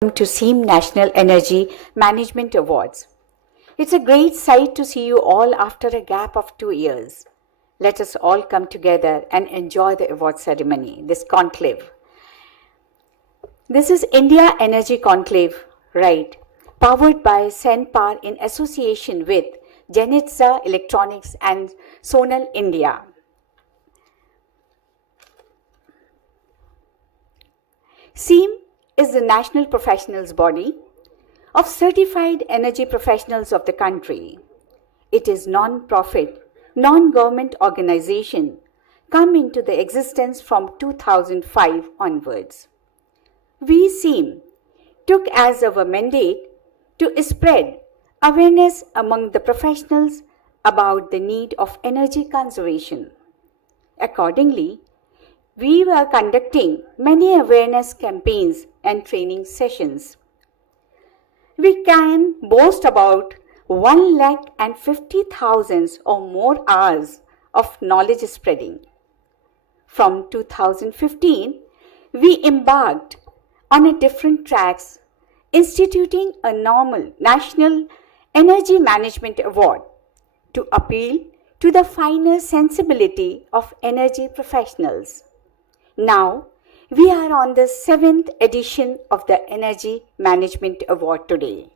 To SEAM National Energy Management Awards. It's a great sight to see you all after a gap of 2 years. Let us all come together and enjoy the award ceremony, this conclave. This is India Energy Conclave, right, powered by Senpar in association with Genitza Electronics and Sonal India. SEAM is the national professionals body of certified energy professionals of the country. It is non-profit, non-government organization come into the existence from 2005 onwards. We SEAM took as our mandate to spread awareness among the professionals about the need of energy conservation. Accordingly, we were conducting many awareness campaigns and training sessions. We can boast about 150,000 or more hours of knowledge spreading. From 2015, we embarked on a different tracks, instituting a normal National Energy Management Award to appeal to the finer sensibility of energy professionals. Now, we are on the 7th edition of the Energy Management Award today.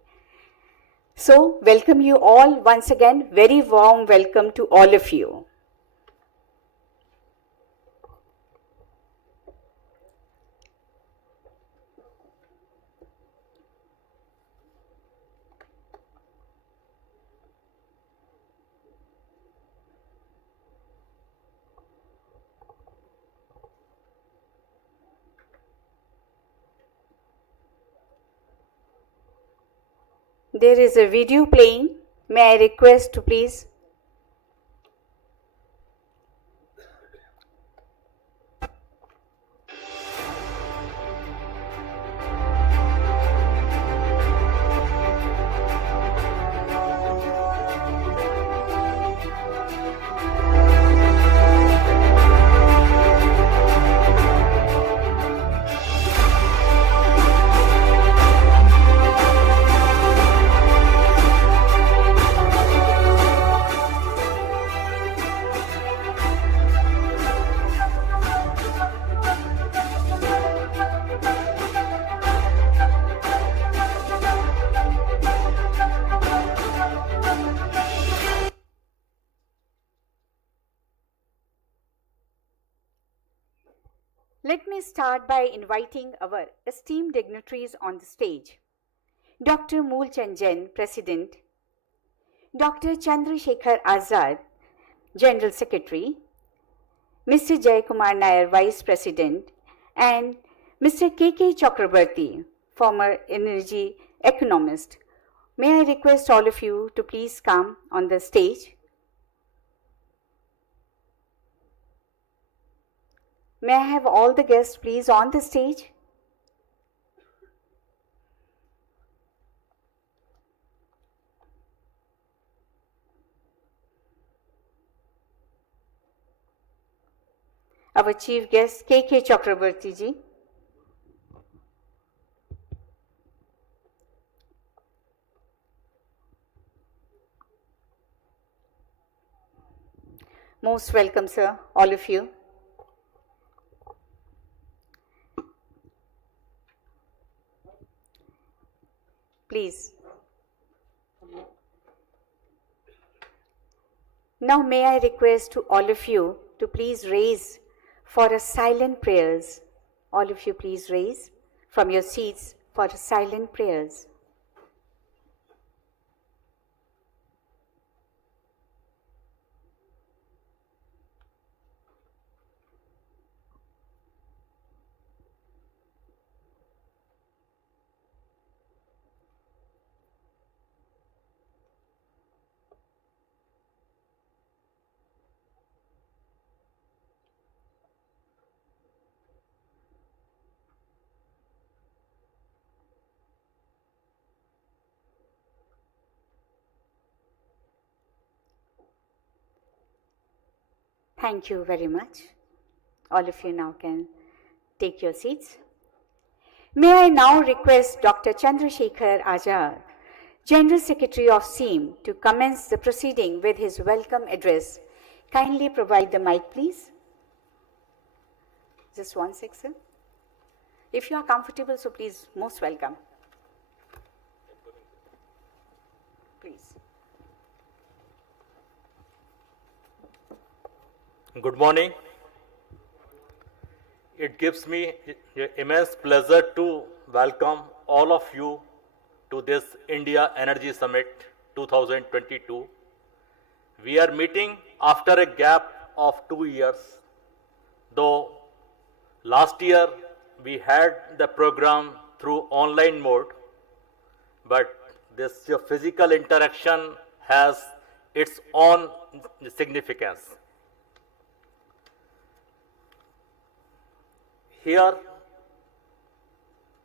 So, welcome you all once again. Very warm welcome to all of you. There is a video playing. May I request to please? Let me start by inviting our esteemed dignitaries on the stage. Dr. Moolchand Jain, President, Dr. Chandrasekhar Azad, General Secretary, Mr. Jayakumar Nair, Vice President, and Mr. K.K. Chakrabarti, former energy economist. May I request all of you to please come on the stage? May I have all the guests please on the stage? Our chief guest, K.K. Chakrabarti ji. Most welcome, sir, all of you. Please. Now may I request to all of you to please raise for a silent prayers. All of you please raise from your seats for a silent prayers. Thank you very much. All of you now can take your seats. May I now request Dr. Chandrasekhar Azad, General Secretary of SEAM, to commence the proceeding with his welcome address. Kindly provide the mic, please. Just one sec, sir. If you are comfortable, so please, most welcome. Please. Good morning. It gives me immense pleasure to welcome all of you to this India Energy Summit 2022. We are meeting after a gap of 2 years, though last year we had the program through online mode, but this physical interaction has its own significance. Here,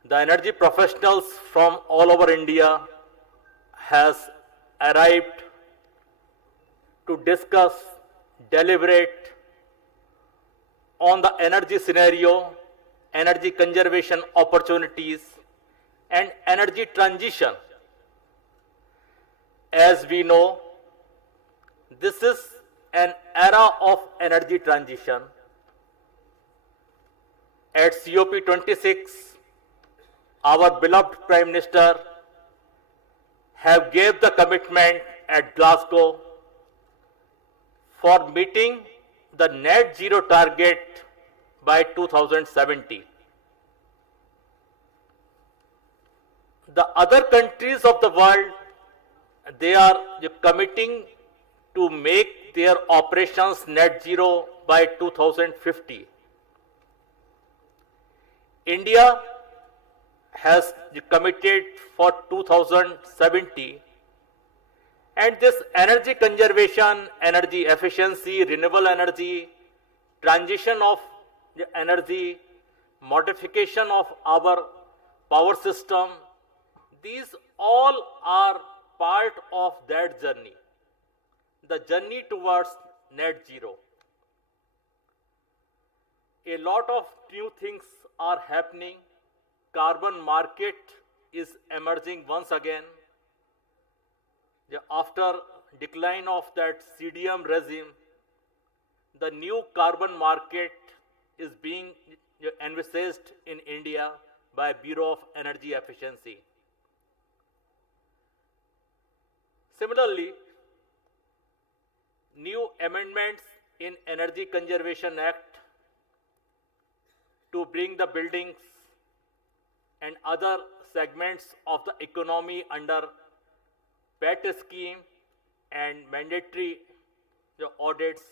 the energy professionals from all over India has arrived to discuss, deliberate on the energy scenario, energy conservation opportunities, and energy transition. As we know, this is an era of energy transition. At COP26, our beloved Prime Minister have gave the commitment at Glasgow for meeting the net zero target by 2070. The other countries of the world, they are committing to make their operations net zero by 2050. India has committed for 2070, and this energy conservation, energy efficiency, renewable energy, transition of energy, modification of our power system, these all are part of that journey, the journey towards net zero. A lot of new things are happening. Carbon market is emerging once again. After decline of that CDM regime, the new carbon market is being envisaged in India by Bureau of Energy Efficiency. Similarly, new amendments in Energy Conservation Act to bring the buildings and other segments of the economy under PET scheme and mandatory audits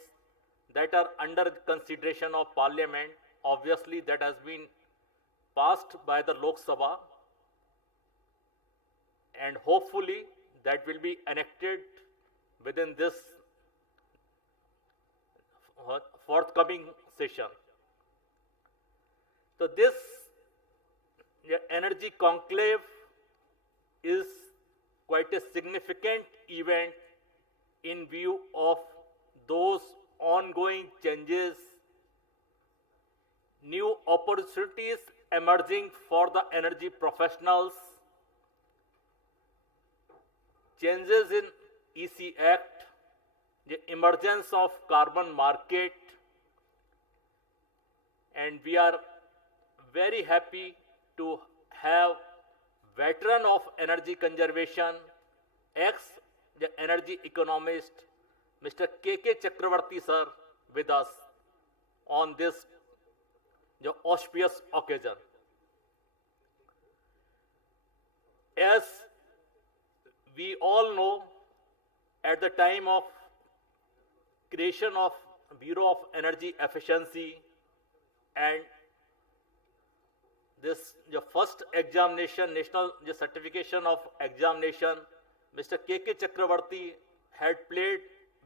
that are under consideration of Parliament. Obviously, that has been passed by the Lok Sabha, and hopefully that will be enacted within this forthcoming session. So this energy conclave is quite a significant event in view of those ongoing changes, new opportunities emerging for the energy professionals, changes in EC Act, the emergence of carbon market, and we are very happy to have veteran of energy conservation, ex-energy economist, Mr. K.K. Chakravarti sir, with us on this auspicious occasion. As we all know, at the time of creation of Bureau of Energy Efficiency and this first examination, national certification of examination, Mr. K.K. Chakravarti had played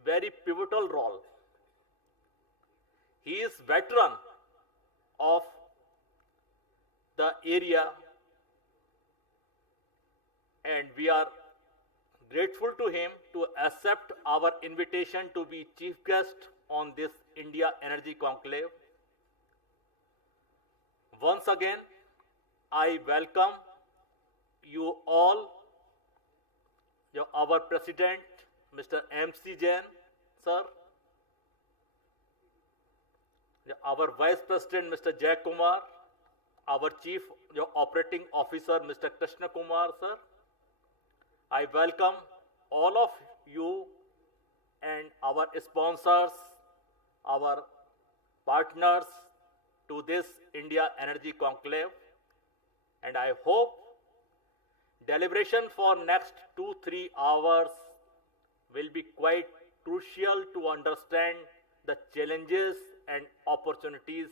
very pivotal role. He is veteran of the area, and we are grateful to him to accept our invitation to be chief guest on this India Energy Conclave. Once again, I welcome you all, our President, Mr. M.C. Jain, sir, our Vice President, Mr. Jay Kumar, our Chief Operating Officer, Mr. Krishna Kumar, sir. I welcome all of you and our sponsors, our partners to this India Energy Conclave, and I hope deliberation for next 2-3 hours will be quite crucial to understand the challenges and opportunities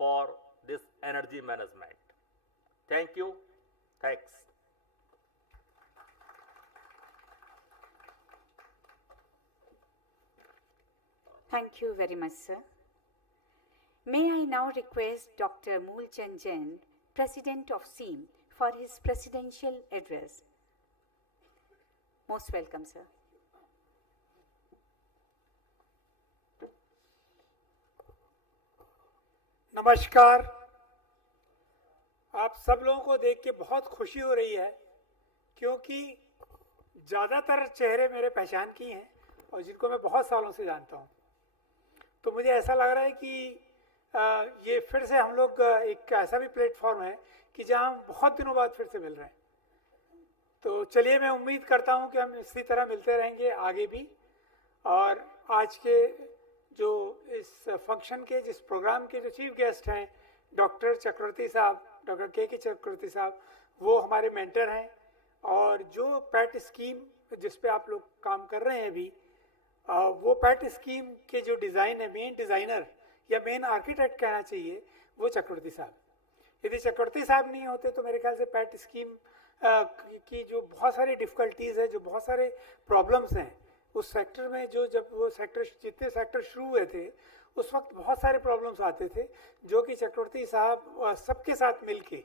for this energy management. Thank you. Thanks. Thank you very much, sir. May I now request Dr. Moolchand Jain, President of SEAM, for his presidential address. Most welcome, sir. नमस्कार। आप सब लोगों को देख के बहुत खुशी हो रही है, क्योंकि ज़्यादातर चेहरे मेरे पहचान की हैं और जिनको मैं बहुत सालों से जानता हूं। तो मुझे ऐसा लग रहा है कि ये फिर से हम लोग एक ऐसा भी प्लेटफॉर्म है कि जहां हम बहुत दिनों बाद फिर से मिल रहे हैं। तो चलिए, मैं उम्मीद करता हूं कि हम इसी तरह मिलते रहेंगे आगे भी। और आज के जो इस फंक्शन के, जिस प्रोग्राम के जो चीफ गेस्ट हैं, डॉक्टर चक्रवर्ती साहब, डॉक्टर के चक्रवर्ती साहब, वो हमारे मेंटर हैं। और जो पैट स्कीम जिस पे आप लोग काम कर रहे हैं अभी, वो पैट स्कीम के जो डिज़ाइन है, मेन डिज़ाइनर या मेन आर्किटेक्ट कहना चाहिए, वो चक्रवर्ती साहब। यदि चक्रवर्ती साहब नहीं होते तो मेरे ख्याल से पैट स्कीम की जो बहुत सारी डिफ़िकल्टीज़ है, जो बहुत सारे प्रॉब्लम्स हैं उस सेक्टर में, जो जब वो सेक्टर, जितने सेक्टर शुरू हुए थे उस वक्त बहुत सारे प्रॉब्लम्स आते थे, जो कि चक्रवर्ती साहब सबके साथ मिलके,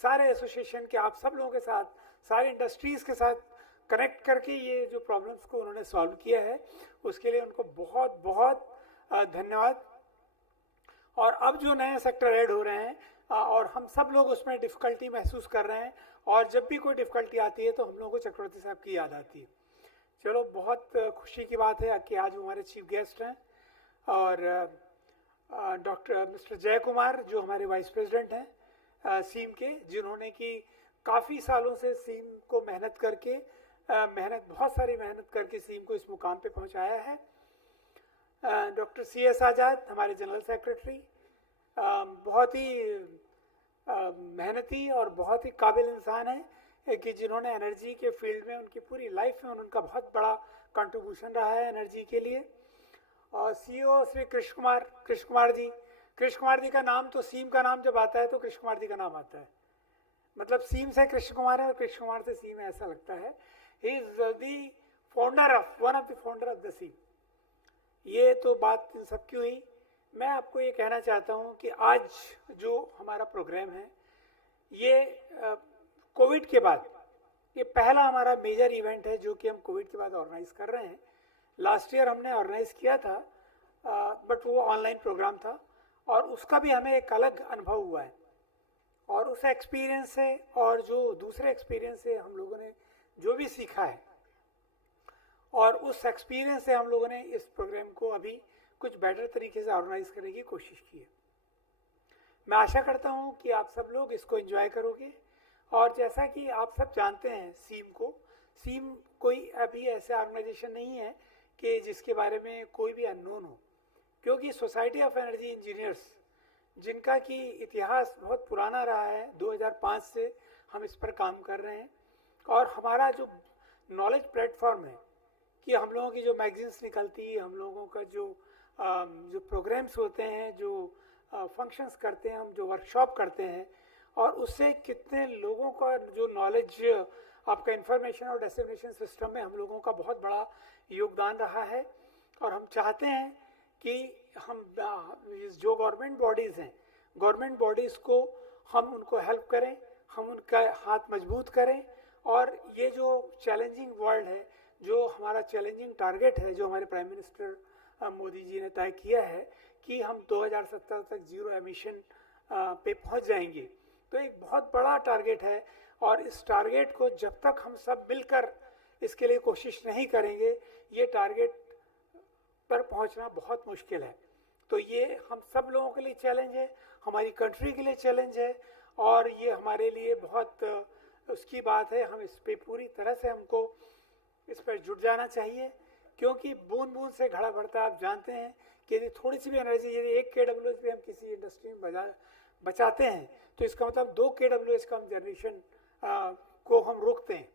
सारे एसोसिएशन के, आप सब लोगों के साथ, सारे इंडस्ट्रीज़ के साथ कनेक्ट करके ये जो प्रॉब्लम्स को उन्होंने सॉल्व किया है, उसके लिए उनको बहुत बहुत धन्यवाद। और अब जो नए सेक्टर ऐड हो रहे हैं और हम सब लोग उसमें डिफ़िकल्टी महसूस कर रहे हैं, और जब भी कोई डिफ़िकल्टी आती है तो हम लोगों को चक्रवर्ती साहब की याद आती है। चलो, बहुत खुशी की बात है कि आज हमारे चीफ गेस्ट हैं, और डॉक्टर मिस्टर जय कुमार जो हमारे वाइस प्रेसिडेंट हैं सीम के, जिन्होंने कि काफ़ी सालों से सीम को बहुत सारी मेहनत करके सीम को इस मुकाम पे पहुंचाया है। डॉक्टर CS आज़ाद हमारे जनरल सेक्रेटरी, बहुत ही मेहनती और बहुत ही काबिल इंसान है कि जिन्होंने एनर्जी के फील्ड में उनकी पूरी लाइफ में उनका बहुत बड़ा कंट्रीब्यूशन रहा है एनर्जी के लिए। और CEO श्री कृष्ण कुमार जी का नाम, तो सीम का नाम जब आता है तो कृष्ण कुमार जी का नाम आता है, मतलब सीम से कृष्ण कुमार है और कृष्ण कुमार से सीम है, ऐसा लगता है। He is the one of the founder of the सीम। ये तो बात इन सब की हुई। मैं आपको ये कहना चाहता हूँ कि आज जो हमारा प्रोग्राम है, ये कोविड के बाद ये पहला हमारा मेजर इवेंट है जो कि हम कोविड के बाद ऑर्गेनाइज कर रहे हैं। लास्ट ईयर हमने ऑर्गेनाइज किया था, बट वो ऑनलाइन प्रोग्राम था, और उसका भी हमें एक अलग अनुभव हुआ है। और उस एक्सपीरियंस से और जो दूसरे एक्सपीरियंस से हम लोगों ने जो भी सीखा है, और उस एक्सपीरियंस से हम लोगों ने इस प्रोग्राम को अभी कुछ बेटर तरीके से ऑर्गेनाइज करने की कोशिश की है। मैं आशा करता हूं कि आप सब लोग इसको एंजॉय करोगे। और जैसा कि आप सब जानते हैं, सीम कोई अभी ऐसा ऑर्गेनाइजेशन नहीं है कि जिसके बारे में कोई भी अननोन हो, क्योंकि सोसाइटी ऑफ एनर्जी इंजीनियर्स, जिनका कि इतिहास बहुत पुराना रहा है, 2005 से हम इस पर काम कर रहे हैं। और हमारा जो नॉलेज प्लेटफॉर्म है कि हम लोगों की जो मैगजीन्स निकलती है, हम लोगों का जो प्रोग्राम्स होते हैं, जो फंक्शंस करते हैं, हम जो वर्कशॉप करते हैं, और उससे कितने लोगों का जो नॉलेज, आपका इंफॉर्मेशन और डिस्ट्रीब्यूशन सिस्टम में हम लोगों का बहुत बड़ा योगदान रहा है। और हम चाहते हैं कि हम जो गवर्नमेंट बॉडीज़ हैं, गवर्नमेंट बॉडीज़ को हम उनको हेल्प करें, हम उनका हाथ मजबूत करें। और ये जो चैलेंजिंग वर्ल्ड है, जो हमारा चैलेंजिंग टारगेट है, जो हमारे प्राइम मिनिस्टर मोदी जी ने तय किया है कि हम 2070 तक जीरो एमिशन पे पहुंच जाएंगे, तो एक बहुत बड़ा टारगेट है, और इस टारगेट को जब तक हम सब मिलकर इसके लिए कोशिश नहीं करेंगे, ये टारगेट पर पहुंचना बहुत मुश्किल है। तो ये हम सब लोगों के लिए चैलेंज है, हमारी कंट्री के लिए चैलेंज है, और ये हमारे लिए बहुत उसकी बात है। हम इस पे पूरी तरह से हमको इस पर जुट जाना चाहिए, क्योंकि बूंद बूंद से घड़ा भरता है। आप जानते हैं कि यदि थोड़ी सी भी एनर्जी, यदि 1 kWh भी हम किसी इंडस्ट्री में बचाते हैं, तो इसका मतलब 2 kWh का हम जनरेशन को हम रोकते हैं।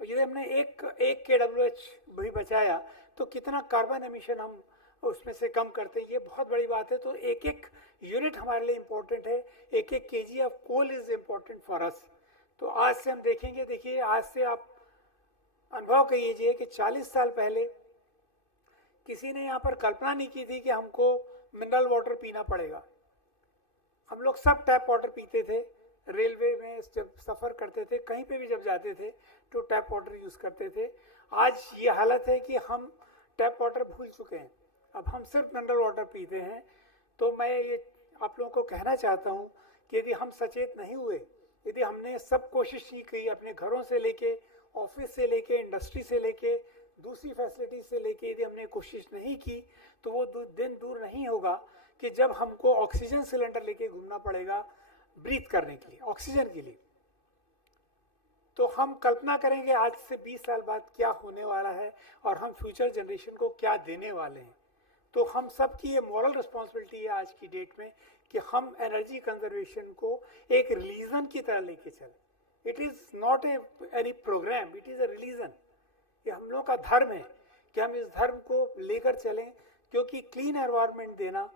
और यदि हमने एक kWh भी बचाया, तो कितना कार्बन एमिशन हम उसमें से कम करते हैं, ये बहुत बड़ी बात है। तो एक एक यूनिट हमारे लिए इम्पोर्टेंट है, एक एक kg of coal is important for us. तो आज से हम देखेंगे, देखिए आज से आप अनुभव कीजिए कि 40 साल पहले किसी ने यहाँ पर कल्पना नहीं की थी कि हमको मिनरल वाटर पीना पड़ेगा। हम लोग सब टैप वाटर पीते थे, रेलवे में जब सफ़र करते थे, कहीं पे भी जब जाते थे तो टैप वाटर यूज़ करते थे। आज ये हालत है कि हम टैप वाटर भूल चुके हैं, अब हम सिर्फ मिनरल वाटर पीते हैं। तो मैं ये आप लोगों को कहना चाहता हूँ कि यदि हम सचेत नहीं हुए, यदि हमने सब कोशिश नहीं की, अपने घरों से लेके, ऑफिस से लेके, इंडस्ट्री से लेके, दूसरी फैसिलिटी से लेके, यदि हमने कोशिश नहीं की, तो वो दिन दूर नहीं होगा कि जब हमको ऑक्सीजन सिलेंडर लेके घूमना पड़ेगा ब्रीथ करने के लिए, ऑक्सीजन के लिए। तो हम कल्पना करेंगे आज से 20 साल बाद क्या होने वाला है, और हम फ्यूचर जनरेशन को क्या देने वाले हैं। तो हम सब की ये मॉरल रिस्पॉन्सिबिलिटी है आज की डेट में कि हम एनर्जी कंजर्वेशन को एक रिलीजन की तरह लेके चलें। It is not any programme, it is a religion. ये हम लोगों का धर्म है कि हम इस धर्म को लेकर चलें, क्योंकि क्लीन एनवायरनमेंट देना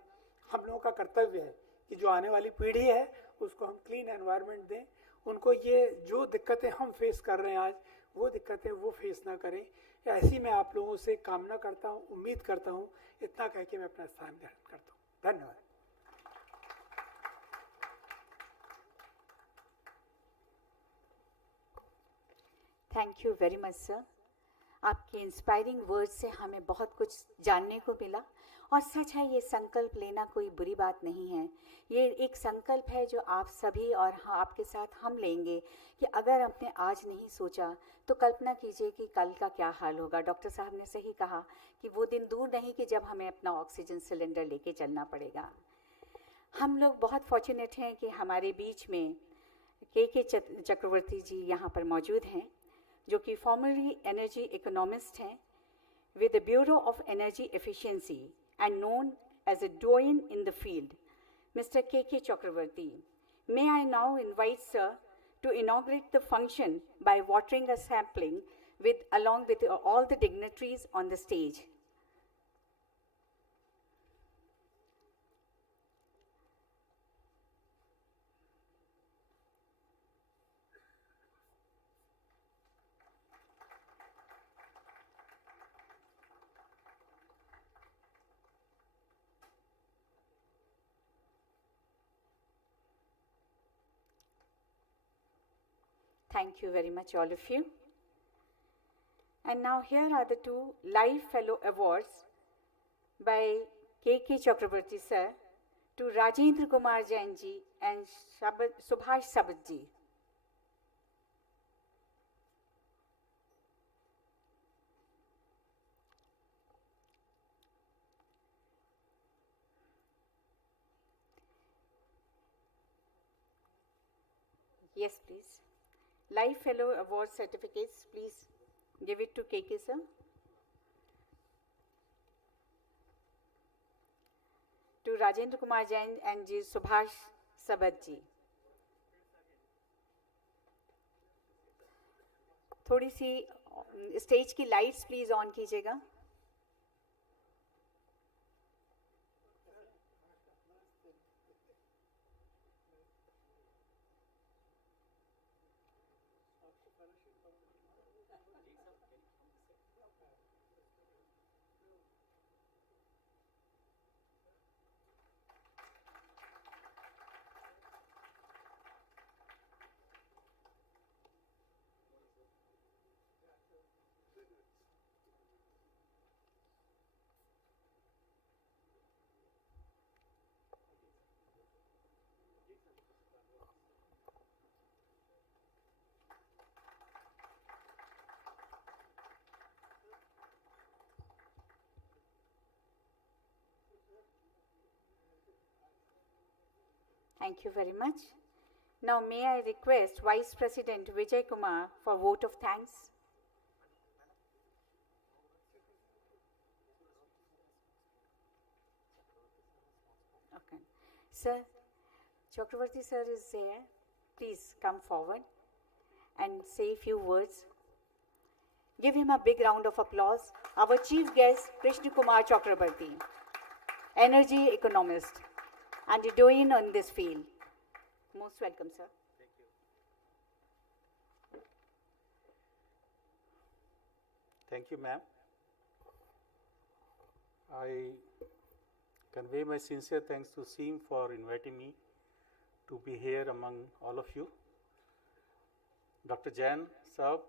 हम लोगों का कर्तव्य है कि जो आने वाली पीढ़ी है उसको हम क्लीन एनवायरनमेंट दें, उनको ये जो दिक्कतें हम फेस कर रहे हैं आज, वो दिक्कतें वो फेस ना करें। ऐसी मैं आप लोगों से कामना करता हूँ, उम्मीद करता हूँ। इतना कह के मैं अपना स्थान ग्रहण करता हूँ। धन्यवाद। Thank you very much sir. आपके इंस्पायरिंग वर्ड्स से हमें बहुत कुछ जानने को मिला, और सच है, ये संकल्प लेना कोई बुरी बात नहीं है। ये एक संकल्प है जो आप सभी और हाँ आपके साथ हम लेंगे कि अगर हमने आज नहीं सोचा तो कल्पना कीजिए कि कल का क्या हाल होगा। डॉक्टर साहब ने सही कहा कि वो दिन दूर नहीं कि जब हमें अपना ऑक्सीजन सिलेंडर लेके चलना पड़ेगा। हम लोग बहुत फॉर्चुनेट हैं कि हमारे बीच में के चक्रवर्ती जी यहाँ पर मौजूद हैं, जो कि फॉर्मरली एनर्जी इकोनॉमिस्ट हैं with the Bureau of Energy Efficiency and known as a doyen in the field, Mr. K.K. Chakravarti. May I now invite sir to inaugurate the function by watering a sampling along with all the dignitaries on the stage. Thank you very much, all of you. And now here are the 2 live fellow awards by K.K. Chakrabarti sir to Rajendra Kumar Jain ji and Subhash Sabat ji. Yes, please. Live Fellow Award certificates, please give it to KK sir. To Rajendra Kumar Jain and Ji Subhash Sabat ji. थोड़ी सी stage की lights please on कीजिएगा। Thank you very much. Now may I request Vice President Vijay Kumar for vote of thanks. Okay. Sir, Chakravarti sir is there. Please come forward and say a few words. Give him a big round of applause. Our chief guest, Krishna Kumar Chakrabarti, energy economist and a doyen on this field. Most welcome, sir. Thank you. Thank you, ma'am. I convey my sincere thanks to SEAM for inviting me to be here among all of you. Dr. Jain Saab,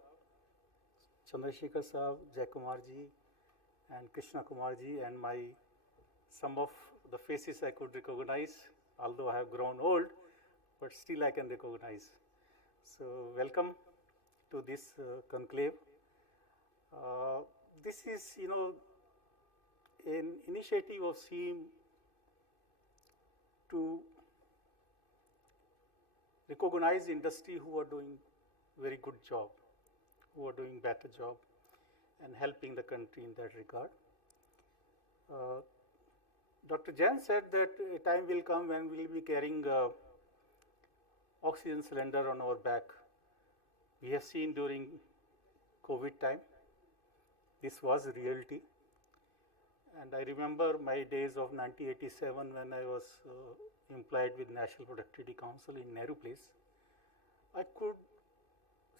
Chandrasekhar Saab, Jai Kumar ji, and Krishna Kumar ji, and some of the faces I could recognize, although I have grown old, but still I can recognize. So welcome to this conclave. This is, an initiative of SEAM to recognize industry who are doing very good job, who are doing better job, and helping the country in that regard. Dr. Jain said that a time will come when we will be carrying oxygen cylinder on our back. We have seen during COVID time, this was a reality. And I remember my days of 1987 when I was employed with National Productivity Council in Nehru Place. I could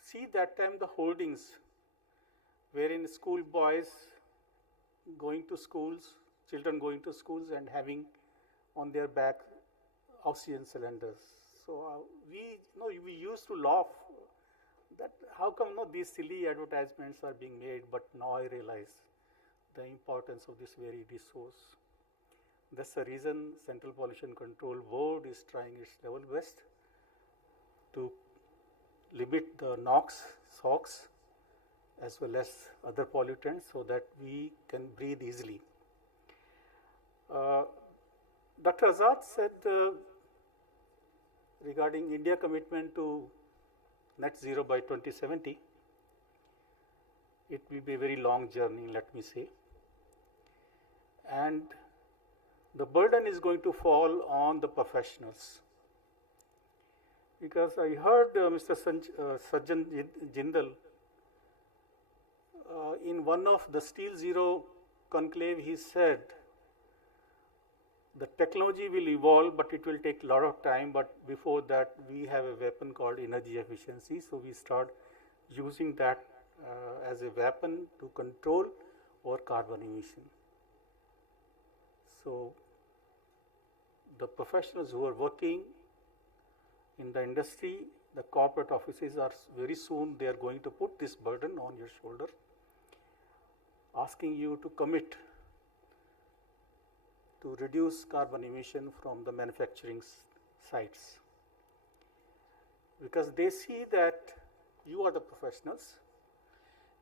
see that time the holdings wherein school boys going to schools, children going to schools and having on their back oxygen cylinders. So we used to laugh that how come these silly advertisements are being made, but now I realize the importance of this very resource. That's the reason Central Pollution Control Board is trying its level best to limit the NOx, SOx, as well as other pollutants so that we can breathe easily. Dr. Azad said regarding India commitment to net zero by 2070, it will be a very long journey, let me say. And the burden is going to fall on the professionals. Because I heard Mr. Sajjan Jindal in one of the Steel Zero conclave, he said, the technology will evolve, but it will take a lot of time. But before that, we have a weapon called energy efficiency. So we start using that as a weapon to control our carbon emission. So the professionals who are working in the industry, the corporate offices are very soon, they are going to put this burden on your shoulder, asking you to commit to reduce carbon emission from the manufacturing sites. Because they see that you are the professionals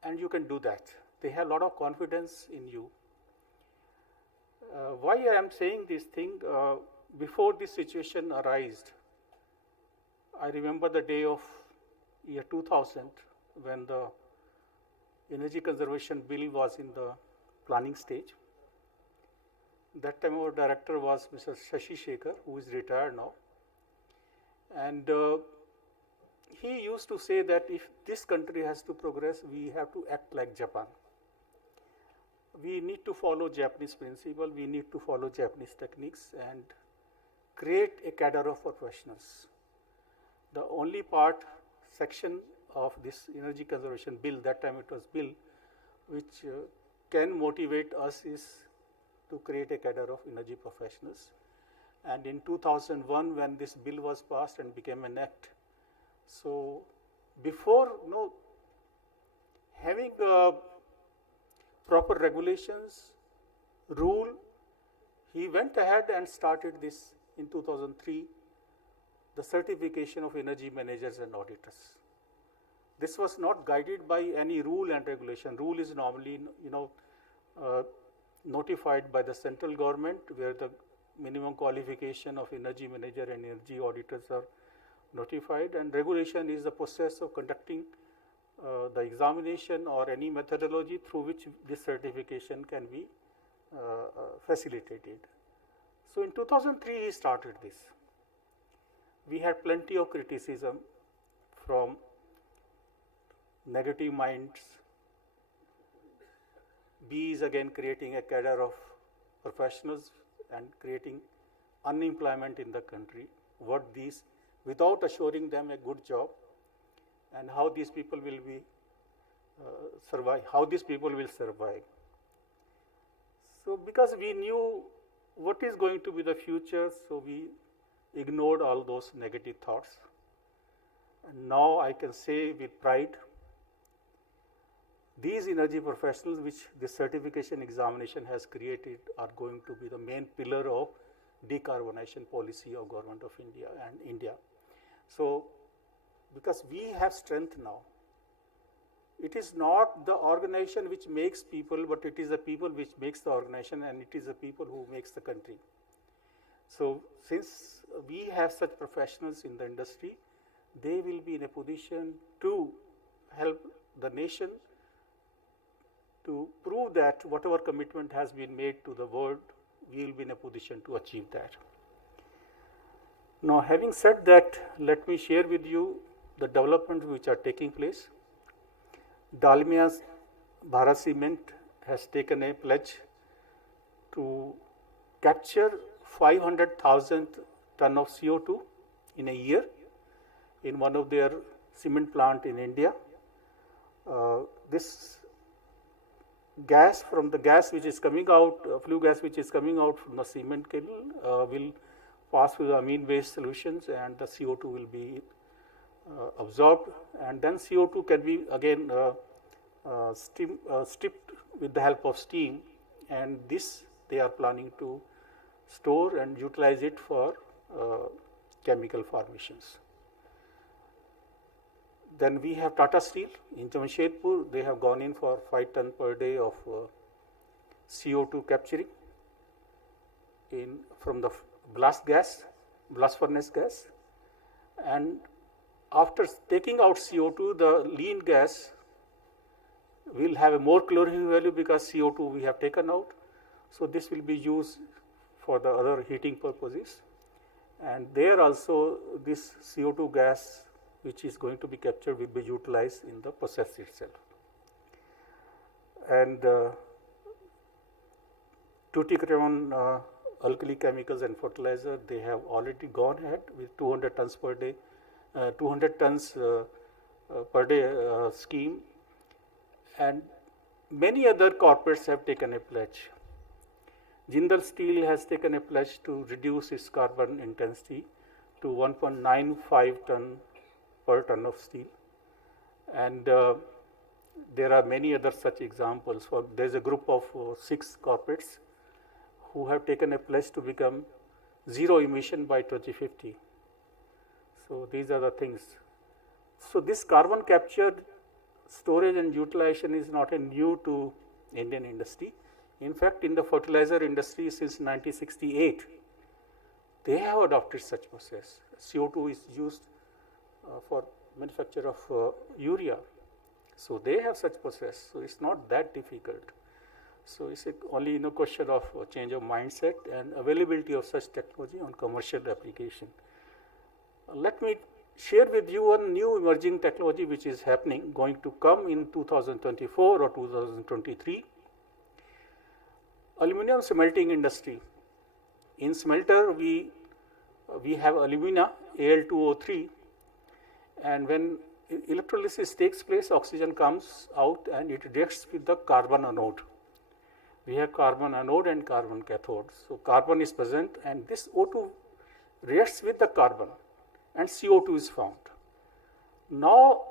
and you can do that. They have a lot of confidence in you. Why I am saying this thing, before this situation arose, I remember the day of year 2000 when the energy conservation bill was in the planning stage. That time our director was Mr. Shashi Shekhar, who is retired now. And he used to say that if this country has to progress, we have to act like Japan. We need to follow Japanese principle, we need to follow Japanese techniques and create a cadre of professionals. The only section of this energy conservation bill, that time it was bill, which can motivate us is to create a cadre of energy professionals. And in 2001, when this bill was passed and became an act, so before having proper regulations, rule, he went ahead and started this in 2003, the certification of energy managers and auditors. This was not guided by any rule and regulation. Rule is normally, notified by the central government, where the minimum qualification of energy manager and energy auditors are notified, and regulation is the process of conducting the examination or any methodology through which this certification can be facilitated. So in 2003 he started this. We had plenty of criticism from negative minds. B is again creating a cadre of professionals and creating unemployment in the country. What these, without assuring them a good job, and how these people will be survive, how these people will survive. So because we knew what is going to be the future, so we ignored all those negative thoughts. And now I can say with pride, these energy professionals which this certification examination has created are going to be the main pillar of decarbonization policy of Government of India and India. So because we have strength now, it is not the organization which makes people, but it is the people which makes the organization, and it is the people who makes the country. So since we have such professionals in the industry, they will be in a position to help the nation to prove that whatever commitment has been made to the world, we will be in a position to achieve that. Now, having said that, let me share with you the developments which are taking place. Dalmia's Bharat Cement has taken a pledge to capture 500,000 ton of CO2 in a year in one of their cement plant in India. This gas from the gas which is coming out, flue gas which is coming out from the cement kiln will pass through the amine-based solutions, and the CO2 will be absorbed, and then CO2 can be again stripped with the help of steam, and this they are planning to store and utilize it for chemical formations. Then we have Tata Steel in Jamshedpur. They have gone in for 5 ton per day of CO2 capturing from the blast furnace gas, and after taking out CO2, the lean gas will have a more calorific value because CO2 we have taken out. So this will be used for the other heating purposes, and there also this CO2 gas which is going to be captured will be utilized in the process itself. And Tuticorin alkali chemicals and fertilizer, they have already gone ahead with 200 tons per day, 200 tons per day scheme, and many other corporates have taken a pledge. Jindal Steel has taken a pledge to reduce its carbon intensity to 1.95 ton per ton of steel, and there are many other such examples. There is a group of 6 corporates who have taken a pledge to become zero emission by 2050. So these are the things. So this carbon capture, storage and utilization is not a new to Indian industry. In fact, in the fertilizer industry since 1968, they have adopted such process. CO2 is used for manufacture of urea. So they have such process. So it's not that difficult. So it's only question of change of mindset and availability of such technology on commercial application. Let me share with you one new emerging technology which is happening, going to come in 2024 or 2023. Aluminum smelting industry. In smelter, we have alumina, Al2O3, and when electrolysis takes place, oxygen comes out and it reacts with the carbon anode. We have carbon anode and carbon cathode. So carbon is present, and this O2 reacts with the carbon, and CO2 is found. Now,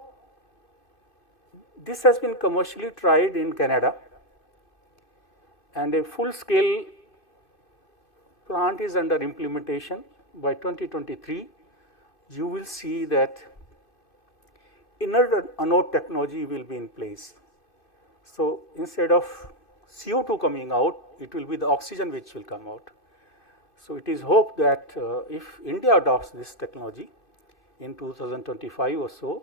this has been commercially tried in Canada, and a full-scale plant is under implementation. By 2023, you will see that inert anode technology will be in place. So instead of CO2 coming out, it will be the oxygen which will come out. So it is hoped that if India adopts this technology in 2025 or so,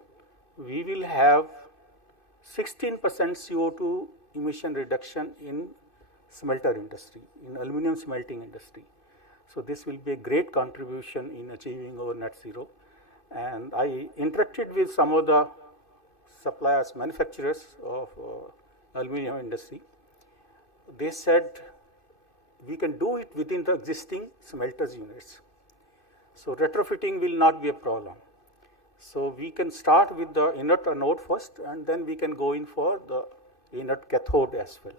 we will have 16% CO2 emission reduction in smelter industry, in aluminum smelting industry. So this will be a great contribution in achieving our net zero. And I interacted with some of the suppliers, manufacturers of aluminum industry. They said we can do it within the existing smelters units. So retrofitting will not be a problem. So we can start with the inert anode first, and then we can go in for the inert cathode as well.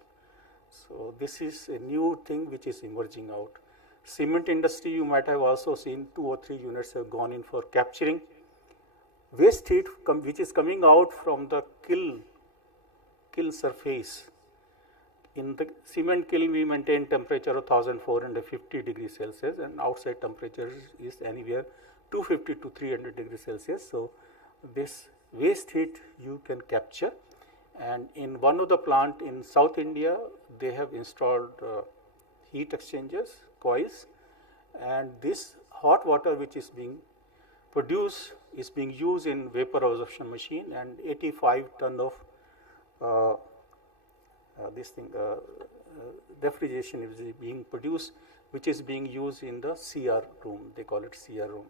So this is a new thing which is emerging out. Cement industry, you might have also seen 2 or 3 units have gone in for capturing waste heat which is coming out from the kiln surface. In the cement kiln, we maintain temperature of 1450 degrees Celsius, and outside temperature is anywhere 250 to 300 degrees Celsius. So this waste heat you can capture, and in one of the plant in South India, they have installed heat exchangers, coils, and this hot water which is being produced is being used in vapor absorption machine, and 85 ton of refrigeration is being produced, which is being used in the CR room. They call it CR room.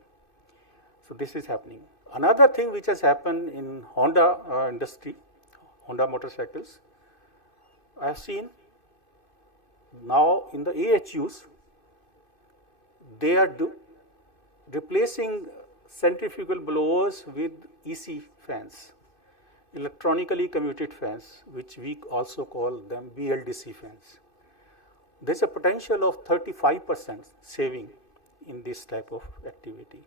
So this is happening. Another thing which has happened in Honda industry, Honda motorcycles, I have seen now in the AHUs, they are replacing centrifugal blowers with EC fans, electronically commuted fans, which we also call them BLDC fans. There is a potential of 35% saving in this type of activity.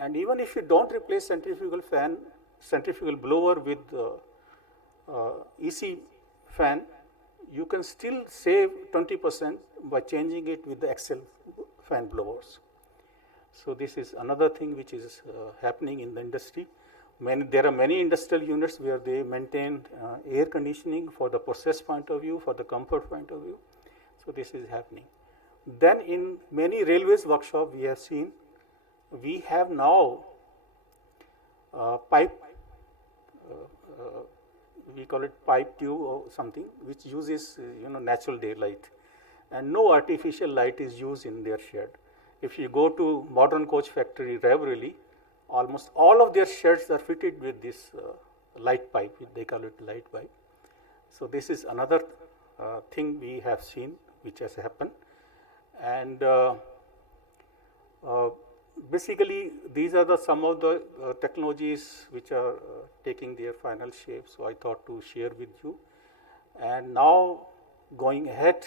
And even if you don't replace centrifugal blower with EC fan, you can still save 20% by changing it with the axial fan blowers. So this is another thing which is happening in the industry. There are many industrial units where they maintain air conditioning for the process point of view, for the comfort point of view. So this is happening. Then in many railways workshop, we have seen, we have now pipe, we call it pipe tube or something, which uses natural daylight, and no artificial light is used in their shed. If you go to modern coach factory, Raebareli, almost all of their sheds are fitted with this light pipe. They call it light pipe. So this is another thing we have seen which has happened. And basically, these are some of the technologies which are taking their final shape. So I thought to share with you. And now going ahead,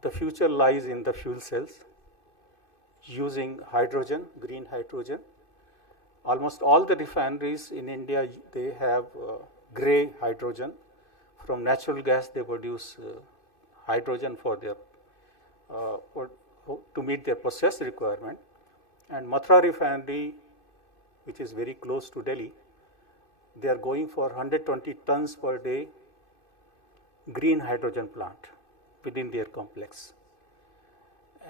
the future lies in the fuel cells using hydrogen, green hydrogen. Almost all the refineries in India, they have gray hydrogen. From natural gas, they produce hydrogen for their to meet their process requirement. And Mathura refinery, which is very close to Delhi, they are going for 120 tons per day green hydrogen plant within their complex.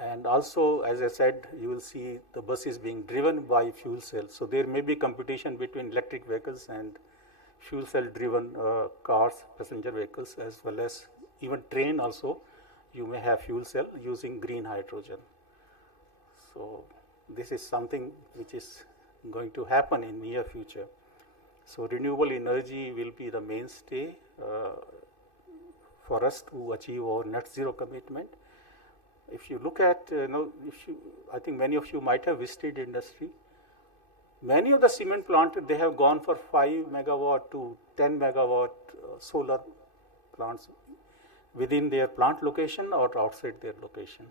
And also, as I said, you will see the buses being driven by fuel cells. So there may be competition between electric vehicles and fuel cell driven cars, passenger vehicles, as well as even train also. You may have fuel cell using green hydrogen. So this is something which is going to happen in near future. So renewable energy will be the mainstay for us to achieve our net zero commitment. If you look at, I think many of you might have visited industry. Many of the cement plants, they have gone for 5 megawatt to 10 megawatt solar plants within their plant location or outside their location.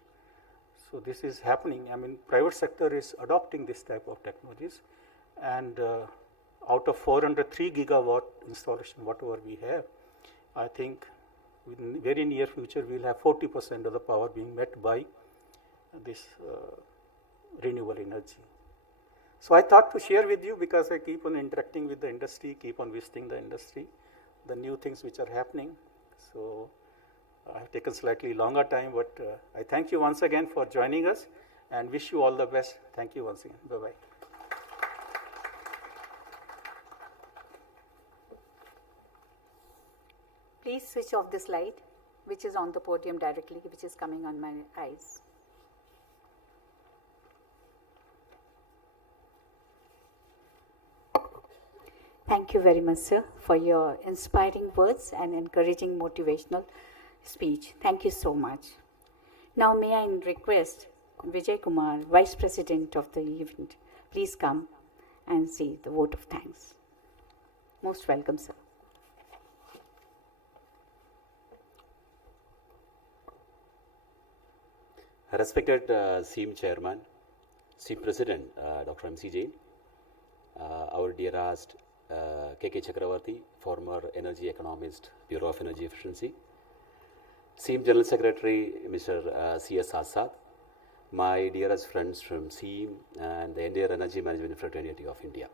So this is happening. I mean, private sector is adopting this type of technologies, and out of 403 gigawatt installation, whatever we have, I think in very near future we will have 40% of the power being met by this renewable energy. So I thought to share with you, because I keep on interacting with the industry, keep on visiting the industry, the new things which are happening. So I've taken slightly longer time, but I thank you once again for joining us and wish you all the best. Thank you once again. Bye-bye. Please switch off this light, which is on the podium directly, which is coming on my eyes. Thank you very much, sir, for your inspiring words and encouraging motivational speech. Thank you so much. Now may I request Vijay Kumar, Vice President of the event, please come and say the vote of thanks. Most welcome, sir. Respected SEAM Chairman, SEAM President, Dr. M.C. Jain, our dearest K.K. Chakravarti, former Energy Economist, Bureau of Energy Efficiency, SEAM General Secretary, Mr. C.S. Assad, my dearest friends from SEAM and the entire Energy Management Fraternity of India.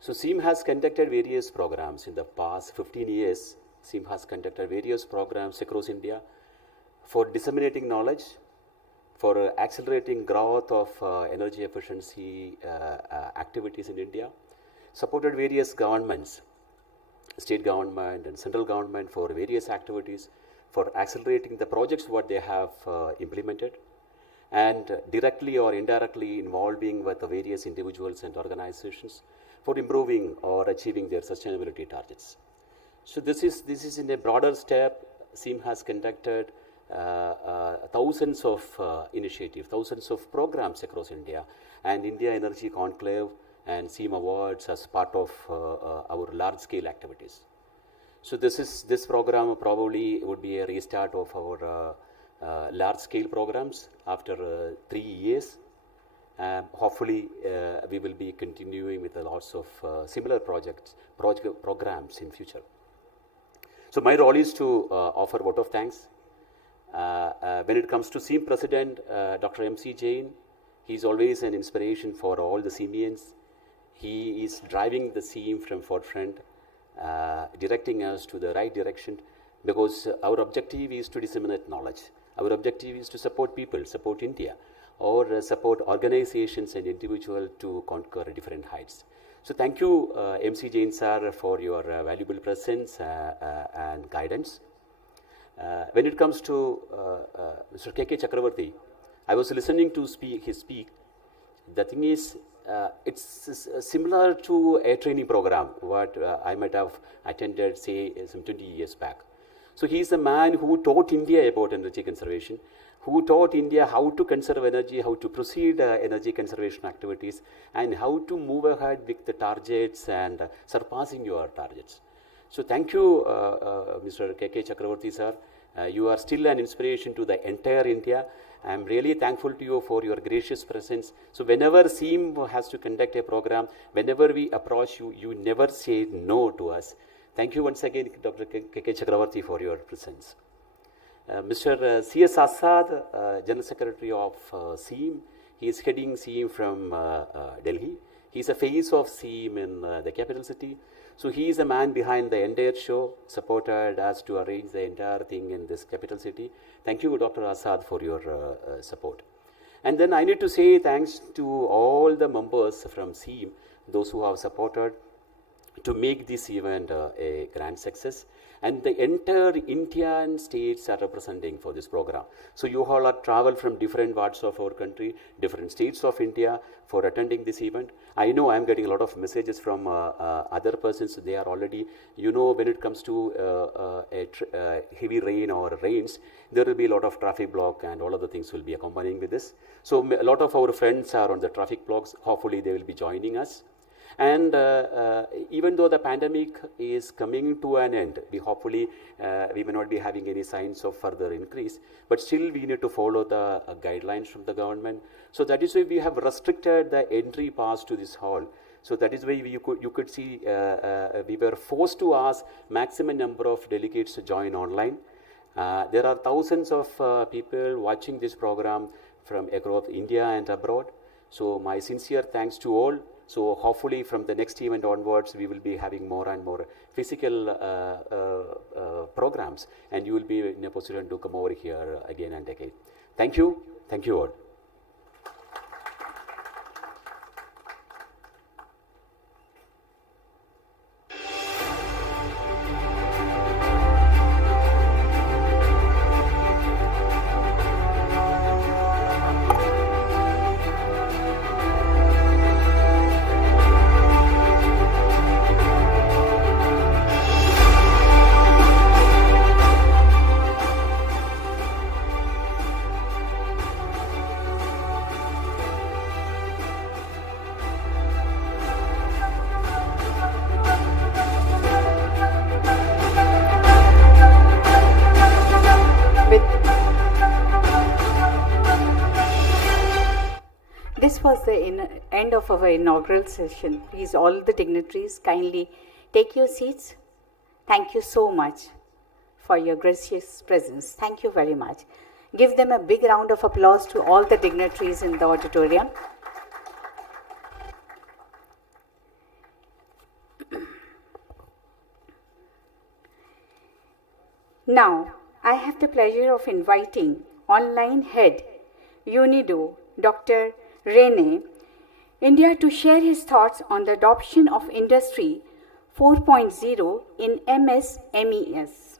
So SEAM has conducted various programs in the past 15 years. SEAM has conducted various programs across India for disseminating knowledge, for accelerating growth of energy efficiency activities in India, supported various governments, state government and central government for various activities, for accelerating the projects what they have implemented, and directly or indirectly involving with the various individuals and organizations for improving or achieving their sustainability targets. So this is in a broader step. SEAM has conducted thousands of initiatives, thousands of programs across India, and India Energy Conclave and SEAM Awards as part of our large-scale activities. So this program probably would be a restart of our large-scale programs after 3 years. Hopefully, we will be continuing with lots of similar programs in future. So my role is to offer vote of thanks. When it comes to SEAM President, Dr. M.C. Jain, he is always an inspiration for all the SEAMians. He is driving the SEAM from forefront, directing us to the right direction, because our objective is to disseminate knowledge. Our objective is to support people, support India, or support organizations and individuals to conquer different heights. So thank you, MC Jain sir, for your valuable presence and guidance. When it comes to Mr. K.K. Chakravarti, I was listening to his speak. The thing is, it's similar to a training program, what I might have attended, say, some 20 years back. So he is a man who taught India about energy conservation, who taught India how to conserve energy, how to proceed energy conservation activities, and how to move ahead with the targets and surpassing your targets. So thank you, Mr. K.K. Chakravarti sir. You are still an inspiration to the entire India. I am really thankful to you for your gracious presence. So whenever SEAM has to conduct a program, whenever we approach you, you never say no to us. Thank you once again, Dr. K.K. Chakravarti, for your presence. Mr. C.S. Assad, General Secretary of SEAM, he is heading SEAM from Delhi. He is a face of SEAM in the capital city. So he is a man behind the entire show, supported us to arrange the entire thing in this capital city. Thank you, Dr. Assad, for your support. And then I need to say thanks to all the members from SEAM, those who have supported to make this event a grand success. And the entire Indian states are representing for this program. So you all are traveled from different parts of our country, different states of India for attending this event. I know I am getting a lot of messages from other persons. They are already, when it comes to heavy rain or rains, there will be a lot of traffic block and all other things will be accompanying with this. So a lot of our friends are on the traffic blocks. Hopefully they will be joining us. And even though the pandemic is coming to an end, we may not be having any signs of further increase, but still we need to follow the guidelines from the government. So that is why we have restricted the entry pass to this hall. So that is why you could see we were forced to ask maximum number of delegates to join online. There are thousands of people watching this program from across India and abroad. So my sincere thanks to all. So hopefully from the next event onwards, we will be having more and more physical programs, and you will be in a position to come over here again and again. Thank you. Thank you all. This was the end of our inaugural session. Please, all the dignitaries, kindly take your seats. Thank you so much for your gracious presence. Thank you very much. Give them a big round of applause to all the dignitaries in the auditorium. Now, I have the pleasure of inviting online head, UNIDO, Dr. Rene, India, to share his thoughts on the adoption of Industry 4.0 in MSMEs.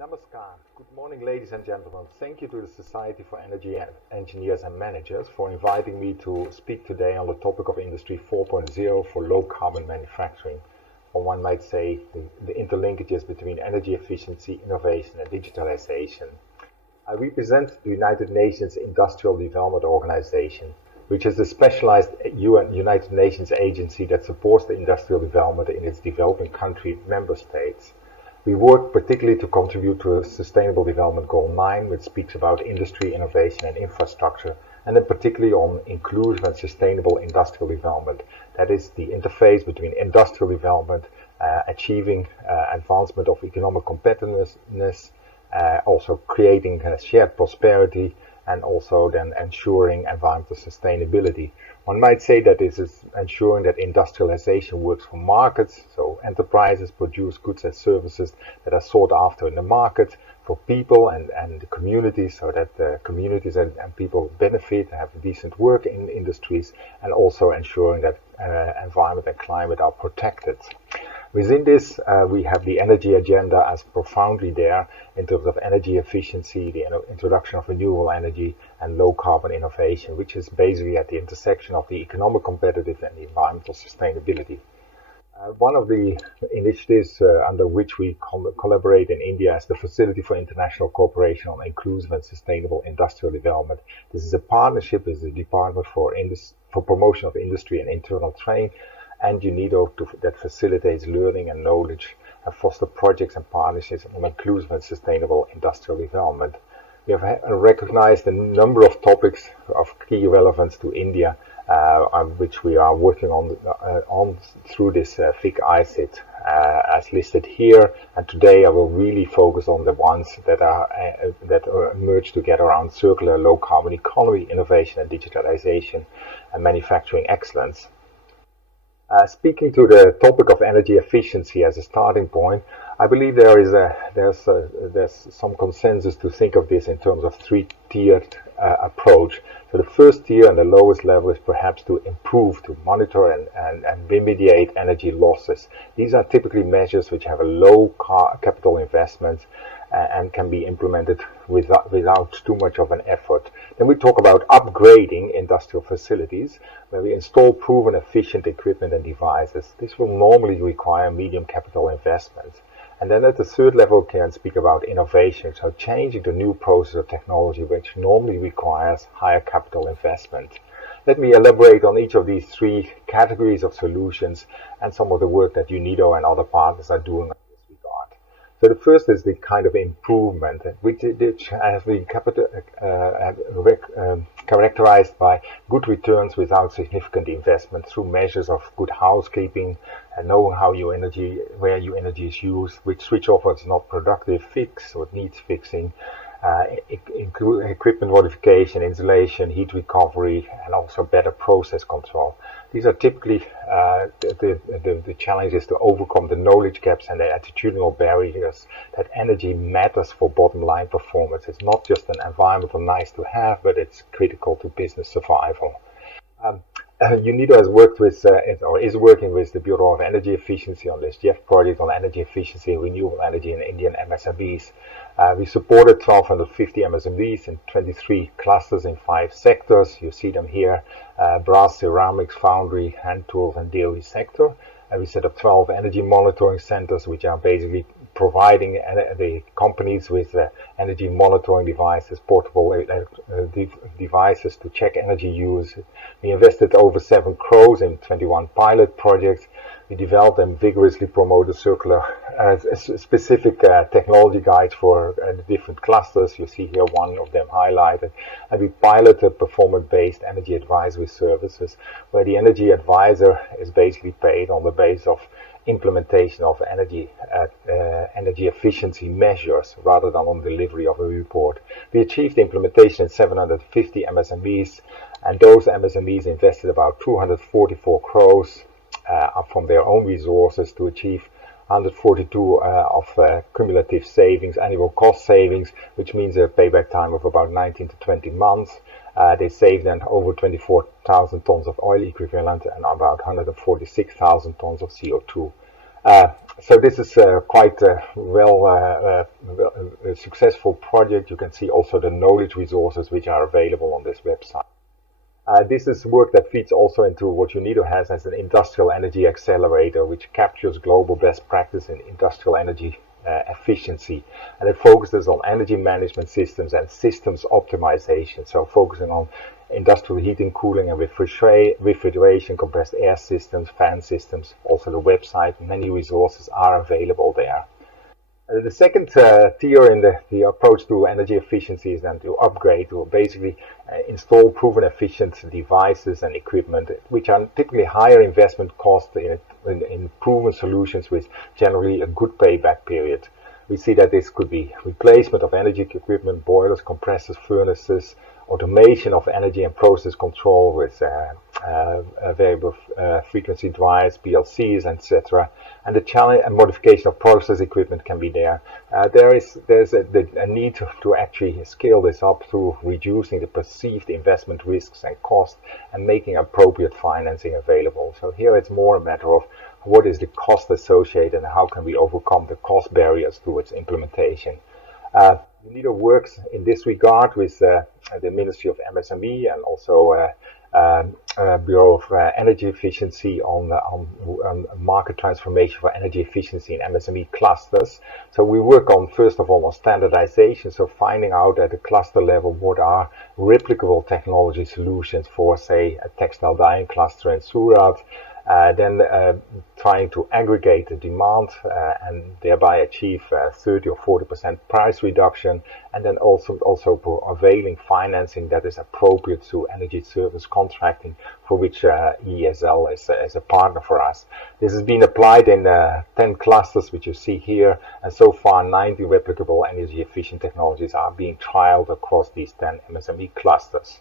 Namaskar. Good morning, ladies and gentlemen. Thank you to the Society for Energy Engineers and Managers for inviting me to speak today on the topic of Industry 4.0 for low carbon manufacturing, or one might say the interlinkages between energy efficiency, innovation and digitalization. I represent the United Nations Industrial Development Organization, which is a specialized United Nations agency that supports the industrial development in its developing country member states. We work particularly to contribute to Sustainable Development Goal 9, which speaks about industry, innovation and infrastructure, and then particularly on inclusive and sustainable industrial development. That is the interface between industrial development, achieving advancement of economic competitiveness, also creating shared prosperity, and also then ensuring environmental sustainability. One might say that this is ensuring that industrialization works for markets, so enterprises produce goods and services that are sought after in the market, for people and the communities, so that the communities and people benefit, have decent work in industries, and also ensuring that environment and climate are protected. Within this, we have the energy agenda as profoundly there in terms of energy efficiency, the introduction of renewable energy, and low carbon innovation, which is basically at the intersection of the economic competitive and the environmental sustainability. One of the initiatives under which we collaborate in India is the Facility for International Cooperation on Inclusive and Sustainable Industrial Development. This is a partnership with the Department for Promotion of Industry and Internal Trade and UNIDO that facilitates learning and knowledge and foster projects and partnerships on inclusive and sustainable industrial development. We have recognized a number of topics of key relevance to India, which we are working on through this FIC ICIT as listed here. And today I will really focus on the ones that are merged together around circular low carbon economy, innovation and digitalization, and manufacturing excellence. Speaking to the topic of energy efficiency as a starting point, I believe there's some consensus to think of this in terms of three-tiered approach. So the first tier and the lowest level is perhaps to improve, to monitor and remediate energy losses. These are typically measures which have a low capital investment and can be implemented without too much of an effort. Then we talk about upgrading industrial facilities, where we install proven efficient equipment and devices. This will normally require medium capital investment. And then at the third level, we can speak about innovation, so changing the new process or technology, which normally requires higher capital investment. Let me elaborate on each of these three categories of solutions and some of the work that UNIDO and other partners are doing in this regard. So the first is the kind of improvement, which has been characterized by good returns without significant investment through measures of good housekeeping and knowing how where your energy is used, which switch off is not productive, fix what needs fixing, equipment modification, insulation, heat recovery, and also better process control. These are typically the challenges to overcome the knowledge gaps and the attitudinal barriers that energy matters for bottom line performance. It's not just an environmental nice to have, but it's critical to business survival. UNIDO has worked with, or is working with the Bureau of Energy Efficiency on this GEF project on energy efficiency and renewable energy in Indian MSMEs. We supported 1,250 MSMEs in 23 clusters in 5 sectors. You see them here, brass, ceramics, foundry, hand tools, and dairy sector. And we set up 12 energy monitoring centers, which are basically providing the companies with energy monitoring devices, portable devices to check energy use. We invested over 7 crores in 21 pilot projects. We developed and vigorously promoted circular specific technology guides for the different clusters. You see here one of them highlighted. And we piloted performance-based energy advisory services, where the energy advisor is basically paid on the basis of implementation of energy efficiency measures rather than on delivery of a report. We achieved implementation in 750 MSMEs, and those MSMEs invested about 244 crores from their own resources to achieve 142 of cumulative savings, annual cost savings, which means a payback time of about 19 to 20 months. They saved then over 24,000 tons of oil equivalent and about 146,000 tons of CO2. So this is quite a a successful project. You can see also the knowledge resources which are available on this website. This is work that feeds also into what UNIDO has as an industrial energy accelerator, which captures global best practice in industrial energy efficiency, and it focuses on energy management systems and systems optimization, so focusing on industrial heating, cooling and refrigeration, compressed air systems, fan systems. Also the website, many resources are available there. The second tier in the approach to energy efficiency is then to upgrade, to basically install proven efficient devices and equipment, which are typically higher investment cost in proven solutions with generally a good payback period. We see that this could be replacement of energy equipment, boilers, compressors, furnaces, automation of energy and process control with variable frequency drives, PLCs, etc. And the challenge and modification of process equipment can be there. There's a need to actually scale this up through reducing the perceived investment risks and costs and making appropriate financing available. So here it's more a matter of what is the cost associated and how can we overcome the cost barriers towards implementation. UNIDO works in this regard with the Ministry of MSME and also Bureau of Energy Efficiency on market transformation for energy efficiency in MSME clusters. So we work on, first of all, on standardization, so finding out at the cluster level what are replicable technology solutions for, say, a textile dyeing cluster in Surat. Then trying to aggregate the demand and thereby achieve 30 or 40% price reduction, and then also availing financing that is appropriate to energy service contracting, for which ESL is a partner for us. This has been applied in 10 clusters, which you see here, and so far 90 replicable energy efficient technologies are being trialed across these 10 MSME clusters.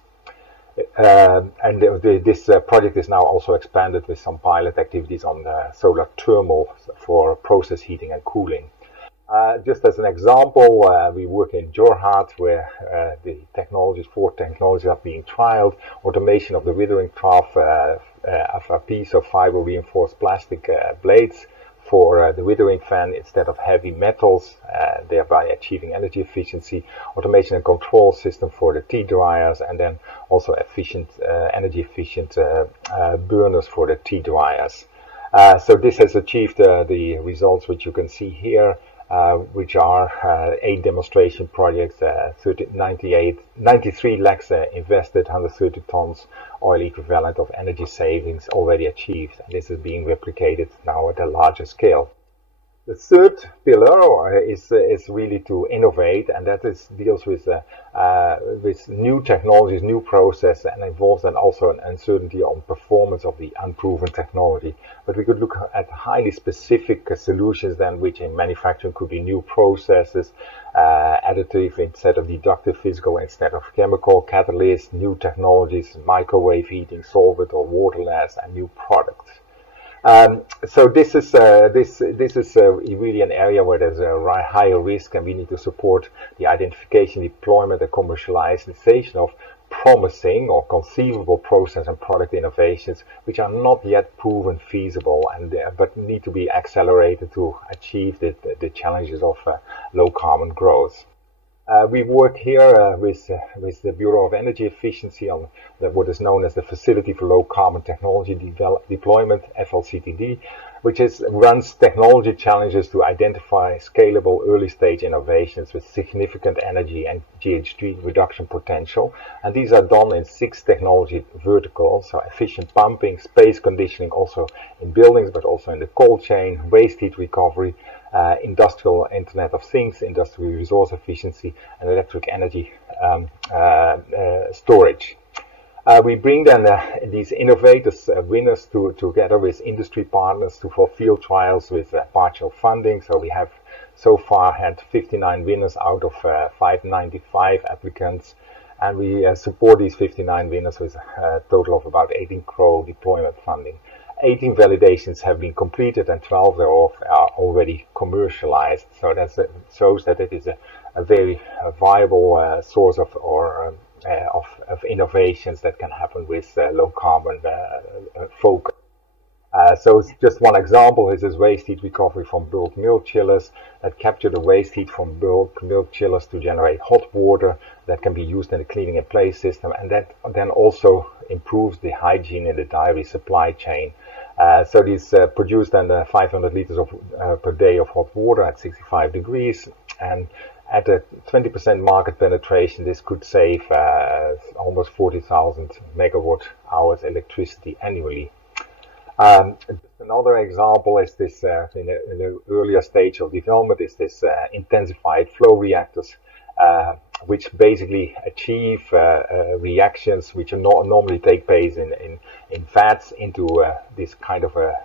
And this project is now also expanded with some pilot activities on solar thermal for process heating and cooling. Just as an example, we work in Jorhat, where the four technologies are being trialed. Automation of the withering trough of a piece of fiber reinforced plastic blades for the withering fan instead of heavy metals, thereby achieving energy efficiency. Automation and control system for the tea dryers, and then also energy efficient burners for the tea dryers. So this has achieved the results which you can see here, which are 8 demonstration projects, 93 lakhs invested, 130 tons oil equivalent of energy savings already achieved. And this is being replicated now at a larger scale. The third pillar is really to innovate, and that deals with new technologies, new process, and involves then also an uncertainty on performance of the unproven technology. But we could look at highly specific solutions then, which in manufacturing could be new processes, additive instead of deductive, physical instead of chemical, catalysts, new technologies, microwave heating, solvent or waterless, and new products. So this is really an area where there's a higher risk, and we need to support the identification, deployment, and commercialization of promising or conceivable process and product innovations which are not yet proven feasible, but need to be accelerated to achieve the challenges of low carbon growth. We work here with the Bureau of Energy Efficiency on what is known as the Facility for Low Carbon Technology Deployment, FLCTD, which runs technology challenges to identify scalable early-stage innovations with significant energy and GHG reduction potential. And these are done in 6 technology verticals, so efficient pumping, space conditioning, also in buildings, but also in the cold chain, waste heat recovery, industrial Internet of Things, industrial resource efficiency, and electric energy storage. We bring then these innovators, winners, together with industry partners for field trials with partial funding. So we have so far had 59 winners out of 595 applicants, and we support these 59 winners with a total of about 18 crore deployment funding. 18 validations have been completed and 12 thereof are already commercialized. So that shows that it is a very viable source of innovations that can happen with low carbon focus. So just one example is this waste heat recovery from bulk milk chillers that capture the waste heat from bulk milk chillers to generate hot water that can be used in the cleaning in place system, and that then also improves the hygiene in the dairy supply chain. So these produce then 500 liters per day of hot water at 65 degrees, and at a 20% market penetration, this could save almost 40,000 megawatt hours electricity annually. Another example is this, in the earlier stage of development, is this intensified flow reactors, which basically achieve reactions which normally take place in vats into this kind of a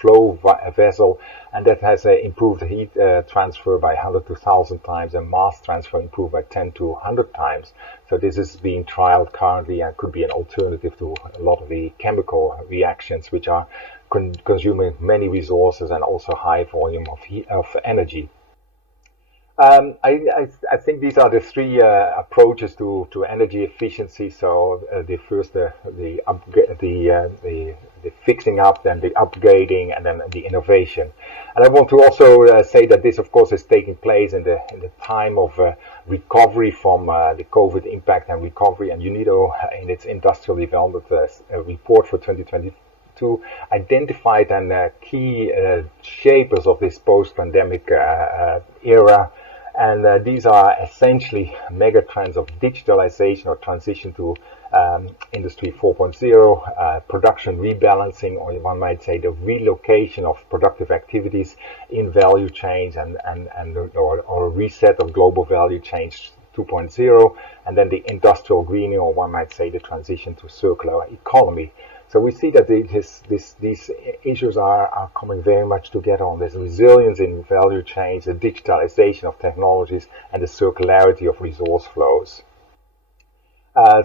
flow vessel, and that has improved heat transfer by 100 to 1,000 times and mass transfer improved by 10 to 100 times. So this is being trialed currently and could be an alternative to a lot of the chemical reactions which are consuming many resources and also high volume of energy. I think these are the 3 approaches to energy efficiency. So the first, the fixing up, then the upgrading, and then the innovation. And I want to also say that this, of course, is taking place in the time of recovery from the COVID impact and recovery. And UNIDO, in its industrial development report for 2022, identified key shapers of this post-pandemic era. And these are essentially mega trends of digitalization or transition to Industry 4.0, production rebalancing, or one might say the relocation of productive activities in value chains or a reset of global value chains 2.0, and then the industrial greening, or one might say the transition to circular economy. So we see that these issues are coming very much together on this resilience in value chains, the digitalization of technologies, and the circularity of resource flows.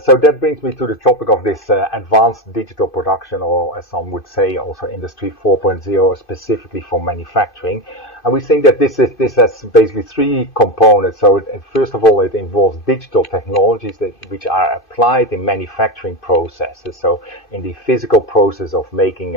So that brings me to the topic of this advanced digital production, or as some would say, also Industry 4.0, specifically for manufacturing. And we think that this has basically three components. So first of all, it involves digital technologies which are applied in manufacturing processes. So in the physical process of making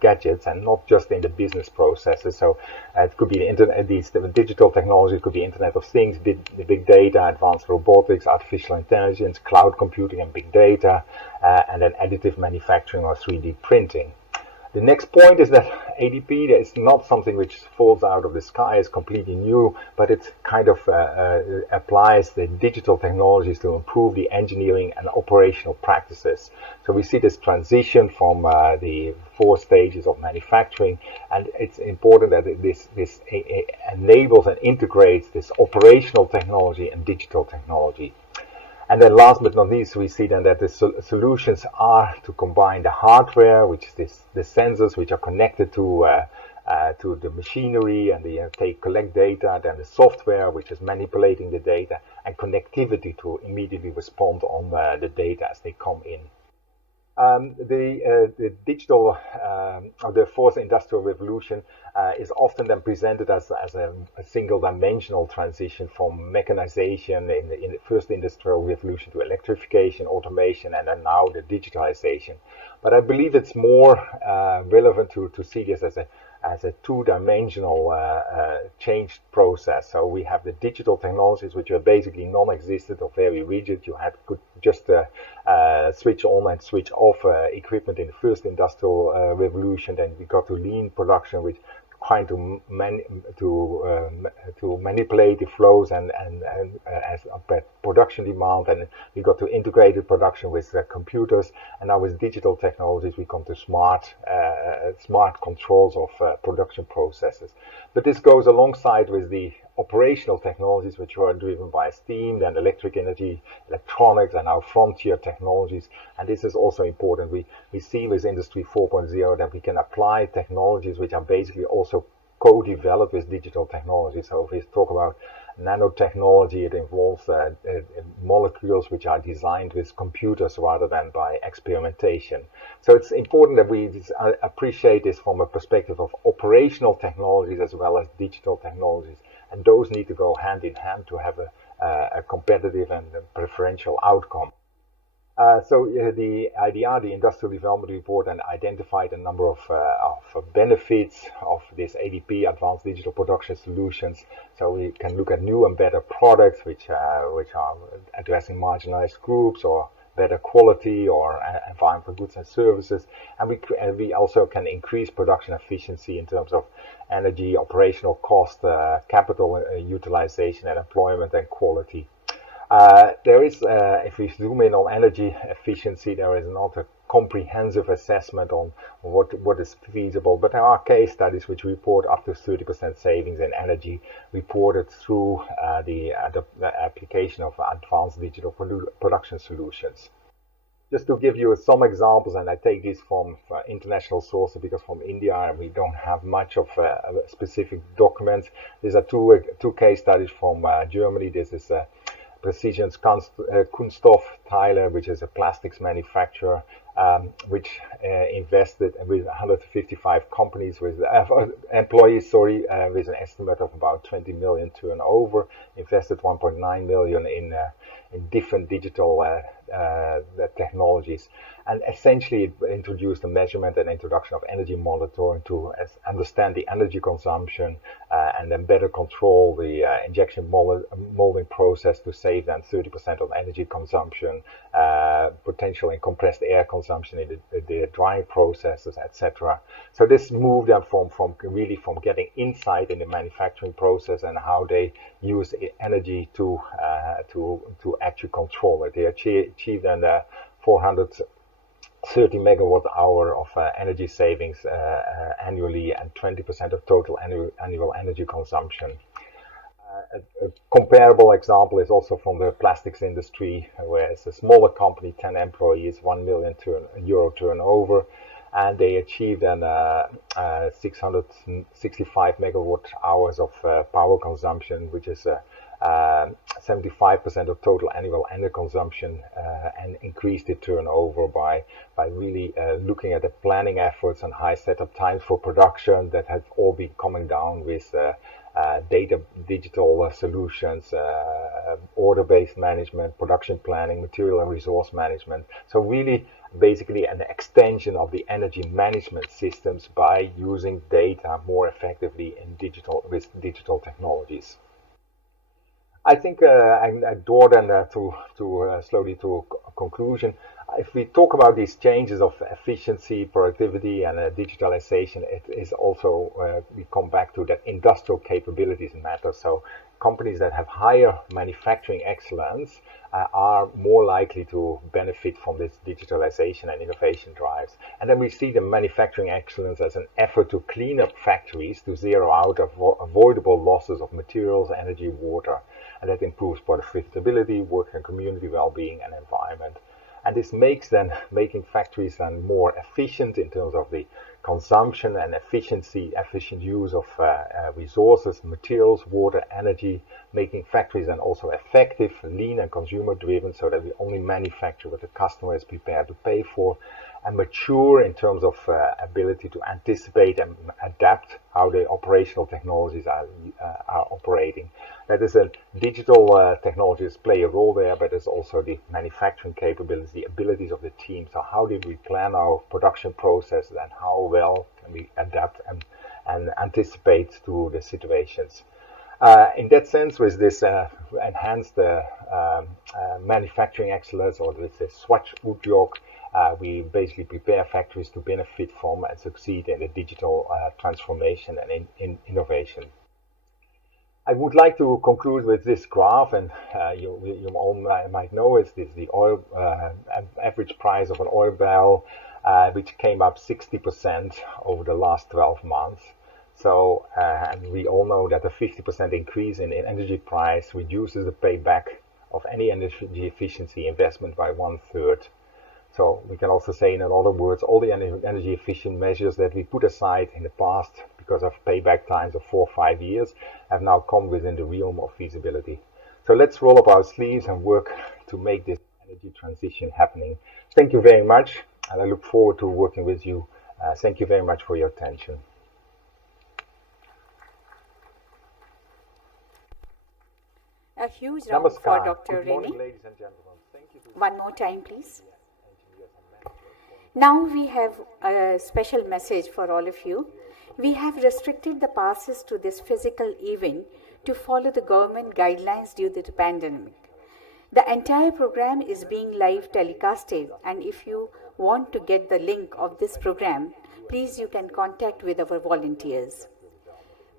gadgets, and not just in the business processes. So it could be the internet, these digital technologies could be Internet of Things, big data, advanced robotics, artificial intelligence, cloud computing and big data, and then additive manufacturing or 3D printing. The next point is that ADP is not something which falls out of the sky, it's completely new, but it kind of applies the digital technologies to improve the engineering and operational practices. So we see this transition from the 4 stages of manufacturing, and it's important that this enables and integrates this operational technology and digital technology. And then last but not least, we see then that the solutions are to combine the hardware, which is the sensors which are connected to the machinery and collect data, then the software which is manipulating the data, and connectivity to immediately respond on the data as they come in. The digital, the fourth industrial revolution is often then presented as a single-dimensional transition from mechanization in the first industrial revolution to electrification, automation, and then now the digitalization. But I believe it's more relevant to see this as a two-dimensional changed process. So we have the digital technologies, which are basically non-existent or very rigid. You could just switch on and switch off equipment in the first industrial revolution. Then we got to lean production, which trying to manipulate the flows and as production demand, and we got to integrated production with computers, and now with digital technologies we come to smart controls of production processes. But this goes alongside with the operational technologies which are driven by steam, then electric energy, electronics, and our frontier technologies. And this is also important. We see with Industry 4.0 that we can apply technologies which are basically also co-developed with digital technology. So if we talk about nanotechnology, it involves molecules which are designed with computers rather than by experimentation. So it's important that we appreciate this from a perspective of operational technologies as well as digital technologies. And those need to go hand in hand to have a competitive and preferential outcome. So the IDR, the Industrial Development Report, and identified a number of benefits of this ADP, Advanced Digital Production Solutions. So we can look at new and better products which are addressing marginalized groups, or better quality, or environmental goods and services. And we also can increase production efficiency in terms of energy, operational cost, capital utilization, and employment and quality. There is, if we zoom in on energy efficiency, there is not a comprehensive assessment on what is feasible, but there are case studies which report up to 30% savings in energy reported through the application of advanced digital production solutions. Just to give you some examples, and I take these from international sources because from India we don't have much of specific documents. These are two case studies from Germany. This is Precision's Kunststoff Tyler, which is a plastics manufacturer, which invested with 155 companies with employees, with an estimate of about 20 million turnover, invested 1.9 million in different digital technologies, and essentially it introduced the measurement and introduction of energy monitoring to understand the energy consumption and then better control the injection molding process to save them 30% of energy consumption, potential in compressed air consumption in the drying processes, etc. So this moved them from getting insight in the manufacturing process and how they use energy to actually control it. They achieved an 430 megawatt hour of energy savings annually, and 20% of total annual energy consumption. A comparable example is also from the plastics industry, where it's a smaller company, 10 employees, 1 million euro turnover. and they achieved an 665 megawatt hours of power consumption, which is 75% of total annual energy consumption, and increased the turnover by really looking at the planning efforts and high setup times for production that have all been coming down with digital solutions, order-based management, production planning, material and resource management. So really basically an extension of the energy management systems by using data more effectively with digital technologies. I think I draw then slowly to a conclusion. If we talk about these changes of efficiency, productivity, and digitalization, it is also we come back to that industrial capabilities matter. So companies that have higher manufacturing excellence are more likely to benefit from this digitalization and innovation drives. And then we see the manufacturing excellence as an effort to clean up factories, to zero out avoidable losses of materials, energy, water, and that improves profitability, work and community well-being, and environment. And this makes then making factories then more efficient in terms of the consumption and efficient use of resources, materials, water, energy, making factories then also effective, lean and consumer driven, so that we only manufacture what the customer is prepared to pay for, and mature in terms of ability to anticipate and adapt how the operational technologies are operating. That is, digital technologies play a role there, but there's also the manufacturing capabilities, the abilities of the team. So how did we plan our production processes, and how well can we adapt and anticipate to the situations? In that sense, with this enhanced manufacturing excellence, or with the Swatch Udyog, we basically prepare factories to benefit from and succeed in the digital transformation and in innovation. I would like to conclude with this graph, and you all might know is this the oil average price of an oil barrel, which came up 60% over the last 12 months. So, and we all know that a 50% increase in energy price reduces the payback of any energy efficiency investment by 1/3. So we can also say, in other words, all the energy efficient measures that we put aside in the past because of payback times of 4 or 5 years have now come within the realm of feasibility. So let's roll up our sleeves and work to make this energy transition happening. Thank you very much, and I look forward to working with you. Thank you very much for your attention. A huge round for Namaskar. Dr. Good morning, Rene. ladies and gentlemen. Thank you to One more time, please. Now we have a special message for all of you. We have restricted the passes to this physical event to follow the government guidelines due to the pandemic. The entire program is being live telecasted, and if you want to get the link of this program, please you can contact with our volunteers.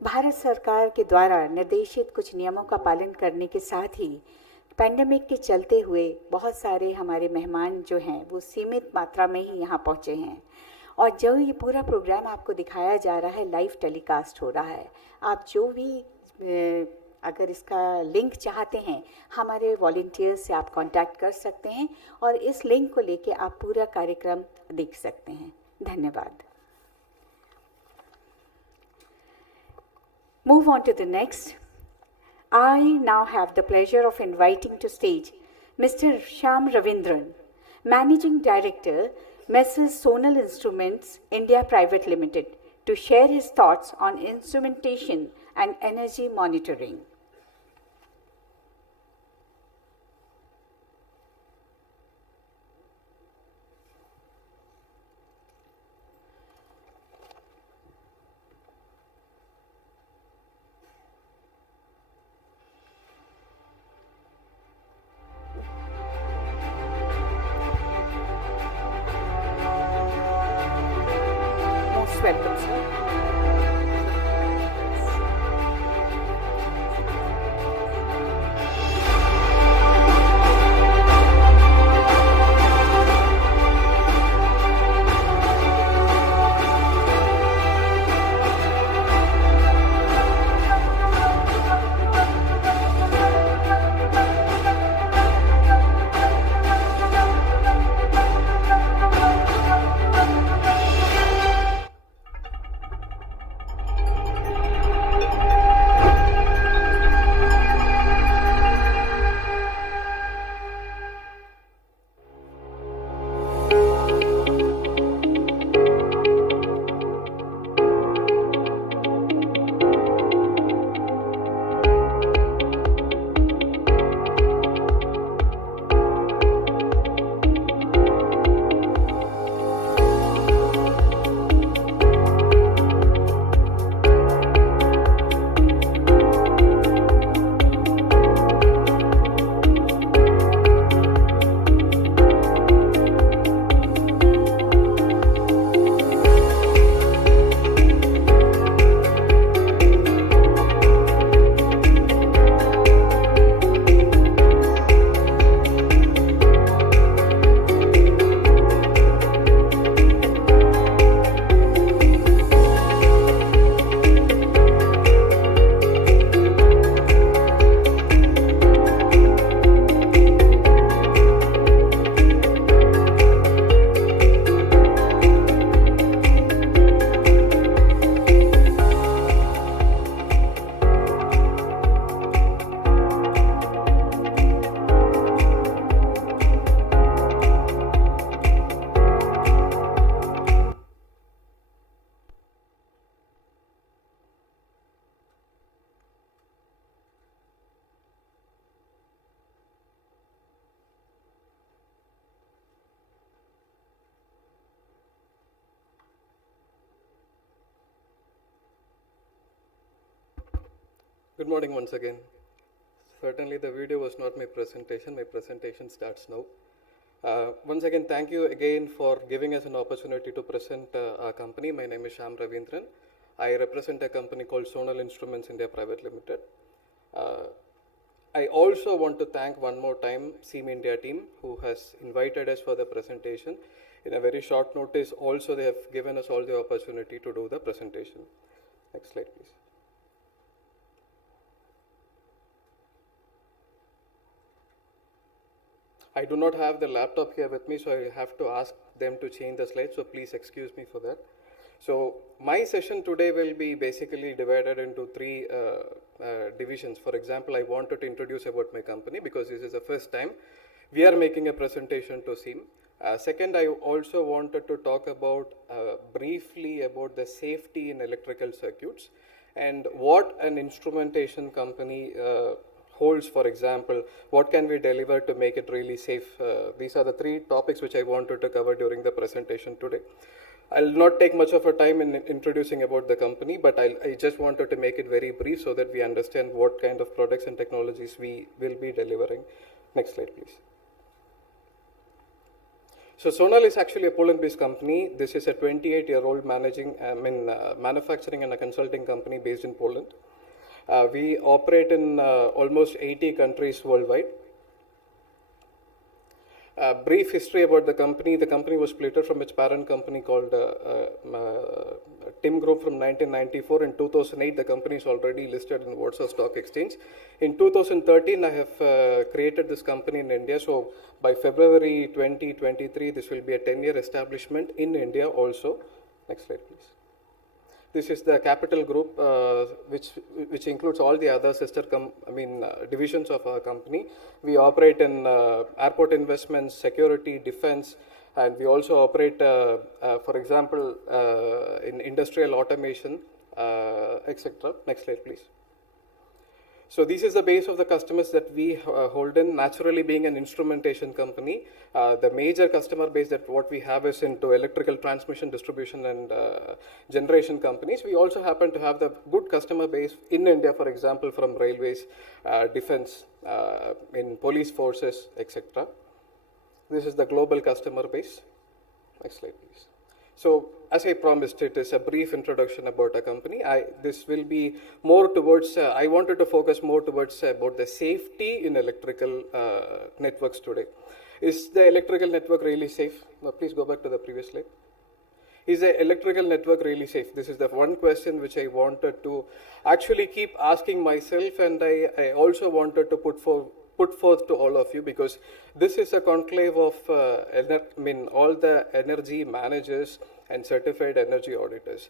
Bharat सरकार के द्वारा निर्देशित कुछ नियमों का पालन करने के साथ ही पैंडेमिक के चलते हुए बहुत सारे हमारे मेहमान जो हैं वो सीमित मात्रा में ही यहाँ पहुँचे हैं, और जो ये पूरा प्रोग्राम आपको दिखाया जा रहा है लाइव टेलीकास्ट हो रहा है। आप जो भी अगर इसका लिंक चाहते हैं हमारे वॉलंटियर्स से आप कांटेक्ट कर सकते हैं, और इस लिंक को लेके आप पूरा कार्यक्रम देख सकते हैं। धन्यवाद। Move on to the next. I now have the pleasure of inviting to stage Mr. Shyam Ravindran, Managing Director, Messrs. Sonal Instruments India Private Limited, to share his thoughts on instrumentation and energy monitoring. Welcome, sir. Good morning once again. Certainly the video was not my presentation. My presentation starts now. Once again, thank you again for giving us an opportunity to present our company. My name is Shyam Ravindran. I represent a company called Sonal Instruments India Private Limited. I also want to thank one more time SEAM India team who has invited us for the presentation. In a very short notice, also they have given us all the opportunity to do the presentation. Next slide, please. I do not have the laptop here with me, so I have to ask them to change the slides, so please excuse me for that. So my session today will be basically divided into three divisions. For example, I wanted to introduce about my company because this is the first time we are making a presentation to SEAM. Second, I also wanted to talk about briefly about the safety in electrical circuits and what an instrumentation company holds. For example, what can we deliver to make it really safe? These are the three topics which I wanted to cover during the presentation today. I'll not take much of a time in introducing about the company, but I just wanted to make it very brief so that we understand what kind of products and technologies we will be delivering. Next slide, please. So Sonal is actually a Poland-based company. This is a 28-year-old manufacturing and a consulting company based in Poland. We operate in almost 80 countries worldwide. Brief history about the company. The company was split from its parent company called Tim Group from 1994. In 2008, the company is already listed in Warsaw Stock Exchange. In 2013, I have created this company in India. So by February 2023, this will be a 10-year establishment in India also. Next slide, please. This is the capital group, which includes all the other sister divisions of our company. We operate in airport investments, security, defense, and we also operate, for example, in industrial automation, etc. Next slide, please. So this is the base of the customers that we hold in. Naturally, being an instrumentation company, the major customer base that what we have is into electrical transmission, distribution, and generation companies. We also happen to have the good customer base in India, for example, from railways, defense, in police forces, etc. This is the global customer base. Next slide, please. So, as I promised, it is a brief introduction about our company. This will be more towards, I wanted to focus more towards about the safety in electrical networks today. Is the electrical network really safe? Now, please go back to the previous slide. Is the electrical network really safe? This is the one question which I wanted to actually keep asking myself, and I also wanted to put forth to all of you, because this is a conclave of all the energy managers and certified energy auditors.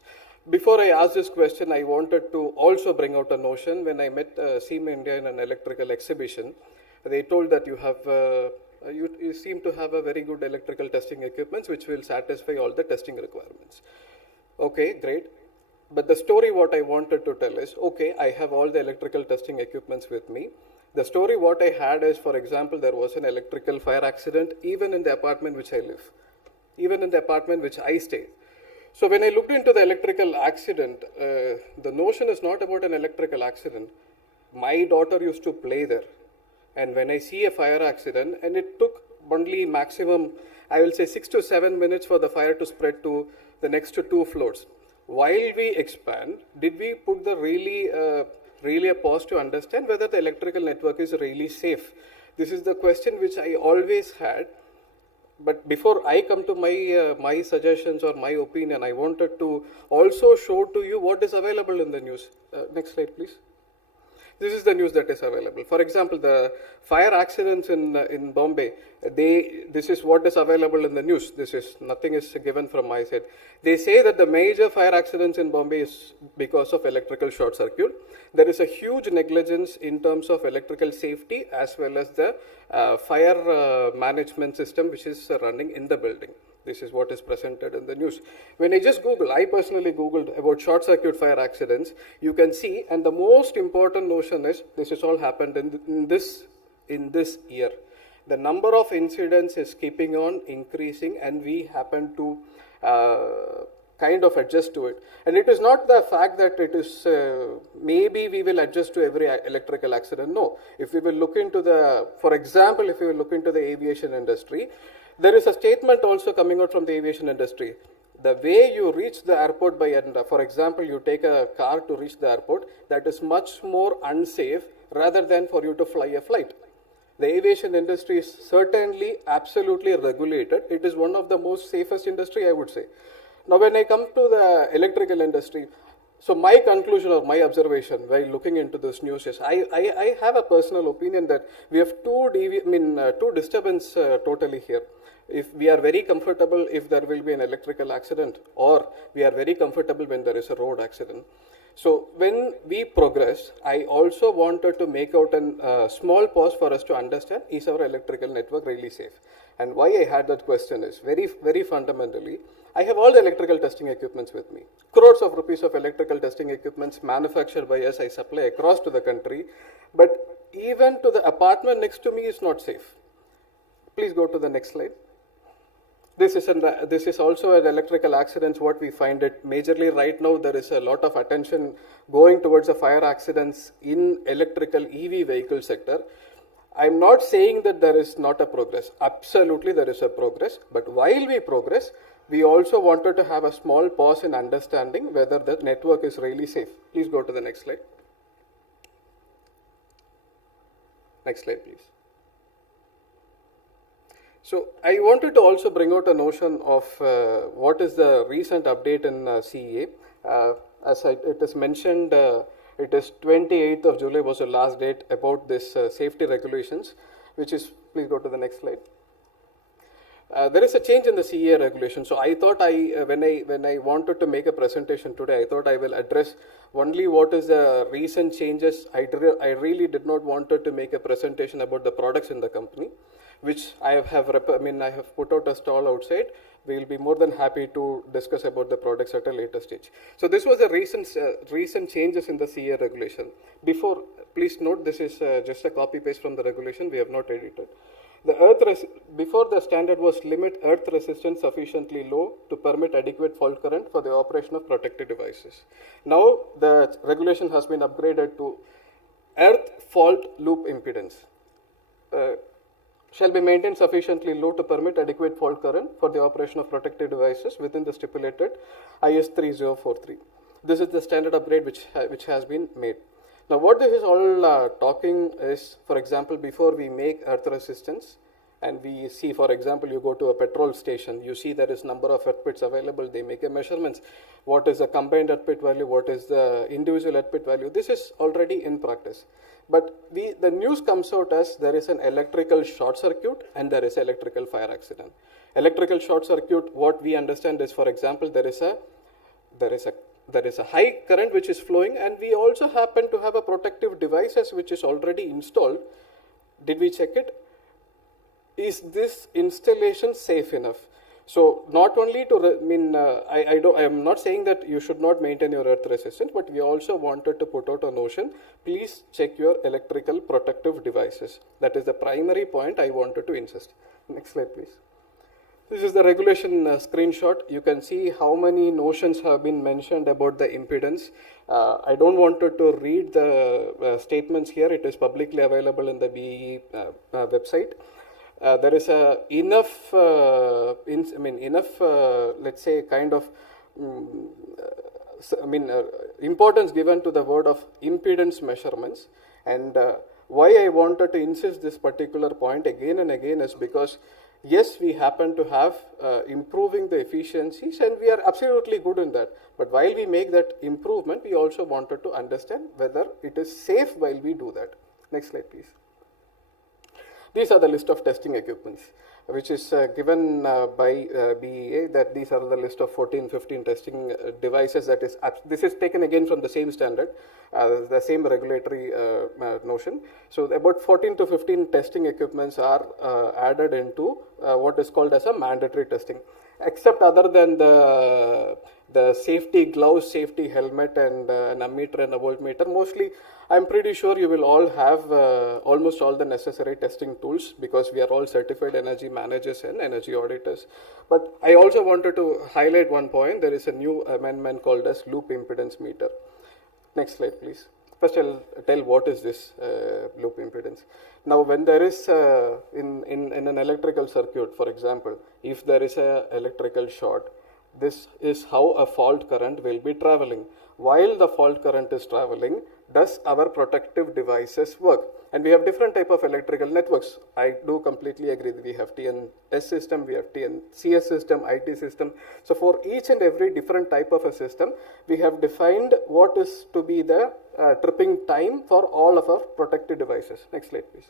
Before I ask this question, I wanted to also bring out a notion. When I met SEAM India in an electrical exhibition, they told that you have you seem to have a very good electrical testing equipment which will satisfy all the testing requirements. Okay, great. But the story what I wanted to tell is, okay, I have all the electrical testing equipments with me. The story what I had is, for example, there was an electrical fire accident even in the apartment which I live, even in the apartment which I stay. So when I looked into the electrical accident, the notion is not about an electrical accident. My daughter used to play there. And when I see a fire accident, and it took only maximum, I will say 6 to 7 minutes for the fire to spread to the next 2 floors. While we expand, did we put the really a pause to understand whether the electrical network is really safe? This is the question which I always had. But before I come to my suggestions or my opinion, I wanted to also show to you what is available in the news. Next slide, please. This is the news that is available. For example, the fire accidents in Bombay, this is what is available in the news. Nothing is given from my side. They say that the major fire accidents in Bombay is because of electrical short circuit. There is a huge negligence in terms of electrical safety as well as the fire management system which is running in the building. This is what is presented in the news. When I just I personally Googled about short circuit fire accidents, you can see, and the most important notion is, this has all happened in this year. The number of incidents is keeping on increasing, and we happen to kind of adjust to it. And it is not the fact that it is maybe we will adjust to every electrical accident. No. If we will look into the, for example, if we will look into the aviation industry, there is a statement also coming out from the aviation industry. The way you reach the airport by, for example, you take a car to reach the airport, that is much more unsafe rather than for you to fly a flight. The aviation industry is certainly absolutely regulated. It is one of the most safest industry, I would say. Now, when I come to the electrical industry, so my conclusion or my observation while looking into this news is, I have a personal opinion that we have two disturbance totally here. If we are very comfortable if there will be an electrical accident, or we are very comfortable when there is a road accident. So when we progress, I also wanted to make out a small pause for us to understand, is our electrical network really safe? And why I had that question is very, very fundamentally, I have all the electrical testing equipments with me. Crores of rupees of electrical testing equipments manufactured by us, I supply across to the country, but even to the apartment next to me is not safe. Please go to the next slide. This is also an electrical accident, what we find it majorly right now. There is a lot of attention going towards the fire accidents in electrical EV vehicle sector. I'm not saying that there is not a progress. Absolutely there is a progress. But while we progress, we also wanted to have a small pause in understanding whether the network is really safe. Please go to the next slide. Next slide, please. So I wanted to also bring out a notion of what is the recent update in CEA. It is mentioned, it is 28th of July was the last date about this safety regulations, which is, please go to the next slide. There is a change in the CEA regulation. So I thought when I wanted to make a presentation today, I thought I will address only what is the recent changes. I really did not wanted to make a presentation about the products in the company, which I have put out a stall outside. We will be more than happy to discuss about the products at a later stage. So this was the recent changes in the CEA regulation. Before, please note, this is just a copy paste from the regulation. We have not edited. Before the standard was limit earth resistance sufficiently low to permit adequate fault current for the operation of protected devices. Now the regulation has been upgraded to earth fault loop impedance. Shall be maintained sufficiently low to permit adequate fault current for the operation of protective devices within the stipulated IS 3043. This is the standard upgrade which has been made. Now what this is all talking is, for example, before we make earth resistance, and we see, for example, you go to a petrol station, you see there is number of earth pits available, they make a measurements. What is the combined earth pit value, what is the individual earth pit value? This is already in practice. But the news comes out as there is an electrical short circuit and there is electrical fire accident. Electrical short circuit, what we understand is, for example, there is a high current which is flowing, and we also happen to have a protective devices which is already installed. Did we check it? Is this installation safe enough? So not only to, I am not saying that you should not maintain your earth resistance, but we also wanted to put out a notion, please check your electrical protective devices. That is the primary point I wanted to insist. Next slide, please. This is the regulation screenshot. You can see how many notions have been mentioned about the impedance. I don't want to read the statements here. It is publicly available in the BEE website. There is enough, let's say, kind of, importance given to the word of impedance measurements. And why I wanted to insist this particular point again and again is because, yes, we happen to have improving the efficiencies, and we are absolutely good in that. But while we make that improvement, we also wanted to understand whether it is safe while we do that. Next slide, please. These are the list of testing equipments, which is given by BEA, that these are the list of 14, 15 testing devices. That is, this is taken again from the same standard, the same regulatory notion. So about 14 to 15 testing equipments are added into what is called as a mandatory testing. except other than the safety gloves, safety helmet, and an ammeter and a voltmeter, mostly I'm pretty sure you will all have almost all the necessary testing tools, because we are all certified energy managers and energy auditors. But I also wanted to highlight one point. There is a new amendment called as loop impedance meter. Next slide, please. First, I'll tell what is this loop impedance. Now, when there is in an electrical circuit, for example, if there is an electrical short, this is how a fault current will be traveling. While the fault current is traveling, does our protective devices work? And we have different type of electrical networks. I do completely agree that we have TNS system, we have TNCS system, IT system. So for each and every different type of a system, we have defined what is to be the tripping time for all of our protective devices. Next slide, please.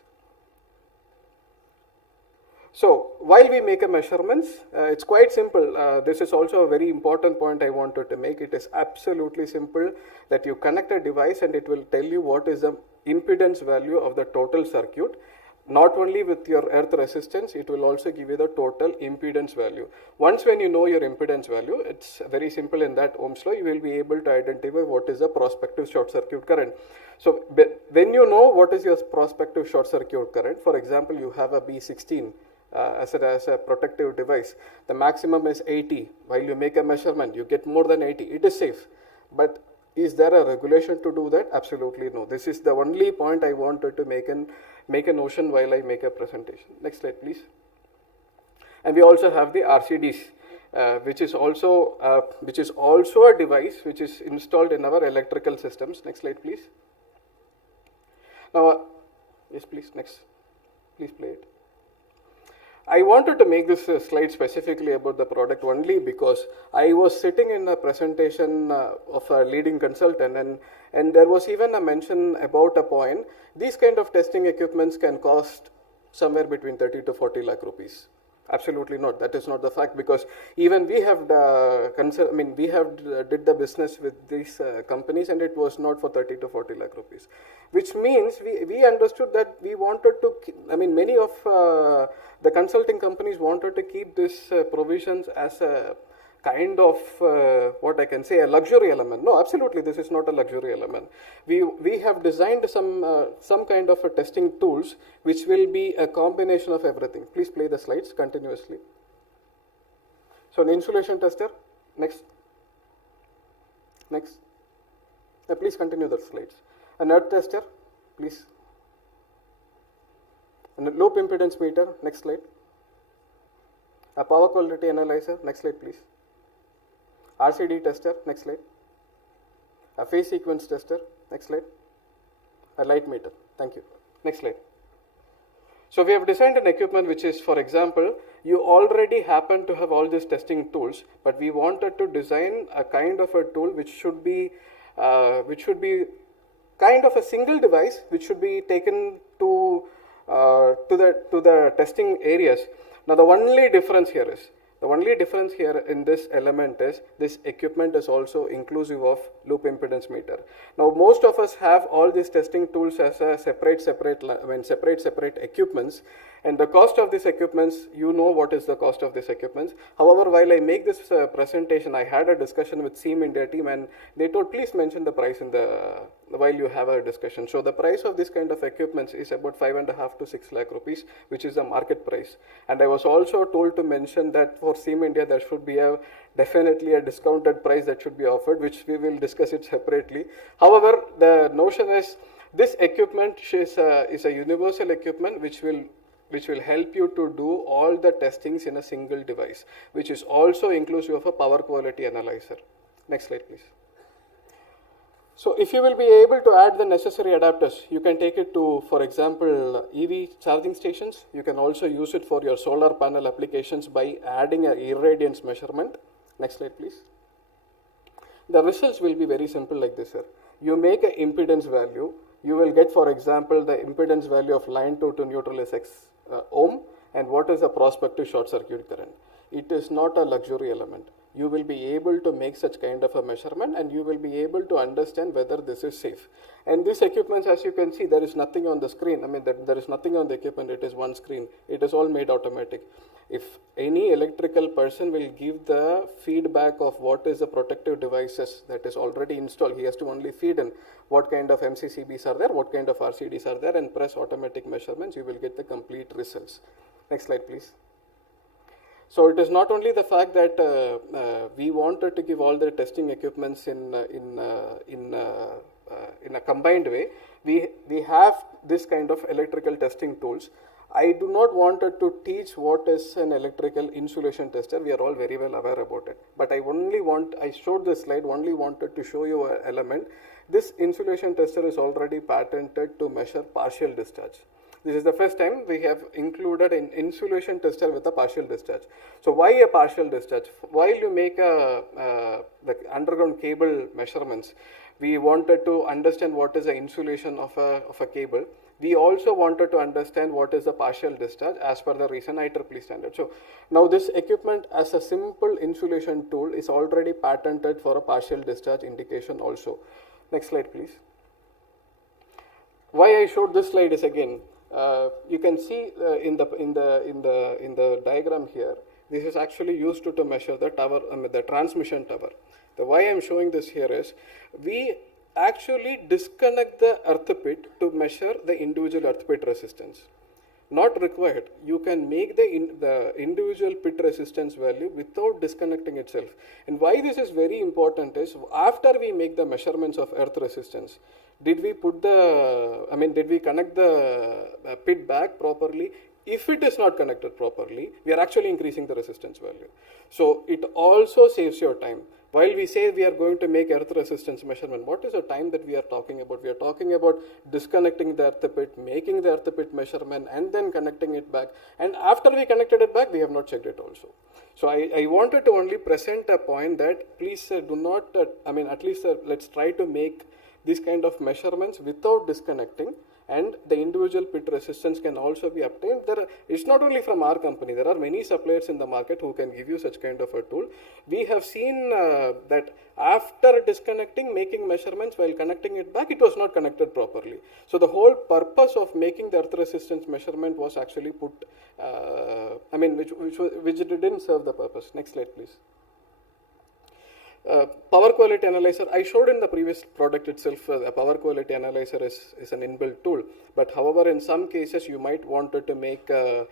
So while we make a measurements, it's quite simple. This is also a very important point I wanted to make. It is absolutely simple that you connect a device and it will tell you what is the impedance value of the total circuit. Not only with your earth resistance, it will also give you the total impedance value. Once when you know your impedance value, it's very simple in that Ohm's law, you will be able to identify what is the prospective short circuit current. So when you know what is your prospective short circuit current, for example, you have a B16, as a protective device, the maximum is 80. While you make a measurement, you get more than 80. It is safe. But is there a regulation to do that? Absolutely no. This is the only point I wanted to make a notion while I make a presentation. Next slide, please. And we also have the RCDs, which is also a device which is installed in our electrical systems. Next slide, please. Now, yes, please. Next, please play it. I wanted to make this slide specifically about the product only because I was sitting in a presentation of a leading consultant, and there was even a mention about a point. These kind of testing equipments can cost somewhere between 30 to 40 lakh rupees. Absolutely not. That is not the fact, because even we have did the business with these companies, and it was not for 30 to 40 lakh rupees, which means we understood that we wanted to, many of the consulting companies wanted to keep these provisions as a kind of what I can say, a luxury element. No, absolutely, this is not a luxury element. We have designed some kind of a testing tools which will be a combination of everything. Please play the slides continuously. So an insulation tester, next. Please continue the slides. An earth tester, please. And a loop impedance meter, next slide. A power quality analyzer, next slide, please. RCD tester, next slide. A phase sequence tester, next slide. A light meter, thank you. Next slide. So we have designed an equipment which is, for example, you already happen to have all these testing tools, but we wanted to design a kind of a tool which should be kind of a single device which should be taken to the testing areas. Now the only difference here in this element is this equipment is also inclusive of loop impedance meter. Now most of us have all these testing tools as a separate equipments, and the cost of these equipments, you know what is the cost of these equipments. However, while I make this presentation, I had a discussion with SEAM India team, and they told please mention the price while you have a discussion. So the price of this kind of equipments is about 5.5 to 6 lakh rupees, which is the market price. And I was also told to mention that for SEAM India there should be definitely a discounted price that should be offered, which we will discuss it separately. However, the notion is this equipment is a universal equipment which will help you to do all the testings in a single device, which is also inclusive of a power quality analyzer. Next slide, please. So if you will be able to add the necessary adapters, you can take it to, for example, EV charging stations. You can also use it for your solar panel applications by adding an irradiance measurement. Next slide, please. The results will be very simple like this, sir. You make an impedance value. You will get, for example, the impedance value of line to neutral is X ohm, and what is the prospective short circuit current. It is not a luxury element. You will be able to make such kind of a measurement, and you will be able to understand whether this is safe. And these equipments, as you can see, there is nothing on the screen. I mean, there is nothing on the equipment, it is one screen. It is all made automatic. If any electrical person will give the feedback of what is the protective devices that is already installed, he has to only feed in what kind of MCCBs are there, what kind of RCDs are there, and press automatic measurements, you will get the complete results. Next slide, please. So it is not only the fact that we wanted to give all the testing equipments in a combined way. We have this kind of electrical testing tools. I do not wanted to teach what is an electrical insulation tester. We are all very well aware about it. But I showed this slide, only wanted to show you an element. This insulation tester is already patented to measure partial discharge. This is the first time we have included an insulation tester with a partial discharge. So why a partial discharge? While you make the underground cable measurements, we wanted to understand what is the insulation of a cable. We also wanted to understand what is the partial discharge as per the recent IEEE standard. So now this equipment as a simple insulation tool is already patented for a partial discharge indication also. Next slide, please. Why I showed this slide is again, you can see in the diagram here, this is actually used to measure the tower, the transmission tower. The why I am showing this here is, we actually disconnect the earth pit to measure the individual earth pit resistance. Not required. You can make the individual pit resistance value without disconnecting itself. And why this is very important is, after we make the measurements of earth resistance, did we connect the pit back properly? If it is not connected properly, we are actually increasing the resistance value. So it also saves your time. While we say we are going to make earth resistance measurement, what is the time that we are talking about? We are talking about disconnecting the earth pit, making the earth pit measurement, and then connecting it back. And after we connected it back, we have not checked it also. So I wanted to only present a point that please do not, at least let's try to make these kind of measurements without disconnecting, and the individual pit resistance can also be obtained. It's not only from our company, there are many suppliers in the market who can give you such kind of a tool. We have seen that after disconnecting, making measurements while connecting it back, it was not connected properly. So the whole purpose of making the earth resistance measurement was actually put, which didn't serve the purpose. Next slide, please. Power quality analyzer, I showed in the previous product itself, a power quality analyzer is an inbuilt tool. But however, in some cases, you might wanted to make a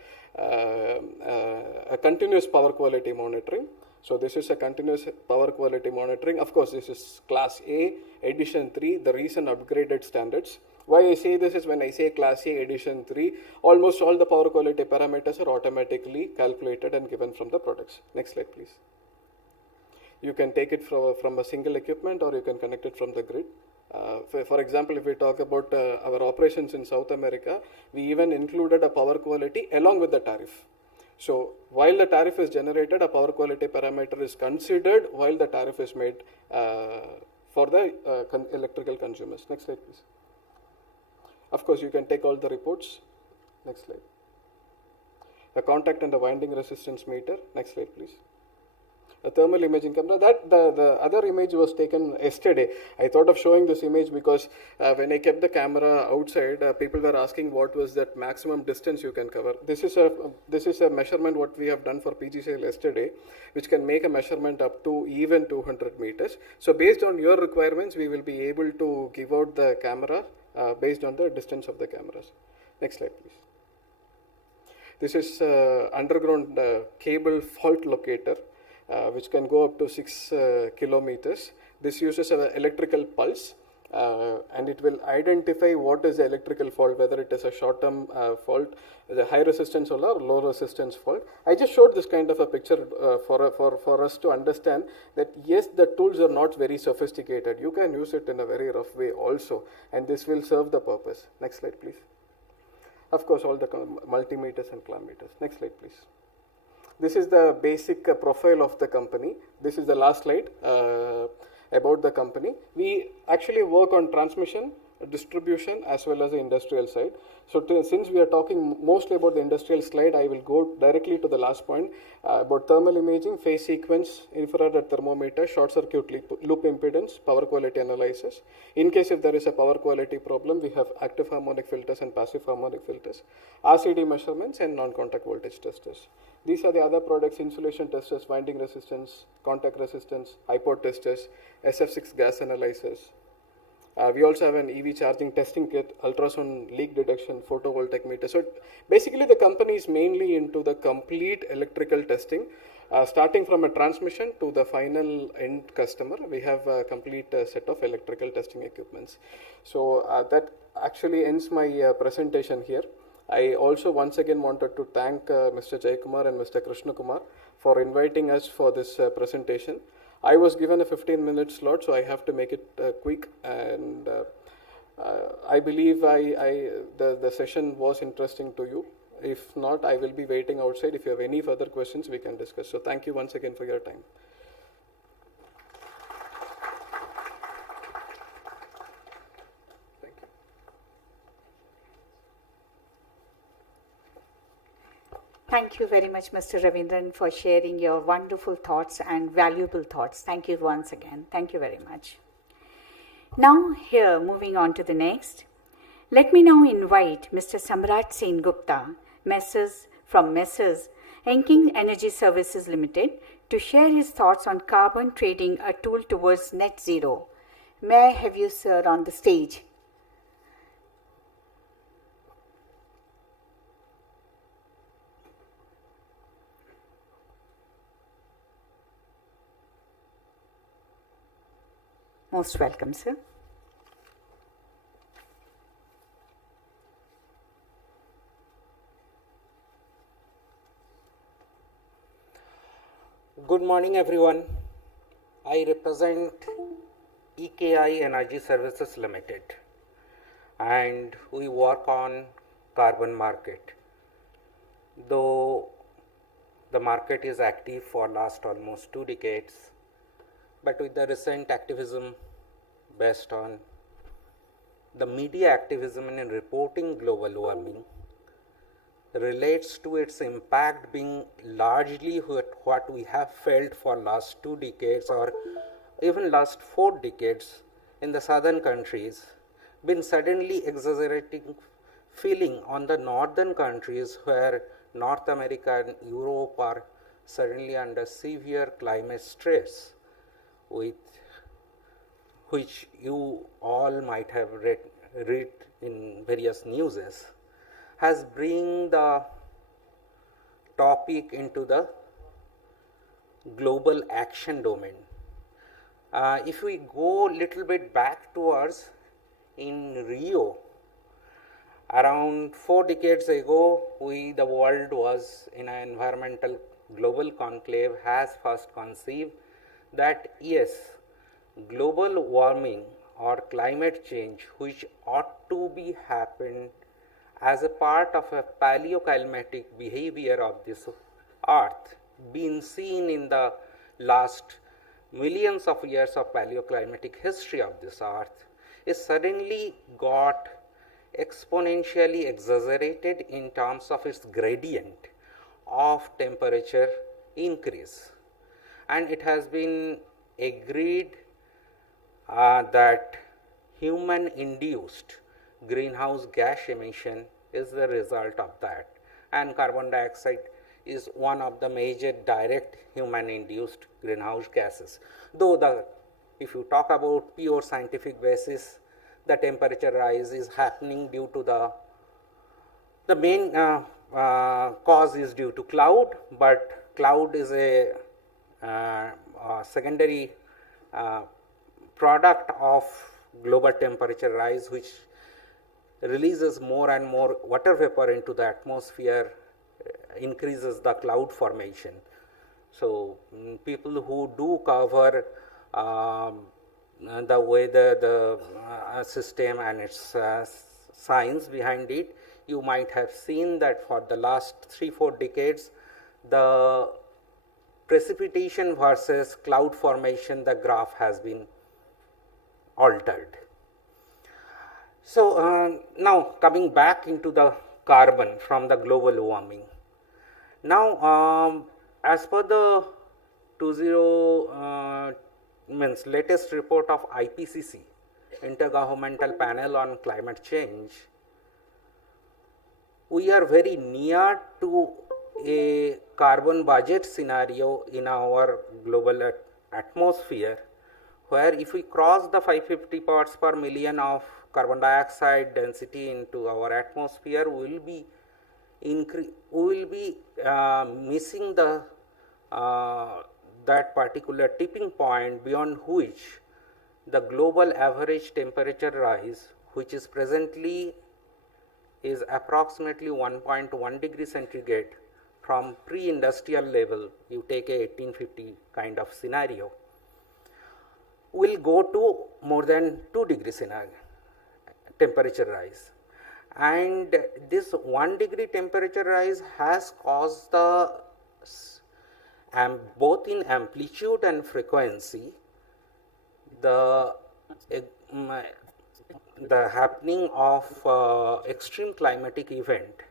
continuous power quality monitoring. So this is a continuous power quality monitoring. Of course, this is Class A, Edition 3, the recent upgraded standards. Why I say this is, when I say Class A, Edition 3, almost all the power quality parameters are automatically calculated and given from the products. Next slide, please. You can take it from a single equipment, or you can connect it from the grid. For example, if we talk about our operations in South America, we even included a power quality along with the tariff. So while the tariff is generated, a power quality parameter is considered while the tariff is made for the electrical consumers. Next slide, please. Of course, you can take all the reports. Next slide. The contact and the winding resistance meter. Next slide, please. A thermal imaging camera. That the other image was taken yesterday. I thought of showing this image because when I kept the camera outside, people were asking what was that maximum distance you can cover. This is a measurement what we have done for PGCL yesterday, which can make a measurement up to even 200 meters. So based on your requirements, we will be able to give out the camera based on the distance of the cameras. Next slide, please. This is underground cable fault locator. Which can go up to 6 kilometers. This uses an electrical pulse and it will identify what is the electrical fault, whether it is a short-term fault, the high resistance or low resistance fault. I just showed this kind of a picture for us to understand that yes, the tools are not very sophisticated. You can use it in a very rough way also, and this will serve the purpose. Next slide, please. Of course, all the multimeters and kilometers. Next slide, please. This is the basic profile of the company. This is the last slide about the company. We actually work on transmission, distribution as well as the industrial side. So since we are talking mostly about the industrial slide, I will go directly to the last point about thermal imaging, phase sequence, infrared thermometer, short circuit loop impedance, power quality analysis. In case if there is a power quality problem, we have active harmonic filters and passive harmonic filters, RCD measurements and non-contact voltage testers. These are the other products: insulation testers, winding resistance, contact resistance, iPod testers, SF6 gas analyzers. We also have an EV charging testing kit, ultrasound leak detection, photovoltaic meter. So basically the company is mainly into the complete electrical testing, starting from a transmission to the final end customer. We have a complete set of electrical testing equipments. So that actually ends my presentation here. I also once again wanted to thank Mr. Jaykumar and Mr. Krishna Kumar for inviting us for this presentation. I was given a 15-minute slot, so I have to make it quick, and I believe the session was interesting to you. If not, I will be waiting outside. If you have any further questions, we can discuss. So thank you once again for your time. Thank you. Thank you very much, Mr. Ravindran, for sharing your wonderful thoughts and valuable thoughts. Thank you once again. Thank you very much. Now, here, moving on to the next, let me now invite Mr. Samrat Sen Gupta, from Messrs. Enking Energy Services Limited, to share his thoughts on carbon trading, a tool towards net zero. May I have you, sir, on the stage? Most welcome, sir. Good morning, everyone. I represent EKI Energy Services Limited, and we work on carbon market. Though the market is active for last almost 2 decades, but with the recent activism based on the media activism in reporting global warming relates to its impact being largely what we have felt for last 2 decades or even last 4 decades in the southern countries, been suddenly exaggerating feeling on the northern countries where North America and Europe are suddenly under severe climate stress, with which you all might have read in various newses, has bring the topic into the global action domain. If we go a little bit back towards in Rio, around 4 decades ago, the world was in an environmental global conclave, has first conceived that yes, global warming or climate change, which ought to be happened as a part of a paleoclimatic behavior of this earth, been seen in the last millions of years of paleoclimatic history of this earth, is suddenly got exponentially exaggerated in terms of its gradient of temperature increase. And it has been agreed that human induced greenhouse gas emission is the result of that, and carbon dioxide is one of the major direct human induced greenhouse gases. Though if you talk about pure scientific basis, the temperature rise is happening due to the main cause is due to cloud, but cloud is a secondary product of global temperature rise, which releases more and more water vapor into the atmosphere, increases the cloud formation. So people who do cover the weather, the system and its science behind it, you might have seen that for the last 3-4 decades, the precipitation versus cloud formation, the graph has been altered. So now coming back into the carbon from the global warming. Now as per the 20 means latest report of IPCC, Intergovernmental Panel on Climate Change, we are very near to a carbon budget scenario in our global atmosphere, where if we cross the 550 parts per million of carbon dioxide density into our atmosphere, we will be missing the that particular tipping point beyond which the global average temperature rise, which is presently is approximately 1.1 degree centigrade from pre-industrial level, you take a 1850 kind of scenario, will go to more than 2 degree scenario temperature rise. And this 1 degree temperature rise has caused the both in amplitude and frequency the happening of extreme climatic event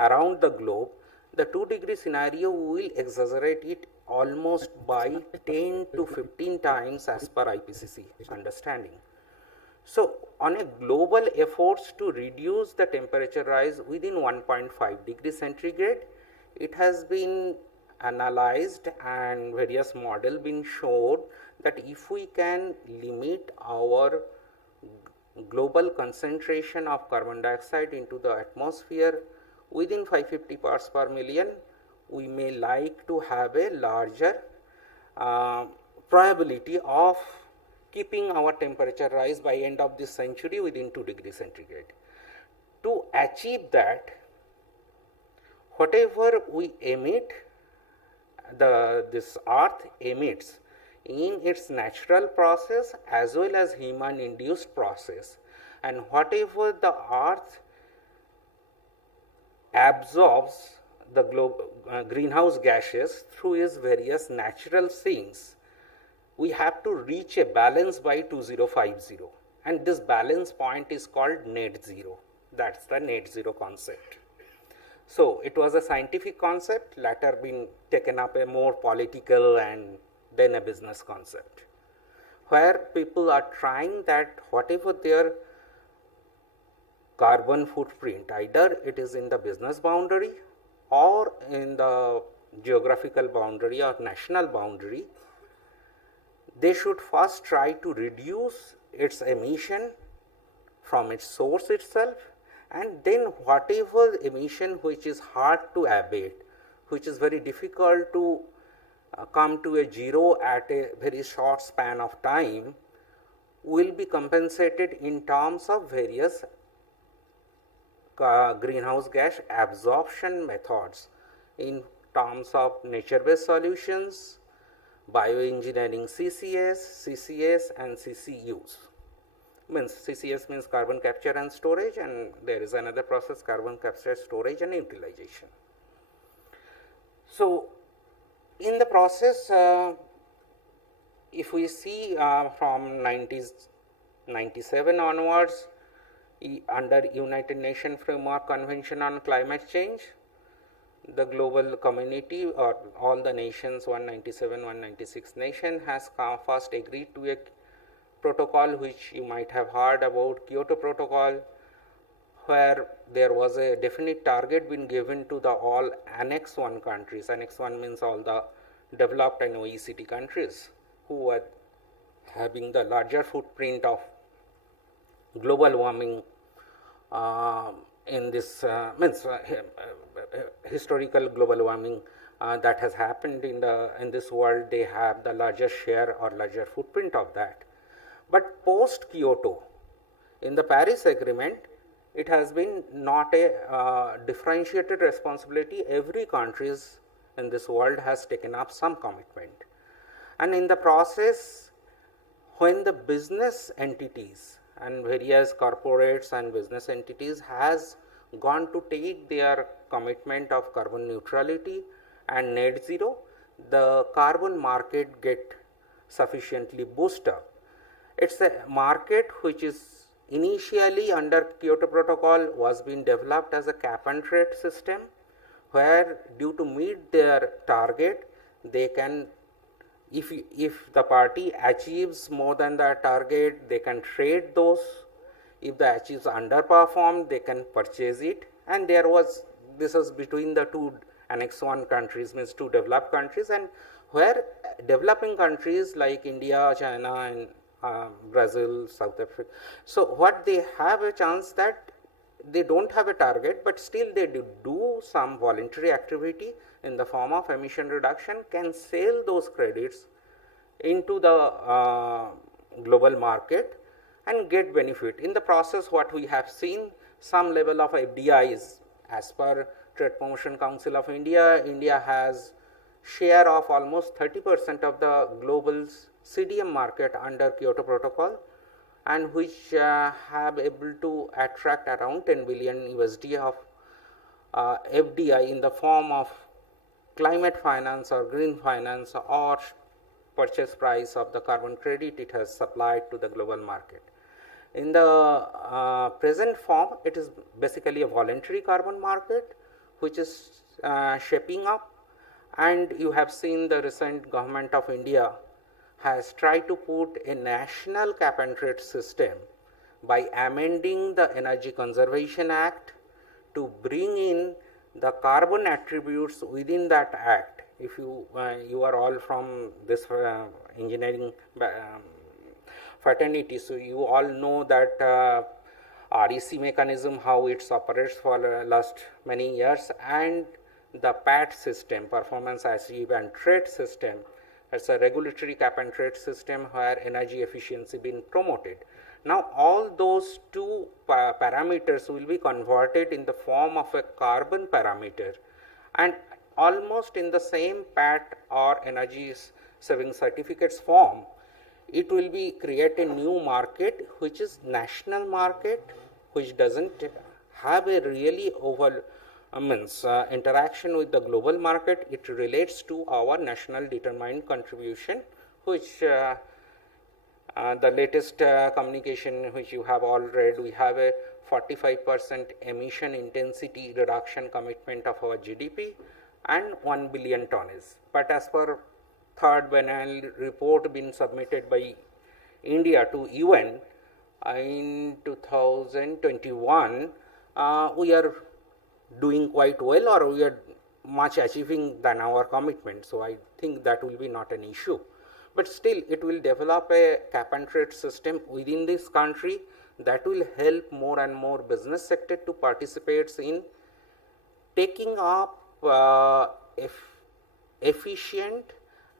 around the globe. The 2 degree scenario will exaggerate it almost by 10 to 15 times as per IPCC understanding. So on a global efforts to reduce the temperature rise within 1.5 degrees centigrade, it has been analyzed and various models been showed that if we can limit our global concentration of carbon dioxide into the atmosphere within 550 parts per million, we may like to have a larger probability of keeping our temperature rise by end of this century within 2 degrees centigrade. To achieve that, whatever we emit, this earth emits in its natural process as well as human induced process, and whatever the earth absorbs the greenhouse gases through its various natural sinks, we have to reach a balance by 2050, and this balance point is called net zero. That's the net zero concept. So it was a scientific concept, later been taken up a more political and then a business concept, where people are trying that whatever their carbon footprint, either it is in the business boundary or in the geographical boundary or national boundary, they should first try to reduce its emission from its source itself, and then whatever emission which is hard to abate, which is very difficult to come to a zero at a very short span of time, will be compensated in terms of various greenhouse gas absorption methods, in terms of nature-based solutions, bioengineering CCS and CCUs. CCS means carbon capture and storage, and there is another process, carbon capture, storage and utilization. So in the process, if we see from 1997 onwards, under United Nations Framework Convention on Climate Change, the global community or all the nations, 197, 196 nation has first agreed to a protocol which you might have heard about, Kyoto Protocol, where there was a definite target been given to the all Annex 1 countries. Annex 1 means all the developed and OECD countries who were having the larger footprint of global warming in this historical global warming that has happened in this world. They have the larger share or larger footprint of that. But post Kyoto, in the Paris Agreement, it has been not a differentiated responsibility. Every country in this world has taken up some commitment, and in the process, when the business entities and various corporates and business entities has gone to take their commitment of carbon neutrality and net zero, the carbon market get sufficiently boosted up. It's a market which is initially under Kyoto Protocol was being developed as a cap and trade system, where due to meet their target, they can, if the party achieves more than the target, they can trade those. If the achieves underperformed, they can purchase it. And this was between the two Annex 1 countries, means two developed countries, and where developing countries like India, China, and Brazil, South Africa. So what they have a chance that they don't have a target, but still they do some voluntary activity in the form of emission reduction, can sell those credits into the global market and get benefit. In the process, what we have seen, some level of FDIs. As per Trade Promotion Council of India, India has share of almost 30% of the global CDM market under Kyoto Protocol, and which have able to attract around 10 billion USD of FDI in the form of climate finance or green finance or purchase price of the carbon credit it has supplied to the global market. In the present form, it is basically a voluntary carbon market which is shaping up, and you have seen the recent government of India has tried to put a national cap and trade system by amending the Energy Conservation Act to bring in the carbon attributes within that act. If you are all from this engineering fraternity, so you all know that REC mechanism, how it operates for last many years, and the PAT system, performance achievement and trade system. It's a regulatory cap and trade system where energy efficiency being promoted. Now all those two parameters will be converted in the form of a carbon parameter, and almost in the same PAT or energy saving certificates form, it will be create a new market which is national market, which doesn't have a really interaction with the global market. It relates to our national determined contribution, which the latest communication which you have all read, we have a 45% emission intensity reduction commitment of our GDP and 1 billion tonnage. But as per third biennial report been submitted by India to UN in 2021, we are doing quite well, or we are much achieving than our commitment. So I think that will be not an issue. But still, it will develop a cap and trade system within this country that will help more and more business sector to participate in taking up efficient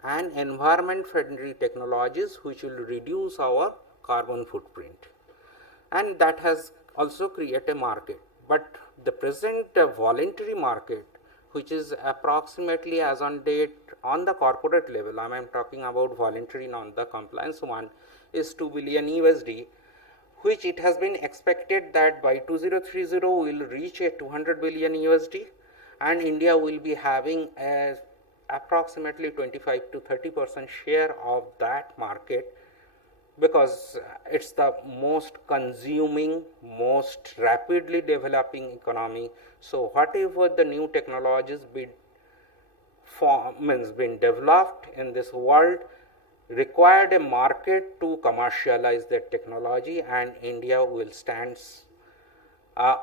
and environment friendly technologies which will reduce our carbon footprint, and that has also created a market. But the present voluntary market, which is approximately as on date on the corporate level, I am talking about voluntary, non the compliance one, is 2 billion USD, which it has been expected that by 2030 will reach a 200 billion USD, and India will be having a approximately 25 to 30% share of that market, because it's the most consuming, most rapidly developing economy. So whatever the new technologies been developed in this world required a market to commercialize that technology, and India will stand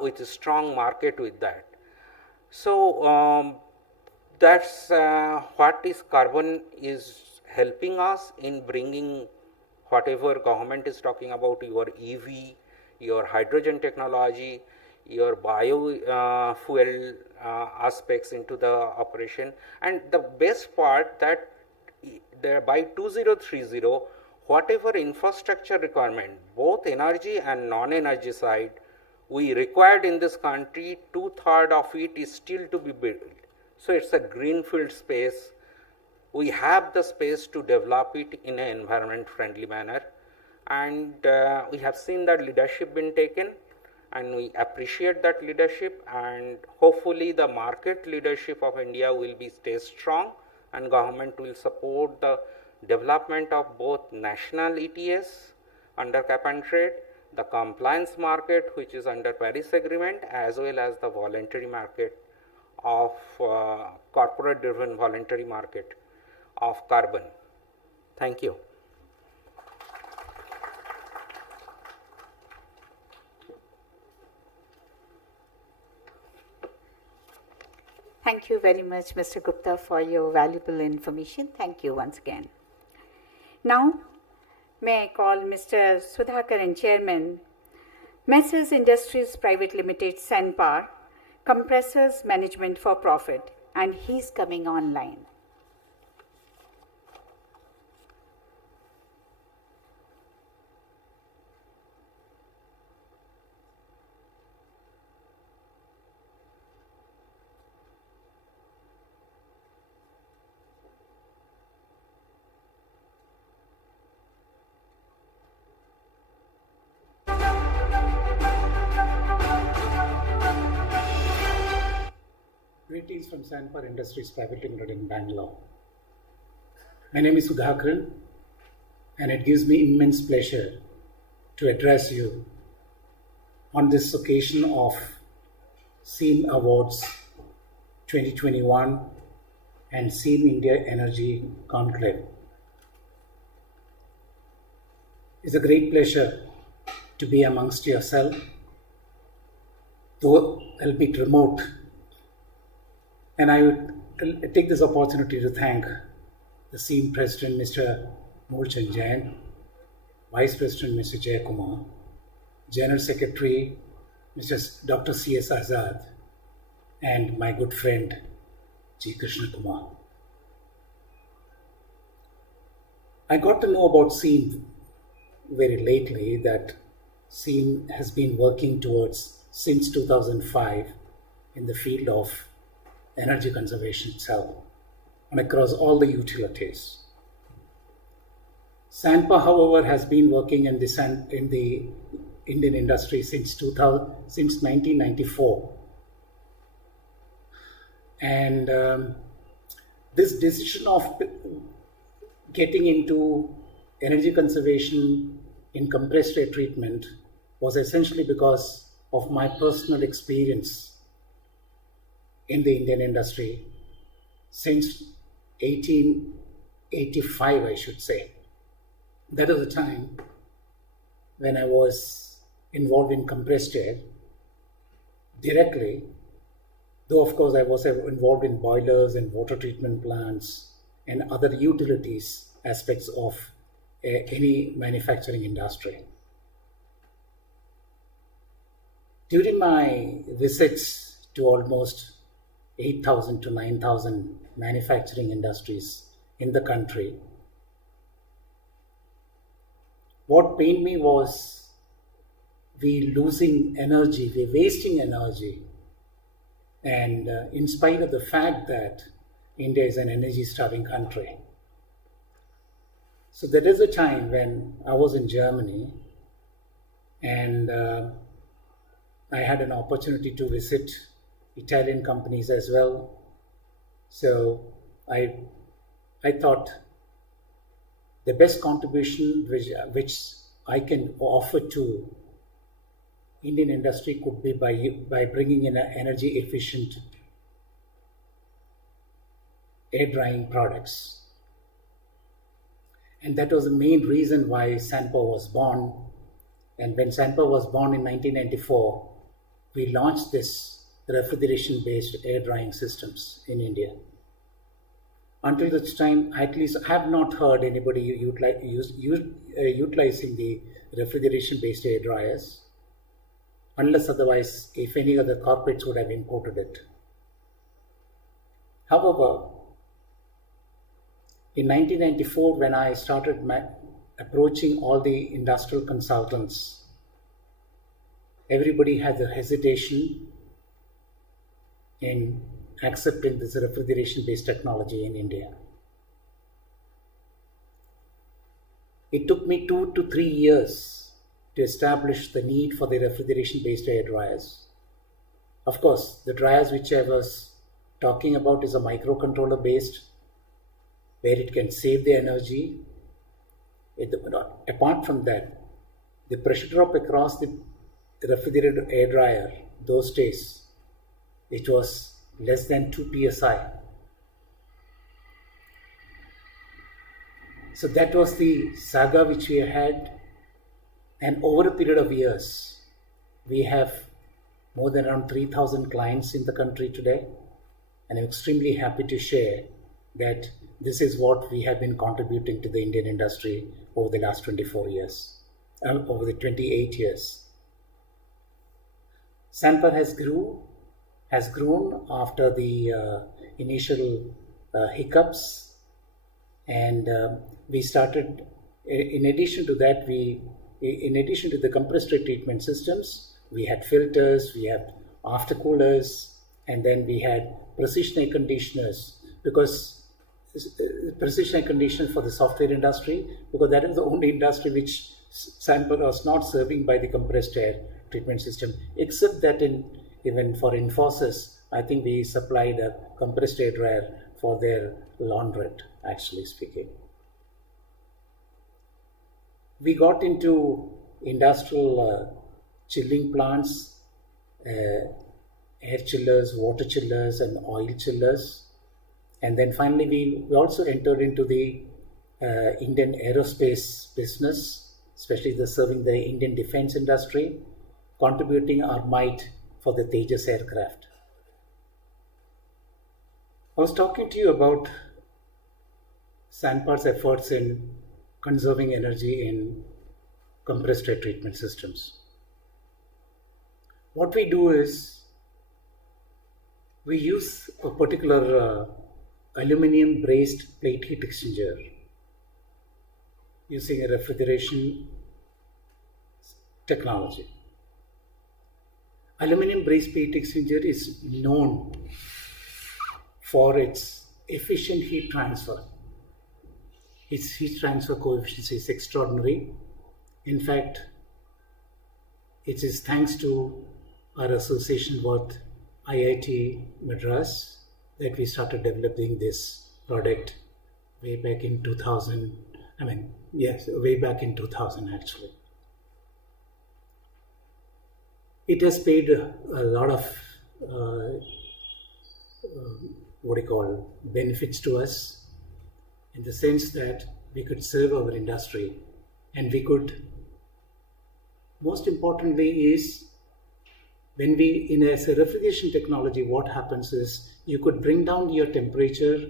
with a strong market with that. So that's what is carbon is helping us in bringing whatever government is talking about, your EV, your hydrogen technology, your biofuel aspects into the operation. And the best part that by 2030, whatever infrastructure requirement, both energy and non-energy side, we required in this country, 2/3 of it is still to be built. So it's a greenfield space. We have the space to develop it in an environment friendly manner, and we have seen that leadership been taken, and we appreciate that leadership, and hopefully the market leadership of India will be stay strong, and government will support the development of both national ETS under cap and trade, the compliance market, which is under Paris Agreement, as well as the voluntary market of corporate-driven voluntary market of carbon. Thank you. Thank you very much, Mr. Gupta, for your valuable information. Thank you once again. Now, may I call Mr. Sudhakaran, Chairman, Messrs Industries Private Limited, Sanpar, Compressors Management for Profit, and he's coming online. Greetings from Sanpar Industries Private Limited in Bangalore. My name is Sudhakaran, and it gives me immense pleasure to address you on this occasion of SEAM Awards 2021 and SEAM India Energy Conclave. It's a great pleasure to be amongst yourself, though albeit remote. And I would take this opportunity to thank the SEAM President, Mr. Moolchand Jain, Vice President, Mr. Jayakumar, General Secretary, Mr. Dr. C.S. Azad, and my good friend, G. Krishna Kumar. I got to know about SEAM very lately, that SEAM has been working towards since 2005 in the field of energy conservation itself and across all the utilities. Sanpar, however, has been working in the Indian industry since 1994. And this decision of getting into energy conservation in compressed air treatment was essentially because of my personal experience in the Indian industry since 1885, I should say. That was the time when I was involved in compressed air directly, though of course I was involved in boilers and water treatment plants and other utilities aspects of any manufacturing industry. During my visits to almost 8,000 to 9,000 manufacturing industries in the country, what pained me was we losing energy, we wasting energy. And in spite of the fact that India is an energy-starving country. So there is a time when I was in Germany and I had an opportunity to visit Italian companies as well. So I thought the best contribution which I can offer to Indian industry could be by bringing in energy efficient air drying products. And that was the main reason why Sanpar was born. And when Sanpar was born in 1994, we launched this refrigeration-based air drying systems in India. Until this time, at least I have not heard anybody utilizing the refrigeration-based air dryers, unless otherwise, if any other corporates would have imported it. However, in 1994, when I started approaching all the industrial consultants, everybody had a hesitation in accepting this refrigeration-based technology in India. It took me 2 to 3 years to establish the need for the refrigeration-based air dryers. Of course, the dryers which I was talking about is a microcontroller based, where it can save the energy. Apart from that, the pressure drop across the refrigerator air dryer, those days, it was less than 2 psi. So that was the saga which we had, and over a period of years, we have more than around 3,000 clients in the country today, and I'm extremely happy to share that this is what we have been contributing to the Indian industry over the last 24 years, over the 28 years. Sanpar has grown after the initial hiccups, and we started, in addition to that, in addition to the compressed air treatment systems, we had filters, we had aftercoolers, and then we had precision air conditioners, because precision air conditioners for the software industry, because that is the only industry which Sanpar was not serving by the compressed air treatment system, except that even for Infosys, I think we supplied a compressed air dryer for their laundrette, actually speaking. We got into industrial chilling plants, air chillers, water chillers, and oil chillers. And then finally, we also entered into the Indian aerospace business, especially serving the Indian defense industry, contributing our might for the Tejas aircraft. I was talking to you about Sanpar's efforts in conserving energy in compressed air treatment systems. What we do is we use a particular aluminum brazed plate heat exchanger using a refrigeration technology. Aluminum brazed plate exchanger is known for its efficient heat transfer. Its heat transfer coefficient is extraordinary. In fact, it is thanks to our association with IIT Madras that we started developing this product way back in 2000. Way back in 2000 actually. It has paid a lot of benefits to us, in the sense that we could serve our industry, and we could, most importantly is, when we, as a refrigeration technology, what happens is you could bring down your temperature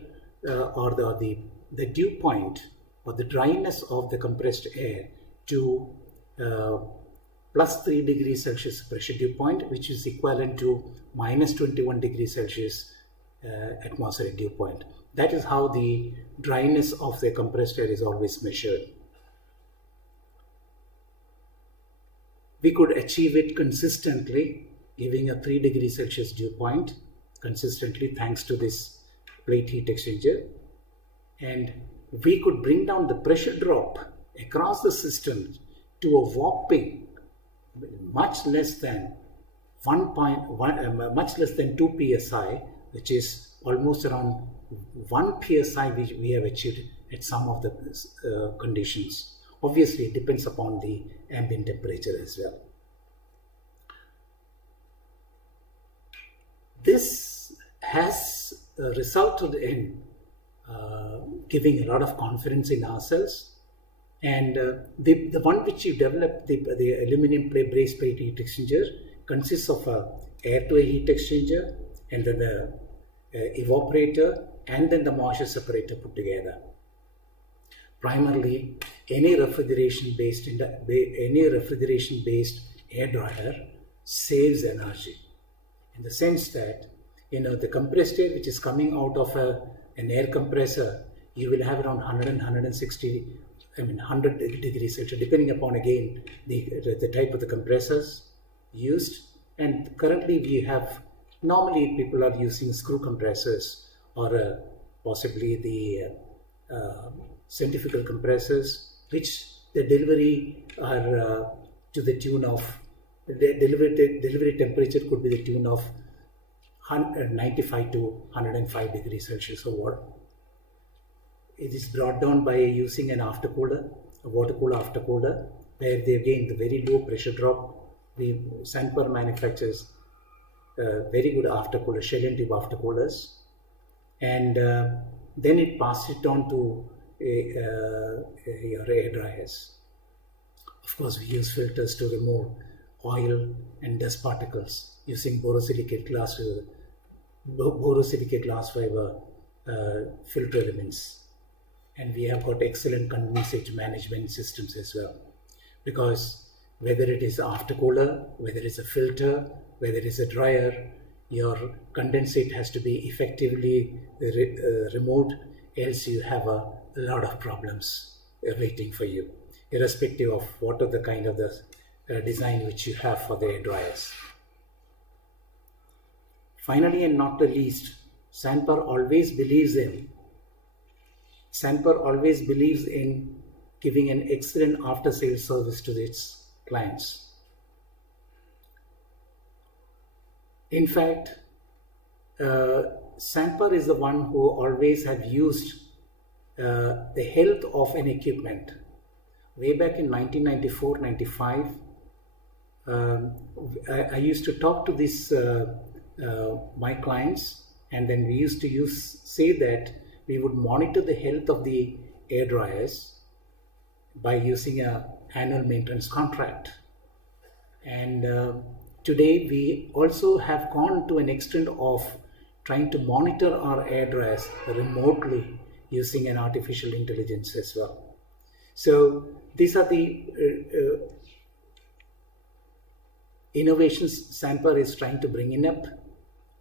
or the dew point or the dryness of the compressed air to plus 3 degrees Celsius pressure dew point, which is equivalent to minus 21 degrees Celsius atmospheric dew point. That is how the dryness of the compressed air is always measured. We could achieve it consistently, giving a 3 degrees Celsius dew point consistently thanks to this plate heat exchanger. And we could bring down the pressure drop across the system to a whopping much less than 2 psi, which is almost around 1 psi which we have achieved at some of the conditions. Obviously, it depends upon the ambient temperature as well. This has resulted in giving a lot of confidence in ourselves. And the one which you developed, the aluminum brazed plate heat exchanger, consists of a air-to-air heat exchanger, and then the evaporator, and then the moisture separator put together. Primarily, any refrigeration-based air dryer saves energy, in the sense that the compressed air which is coming out of an air compressor, you will have around 100 degrees Celsius, depending upon again the type of the compressors used. And currently we have, normally people are using screw compressors or possibly the centrifugal compressors, which the delivery are to the tune of, the delivery temperature could be the tune of 95 to 105 degrees Celsius or what. It is brought down by using an aftercooler, a water cooler aftercooler, where they gain the very low pressure drop. Sanpar manufactures very good aftercooler, Shell tube aftercoolers, and then it passes it on to your air dryers. Of course, we use filters to remove oil and dust particles using borosilicate glass fiber filter elements. And we have got excellent condensate management systems as well. Because whether it is aftercooler, whether it's a filter, whether it's a dryer, your condensate has to be effectively removed, else you have a lot of problems waiting for you, irrespective of what are the kind of the design which you have for the air dryers. Finally, and not the least, Sanpar always believes in giving an excellent after-sales service to its clients. In fact, Sanpar is the one who always have used the health of an equipment. Way back in 1994-95, I used to talk to my clients, and then we used to say that we would monitor the health of the air dryers by using an annual maintenance contract. And today we also have gone to an extent of trying to monitor our air dryers remotely using an artificial intelligence as well. So these are the innovations Sanpar is trying to bring in up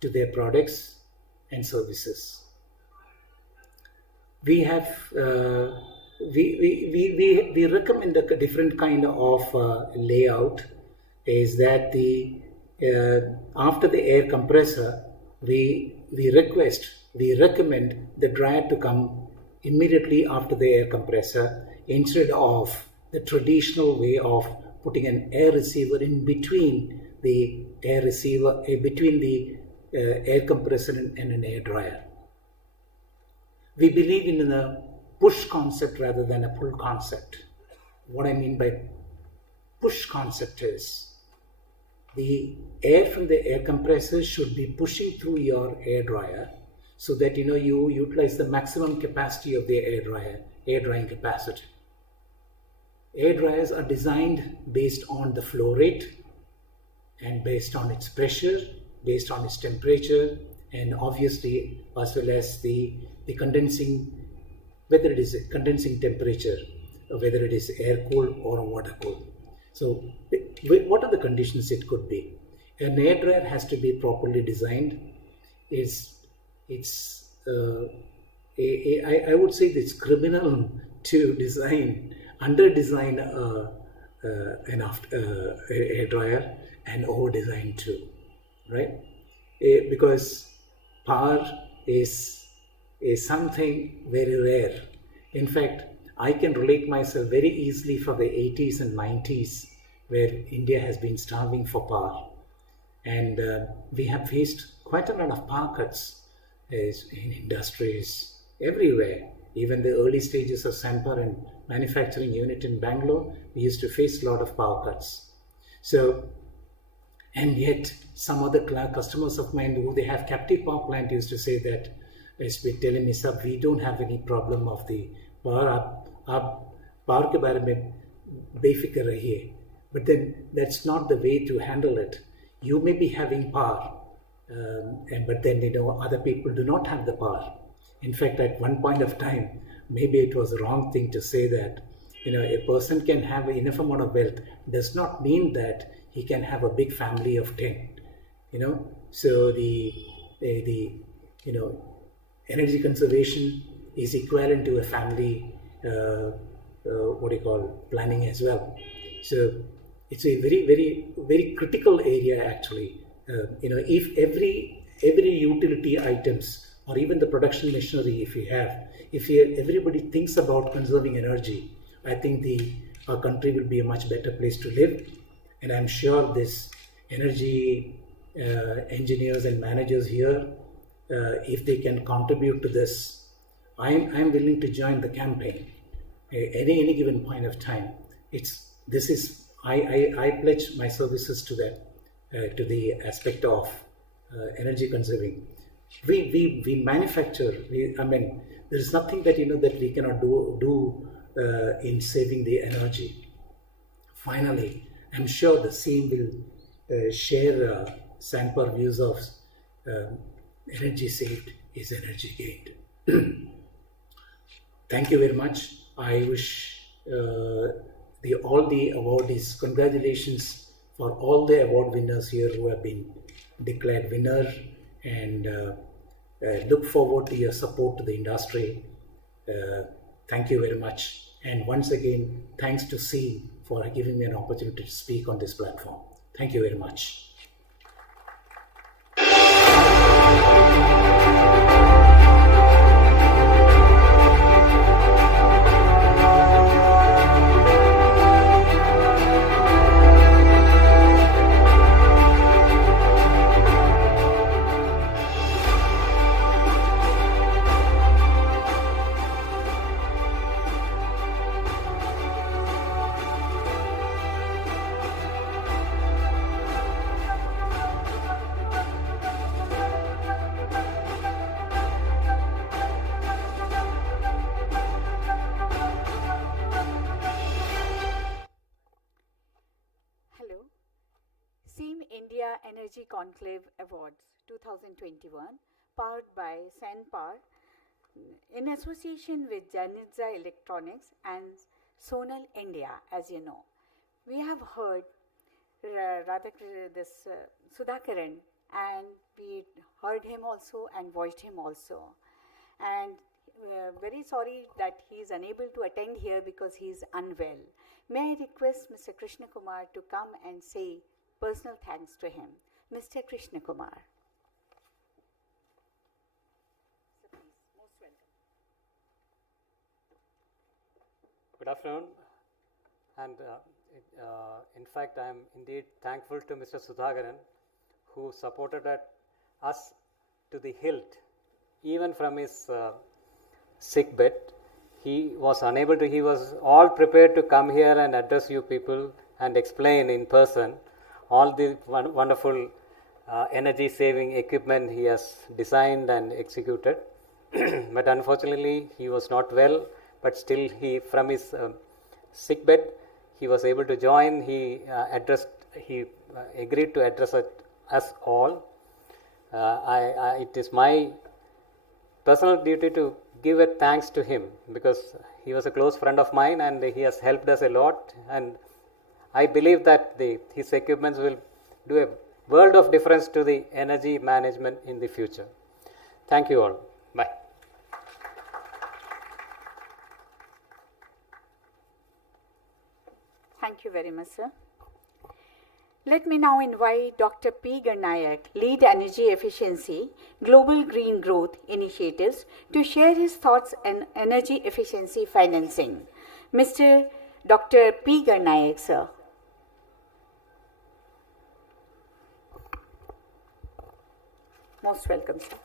to their products and services. We have we recommend a different kind of layout. Is that after the air compressor, we recommend the dryer to come immediately after the air compressor, instead of the traditional way of putting an air receiver in between the air receiver, between the air compressor and an air dryer. We believe in a push concept rather than a pull concept. What I mean by push concept is the air from the air compressor should be pushing through your air dryer so that you utilize the maximum capacity of the air drying capacity. Air dryers are designed based on the flow rate and based on its pressure, based on its temperature, and obviously as well as the condensing, whether it is a condensing temperature or whether it is air cooled or water cooled. So what are the conditions it could be? An air dryer has to be properly designed. I would say it's criminal to under-design an air dryer and over-design too, right? Because power is something very rare. In fact, I can relate myself very easily from the 80s and 90s, where India has been starving for power. And we have faced quite a lot of power cuts in industries everywhere. Even the early stages of Sanpar and manufacturing unit in Bangalore, we used to face a lot of power cuts. So, and yet some other customers of mine who they have captive power plant used to say that, telling me, sir, we don't have any problem of the power. Power ke baare mein befikr rahiye. But then that's not the way to handle it. You may be having power, but then other people do not have the power. In fact, at one point of time, maybe it was the wrong thing to say that a person can have enough amount of wealth does not mean that he can have a big family of 10. So the energy conservation is equivalent to a family planning as well. So it's a very, very, very critical area actually. If every utility items or even the production machinery, if everybody thinks about conserving energy, I think our country will be a much better place to live. And I'm sure this energy engineers and managers here, if they can contribute to this, I'm willing to join the campaign at any given point of time. It's this is, I pledge my services to that, to the aspect of energy conserving. We manufacture, there is nothing that, that we cannot do in saving the energy. Finally, I'm sure the same will share Sanpar views of energy saved is energy gained. Thank you very much. I wish all the awardees, congratulations for all the award winners here who have been declared winner, and look forward to your support to the industry. Thank you very much. And once again, thanks to SEAM for giving me an opportunity to speak on this platform. Thank you very much. India Energy Conclave Awards 2021, powered by Sanpar, in association with Janitza Electronics and Sonal India, as you know. We have heard Sudhakaran, and we heard him also and voiced him also. And very sorry that he is unable to attend here because he is unwell. May I request Mr. Krishna Kumar to come and say personal thanks to him. Mr. Krishna Kumar. Most welcome. Good afternoon. And in fact, I am indeed thankful to Mr. Sudhakaran, who supported us to the hilt, even from his sick bed. He was unable to, he was all prepared to come here and address you people and explain in person all the wonderful energy saving equipment he has designed and executed. But unfortunately, he was not well, but still he, from his sick bed, he was able to join. He agreed to address us all. It is my personal duty to give a thanks to him, because he was a close friend of mine and he has helped us a lot, and I believe that his equipments will do a world of difference to the energy management in the future. Thank you all. Bye. Thank you very much, sir. Let me now invite Dr. P. Garnayak, Lead Energy Efficiency, Global Green Growth Initiatives, to share his thoughts on energy efficiency financing. Mr. Dr. P. Garnayak, sir. Most welcome, sir.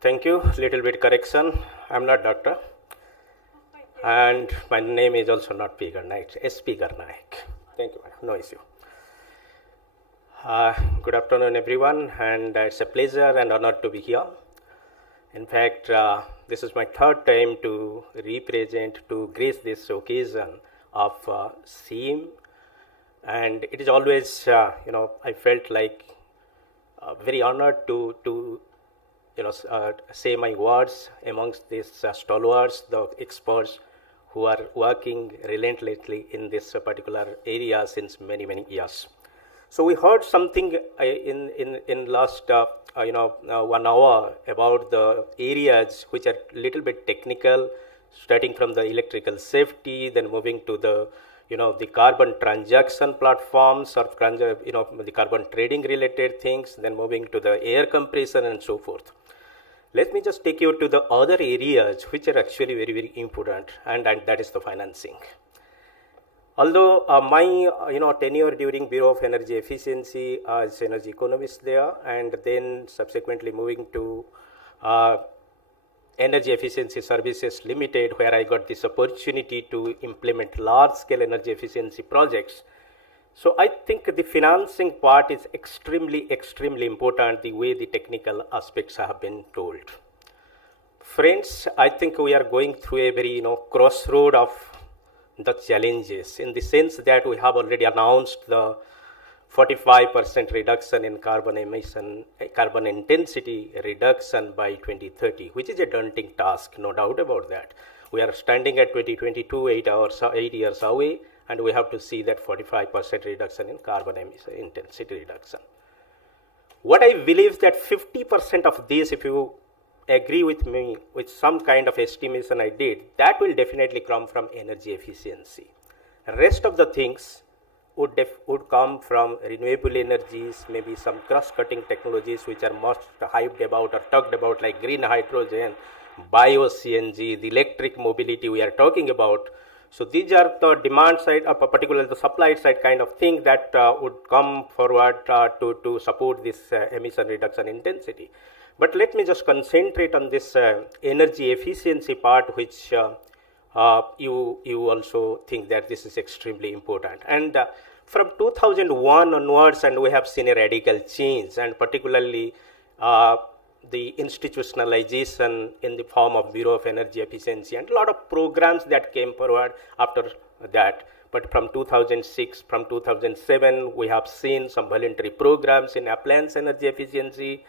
Thank you. Little bit correction. I'm not doctor. And my name is also not P. Garnayak, SP Garnayak. Thank you, no issue. Good afternoon, everyone, and it's a pleasure and honor to be here. In fact, this is my third time to represent, to grace this occasion of SEAM, and it is always, I felt like very honored to say my words amongst these stalwarts, the experts who are working relentlessly in this particular area since many, many years. So we heard something in last 1 hour about the areas which are little bit technical, starting from the electrical safety, then moving to the the carbon transaction platforms, or the carbon trading related things, then moving to the air compression and so forth. Let me just take you to the other areas which are actually very, very important, and that is the financing. Although my tenure during Bureau of Energy Efficiency as energy economist there, and then subsequently moving to Energy Efficiency Services Limited, where I got this opportunity to implement large-scale energy efficiency projects. So I think the financing part is extremely, extremely important, the way the technical aspects have been told. Friends, I think we are going through a very crossroad of the challenges, in the sense that we have already announced the 45% reduction in carbon emission, carbon intensity reduction by 2030, which is a daunting task, no doubt about that. We are standing at 2022, 8 years away, and we have to see that 45% reduction in carbon emission intensity reduction. What I believe is that 50% of this, if you agree with me with some kind of estimation I did, that will definitely come from energy efficiency. Rest of the things would come from renewable energies, maybe some cross-cutting technologies which are most hyped about or talked about, like green hydrogen, bio-CNG, the electric mobility we are talking about. So these are the demand side, particularly the supply side kind of thing that would come forward to support this emission reduction intensity. But let me just concentrate on this energy efficiency part, which you also think that this is extremely important. And from 2001 onwards, and we have seen a radical change, and particularly the institutionalization in the form of Bureau of Energy Efficiency, and a lot of programs that came forward after that. But from 2006, from 2007, we have seen some voluntary programs in appliance energy efficiency.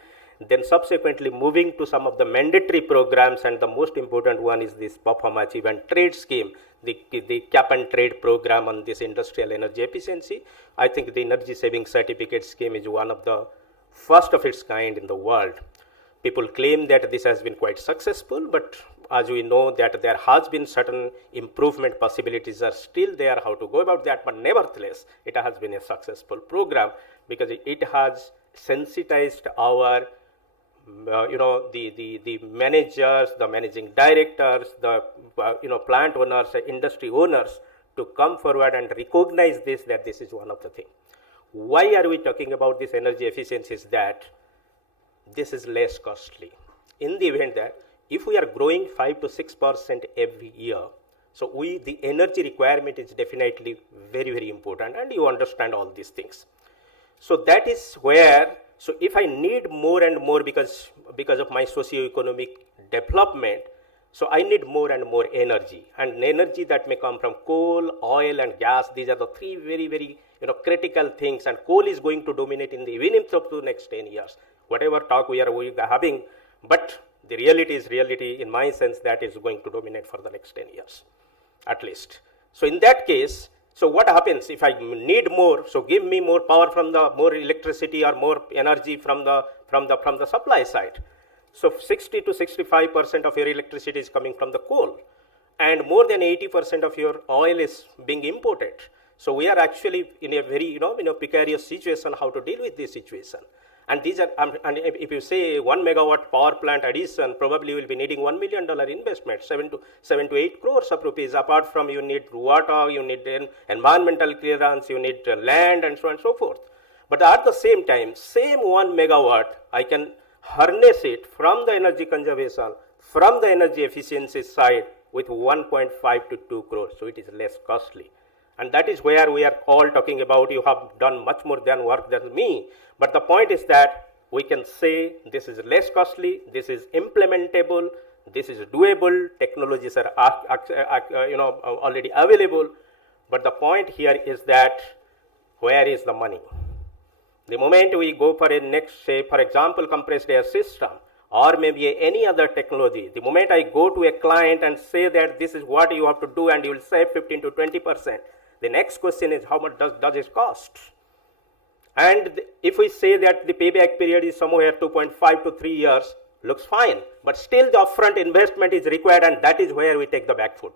Then subsequently moving to some of the mandatory programs, and the most important one is this Perform, Achieve and Trade scheme, the cap and trade program on this industrial energy efficiency. I think the energy saving certificate scheme is one of the first of its kind in the world. People claim that this has been quite successful, but as we know that there has been certain improvement possibilities are still there, how to go about that, but nevertheless, it has been a successful program because it has sensitized our the managers, the managing directors, the plant owners, industry owners to come forward and recognize this, that this is one of the things. Why are we talking about this energy efficiency? Is that this is less costly. In the event that if we are growing 5 to 6% every year, so the energy requirement is definitely very, very important, and you understand all these things. So that is where, so if I need more and more because of my socio-economic development, so I need more and more energy, and energy that may come from coal, oil, and gas. These are the three very, very critical things, and coal is going to dominate in the even up to next 10 years. Whatever talk we are having, but the reality is reality in my sense that is going to dominate for the next 10 years, at least. So in that case, so what happens if I need more? So give me more power from the more electricity or more energy from the supply side. So 60 to 65% of your electricity is coming from the coal, and more than 80% of your oil is being imported. So we are actually in a very precarious situation how to deal with this situation. And these are, and if you say 1 megawatt power plant addition, probably you will be needing $1 million investment, 7 to 8 crores of rupees. Apart from you need water, you need environmental clearance, you need land, and so on and so forth. But at the same time, same 1 megawatt, I can harness it from the energy conservation, from the energy efficiency side with 1.5 to 2 crores. So it is less costly. And that is where we are all talking about. You have done much more than work than me. But the point is that we can say this is less costly, this is implementable, this is doable, technologies are already available. But the point here is that where is the money? The moment we go for a next, say, for example, compressed air system, or maybe any other technology, the moment I go to a client and say that this is what you have to do and you will save 15 to 20%, the next question is how much does it cost? And if we say that the payback period is somewhere 2.5 to 3 years, looks fine, but still the upfront investment is required, and that is where we take the back foot.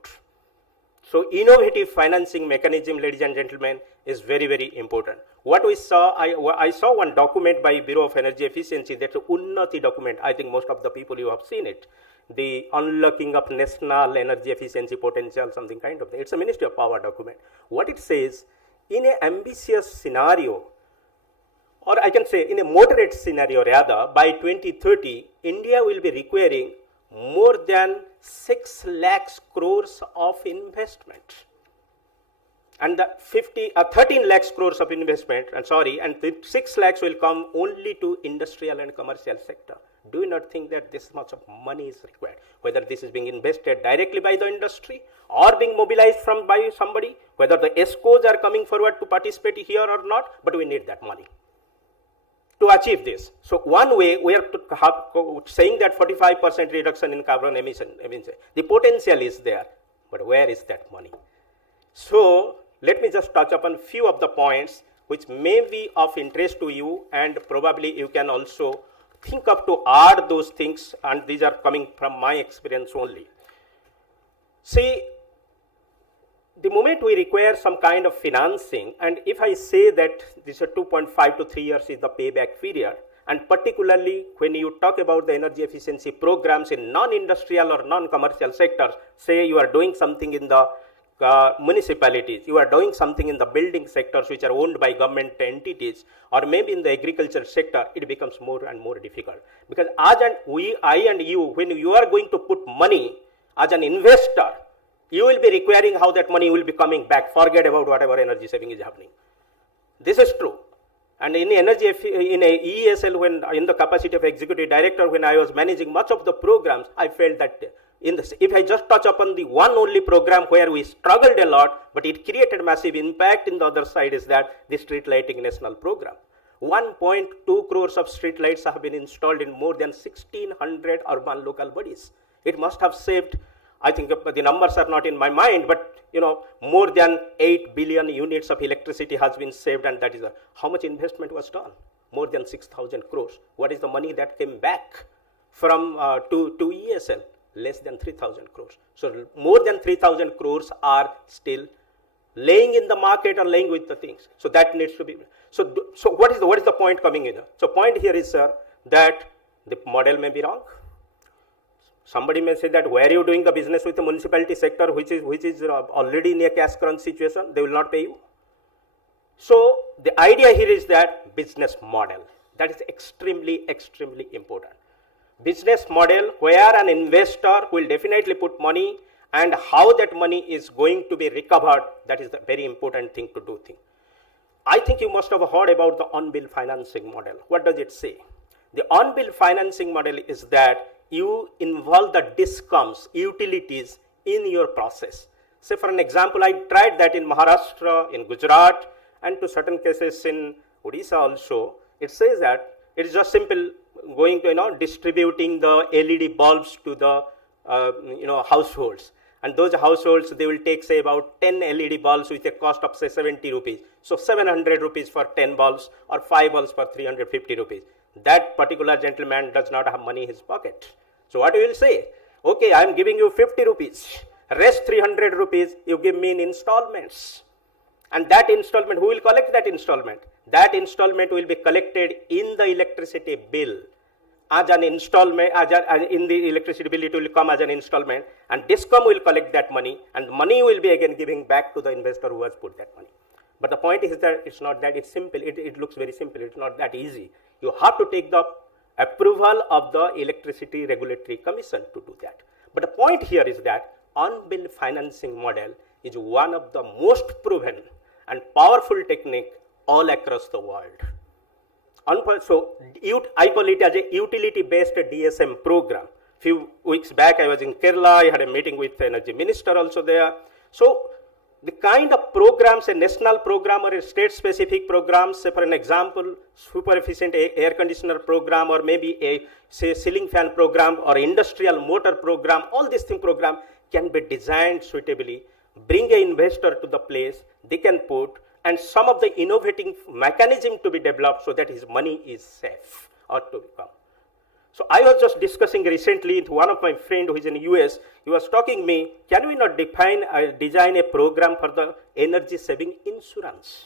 So innovative financing mechanism, ladies and gentlemen, is very, very important. What we saw, I saw one document by Bureau of Energy Efficiency, that's an Unnati document. I think most of the people you have seen it. The unlocking of national energy efficiency potential, something kind of thing. It's a Ministry of Power document. What it says, in an ambitious scenario, or I can say in a moderate scenario rather, by 2030, India will be requiring more than 6 lakhs crores of investment. And the 13 lakhs crores of investment, and the 6 lakhs will come only to industrial and commercial sector. Do you not think that this much of money is required? Whether this is being invested directly by the industry or being mobilized by somebody, whether the ESCOs are coming forward to participate here or not, but we need that money to achieve this. So one way we are saying that 45% reduction in carbon emission, the potential is there, but where is that money? So let me just touch upon few of the points which may be of interest to you, and probably you can also think of to add those things, and these are coming from my experience only. See, the moment we require some kind of financing, and if I say that this is 2.5 to 3 years is the payback period, and particularly when you talk about the energy efficiency programs in non-industrial or non-commercial sectors, say you are doing something in the municipalities, you are doing something in the building sectors which are owned by government entities, or maybe in the agriculture sector, it becomes more and more difficult. Because I and you, when you are going to put money as an investor, you will be requiring how that money will be coming back. Forget about whatever energy saving is happening. This is true. And in energy, in a ESL, when in the capacity of executive director, when I was managing much of the programs, I felt that if I just touch upon the one only program where we struggled a lot, but it created massive impact in the other side, is that the street lighting national program. 1.2 crores of street lights have been installed in more than 1,600 urban local bodies. It must have saved, I think the numbers are not in my mind, but more than 8 billion units of electricity has been saved, and that is how much investment was done? More than 6,000 crores. What is the money that came back from to ESL? Less than 3,000 crores. So more than 3,000 crores are still laying in the market or laying with the things. So that needs to be. So what is the point coming in? So point here is, sir, that the model may be wrong. Somebody may say that where are you doing the business with the municipality sector, which is already in a cash crunch situation, they will not pay you. So the idea here is that business model, that is extremely, extremely important. Business model where an investor will definitely put money, and how that money is going to be recovered, that is the very important thing to do. I think you must have heard about the on-bill financing model. What does it say? The on-bill financing model is that you involve the DISCOMs, utilities, in your process. Say for an example, I tried that in Maharashtra, in Gujarat, and to certain cases in Odisha also. It says that it is just simple going to distributing the LED bulbs to the households, and those households, they will take say about 10 LED bulbs with a cost of say 70 rupees. So 700 rupees for 10 bulbs, or 5 bulbs for 350 rupees. That particular gentleman does not have money in his pocket. So what you will say? Okay, I am giving you 50 rupees. Rest 300 rupees you give me in installments. And that installment, who will collect that installment? That installment will be collected in the electricity bill as an installment, in the electricity bill it will come as an installment, and DISCOM will collect that money, and money will be again giving back to the investor who has put that money. But the point is that it's not that, it's simple, it looks very simple, it's not that easy. You have to take the approval of the Electricity Regulatory Commission to do that. But the point here is that on-bill financing model is one of the most proven and powerful technique all across the world. So I call it as a utility-based DSM program. Few weeks back I was in Kerala, I had a meeting with the energy minister also there. So the kind of programs, a national program or a state-specific program, say for an example, super efficient air conditioner program, or maybe a say ceiling fan program or industrial motor program, all these things program can be designed suitably, bring an investor to the place, they can put, and some of the innovating mechanism to be developed so that his money is safe or to become. So I was just discussing recently with one of my friend who is in the US, he was talking me, can we not design a program for the energy saving insurance?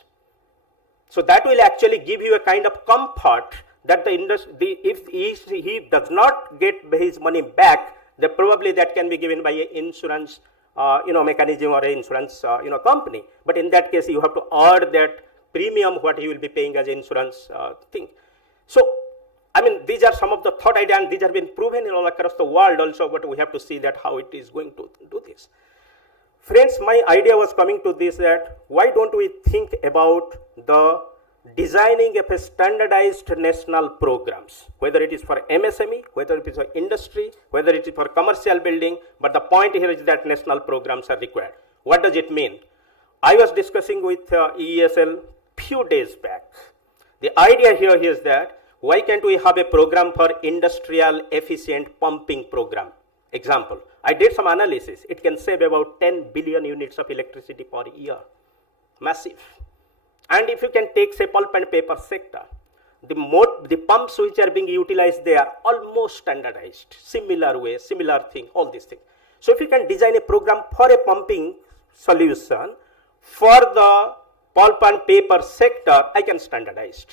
So that will actually give you a kind of comfort that the industry, if he does not get his money back, then probably that can be given by an insurance mechanism or an insurance company. But in that case, you have to add that premium what he will be paying as insurance thing. So I mean, these are some of the thought ideas, and these have been proven all across the world also, but we have to see that how it is going to do this. Friends, my idea was coming to this, that why don't we think about the designing of a standardized national programs, whether it is for MSME, whether it is for industry, whether it is for commercial building, but the point here is that national programs are required. What does it mean? I was discussing with EESL few days back. The idea here is that why can't we have a program for industrial efficient pumping program? Example, I did some analysis. It can save about 10 billion units of electricity per year. Massive. And if you can take, say, pulp and paper sector, the pumps which are being utilized there are almost standardized, similar way, similar thing, all these things. So if you can design a program for a pumping solution for the pulp and paper sector, I can standardize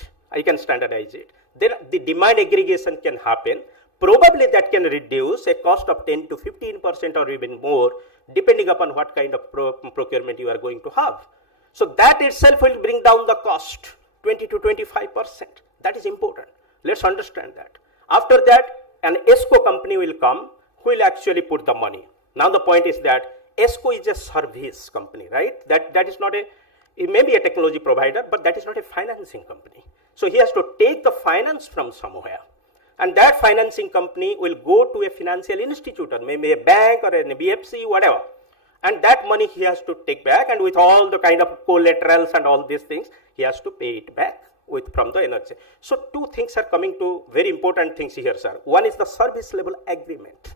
it. Then the demand aggregation can happen. Probably that can reduce a cost of 10 to 15% or even more, depending upon what kind of procurement you are going to have. So that itself will bring down the cost 20 to 25%. That is important. Let's understand that. After that, an ESCO company will come who will actually put the money. Now the point is that ESCO is a service company, right? That is not it may be a technology provider, but that is not a financing company. So he has to take the finance from somewhere. And that financing company will go to a financial institution, maybe a bank or an BFC, whatever. And that money he has to take back, and with all the kind of collaterals and all these things, he has to pay it back from the energy. So two things are coming to very important things here, sir. One is the service level agreement.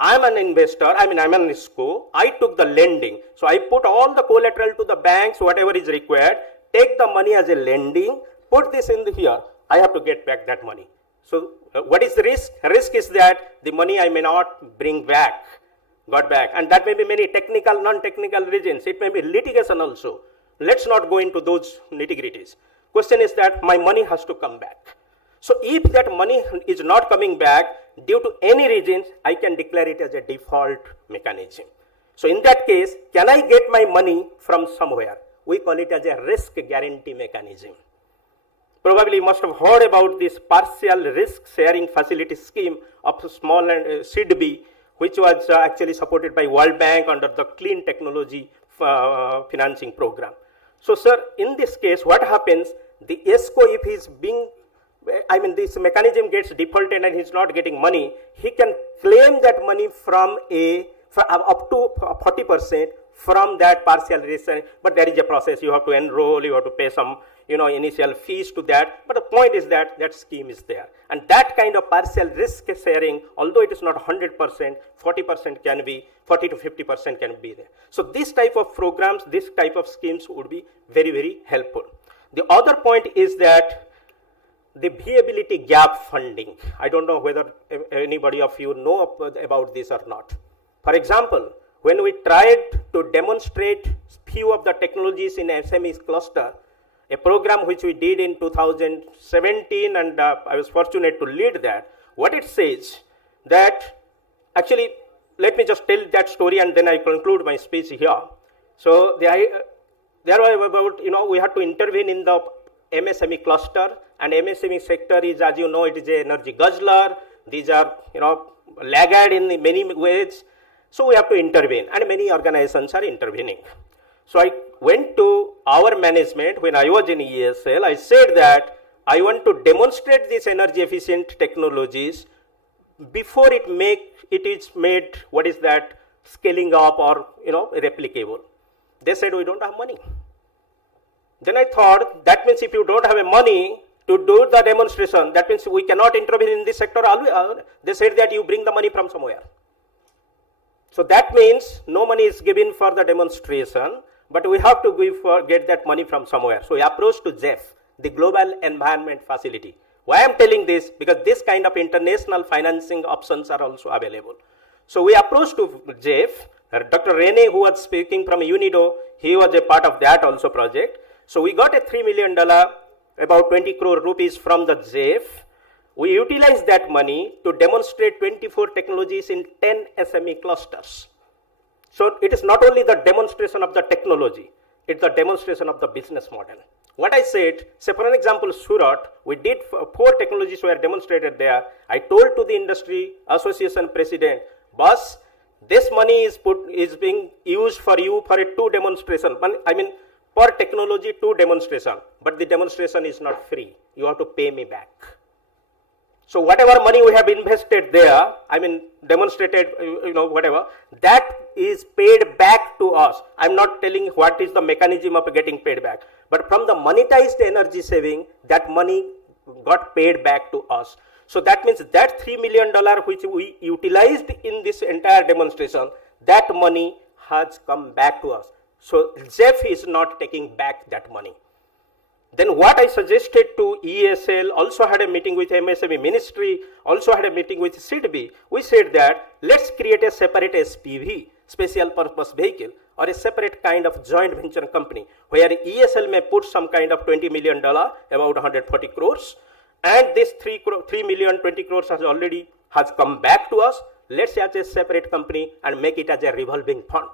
I'm an investor, I'm an ISCO, I took the lending. So I put all the collateral to the banks, whatever is required, take the money as a lending, put this in here, I have to get back that money. So what is the risk? Risk is that the money I may not bring back, got back. And that may be many technical, non-technical reasons. It may be litigation also. Let's not go into those nitty-gritties. Question is that my money has to come back. So if that money is not coming back due to any reasons, I can declare it as a default mechanism. So in that case, can I get my money from somewhere? We call it as a risk guarantee mechanism. Probably you must have heard about this partial risk sharing facility scheme of small and SIDB, which was actually supported by World Bank under the clean technology financing program. So sir, in this case, what happens, the ESCO, if he's being, this mechanism gets defaulted and he's not getting money, he can claim that money from up to 40% from that partial risk, but there is a process. You have to enroll, you have to pay some initial fees to that, but the point is that that scheme is there. And that kind of partial risk sharing, although it is not 100%, 40% can be, 40 to 50% can be there. So this type of programs, this type of schemes would be very, very helpful. The other point is that the viability gap funding. I don't know whether anybody of you know about this or not. For example, when we tried to demonstrate few of the technologies in SMEs cluster, a program which we did in 2017, and I was fortunate to lead that, what it says that, actually, let me just tell that story and then I conclude my speech here. So there were about, we had to intervene in the MSME cluster, and MSME sector is, as you know, it is an energy guzzler. These are, laggard in many ways. So we have to intervene, and many organizations are intervening. So I went to our management when I was in ESL. I said that I want to demonstrate these energy efficient technologies before it is made, what is that, scaling up or replicable. They said we don't have money. Then I thought that means if you don't have money to do the demonstration, that means we cannot intervene in this sector. They said that you bring the money from somewhere. So that means no money is given for the demonstration, but we have to get that money from somewhere. So we approached to JEF, the Global Environment Facility. Why I am telling this? Because this kind of international financing options are also available. So we approached to JEF. Dr. Rene, who was speaking from UNIDO, he was a part of that also project. So we got a $3 million, about 20 crore rupees from the JEF. We utilized that money to demonstrate 24 technologies in 10 SME clusters. So it is not only the demonstration of the technology, it's the demonstration of the business model. What I said, say for an example, Surat, we did 4 technologies were demonstrated there. I told to the industry association president, boss, this money is being used for you for a 2 demonstration. I mean, per technology 2 demonstration, but the demonstration is not free. You have to pay me back. So whatever money we have invested there, I mean demonstrated, whatever, that is paid back to us. I'm not telling what is the mechanism of getting paid back, but from the monetized energy saving, that money got paid back to us. So that means that $3 million which we utilized in this entire demonstration, that money has come back to us. So ZEF is not taking back that money. Then what I suggested to ESL, also had a meeting with MSME ministry, also had a meeting with SIDBI. We said that let's create a separate SPV, special purpose vehicle, or a separate kind of joint venture company, where ESL may put some kind of $20 million, about 140 crores, and this 3 million 20 crores has come back to us. Let's have a separate company and make it as a revolving fund.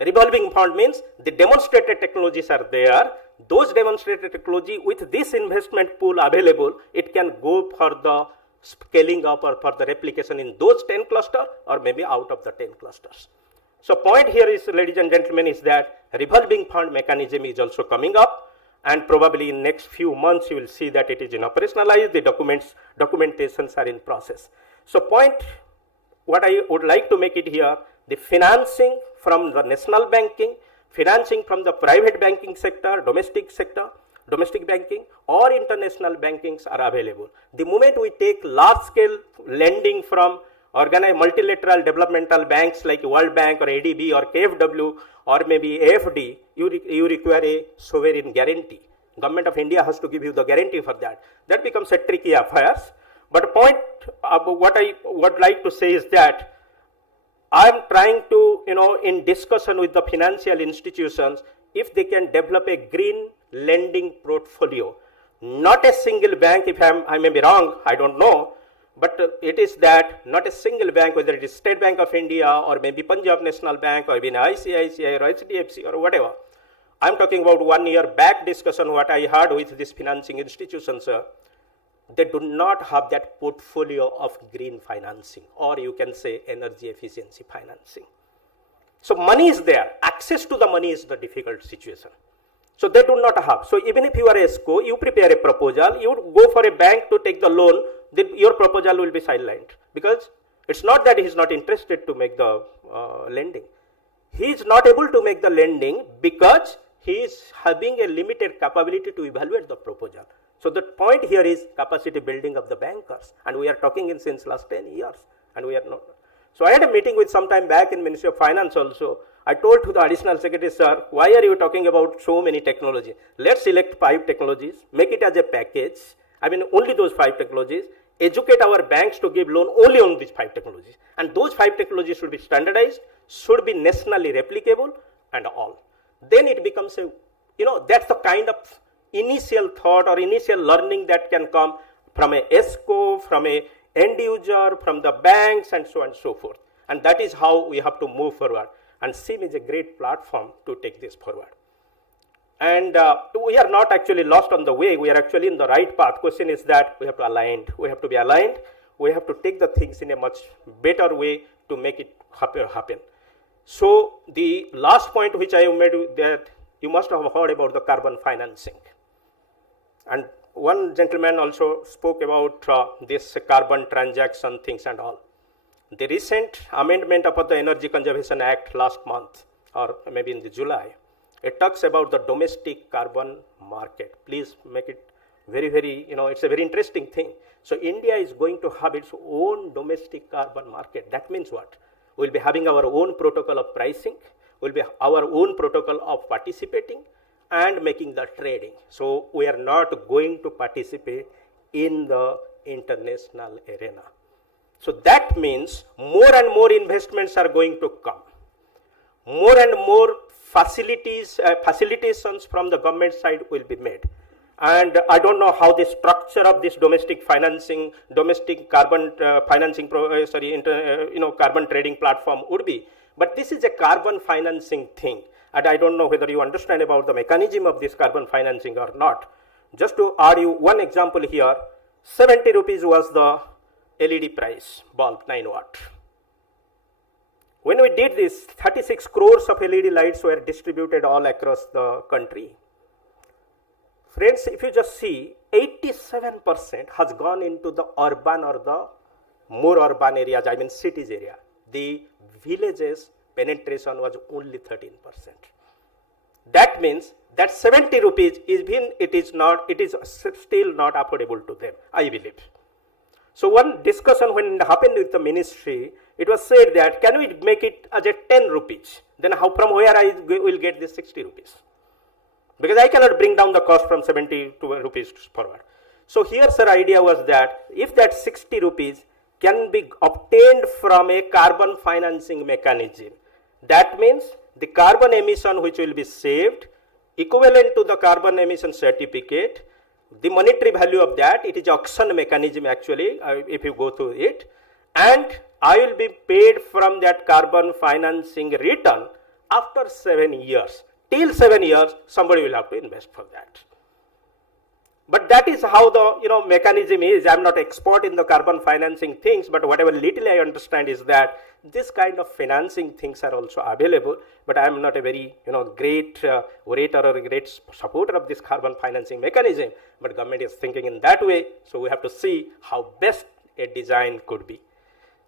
A revolving fund means the demonstrated technologies are there. Those demonstrated technology with this investment pool available, it can go for the scaling up or for the replication in those 10 clusters or maybe out of the 10 clusters. So point here is, ladies and gentlemen, is that revolving fund mechanism is also coming up, and probably in next few months you will see that it is in operationalized. The documentations are in process. So point, what I would like to make it here, the financing from the national banking, financing from the private banking sector, domestic banking or international bankings are available. The moment we take large scale lending from organized multilateral developmental banks like World Bank or ADB or KfW or maybe AFD, you require a sovereign guarantee. Government of India has to give you the guarantee for that. That becomes a tricky affair. But point, what I would like to say is that I am trying to, in discussion with the financial institutions, if they can develop a green lending portfolio. Not a single bank, if I may be wrong, I don't know, but it is that not a single bank, whether it is State Bank of India or maybe Punjab National Bank or even ICICI or HDFC or whatever. I'm talking about 1 year back discussion what I had with these financing institutions, sir. They do not have that portfolio of green financing, or you can say energy efficiency financing. So money is there. Access to the money is the difficult situation. So they do not have. So even if you are a ESCO, you prepare a proposal, you go for a bank to take the loan, your proposal will be sidelined, because it's not that he is not interested to make the lending. He is not able to make the lending because he is having a limited capability to evaluate the proposal. So the point here is capacity building of the bankers, and we are talking in since last 10 years, and we are not. So I had a meeting with some time back in Ministry of Finance also. I told to the additional secretary, sir, why are you talking about so many technologies? Let's select 5 technologies, make it as a package. I mean, only those 5 technologies. Educate our banks to give loan only on these 5 technologies, and those 5 technologies should be standardized, should be nationally replicable, and all. Then it becomes a, that's the kind of initial thought or initial learning that can come from a ESCO, from a end user, from the banks, and so on and so forth. And that is how we have to move forward. And SIM is a great platform to take this forward. And we are not actually lost on the way. We are actually in the right path. Question is that we have to align. We have to be aligned. We have to take the things in a much better way to make it happen. So the last point which I made, that you must have heard about the carbon financing. And one gentleman also spoke about this carbon transaction things and all. The recent amendment of the Energy Conservation Act last month, or maybe in the July, it talks about the domestic carbon market. Please make it very, very, it's a very interesting thing. So India is going to have its own domestic carbon market. That means what? We'll be having our own protocol of pricing. We'll be our own protocol of participating and making the trading. So we are not going to participate in the international arena. So that means more and more investments are going to come. More and more facilitations from the government side will be made. And I don't know how the structure of this domestic financing, domestic carbon financing, carbon trading platform would be. But this is a carbon financing thing. and I don't know whether you understand about the mechanism of this carbon financing or not. Just to add you one example here, 70 rupees was the LED price, bulb 9 watt. When we did this, 36 crores of LED lights were distributed all across the country. Friends, if you just see, 87% has gone into the urban or the more urban areas, I mean cities area. The villages penetration was only 13%. That means that 70 rupees it is still not affordable to them, I believe. So one discussion when it happened with the ministry, it was said that can we make it as a 10 rupees? Then how from where I will get this 60 rupees? Because I cannot bring down the cost from 70 to rupees forward. So here sir idea was that if that 60 rupees can be obtained from a carbon financing mechanism, that means the carbon emission which will be saved equivalent to the carbon emission certificate, the monetary value of that, it is auction mechanism actually, if you go through it, and I will be paid from that carbon financing return after 7 years. Till 7 years, somebody will have to invest for that. But that is how the mechanism is. I am not expert in the carbon financing things, but whatever little I understand is that this kind of financing things are also available. But I am not a very great orator or a great supporter of this carbon financing mechanism. But government is thinking in that way, so we have to see how best a design could be.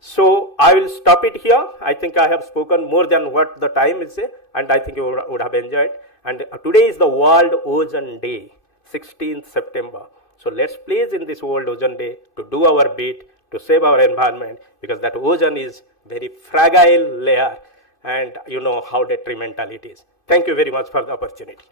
So I will stop it here. I think I have spoken more than what the time is, and I think you would have enjoyed. And today is the World Ozone Day, 16th September. So let's please in this World Ozone Day to do our bit to save our environment, because that ozone is very fragile layer, and you know how detrimental it is. Thank you very much for the opportunity.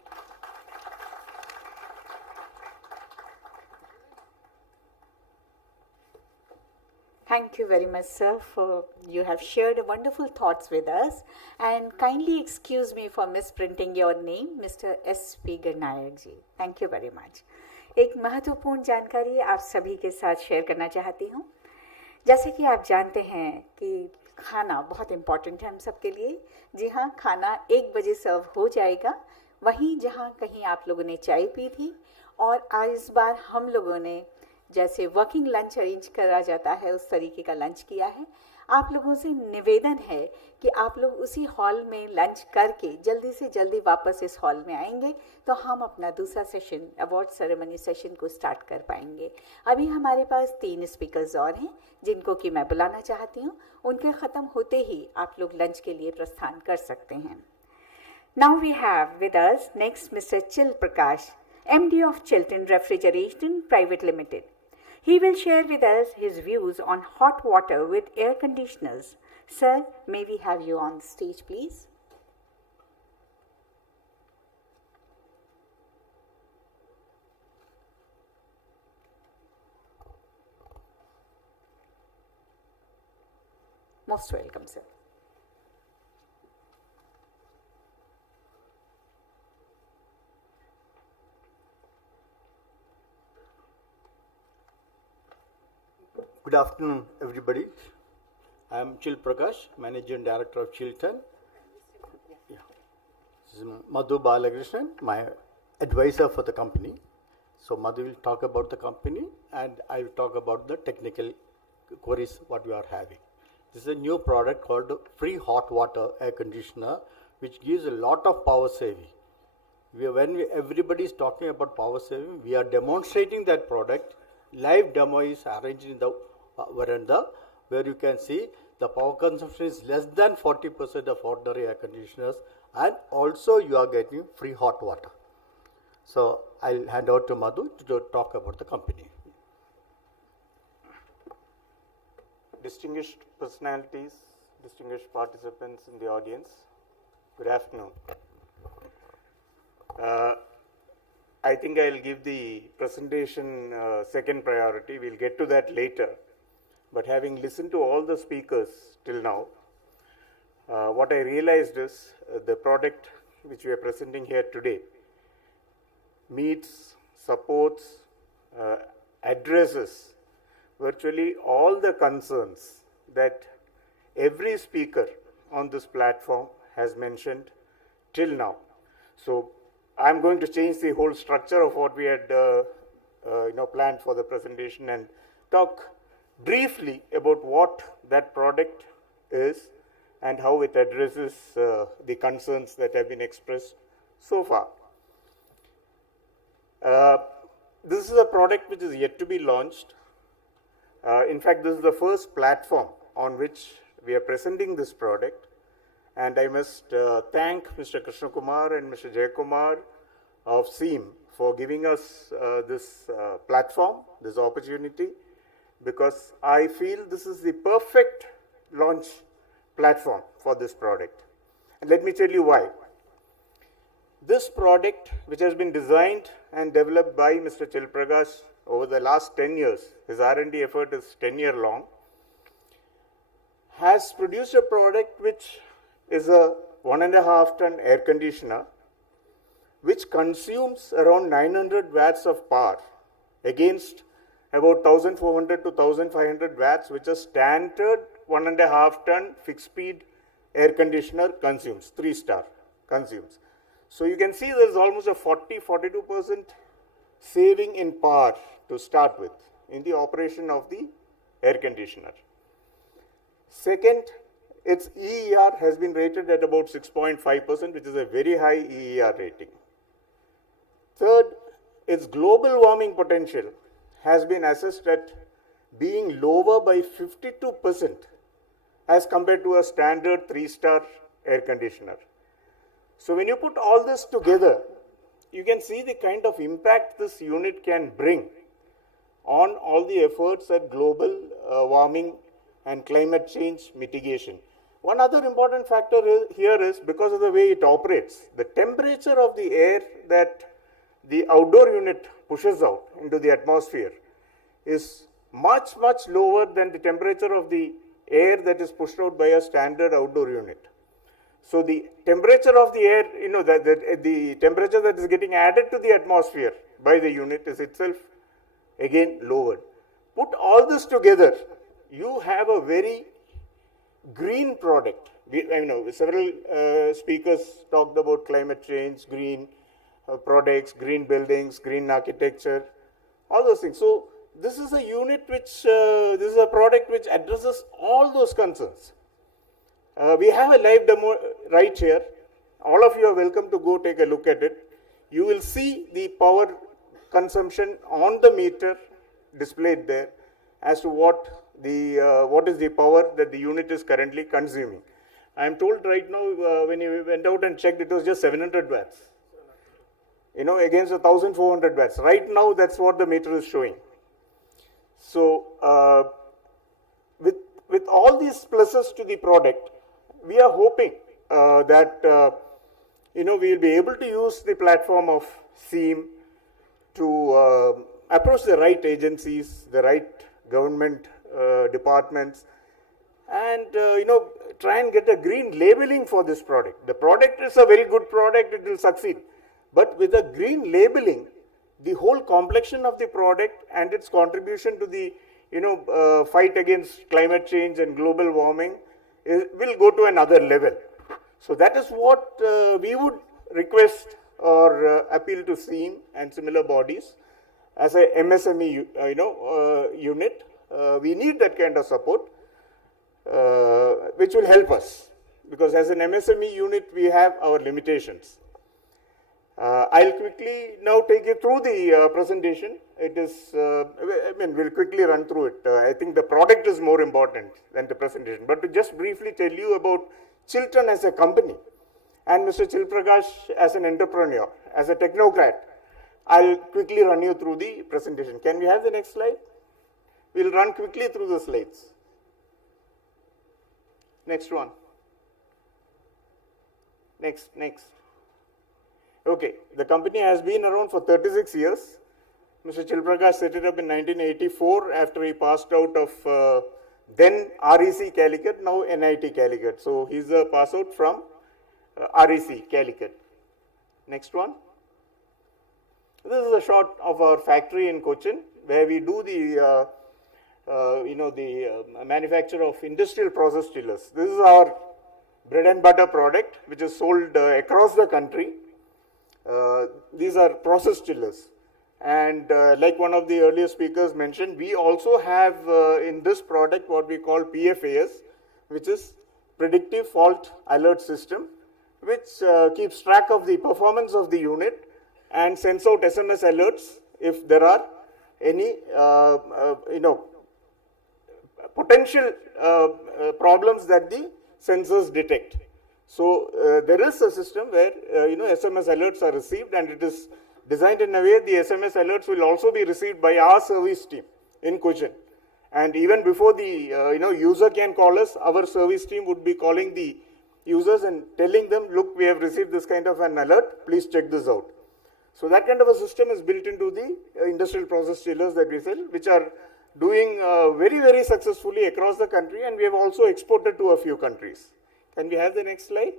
Thank you very much, sir, for you have shared wonderful thoughts with us. And kindly excuse me for misprinting your name, Mr. S.P. Garnayak ji. Thank you very much. एक महत्वपूर्ण जानकारी आप सभी के साथ share करना चाहती हूँ. जैसे कि आप जानते हैं कि खाना बहुत इम्पॉर्टेंट है हम सब के लिए. जी हाँ, खाना 1 बजे सर्व हो जाएगा. वहीं जहाँ कहीं आप लोगों ने चाय पी थी, और आज इस बार हम लोगों ने जैसे वर्किंग लंच अरेंज करा जाता है उस तरीके का लंच किया है. आप लोगों से निवेदन है कि आप लोग उसी हॉल में लंच करके जल्दी से जल्दी वापस इस हॉल में आएंगे तो हम अपना दूसरा सेशन, अवार्ड सेरेमनी सेशन को स्टार्ट कर पाएंगे. अभी हमारे पास 3 स्पीकर्स और हैं जिनको कि मैं बुलाना चाहती हूँ. उनके ख़त्म होते ही आप लोग लंच के लिए प्रस्थान कर सकते हैं. Now we have with us next mister चिल Prakash, MD of Chilton Refrigeration Private Limited. He will share with us his views on hot water with air conditioners. Sir, may we have you on the stage, please? Most welcome, sir. Good afternoon, everybody. I am Chil Prakash, Managing Director of Chilton. This is Madhu Balakrishnan, my advisor for the company. So Madhu will talk about the company, and I will talk about the technical queries what we are having. This is a new product called free hot water air conditioner, which gives a lot of power saving. Everybody is talking about power saving, we are demonstrating that product. Live demo is arranged in the veranda, where you can see the power consumption is less than 40% of ordinary air conditioners, and also you are getting free hot water. So I'll hand over to Madhu to talk about the company. Distinguished personalities, distinguished participants in the audience, good afternoon. I think I'll give the presentation second priority. We'll get to that later. But having listened to all the speakers till now, what I realized is the product which we are presenting here today meets, supports, addresses virtually all the concerns that every speaker on this platform has mentioned till now. So I'm going to change the whole structure of what we had planned for the presentation and talk briefly about what that product is and how it addresses the concerns that have been expressed so far. This is a product which is yet to be launched. In fact, this is the first platform on which we are presenting this product. And I must thank Mr. Krishna Kumar and Mr. Jayakumar of SEAM for giving us this platform, this opportunity, because I feel this is the perfect launch platform for this product. And let me tell you why. This product, which has been designed and developed by Mr. Chilprakash over the last 10 years, his R&D effort is 10-year long, has produced a product which is a 1.5 ton air conditioner, which consumes around 900 watts of power against about 1400 to 1500 watts, which a standard 1.5 ton fixed speed air conditioner consumes, 3-star consumes. So you can see there is almost a 42% saving in power to start with in the operation of the air conditioner. Second, its EER has been rated at about 6.5%, which is a very high EER rating. Third, its global warming potential has been assessed at being lower by 52% as compared to a standard 3-star air conditioner. So when you put all this together, you can see the kind of impact this unit can bring on all the efforts at global warming and climate change mitigation. One other important factor here is because of the way it operates, the temperature of the air that the outdoor unit pushes out into the atmosphere is much, much lower than the temperature of the air that is pushed out by a standard outdoor unit. So the temperature of the air, the temperature that is getting added to the atmosphere by the unit is itself again lowered. Put all this together, you have a very green product. Several speakers talked about climate change, green products, green buildings, green architecture, all those things. So this is a unit which, this is a product which addresses all those concerns. We have a live demo right here. All of you are welcome to go take a look at it. You will see the power consumption on the meter displayed there as to what is the power that the unit is currently consuming. I am told right now when you went out and checked, it was just 700 watts. Against 1400 watts. Right now, that's what the meter is showing. So with all these pluses to the product, we are hoping that we will be able to use the platform of SEAM to approach the right agencies, the right government departments, and try and get a green labeling for this product. The product is a very good product; it will succeed. But with a green labeling, the whole complexion of the product and its contribution to the fight against climate change and global warming will go to another level. So that is what we would request or appeal to SEAM and similar bodies as a MSME unit. We need that kind of support, which will help us, because as an MSME unit we have our limitations. I'll quickly now take you through the presentation. It is, we'll quickly run through it. I think the product is more important than the presentation. But to just briefly tell you about Chiltern as a company and Mr. Chilprakash as an entrepreneur, as a technocrat, I'll quickly run you through the presentation. Can we have the next slide? We'll run quickly through the slides. Next one. Next. Okay, the company has been around for 36 years. Mr. Chilprakash set it up in 1984 after he passed out of then REC Calicut, now NIT Calicut. So he's a pass out from REC Calicut. Next one. This is a shot of our factory in Cochin, where we do the manufacture of industrial process chillers. This is our bread and butter product which is sold across the country. These are process chillers. And like one of the earlier speakers mentioned, we also have in this product what we call PFAS, which is Predictive Fault Alert System, which keeps track of the performance of the unit and sends out SMS alerts if there are any potential problems that the sensors detect. So there is a system where SMS alerts are received, and it is designed in a way the SMS alerts will also be received by our service team in Cochin. And even before the user can call us, our service team would be calling the users and telling them, look, we have received this kind of an alert, please check this out. So that kind of a system is built into the industrial process chillers that we sell, which are doing very, very successfully across the country, and we have also exported to a few countries. Can we have the next slide?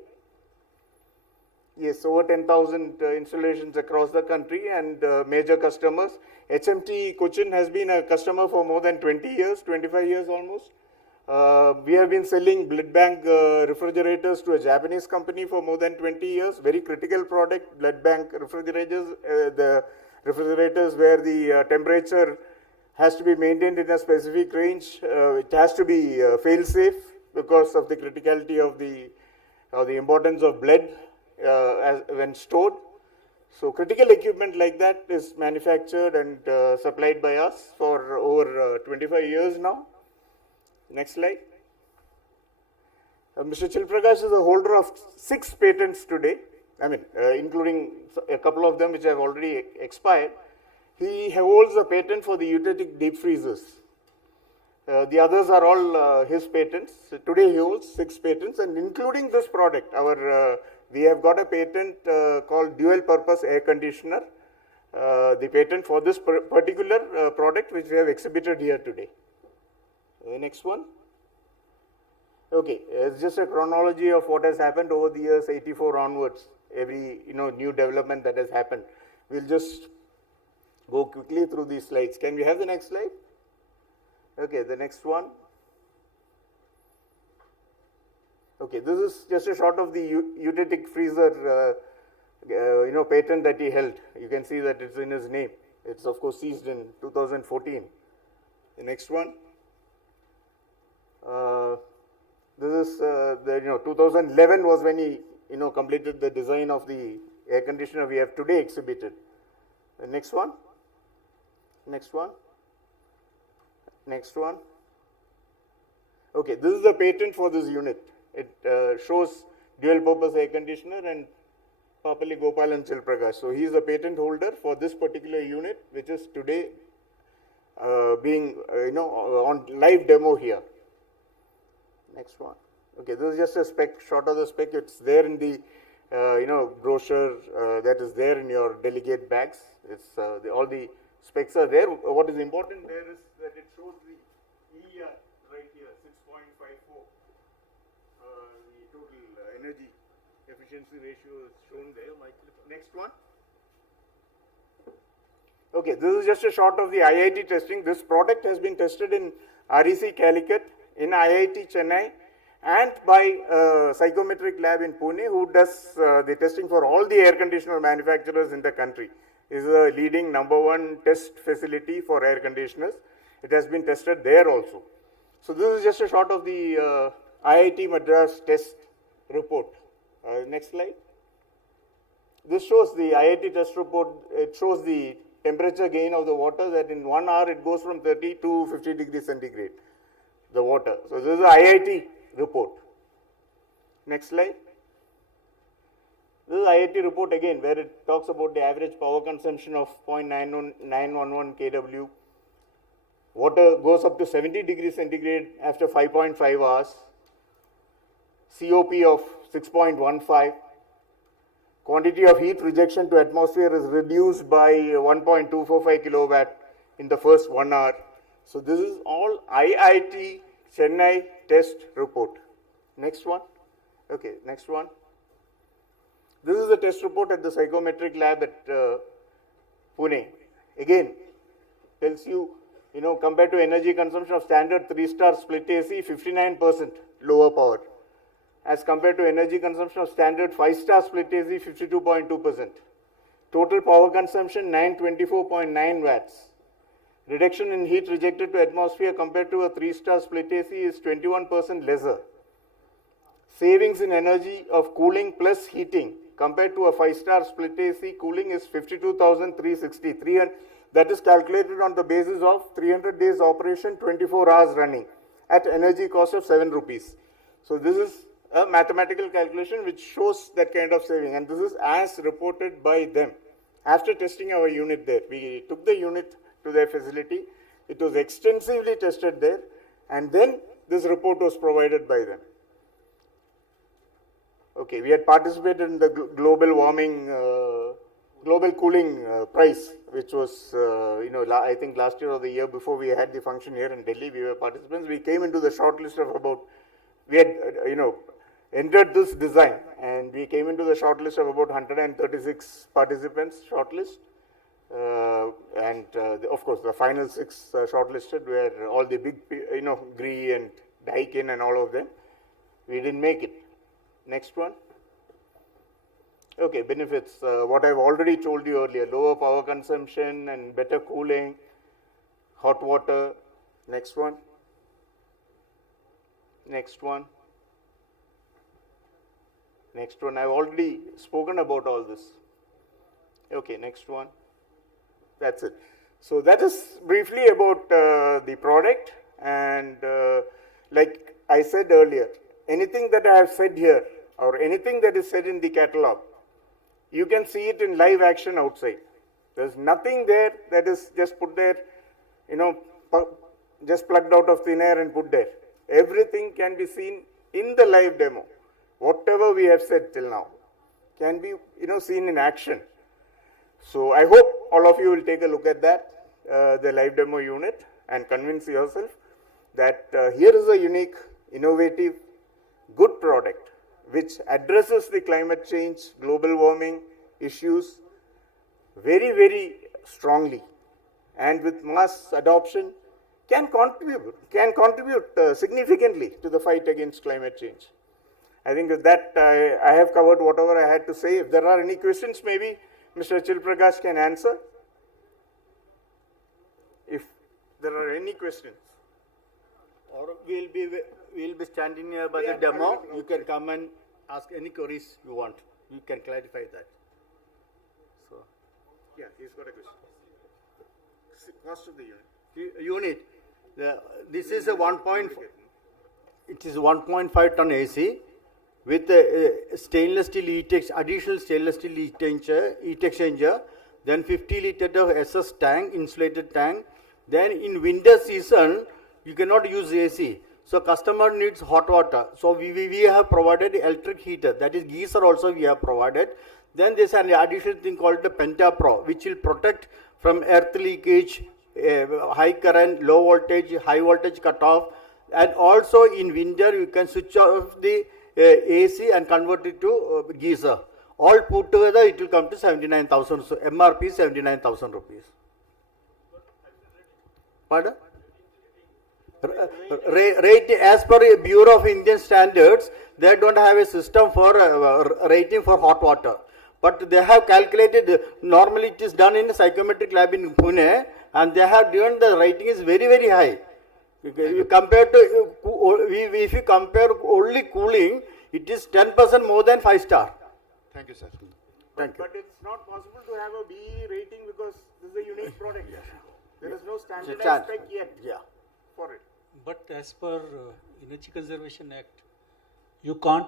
Yes, over 10,000 installations across the country and major customers. HMT Cochin has been a customer for more than 20 years, 25 years almost. We have been selling blood bank refrigerators to a Japanese company for more than 20 years. Very critical product, blood bank refrigerators, the refrigerators where the temperature has to be maintained in a specific range. It has to be fail-safe because of the criticality of the importance of blood when stored. So critical equipment like that is manufactured and supplied by us for over 25 years now. Next slide. Mr. Chilprakash is a holder of 6 patents today, including a couple of them which have already expired. He holds a patent for the Utetic deep freezers. The others are all his patents. So today he holds 6 patents, and including this product, we have got a patent called dual purpose air conditioner, the patent for this particular product which we have exhibited here today. The next one. Okay, it's just a chronology of what has happened over the years 84 onwards, every new development that has happened. We'll just go quickly through these slides. Can we have the next slide? Okay, the next one. Okay, this is just a shot of the Utetic freezer patent that he held. You can see that it's in his name. It's of course seized in 2014. The next one. This is 2011 was when he completed the design of the air conditioner we have today exhibited. The next one. Next one. Next one. Okay, this is the patent for this unit. It shows dual purpose air conditioner and Papali Gopalan Chilprakash. So he is a patent holder for this particular unit, which is today being on live demo here. Next one. Okay, this is just a spec, shot of the spec. It's there in the brochure that is there in your delegate bags. It's all the specs are there. What is important there is that it shows the ER right here, 6.54. The total energy efficiency ratio is shown there. Next one. Okay, this is just a shot of the IIT testing. This product has been tested in REC Calicut, in IIT Chennai, and by Psychometric Lab in Pune, who does the testing for all the air conditioner manufacturers in the country. This is a leading #1 test facility for air conditioners. It has been tested there also. So this is just a shot of the IIT Madras test report. Next slide. This shows the IIT test report. It shows the temperature gain of the water, that in 1 hour it goes from 30 to 50 degrees centigrade, the water. So this is the IIT report. Next slide. This is IIT report again, where it talks about the average power consumption of 0.911 kW. Water goes up to 70 degrees centigrade after 5.5 hours. COP of 6.15. Quantity of heat rejection to atmosphere is reduced by 1.245 kilowatt in the first 1 hour. So this is all IIT Chennai test report. Next one. Okay, next one. This is the test report at the Psychometric Lab at Pune. Again, tells you, compared to energy consumption of standard 3-star split AC, 59% lower power. as compared to energy consumption of standard 5-star split AC 52.2%. Total power consumption 924.9 watts. Reduction in heat rejected to atmosphere compared to a 3-star split AC is 21% lesser. Savings in energy of cooling plus heating compared to a 5-star split AC cooling is 52,360. That is calculated on the basis of 300 days operation, 24 hours running at energy cost of 7 rupees. So this is a mathematical calculation which shows that kind of saving, and this is as reported by them. After testing our unit there, we took the unit to their facility. It was extensively tested there, and then this report was provided by them. Okay, we had participated in the global warming, global cooling prize, which was, I think last year or the year before we had the function here in Delhi, we were participants. We came into the short list of about, we had, entered this design, and we came into the short list of about 136 participants, short list. Of course, the final 6 shortlisted were all the big, GRI and Daikin and all of them. We didn't make it. Next one. Okay, benefits. What I've already told you earlier, lower power consumption and better cooling, hot water. Next one. Next one. Next one. I've already spoken about all this. Okay, next one. That's it. So that is briefly about the product, and like I said earlier, anything that I have said here or anything that is said in the catalog, you can see it in live action outside. There's nothing there that is just put there, just plugged out of thin air and put there. Everything can be seen in the live demo. Whatever we have said till now can be, seen in action. So I hope all of you will take a look at that, the live demo unit, and convince yourself that here is a unique, innovative, good product which addresses the climate change, global warming issues very, very strongly, and with mass adoption can contribute significantly to the fight against climate change. I think with that I have covered whatever I had to say. If there are any questions, maybe Mr. Chilprakash can answer. If there are any questions. Or we'll be standing here by the demo. You can come and ask any queries you want. You can clarify that. So, yeah, he's got a question. Cost of the unit. This is a 1.5. It is 1.5 ton AC with a stainless steel additional stainless steel heat exchanger, then 50 liter of SS tank, insulated tank. Then in winter season, you cannot use AC. So customer needs hot water. So we have provided electric heater, that is geyser also we have provided. Then there's an additional thing called the Penta Pro, which will protect from earth leakage, high current, low voltage, high voltage cutoff. And also in winter, you can switch off the AC and convert it to geyser. All put together, it will come to 79,000. So MRP 79,000 rupees. Pardon? Rate as per Bureau of Indian Standards, they don't have a system for rating for hot water. But they have calculated, normally it is done in a psychometric lab in Pune, and they have given the rating is very, very high. If you compare only cooling, it is 10% more than 5-star. Thank you, sir. But it's not possible to have a BE rating because this is a unique product. There is no standardized spec yet for it. But as per Energy Conservation Act, you can't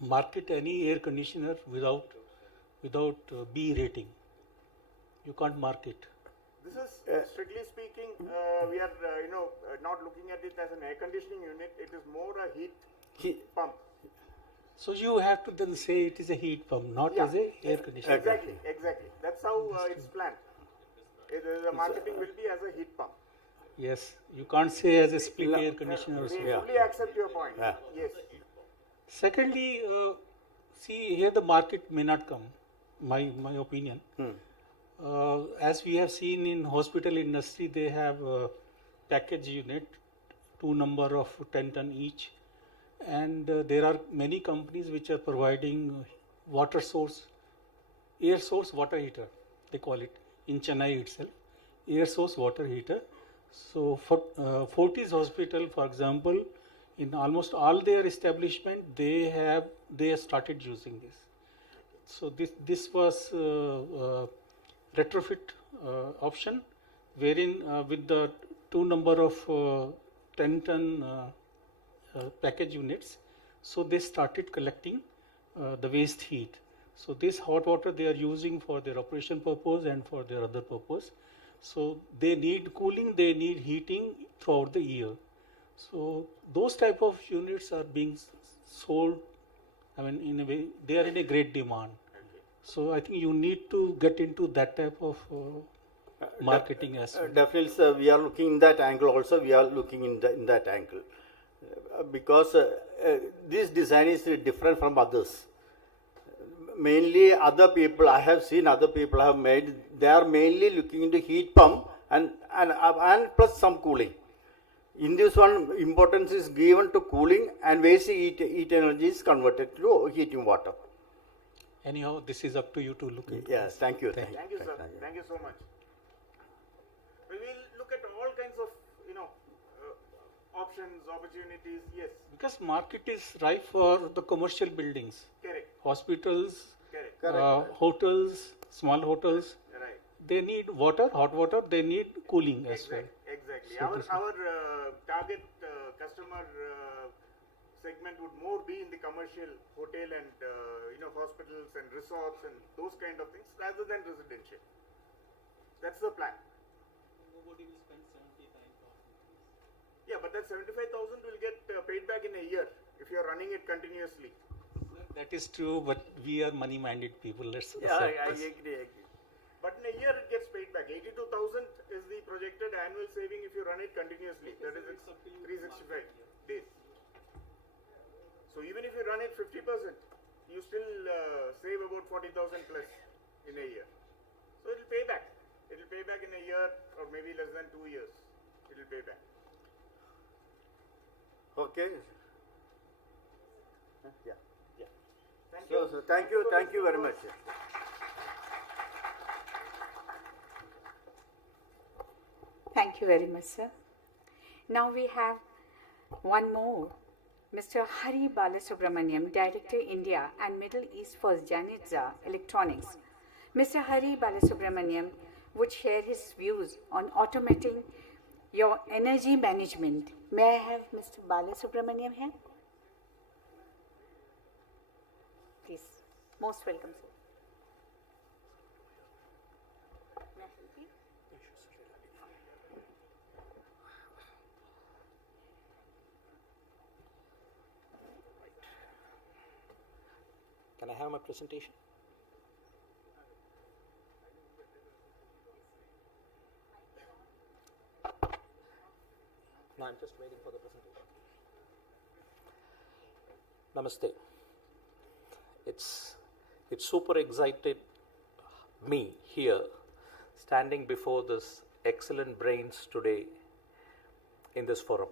market any air conditioner without B rating. You can't market. This is strictly speaking, we are not looking at it as an air conditioning unit. It is more a heat pump. So you have to then say it is a heat pump, not as a air conditioner. Exactly. That's how it's planned. The marketing will be as a heat pump. Yes, you can't say as a split air conditioner. We fully accept your point. Yes. Secondly, see here the market may not come, my opinion. As we have seen in hospital industry, they have a package unit, 2 number of 10 ton each, and there are many companies which are providing water source, air source water heater, they call it in Chennai itself, air source water heater. So for Fortis Hospital, for example, in almost all their establishment, they have started using this. So this was retrofit option, wherein with the two number of 10-ton package units, so they started collecting the waste heat. So this hot water they are using for their operation purpose and for their other purpose. So they need cooling, they need heating throughout the year. So those type of units are being sold. I mean, in a way, they are in a great demand. So I think you need to get into that type of marketing as well. Definitely, sir. We are looking in that angle also. We are looking in that angle because this design is different from others. Mainly, other people I have seen, other people have made. They are mainly looking into heat pump and plus some cooling. In this one, importance is given to cooling, and waste heat energy is converted to heating water. Anyhow, this is up to you to look into. Yes, thank you. Thank you, sir. Thank you so much. We will look at all kinds of, options, opportunities. Yes. Because market is ripe for the commercial buildings. Correct. Hospitals, Correct. hotels, small hotels. Right. They need water, hot water. They need cooling as well. Exactly. So Our target customer segment would more be in the commercial hotel and hospitals and resorts and those kind of things rather than residential. That's the plan. Nobody will spend 79,000. Yeah, but that 75,000 will get paid back in a year if you are running it continuously. That is true, but we are money-minded people. Let's I agree. But in a year it gets paid back. 82,000 is the projected annual saving if you run it continuously. That is 365 days. So even if you run it 50%, you still save about 40,000 plus in a year. So it will pay back. It will pay back in a year or maybe less than 2 years. It will pay back. Okay. Yeah. Thank you. So thank you very much. Thank you very much, sir. Now we have one more, Mr. Hari Balasubramaniam, Director India and Middle East for Janitza Electronics. Mr. Hari Balasubramaniam would share his views on automating your energy management. May I have Mr. Balasubramaniam here? Please, most welcome, sir. May I help you? Can I have my presentation? No, I'm just waiting for the presentation. Namaste. It's super excited me here standing before this excellent brains today in this forum.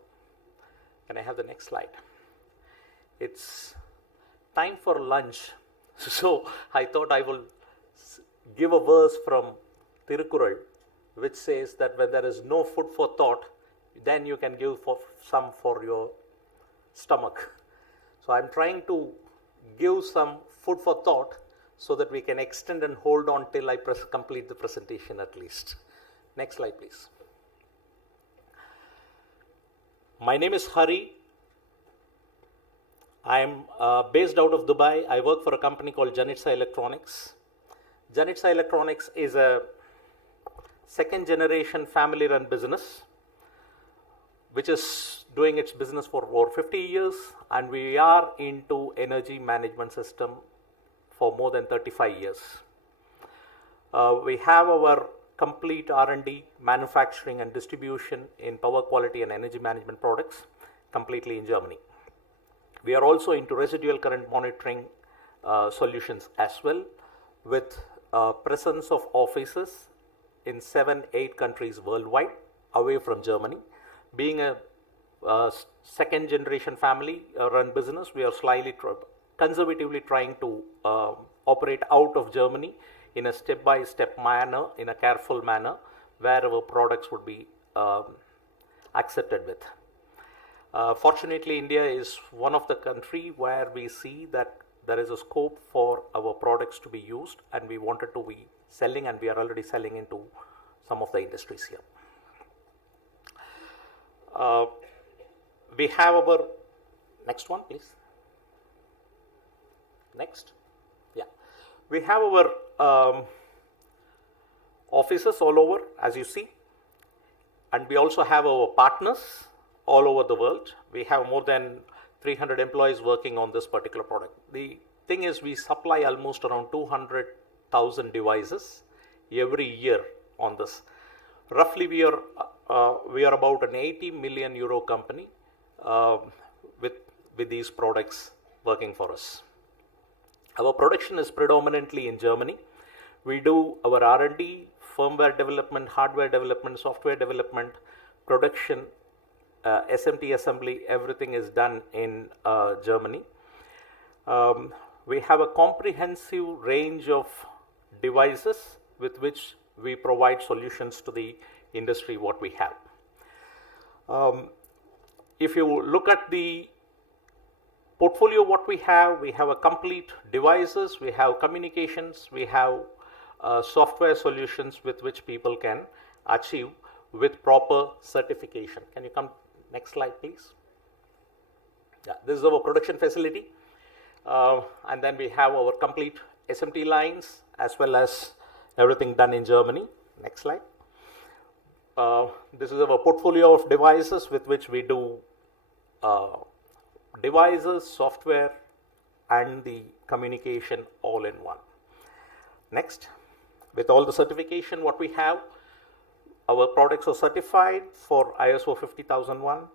Can I have the next slide? It's time for lunch. So I thought I will give a verse from Tirukkural which says that when there is no food for thought, then you can give some for your stomach. So I'm trying to give some food for thought so that we can extend and hold on till I complete the presentation at least. Next slide, please. My name is Hari. I am based out of Dubai. I work for a company called Janitza Electronics. Janitza Electronics is a second generation family run business which is doing its business for over 50 years, and we are into energy management system for more than 35 years. We have our complete R&D, manufacturing and distribution in power quality and energy management products completely in Germany. We are also into residual current monitoring solutions as well, with presence of offices in 7-8 countries worldwide away from Germany. Being a second generation family run business. We are slightly conservatively trying to operate out of Germany in a step-by-step manner, in a careful manner, where our products would be accepted with. Fortunately, India is one of the country where we see that there is a scope for our products to be used, and we wanted to be selling, and we are already selling into some of the industries here. We have our next one, please. Next. Yeah. We have our offices all over, as you see, and we also have our partners all over the world. We have more than 300 employees working on this particular product. The thing is, we supply almost around 200,000 devices every year on this. Roughly, we are about an 80 million euro company with these products working for us. Our production is predominantly in Germany. We do our R&D, firmware development, hardware development, software development, production, SMT assembly, everything is done in Germany. We have a comprehensive range of devices with which we provide solutions to the industry what we have. If you look at the portfolio what we have a complete devices, we have communications, we have software solutions with which people can achieve with proper certification. Can you come next slide, please? Yeah, this is our production facility, and then we have our complete SMT lines as well as everything done in Germany. Next slide. This is our portfolio of devices with which we do devices, software, and the communication all in one. Next. With all the certification what we have, our products are certified for ISO 50001.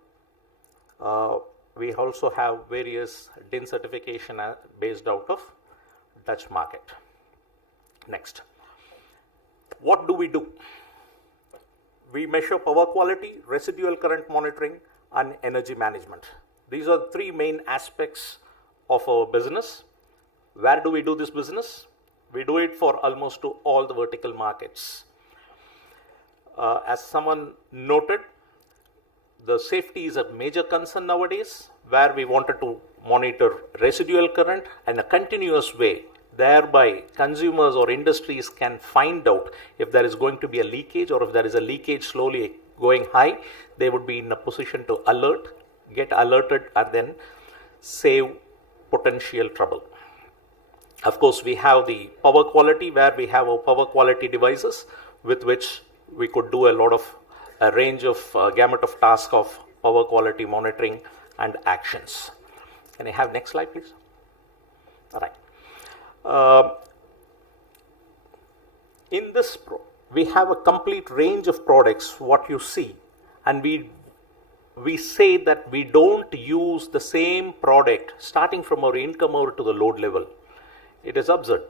We also have various DIN certification based out of Dutch market. Next. What do? We measure power quality, residual current monitoring, and energy management. These are three main aspects of our business. Where do we do this business? We do it for almost to all the vertical markets. As someone noted, the safety is a major concern nowadays, where we wanted to monitor residual current in a continuous way. Thereby, consumers or industries can find out if there is going to be a leakage, or if there is a leakage slowly going high, they would be in a position to get alerted, and then save potential trouble. Of course, we have the power quality, where we have our power quality devices with which we could do a range of gamut of tasks of power quality monitoring and actions. Can I have next slide, please? All right. In this, we have a complete range of products, what you see, and we say that we don't use the same product starting from our incomer to the load level. It is absurd,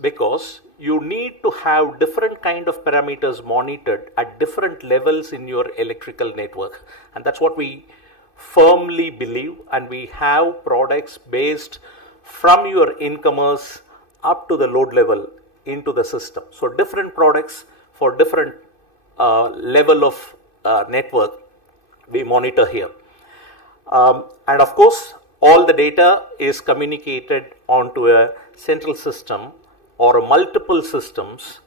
because you need to have different kind of parameters monitored at different levels in your electrical network, and that's what we firmly believe. And we have products based from your incomers up to the load level into the system. So different products for different level of network we monitor here, and of course all the data is communicated onto a central system or multiple systems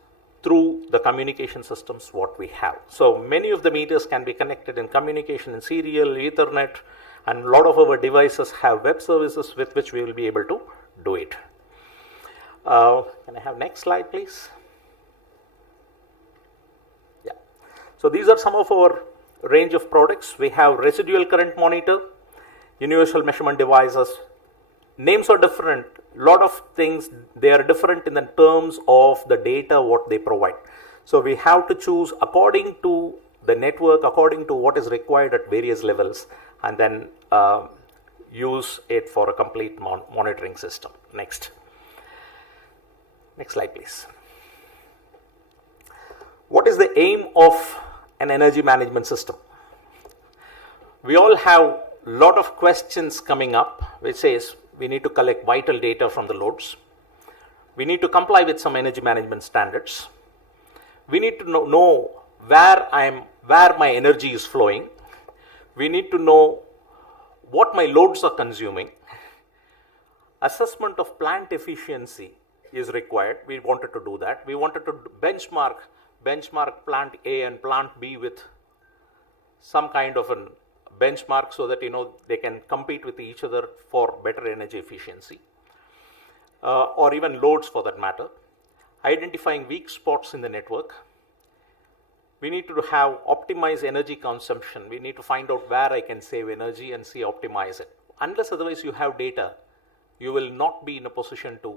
through the communication systems what we have. So many of the meters can be connected in communication in serial, Ethernet, and a lot of our devices have web services with which we will be able to do it. Can I have next slide, please? Yeah. So these are some of our range of products. We have residual current monitor, universal measurement devices. Names are different. Lot of things, they are different in the terms of the data what they provide. So we have to choose according to the network, according to what is required at various levels, and then use it for a complete monitoring system. Next slide, please. What is the aim of an energy management system? We all have a lot of questions coming up, which says we need to collect vital data from the loads. We need to comply with some energy management standards. We need to know where my energy is flowing. We need to know what my loads are consuming. Assessment of plant efficiency is required. We wanted to do that. We wanted to benchmark plant A and plant B with some kind of a benchmark so that they can compete with each other for better energy efficiency, or even loads for that matter. Identifying weak spots in the network. We need to have optimized energy consumption. We need to find out where I can save energy and optimize it. Unless otherwise you have data, you will not be in a position to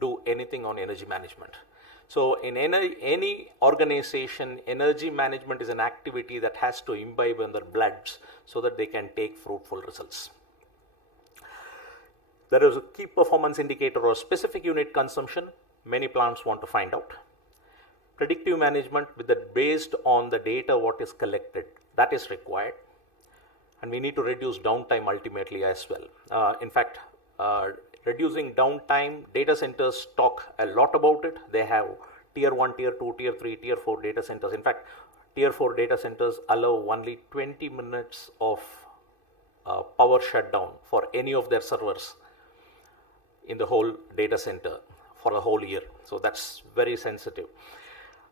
do anything on energy management. So in any organization, energy management is an activity that has to imbibe in their bloods so that they can take fruitful results. There is a key performance indicator or specific unit consumption many plants want to find out. Predictive management based on the data what is collected, that is required. And we need to reduce downtime ultimately as well. In fact, reducing downtime, data centers talk a lot about it. They have tier 1, tier 2, tier 3, tier 4 data centers. In fact, tier 4 data centers allow only 20 minutes of power shutdown for any of their servers in the whole data center for a whole year. So that's very sensitive.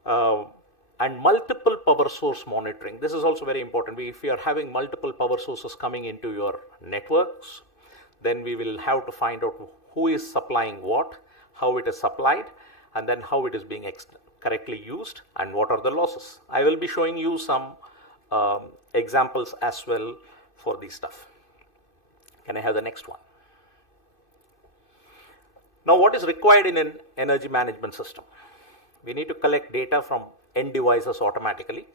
And multiple power source monitoring. This is also very important. If you are having multiple power sources coming into your networks, then we will have to find out who is supplying what, how it is supplied, and then how it is being correctly used, and what are the losses. I will be showing you some examples as well for this stuff. Can I have the next one? Now, what is required in an energy management system? We need to collect data from end devices automatically.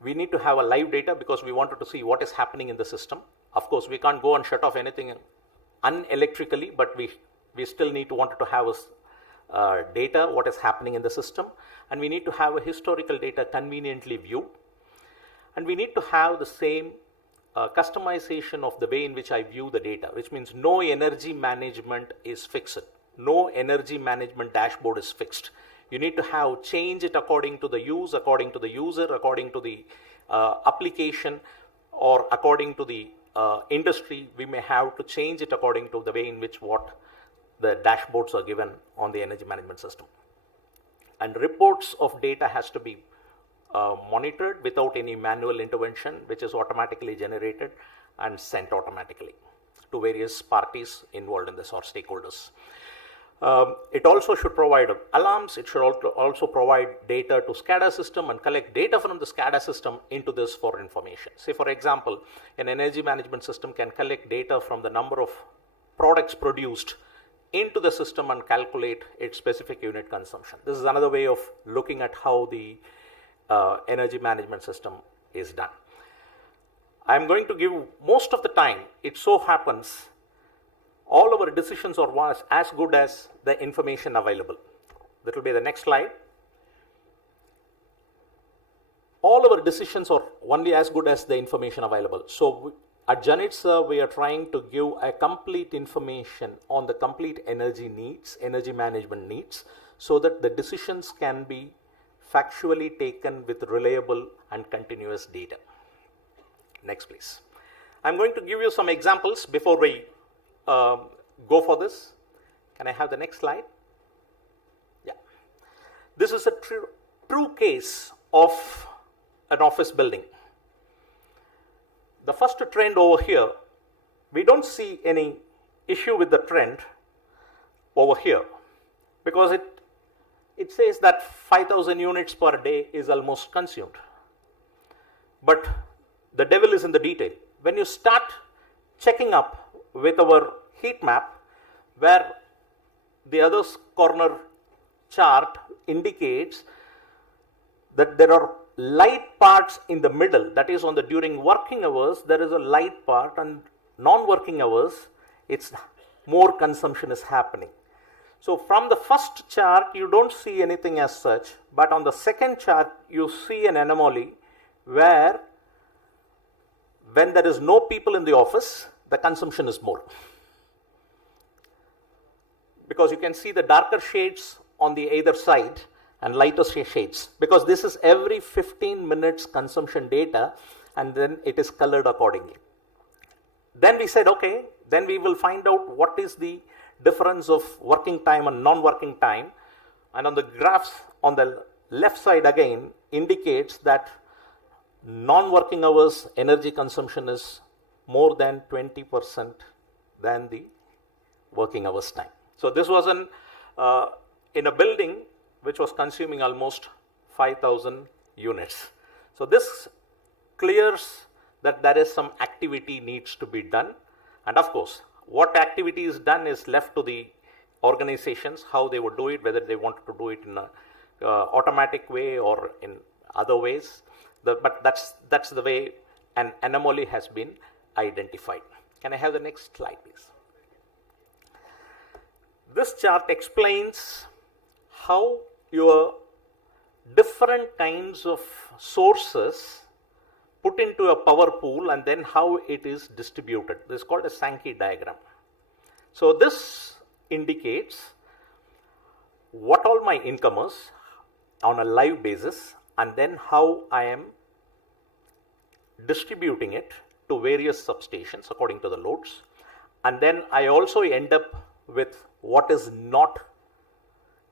We need to have a live data because we wanted to see what is happening in the system. Of course, we can't go and shut off anything unelectrically, but we still need to want to have data, what is happening in the system. And we need to have a historical data conveniently viewed. And we need to have the same customization of the way in which I view the data, which means no energy management is fixed. No energy management dashboard is fixed. You need to have change it according to the use, according to the user, according to the application, or according to the industry. We may have to change it according to the way in which what the dashboards are given on the energy management system. And reports of data has to be monitored without any manual intervention, which is automatically generated and sent automatically to various parties involved in this or stakeholders. It also should provide alarms. It should also provide data to SCADA system and collect data from the SCADA system into this for information. Say, for example, an energy management system can collect data from the number of products produced into the system and calculate its specific unit consumption. This is another way of looking at how the energy management system is done. I'm going to give most of the time, it so happens, all our decisions are as good as the information available. That will be the next slide. All our decisions are only as good as the information available. So at Janitsa, we are trying to give a complete information on the complete energy needs, energy management needs, so that the decisions can be factually taken with reliable and continuous data. Next, please. I'm going to give you some examples before we go for this. Can I have the next slide? Yeah. This is a true case of an office building. The first trend over here, we don't see any issue with the trend over here because it says that 5,000 units per day is almost consumed. But the devil is in the detail. When you start checking up with our heat map, where the other corner chart indicates that there are light parts in the middle, that is on the during working hours, there is a light part, and non-working hours, it's more consumption is happening. So from the first chart, you don't see anything as such, but on the second chart, you see an anomaly where when there is no people in the office, the consumption is more. Because you can see the darker shades on the either side and lighter shades, because this is every 15 minutes consumption data, and then it is colored accordingly. Then we said, okay, then we will find out what is the difference of working time and non-working time. And on the graphs on the left side again indicates that non-working hours energy consumption is more than 20% than the working hours time. So this was in a building which was consuming almost 5,000 units. So this clears that there is some activity needs to be done. And of course, what activity is done is left to the organizations, how they would do it, whether they wanted to do it in an automatic way or in other ways. But that's the way an anomaly has been identified. Can I have the next slide, please? This chart explains how your different kinds of sources put into a power pool and then how it is distributed. This is called a Sankey diagram. So this indicates what all my income is on a live basis and then how I am distributing it to various substations according to the loads. And then I also end up with what is not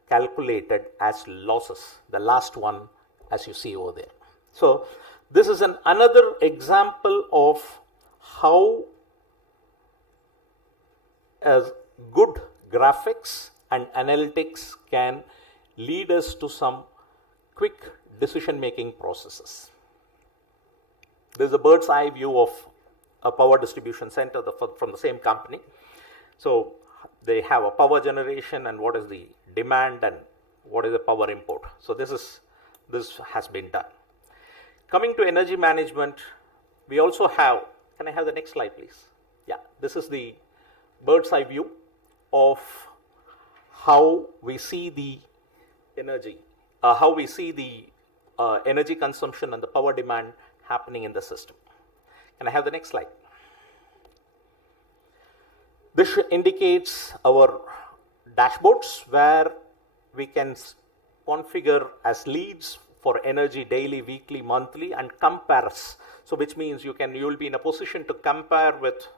calculated as losses, the last one as you see over there. So this is another example of how good graphics and analytics can lead us to some quick decision-making processes. There's a bird's eye view of a power distribution center from the same company. So they have a power generation and what is the demand and what is the power import. So this has been done. Coming to energy management, we also have, can I have the next slide please? Yeah, this is the bird's eye view of how we see the energy, how we see the energy consumption and the power demand happening in the system. Can I have the next slide? This indicates our dashboards where we can configure as leads for energy daily, weekly, monthly, and compares. So which means you will be in a position to compare with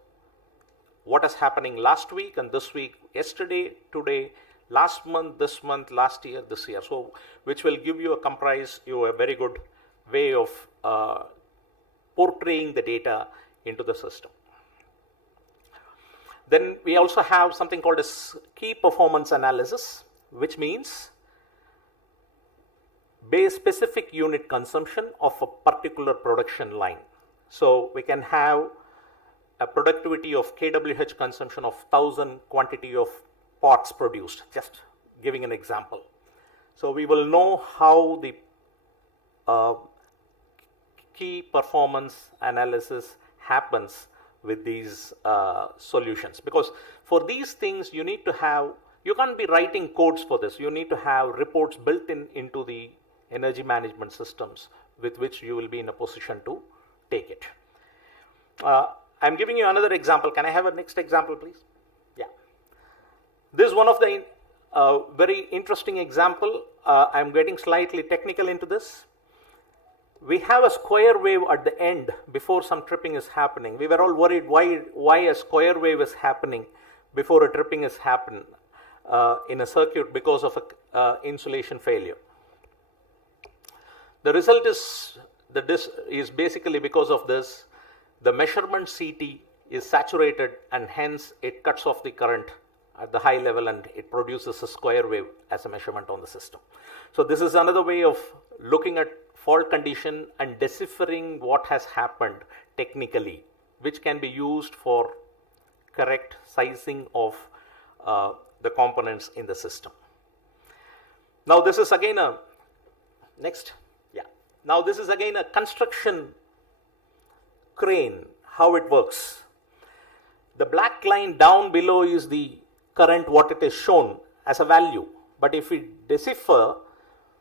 what is happening last week and this week, yesterday, today, last month, this month, last year, this year. So which will give you a very good way of portraying the data into the system. Then we also have something called as key performance analysis, which means base specific unit consumption of a particular production line. So we can have a productivity of kWh consumption of 1,000 quantity of parts produced, just giving an example. So we will know how the key performance analysis happens with these solutions, because for these things you can't be writing codes for this. You need to have reports built into the energy management systems with which you will be in a position to take it. I'm giving you another example. Can I have a next example please? Yeah. This is one of the very interesting example. I'm getting slightly technical into this. We have a square wave at the end before some tripping is happening. We were all worried why a square wave is happening before a tripping is happening in a circuit because of an insulation failure. The result is basically because of this, the measurement CT is saturated and hence it cuts off the current at the high level and it produces a square wave as a measurement on the system. So this is another way of looking at fault condition and deciphering what has happened technically, which can be used for correct sizing of the components in the system. Now this is again Now this is again a construction crane, how it works. The black line down below is the current, what it is shown as a value. But if we decipher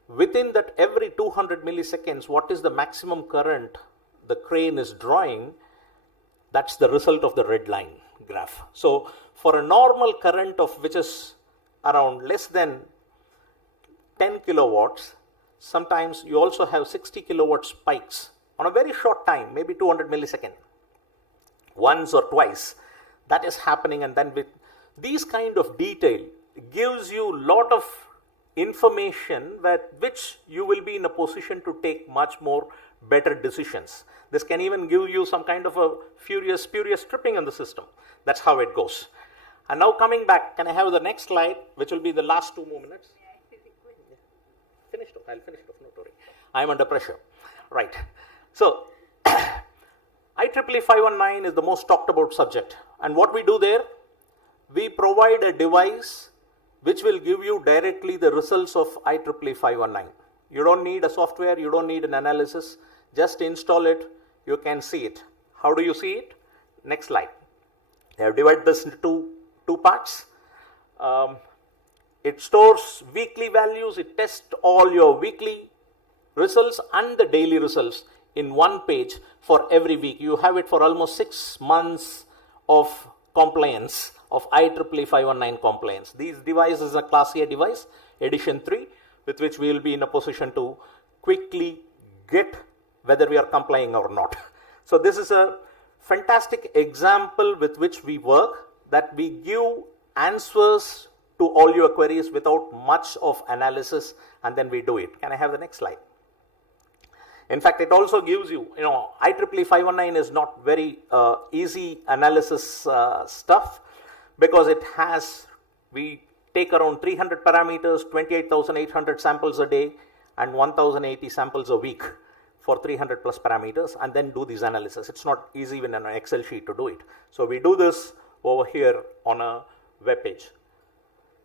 within that every 200 milliseconds, what is the maximum current the crane is drawing, That's the result of the red line graph. So for a normal current of which is around less than 10 kilowatts, sometimes you also have 60 kilowatt spikes on a very short time, maybe 200 milliseconds, once or twice. That is happening, and then with these kind of detail gives you a lot of information which you will be in a position to take much more better decisions. This can even give you some kind of a spurious tripping in the system. That's how it goes. And now coming back, can I have the next slide, which will be the last 2 more minutes? I'll finish it off, no worry. I'm under pressure. Right. So, IEEE 519 is the most talked about subject. And what we do there, we provide a device which will give you directly the results of IEEE 519. You don't need a software, you don't need an analysis. Just install it, you can see it. How do you see it? Next slide. I have divided this into two parts. It stores weekly values, it tests all your weekly results and the daily results in one page for every week. You have it for almost 6 months of compliance, of IEEE 519 compliance. These devices are Class A device, edition 3, with which we will be in a position to quickly get whether we are complying or not. So this is a fantastic example with which we work, that we give answers to all your queries without much of analysis, and then we do it. Can I have the next slide? In fact, it also gives you, IEEE 519 is not very easy analysis stuff, because we take around 300 parameters, 28,800 samples a day, and 1,080 samples a week for 300 plus parameters, and then do these analysis. It's not easy even in an Excel sheet to do it. So we do this over here on a web page.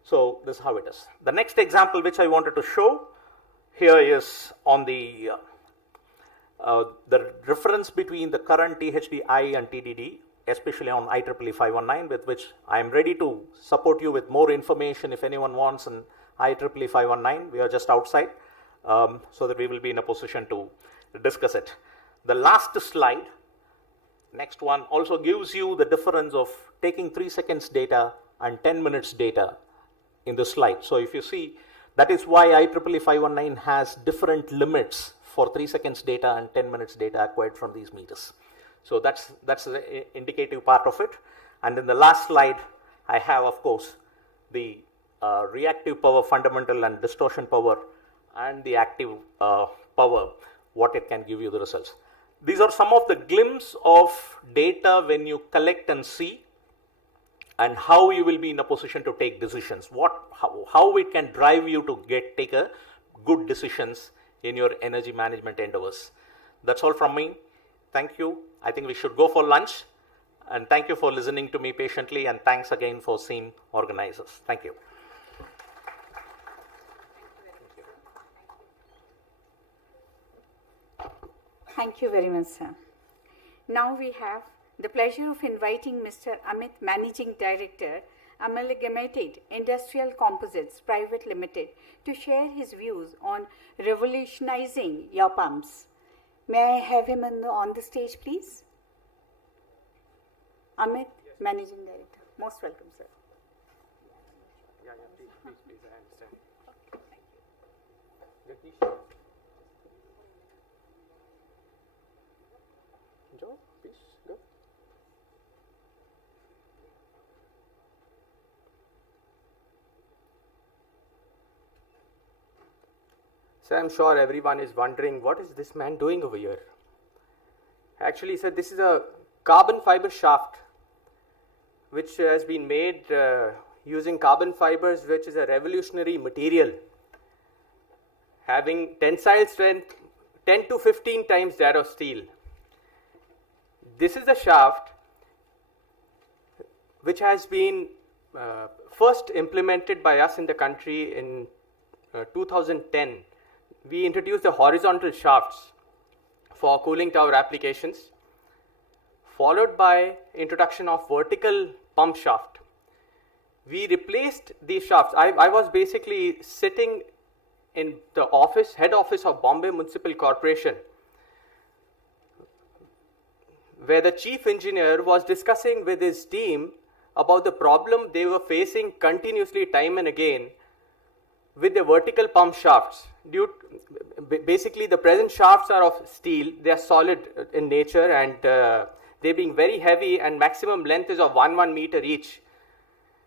So this is how it is. The next example which I wanted to show here is on the difference between the current THD-I and TDD, especially on IEEE 519, with which I am ready to support you with more information if anyone wants an IEEE 519. We are just outside, so that we will be in a position to discuss it. The last slide, next one, also gives you the difference of taking 3 seconds data and 10 minutes data in the slide. So if you see, that is why IEEE 519 has different limits for 3 seconds data and 10 minutes data acquired from these meters. So that's the indicative part of it. And in the last slide, I have, of course, the reactive power fundamental and distortion power, and the active power, what it can give you the results. These are some of the glimpses of data when you collect and see, and how you will be in a position to take decisions, how it can drive you to take a good decisions in your energy management endeavors. That's all from me. Thank you. I think we should go for lunch, and thank you for listening to me patiently, and thanks again for SEAM organizers. Thank you. Thank you very much, sir. Now we have the pleasure of inviting Mr. Amit, Managing Director, Amalgamated Industrial Composites Private Limited, to share his views on revolutionizing your pumps. May I have him on the stage, please? Amit, yes. Managing Director. Most welcome, sir. Yeah, please, I understand. Okay, thank you. Jagdish. Joe, please, go. So I'm sure everyone is wondering, what is this man doing over here? Actually, sir, this is a carbon fiber shaft which has been made using carbon fibers, which is a revolutionary material, having tensile strength 10 to 15 times that of steel. This is the shaft which has been first implemented by us in the country in 2010. We introduced the horizontal shafts for cooling tower applications, followed by introduction of vertical pump shaft. We replaced these shafts. I was basically sitting in the head office of Bombay Municipal Corporation where the chief engineer was discussing with his team about the problem they were facing continuously time and again with the vertical pump shafts. Basically, the present shafts are of steel. They are solid in nature, and they're being very heavy, and maximum length is of 1 meter each.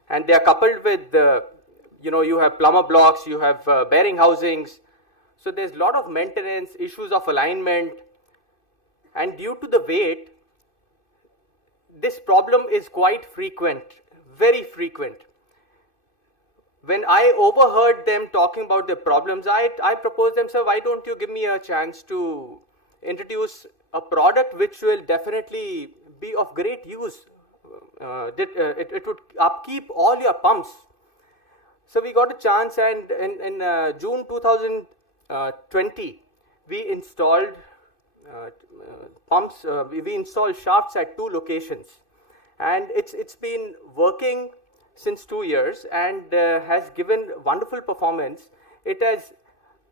And they are coupled with, you have plumber blocks, you have bearing housings. So there's a lot of maintenance, issues of alignment. And due to the weight, this problem is quite frequent, very frequent. When I overheard them talking about their problems, I proposed them, sir, why don't you give me a chance to introduce a product which will definitely be of great use. It would upkeep all your pumps. So we got a chance, and in June 2020, we installed pumps. We installed shafts at 2 locations, and it's been working since 2 years and has given wonderful performance. It has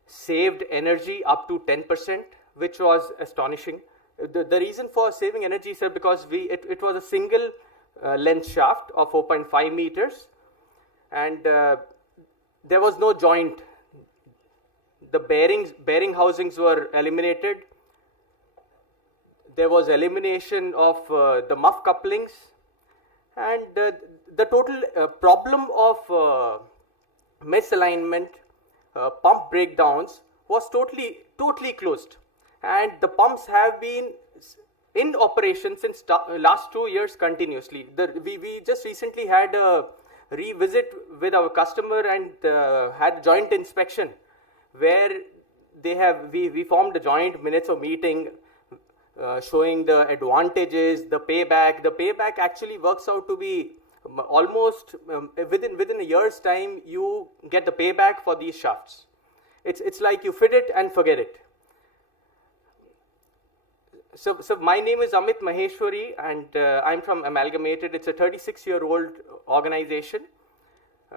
saved energy up to 10%, which was astonishing. The reason for saving energy, sir, because it was a single length shaft of 4.5 meters, and there was no joint. The bearing housings were eliminated. There was elimination of the muff couplings, and the total problem of misalignment, pump breakdowns was totally closed. And the pumps have been in operation since last 2 years continuously. We just recently had a revisit with our customer and had joint inspection, where we formed a joint minutes of meeting showing the advantages, the payback. The payback actually works out to be almost within a year's time. You get the payback for these shafts. It's like you fit it and forget it. So my name is Amit Maheshwari, and I'm from Amalgamated. It's a 36-year-old organization. We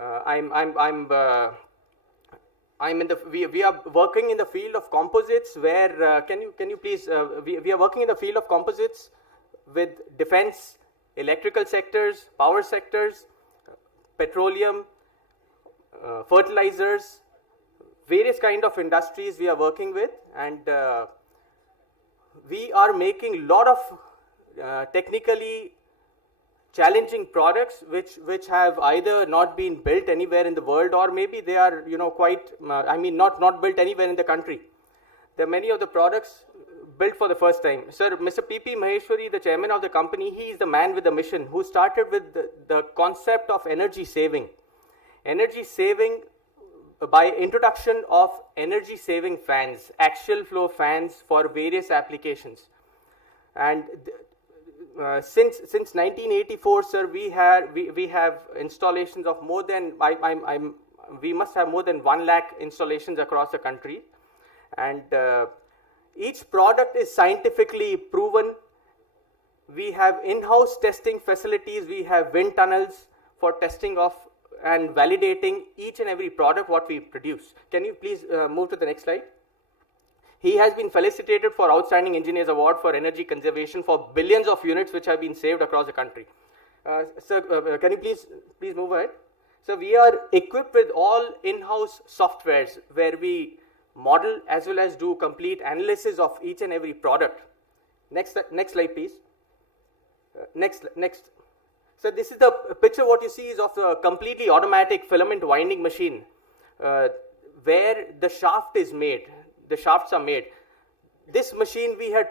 are working in the field of composites. Where can you please? We are working in the field of composites with defense, electrical sectors, power sectors, petroleum, fertilizers, various kind of industries we are working with, and we are making a lot of technically challenging products which have either not been built anywhere in the world, or maybe they are quite not built anywhere in the country. There are many of the products built for the first time. Sir, Mr. P.P. Maheshwari, the chairman of the company, he is the man with the mission who started with the concept of energy saving. Energy saving by introduction of energy saving fans, axial flow fans for various applications. And since 1984, sir, we have installations of more than we must have more than 1 lakh installations across the country, and each product is scientifically proven. We have in-house testing facilities. We have wind tunnels for testing of and validating each and every product what we produce. Can you please move to the next slide? He has been felicitated for Outstanding Engineers Award for Energy Conservation for billions of units which have been saved across the country. Sir, can you please move ahead? So we are equipped with all in-house softwares where we model as well as do complete analysis of each and every product. Next slide, please. Next. So this is the picture. What you see is of a completely automatic filament winding machine where the shaft is made. The shafts are made. This machine we had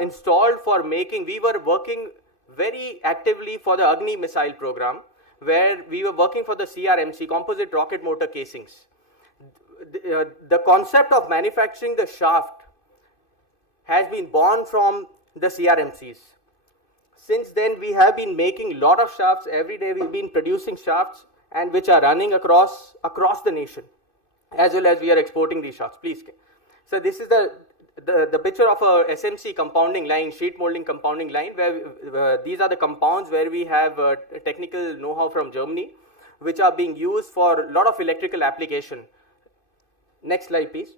installed for making. We were working very actively for the Agni missile program, where we were working for the CRMC, composite rocket motor casings. The concept of manufacturing the shaft has been born from the CRMCs. Since then, we have been making a lot of shafts. Every day we've been producing shafts, and which are running across the nation, as well as we are exporting these shafts. Please. So this is the picture of a SMC compounding line, sheet molding compounding line, where these are the compounds where we have technical know-how from Germany, which are being used for a lot of electrical application. Next slide, please.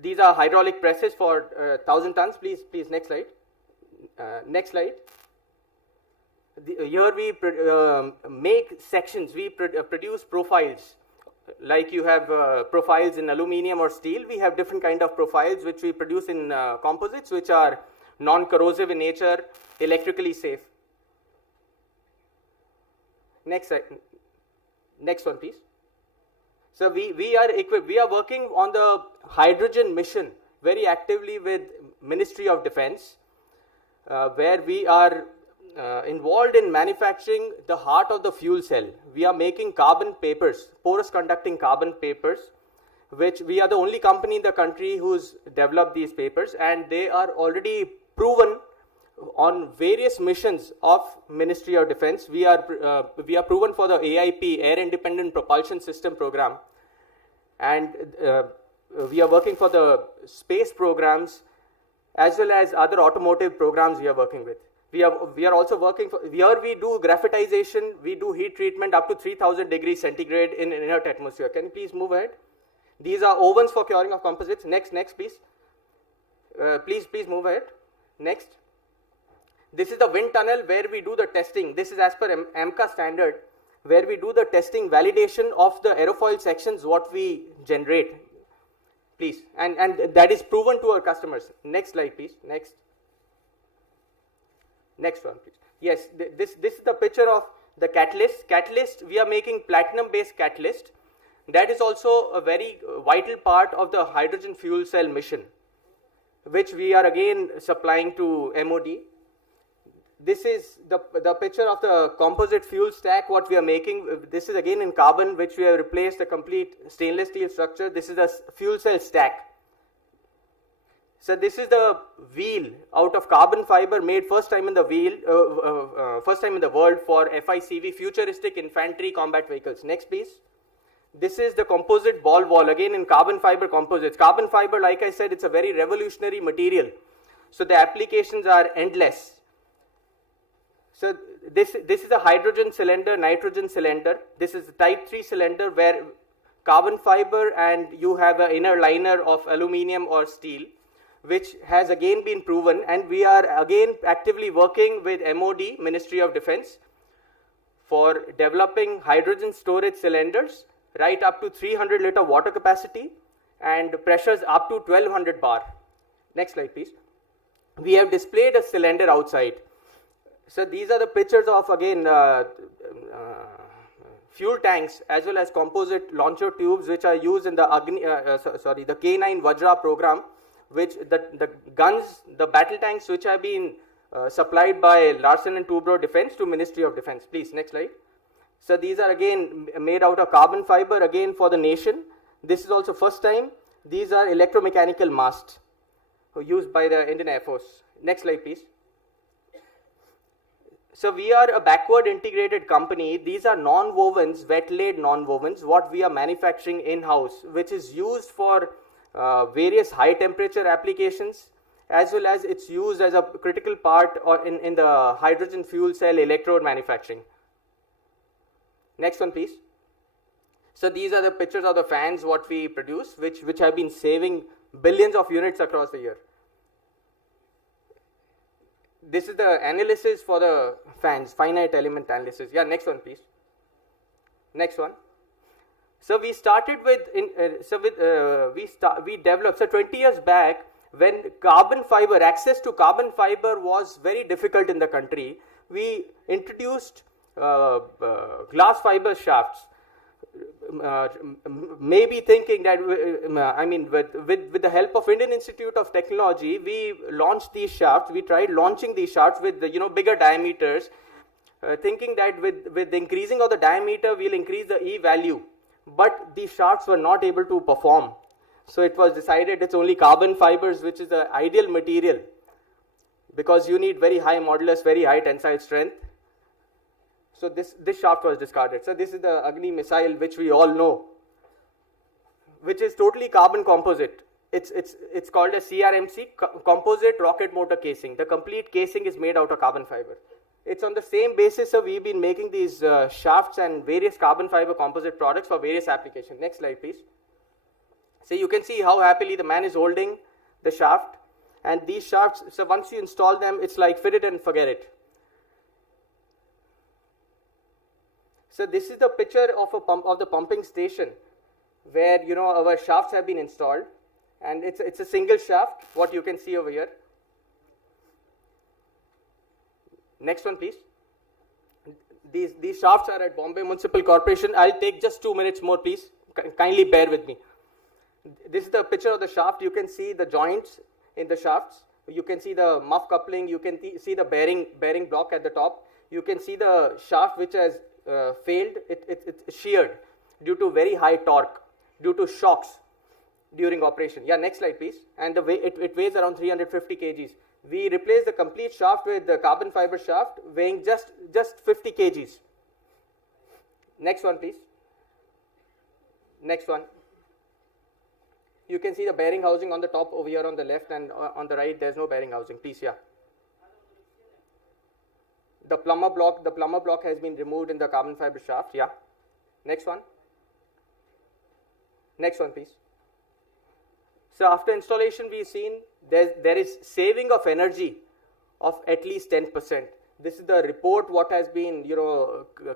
these are hydraulic presses for 1,000 tons. Please, next slide. Next slide. Here we make sections, we produce profiles. Like you have profiles in aluminum or steel, we have different kind of profiles which we produce in composites, which are non-corrosive in nature, electrically safe. Next slide. Next one, please. So we are working on the hydrogen mission very actively with Ministry of Defense, where we are involved in manufacturing the heart of the fuel cell. We are making carbon papers, porous conducting carbon papers, which we are the only company in the country who's developed these papers, and they are already proven on various missions of Ministry of Defense. We are proven for the AIP, Air Independent Propulsion System program, and we are working for the space programs as well as other automotive programs we are working with. We are also working for, here we do graphitization, we do heat treatment up to 3000 degrees centigrade in inert atmosphere. Can you please move ahead? These are ovens for curing of composites. Next please. Please move ahead. Next. This is the wind tunnel where we do the testing. This is as per AMCA standard, where we do the testing, validation of the aerofoil sections, what we generate. Please. And that is proven to our customers. Next slide, please. Next. Next one, please. Yes, this is the picture of the catalyst. Catalyst, we are making platinum-based catalyst. That is also a very vital part of the hydrogen fuel cell mission, which we are again supplying to MOD. This is the picture of the composite fuel stack, what we are making. This is again in carbon, which we have replaced the complete stainless steel structure. This is the fuel cell stack. So this is the wheel out of carbon fiber made first time in the world for FICV, futuristic infantry combat vehicles. Next, please. This is the composite ball wall, again in carbon fiber composites. Carbon fiber, like I said, it's a very revolutionary material. So the applications are endless. So this is a hydrogen cylinder, nitrogen cylinder. This is a type 3 cylinder where carbon fiber and you have an inner liner of aluminum or steel, which has again been proven, and we are again actively working with MOD, Ministry of Defense, for developing hydrogen storage cylinders right up to 300 liter water capacity and pressures up to 1200 bar. Next slide, please. We have displayed a cylinder outside. So these are the pictures of again fuel tanks as well as composite launcher tubes, which are used in the the K9 Vajra program, which the guns, the battle tanks which have been supplied by Larsen & Toubro Defense to Ministry of Defense. Please, next slide. So these are again made out of carbon fiber, again for the nation. This is also first time. These are electromechanical masts used by the Indian Air Force. Next slide, please. So we are a backward integrated company. These are non-wovens, wet-laid non-wovens, what we are manufacturing in-house, which is used for various high temperature applications, as well as it's used as a critical part or in the hydrogen fuel cell electrode manufacturing. Next one, please. So these are the pictures of the fans what we produce, which have been saving billions of units across the year. This is the analysis for the fans, finite element analysis. Yeah, next one, please. Next one. So we started with, we developed, so 20 years back, when carbon fiber, access to carbon fiber was very difficult in the country, we introduced glass fiber shafts. Maybe thinking that, with the help of Indian Institute of Technology, we launched these shafts. We tried launching these shafts with bigger diameters, thinking that with the increasing of the diameter, we'll increase the E value. But these shafts were not able to perform. So it was decided it's only carbon fibers which is the ideal material, because you need very high modulus, very high tensile strength. So this shaft was discarded. So this is the Agni missile, which we all know, which is totally carbon composite. It's called a CRMC, composite rocket motor casing. The complete casing is made out of carbon fiber. It's on the same basis, so we've been making these shafts and various carbon fiber composite products for various applications. Next slide, please. So you can see how happily the man is holding the shaft. And these shafts, so once you install them, it's like fit it and forget it. So this is the picture of the pumping station where our shafts have been installed, and it's a single shaft, what you can see over here. Next one, please. These shafts are at Bombay Municipal Corporation. I'll take just 2 minutes more, please. Kindly bear with me. This is the picture of the shaft. You can see the joints in the shafts. You can see the muff coupling. You can see the bearing block at the top. You can see the shaft which has failed. It's sheared due to very high torque, due to shocks during operation. Yeah, next slide, please. And the it weighs around 350 kgs. We replaced the complete shaft with the carbon fiber shaft weighing just 50 kgs. Next one, please. Next one. You can see the bearing housing on the top over here on the left, and on the right there's no bearing housing. Please, yeah. The plumber block has been removed in the carbon fiber shaft. Yeah. Next one. Next one, please. So after installation, we've seen there is saving of energy of at least 10%. This is the report what has been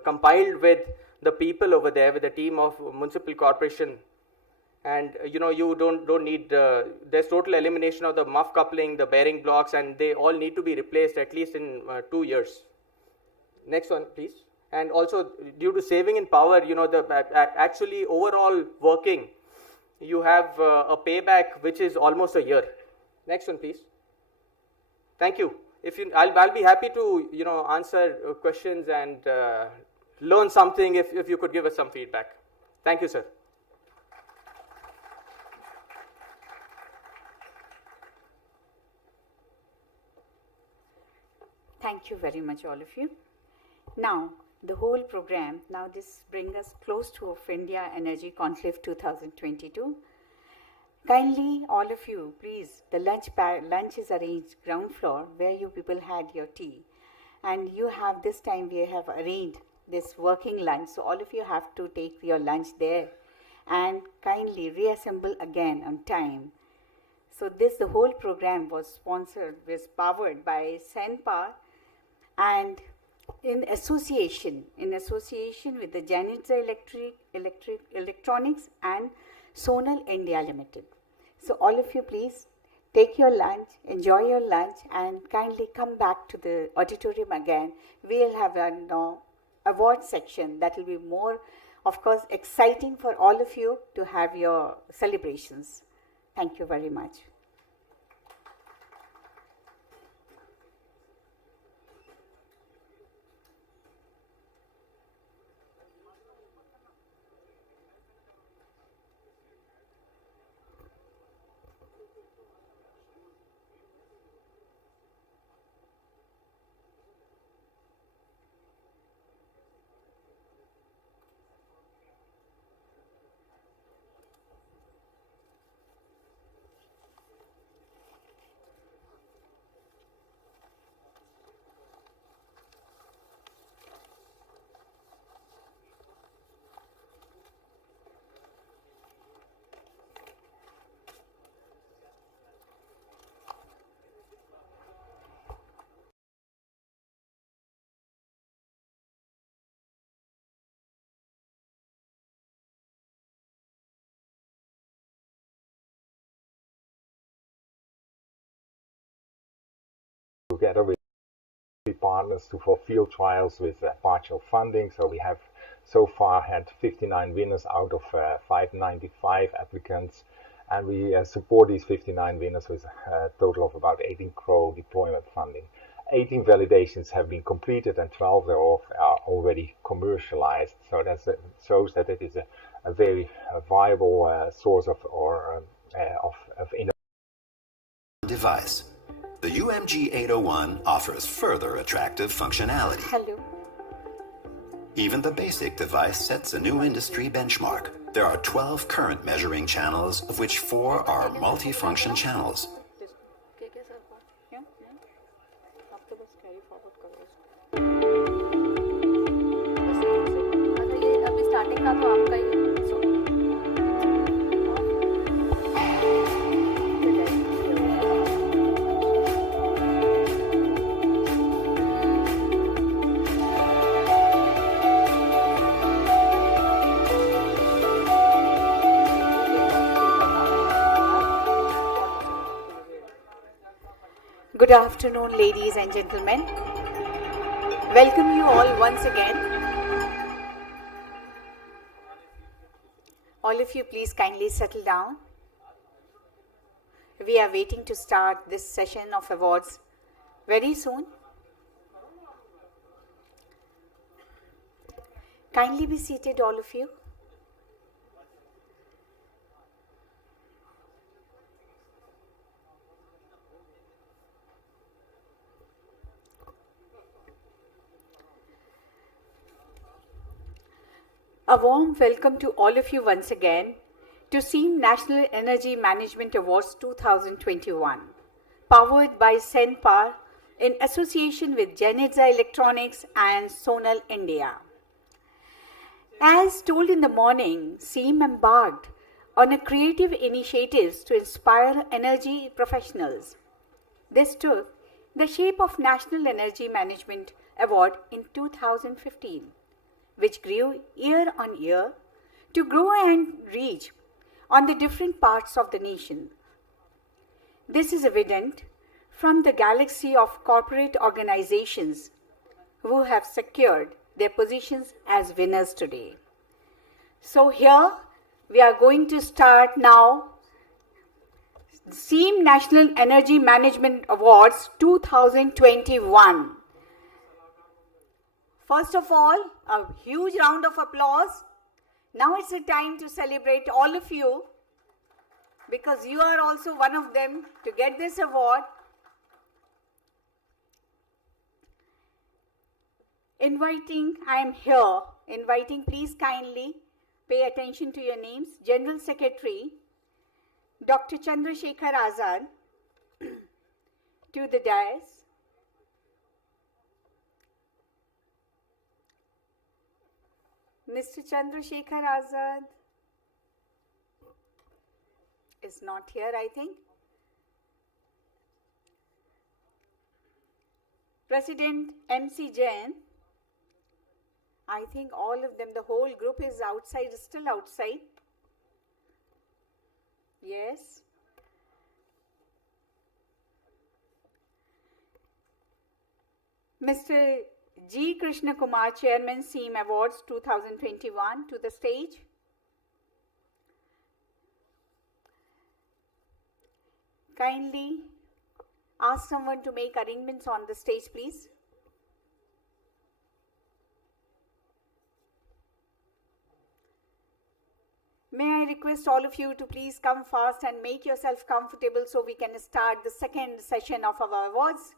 compiled with the people over there, with the team of municipal corporation. And you don't need there's total elimination of the muff coupling, the bearing blocks, and they all need to be replaced at least in 2 years. Next one, please. And also due to saving in power, actually overall working, you have a payback which is almost a year. Next one, please. Thank you. I'll be happy to answer questions and learn something if you could give us some feedback. Thank you, sir. Thank you very much, all of you. Now, the whole program, now this brings us close to of India Energy Conclave 2022. Kindly, all of you, please, the lunch is arranged ground floor where you people had your tea. And you have, this time we have arranged this working lunch. So all of you have to take your lunch there and kindly reassemble again on time. So the whole program was powered by Senpa, and in association with the Janitra Electronics and Sonal India Limited. So all of you, please take your lunch, enjoy your lunch, and kindly come back to the auditorium again. We'll have an award section that will be more, of course, exciting for all of you to have your celebrations. Thank you very much. Together with partners for field trials with partial funding. So we have so far had 59 winners out of 595 applicants, and we support these 59 winners with a total of about 18 crore deployment funding. 18 validations have been completed and 12 thereof are already commercialized. So that shows that it is a very viable source of innovation. Device. The UMG 801 offers further attractive functionality. Hello. Even the basic device sets a new industry benchmark. There are 12 current measuring channels, of which 4 are multifunction channels. Good afternoon, ladies and gentlemen. Welcome you all once again. All of you, please kindly settle down. We are waiting to start this session of awards very soon. Kindly be seated, all of you. A warm welcome to all of you once again to SEAM National Energy Management Awards 2021, powered by Senpar in association with Genitza Electronics and Sonal India. As told in the morning, SEAM embarked on a creative initiatives to inspire energy professionals. This took the shape of National Energy Management Award in 2015. Which grew year on year to grow and reach on the different parts of the nation. This is evident from the galaxy of corporate organizations who have secured their positions as winners today. So here we are going to start now SEAM National Energy Management Awards 2021. First of all, a huge round of applause. Now it's a time to celebrate all of you because you are also one of them to get this award. I am here, inviting, please kindly pay attention to your names. General Secretary, Dr. Chandrasekhar Azad, to the dais. Mr. Chandrasekhar Azad is not here, I think. President MC Jain, I think all of them, the whole group is outside, still outside. Yes. Mr. G. Krishna Kumar, Chairman, SEAM Awards 2021, to the stage. Kindly ask someone to make arrangements on the stage, please. May I request all of you to please come fast and make yourself comfortable so we can start the second session of our awards.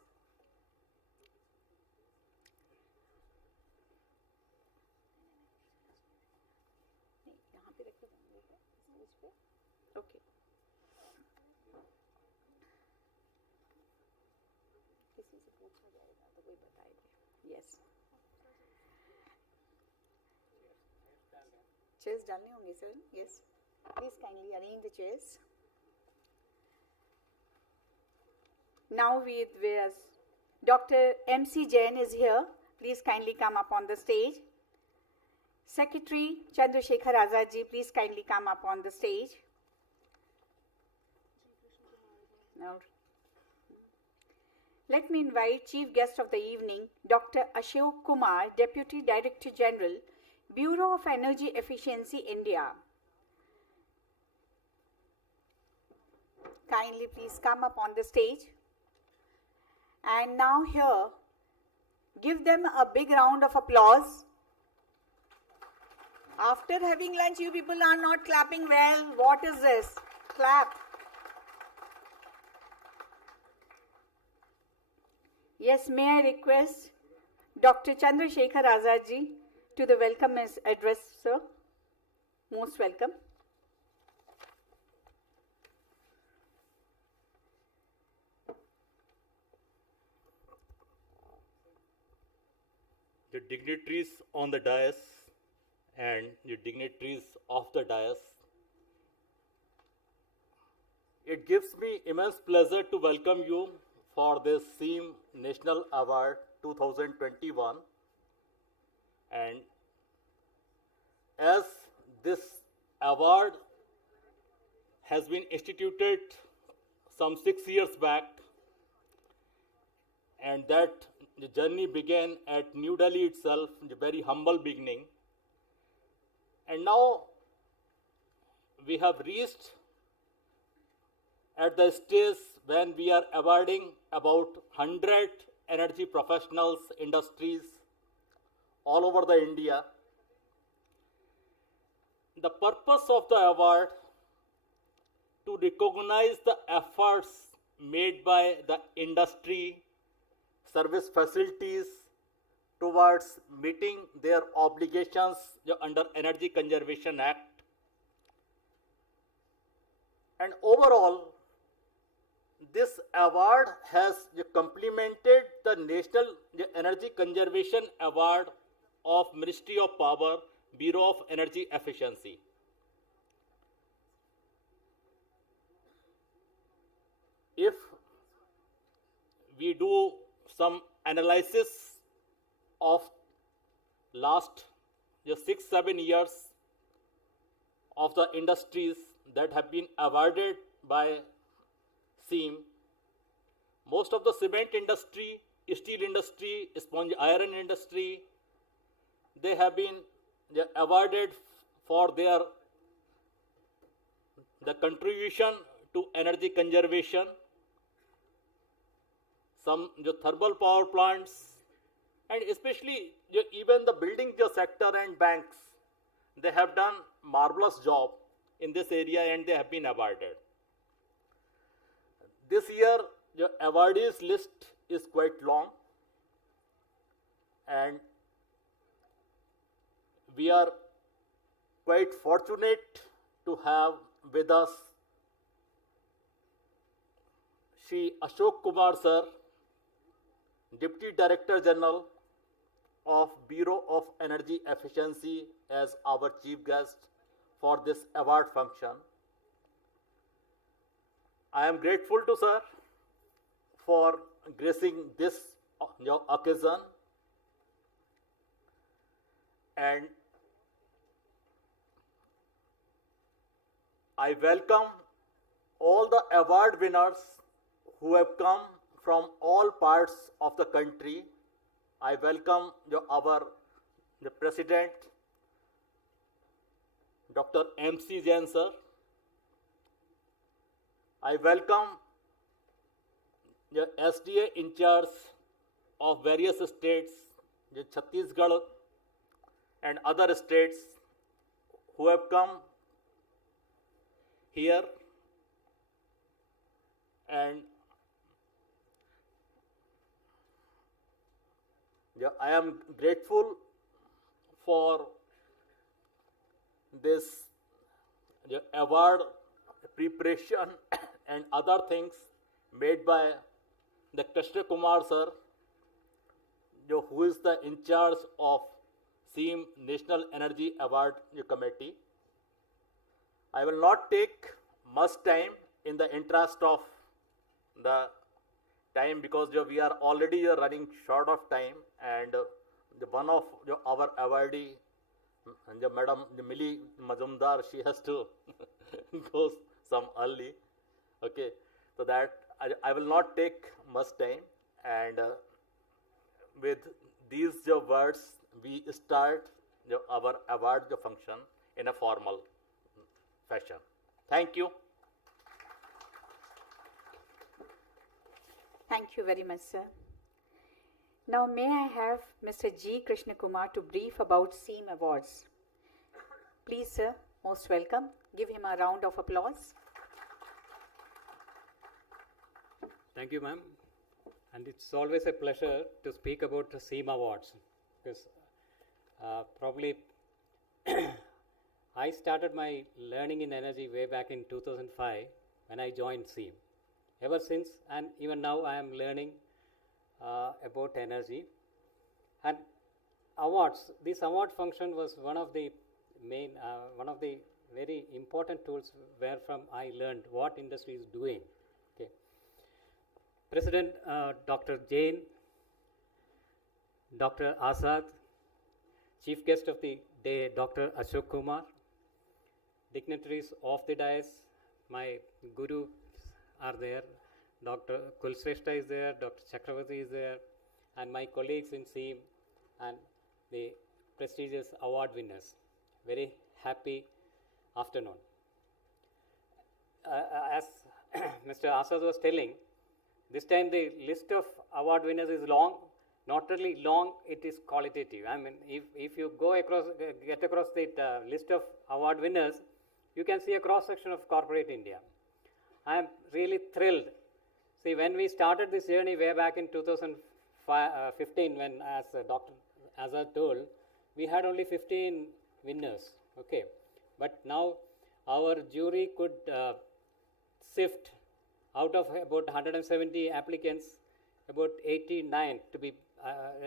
Okay. Yes. Chairs डालने होंगे sir. Yes. Please kindly arrange the chairs. Now with Dr. MC Jain is here. Please kindly come up on the stage. Secretary Chandrasekhar Azad ji, please kindly come up on the stage. Now, let me invite Chief Guest of the evening, Dr. Ashok Kumar, Deputy Director General, Bureau of Energy Efficiency, India. Kindly please come up on the stage. And now here, give them a big round of applause. After having lunch, you people are not clapping well. What is this? Clap. Yes, may I request Dr. Chandrasekhar Azad ji to the welcome address, sir. Most welcome. The dignitaries on the dais and the dignitaries of the dais, it gives me immense pleasure to welcome you for this SEAM National Award 2021. And as this award has been instituted some 6 years back, and that the journey began at New Delhi itself, the very humble beginning. And now we have reached at the stage when we are awarding about 100 energy professionals, industries all over the India. The purpose of the award to recognize the efforts made by the industry, service facilities towards meeting their obligations under Energy Conservation Act. And overall, this award has complemented the National Energy Conservation Award of Ministry of Power, Bureau of Energy Efficiency. If we do some analysis of last 6-7 years of the industries that have been awarded by SEAM, most of the cement industry, steel industry, sponge iron industry, they have been awarded for their the contribution to energy conservation. Some thermal power plants, and especially even the building sector and banks, they have done marvelous job in this area and they have been awarded. This year, the awardees list is quite long, and we are quite fortunate to have with us Shri Ashok Kumar Sir, Deputy Director General of Bureau of Energy Efficiency, as our chief guest for this award function. I am grateful to Sir for gracing this occasion, and I welcome all the award winners who have come from all parts of the country. I welcome the President, Dr. M.C. Jain Sir. I welcome the SDA in charge of various states, the Chhattisgarh and other states who have come here, and I am grateful for this award preparation and other things made by the Krishna Kumar Sir, who is the in charge of SEAM National Energy Award Committee. I will not take much time in the interest of the time, because we are already running short of time, and one of our awardee, Madam Mili Majumdar, she has to go some early. Okay, so that I will not take much time, and with these words we start our award function in a formal fashion. Thank you. Thank you very much, sir. Now, may I have Mr. G. Krishna Kumar to brief about SEAM Awards. Please, sir, most welcome. Give him a round of applause. Thank you, ma'am. And it's always a pleasure to speak about the SEAM Awards, because probably I started my learning in energy way back in 2005 when I joined SEAM. Ever since, and even now, I am learning about energy. And awards, this award function was one of the main, one of the very important tools where from I learned what industry is doing. Okay. President Dr. Jain, Dr. Azad, Chief Guest of the day Dr. Ashok Kumar, dignitaries of the dais, my guru are there, Dr. Kulsreshta is there, Dr. Chakravarti is there, and my colleagues in SEAM, and the prestigious award winners. Very happy afternoon. As Mr. Asad was telling, this time the list of award winners is long. Not only long, it is qualitative. I mean, if you go across, get across the list of award winners, you can see a cross-section of corporate India. I am really thrilled. See, when we started this journey way back in 2015, when, as Dr. Azad told, we had only 15 winners, okay. But now our jury could sift out of about 170 applicants, about 89 to be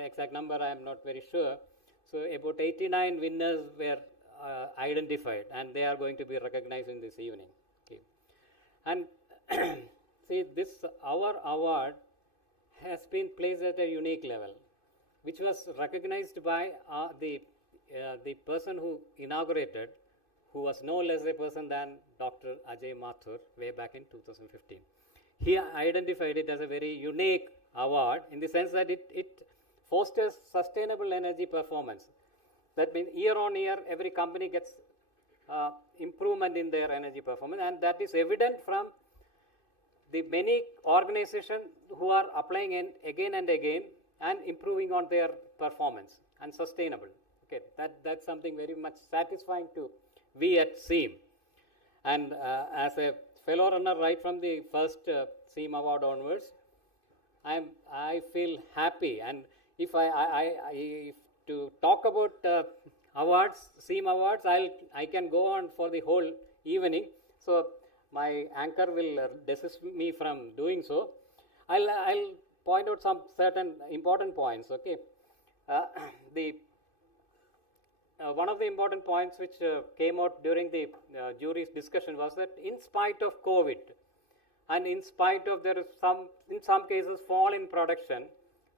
exact number I am not very sure. So about 89 winners were identified, and they are going to be recognized in this evening. Okay. And see, this our award has been placed at a unique level, which was recognized by the person who inaugurated, who was no less a person than Dr. Ajay Mathur way back in 2015. He identified it as a very unique award in the sense that it fosters sustainable energy performance. That means year on year, every company gets improvement in their energy performance, and that is evident from the many organizations who are applying in again and again and improving on their performance and sustainable. Okay, that's something very much satisfying to we at SEAM. And as a fellow runner right from the first SEAM award onwards, I feel happy. And if if to talk about awards, SEAM awards, I can go on for the whole evening. So my anchor will desist me from doing so. I'll point out some certain important points. Okay, one of the important points which came out during the jury's discussion was that in spite of COVID, and in spite of there is in some cases fall in production,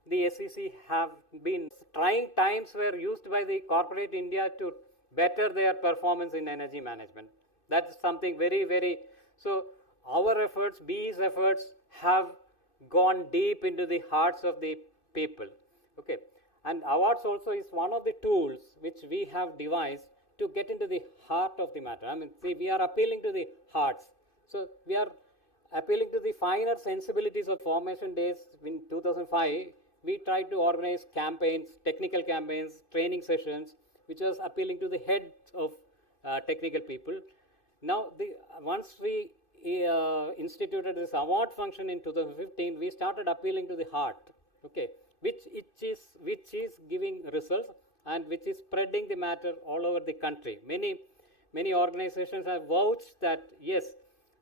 the SEC have been trying times were used by the corporate India to better their performance in energy management. That's something very, very, so our efforts, BE's efforts have gone deep into the hearts of the people. Okay. And awards also is one of the tools which we have devised to get into the heart of the matter. I mean, see, we are appealing to the hearts. So we are appealing to the finer sensibilities of formation days. In 2005, we tried to organize campaigns, technical campaigns, training sessions, which was appealing to the heads of technical people. Now, once we instituted this award function in 2015, we started appealing to the heart. Okay. Which is giving results and which is spreading the matter all over the country. Many organizations have vouched that yes,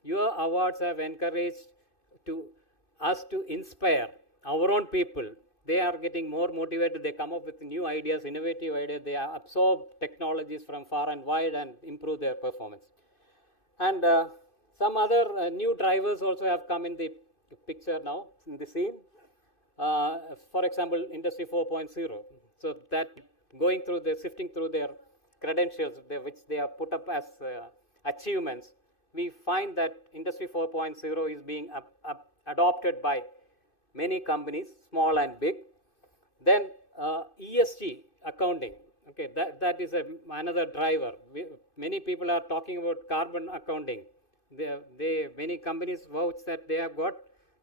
your awards have encouraged us to inspire our own people. They are getting more motivated. They come up with new ideas, innovative ideas. They absorb technologies from far and wide and improve their performance. And some other new drivers also have come in the picture now in the scene. For example, Industry 4.0. So that going through sifting through their credentials, which they have put up as achievements, we find that Industry 4.0 is being adopted by many companies, small and big. Then ESG accounting. Okay, that is another driver. Many people are talking about carbon accounting. Many companies vouch that they have got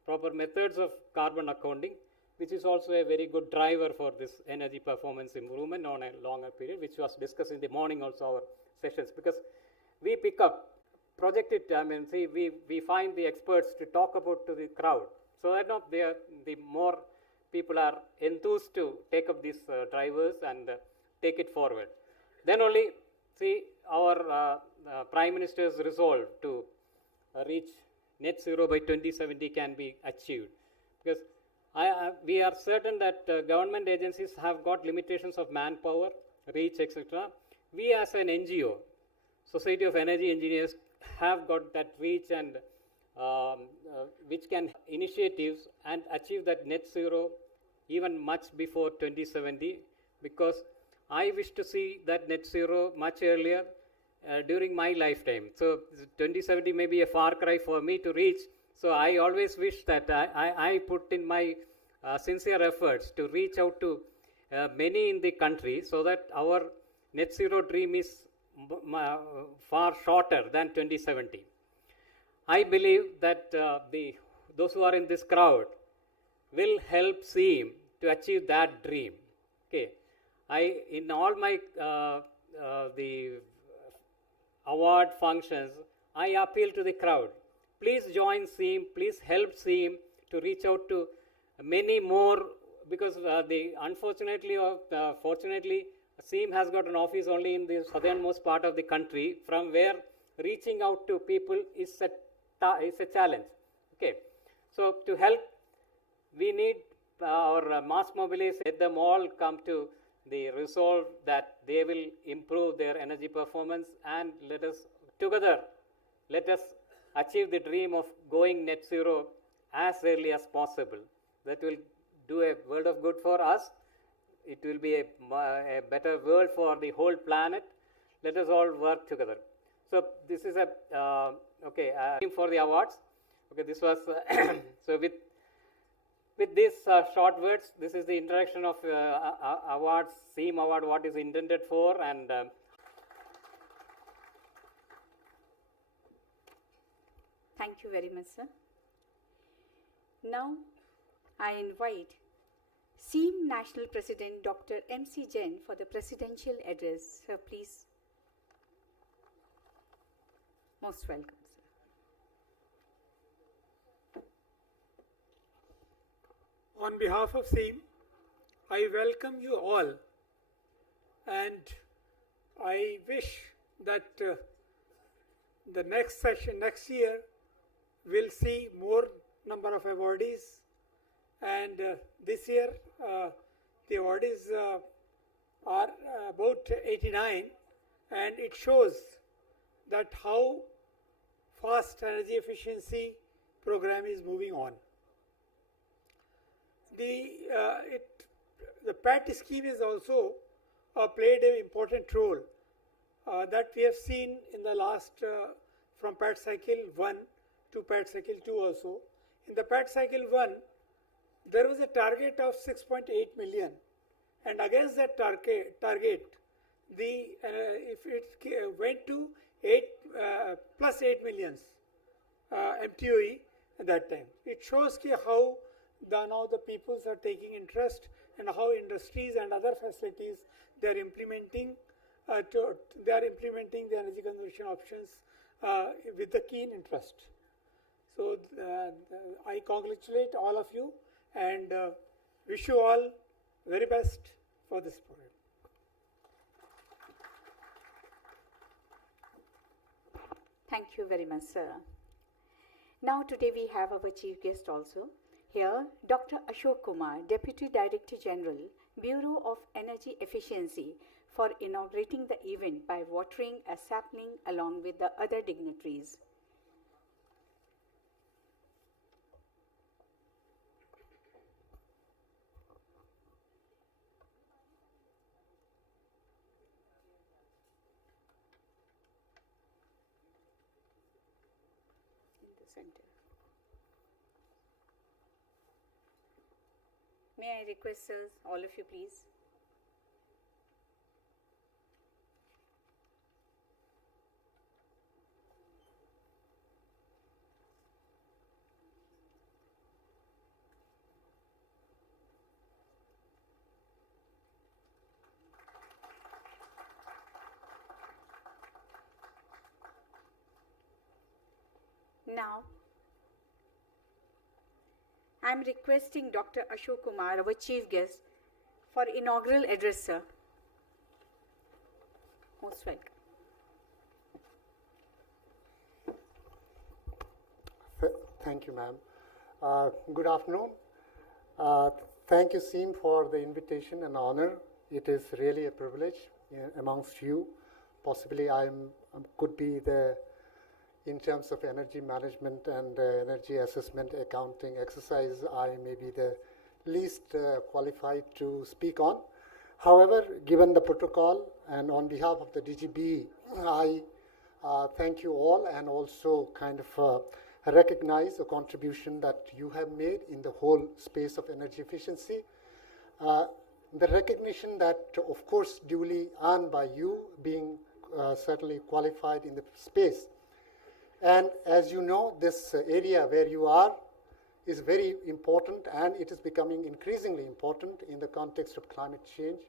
proper methods of carbon accounting, which is also a very good driver for this energy performance improvement on a longer period, which was discussed in the morning also our sessions, because we pick up, project it, I mean, see, we find the experts to talk about to the crowd. So that the more people are enthused to take up these drivers and take it forward. Then only, see, our Prime Minister's resolve to reach net zero by 2070 can be achieved, because we are certain that government agencies have got limitations of manpower, reach, etc. We as an NGO, Society of Energy Engineers, have got that reach and which can initiatives and achieve that net zero even much before 2070, because I wish to see that net zero much earlier during my lifetime. So 2070 may be a far cry for me to reach. So I always wish that I put in my sincere efforts to reach out to many in the country so that our net zero dream is far shorter than 2070. I believe that those who are in this crowd will help SEAM to achieve that dream. Okay, in all my the award functions, I appeal to the crowd. Please join SEAM. Please help SEAM to reach out to many more, because fortunately, SEAM has got an office only in the southernmost part of the country, from where reaching out to people is a challenge. Okay, so to help, we need our mass mobilization. Let them all come to the resolve that they will improve their energy performance, and let us achieve the dream of going net zero as early as possible. That will do a world of good for us. It will be a better world for the whole planet. Let us all work together. So this is a for the awards. Okay, this was so with these short words, this is the introduction of awards, SEAM award, what is intended for, and thank you very much, sir. Now, I invite SEAM National President Dr. M.C. Jain for the presidential address. Sir, please. Most welcome, sir. On behalf of SEAM, I welcome you all, and I wish that the next session, next year, will see more number of awardees, and this year the awardees are about 89, and it shows that how fast energy efficiency program is moving on. The PAT scheme is also played an important role that we have seen in the last from PAT cycle 1 to PAT cycle 2 also. In the PAT cycle 1, there was a target of 6.8 million, and against that target, if it went to plus 8 millions MTOE at that time. It shows how now the peoples are taking interest, and how industries and other facilities they are implementing the energy conservation options with the keen interest. So I congratulate all of you and wish you all very best for this program. Thank you very much, sir. Now today we have our chief guest also. Here, Dr. Ashok Kumar, Deputy Director General, Bureau of Energy Efficiency, for inaugurating the event by watering a sapling along with the other dignitaries. In the center. May I request, sirs, all of you please. Now, I am requesting Dr. Ashok Kumar, our chief guest, for inaugural address, sir. Most welcome. Thank you, ma'am. Good afternoon. Thank you, SEAM, for the invitation and honor. It is really a privilege amongst you. Possibly I could be in terms of energy management and energy assessment accounting exercise, I may be the least qualified to speak on. However, given the protocol and on behalf of the DGB, I thank you all and also kind of recognize the contribution that you have made in the whole space of energy efficiency. The recognition that, of course, duly earned by you being certainly qualified in the space. And as you know, this area where you are is very important, and it is becoming increasingly important in the context of climate change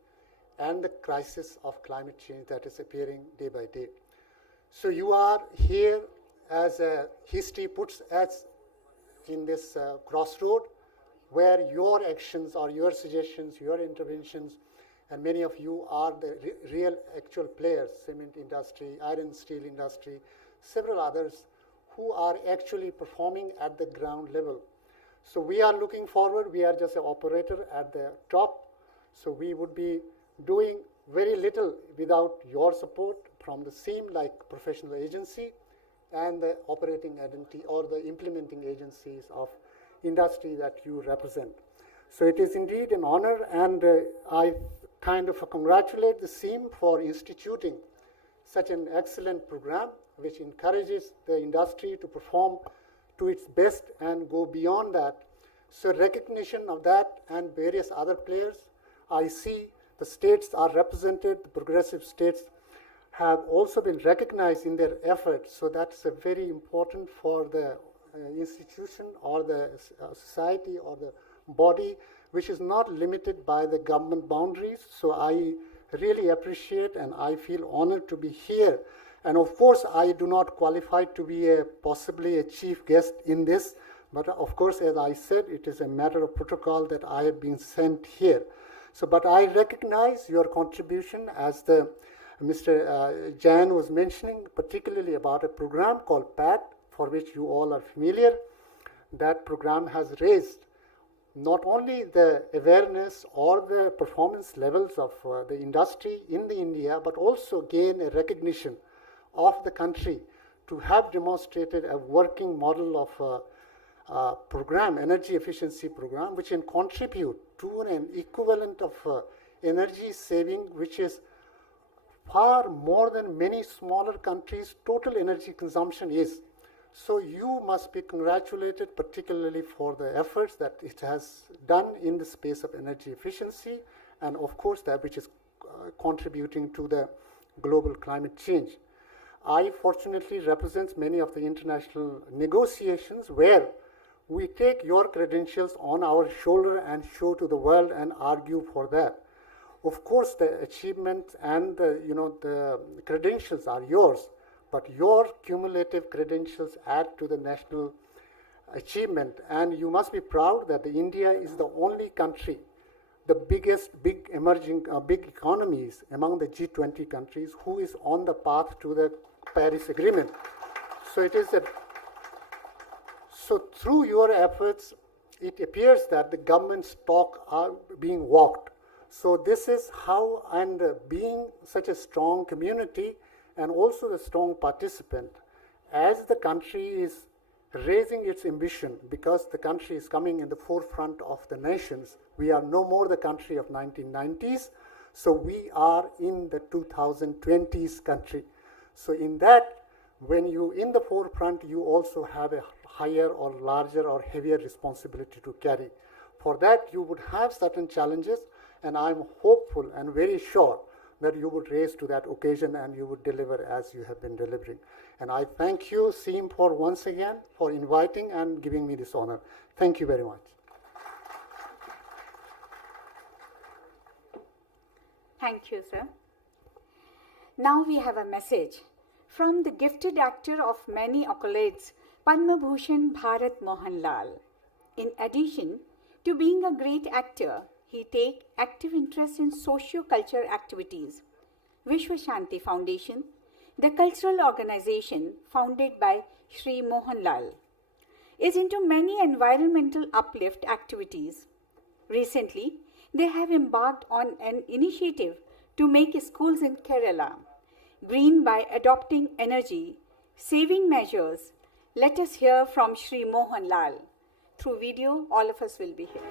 and the crisis of climate change that is appearing day by day. So you are here as history puts us in this crossroad where your actions or your suggestions, your interventions, and many of you are the real actual players, cement industry, iron steel industry, several others who are actually performing at the ground level. So we are looking forward. We are just an operator at the top. So we would be doing very little without your support from the same like professional agency and the operating entity or the implementing agencies of industry that you represent. So it is indeed an honor, and I kind of congratulate the SEAM for instituting such an excellent program which encourages the industry to perform to its best and go beyond that. So recognition of that and various other players, I see the states are represented, the progressive states have also been recognized in their efforts. So that's very important for the institution or the society or the body, which is not limited by the government boundaries. So I really appreciate and I feel honored to be here. And of course, I do not qualify to be possibly a chief guest in this, but of course, as I said, it is a matter of protocol that I have been sent here. So, but I recognize your contribution as the Mr. Jan was mentioning, particularly about a program called PAT, for which you all are familiar. That program has raised not only the awareness or the performance levels of the industry in the India, but also gain a recognition of the country to have demonstrated a working model of program, energy efficiency program, which can contribute to an equivalent of energy saving, which is far more than many smaller countries' total energy consumption is. So you must be congratulated, particularly for the efforts that it has done in the space of energy efficiency, and of course that which is contributing to the global climate change. I fortunately represent many of the international negotiations where we take your credentials on our shoulder and show to the world and argue for that. Of course, the achievements and the credentials are yours, but your cumulative credentials add to the national achievement. And you must be proud that India is the only country, the biggest big emerging big economies among the G20 countries, who is on the path to the Paris Agreement. So it is so through your efforts, it appears that the government's talk are being walked. So this is how, and being such a strong community and also a strong participant, as the country is raising its ambition, because the country is coming in the forefront of the nations. We are no more the country of 1990s, so we are in the 2020s country. So in that, when you in the forefront, you also have a higher or larger or heavier responsibility to carry. For that, you would have certain challenges, and I'm hopeful and very sure that you would raise to that occasion and you would deliver as you have been delivering. And I thank you, SEAM, for once again for inviting and giving me this honor. Thank you very much. Thank you, sir. Now we have a message from the gifted actor of many accolades, Padma Bhushan Bharat Mohan Lal. In addition to being a great actor, he takes active interest in socio-culture activities. Vishwa Shanti Foundation, the cultural organization founded by Sri Mohan Lal, is into many environmental uplift activities. Recently, they have embarked on an initiative to make schools in Kerala green by adopting energy saving measures. Let us hear from Sri Mohan Lal. Through video, all of us will be here.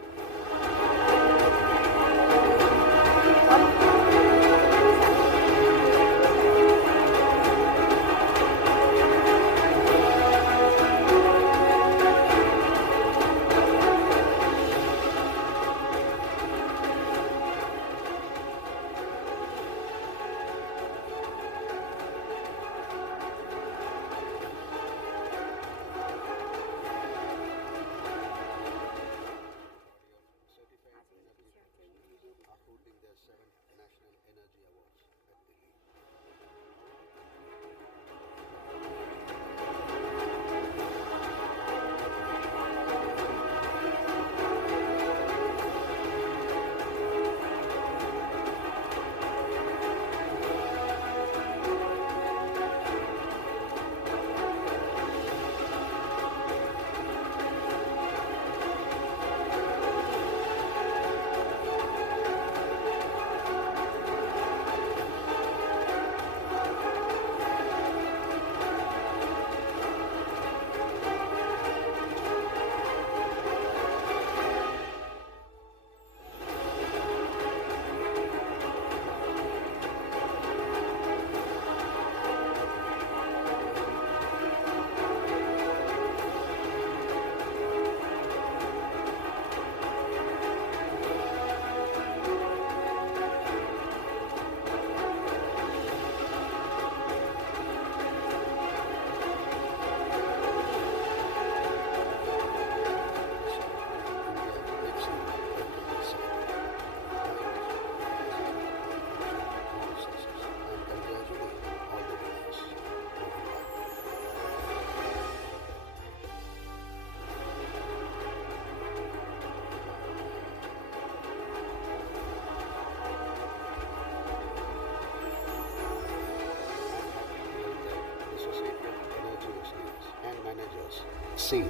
C.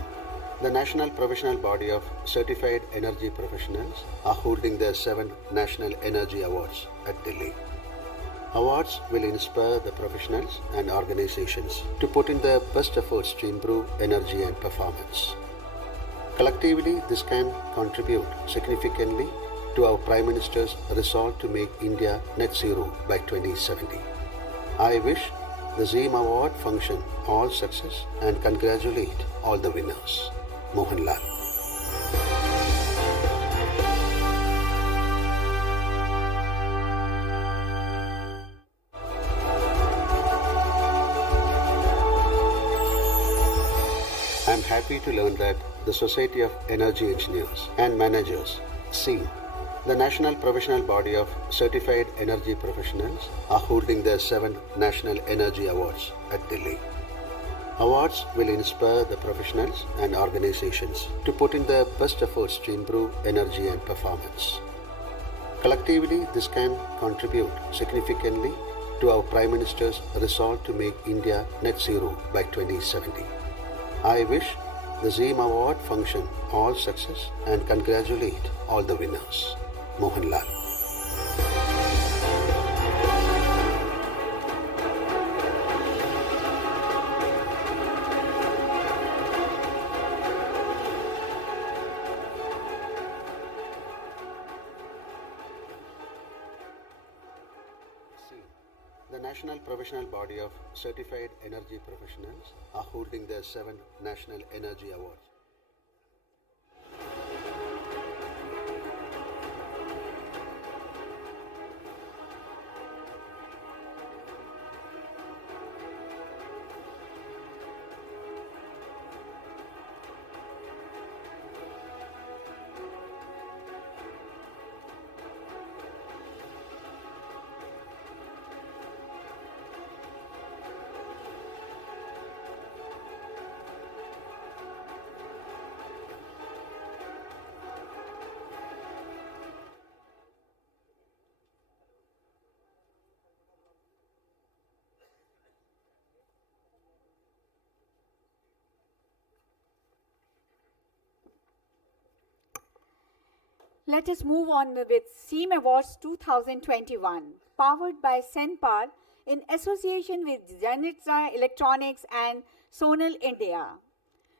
The National Professional Body of Certified Energy Professionals are holding their 7th National Energy Awards at Delhi. Awards will inspire the professionals and organizations to put in their best efforts to improve energy and performance. Collectively, this can contribute significantly to our Prime Minister's resolve to make India net zero by 2070. I wish the ZEEM Award function all success and congratulate all the winners. Mohanlal. I am happy to learn that the Society of Energy Engineers and Managers, SEEM, the National Professional Body of Certified Energy Professionals, are holding their 7th National Energy Awards at Delhi. Awards will inspire the professionals and organizations to put in their best efforts to improve energy and performance. Collectively, this can contribute significantly to our Prime Minister's resolve to make India net zero by 2070. I wish the ZEEM Award function all success and congratulate all the winners. Mohanlal. The National Professional Body of Certified Energy Professionals are holding their 7th National Energy Awards. Let us move on with SEEM Awards 2021, powered by Senpar in association with Janitza Electronics and Sonal India.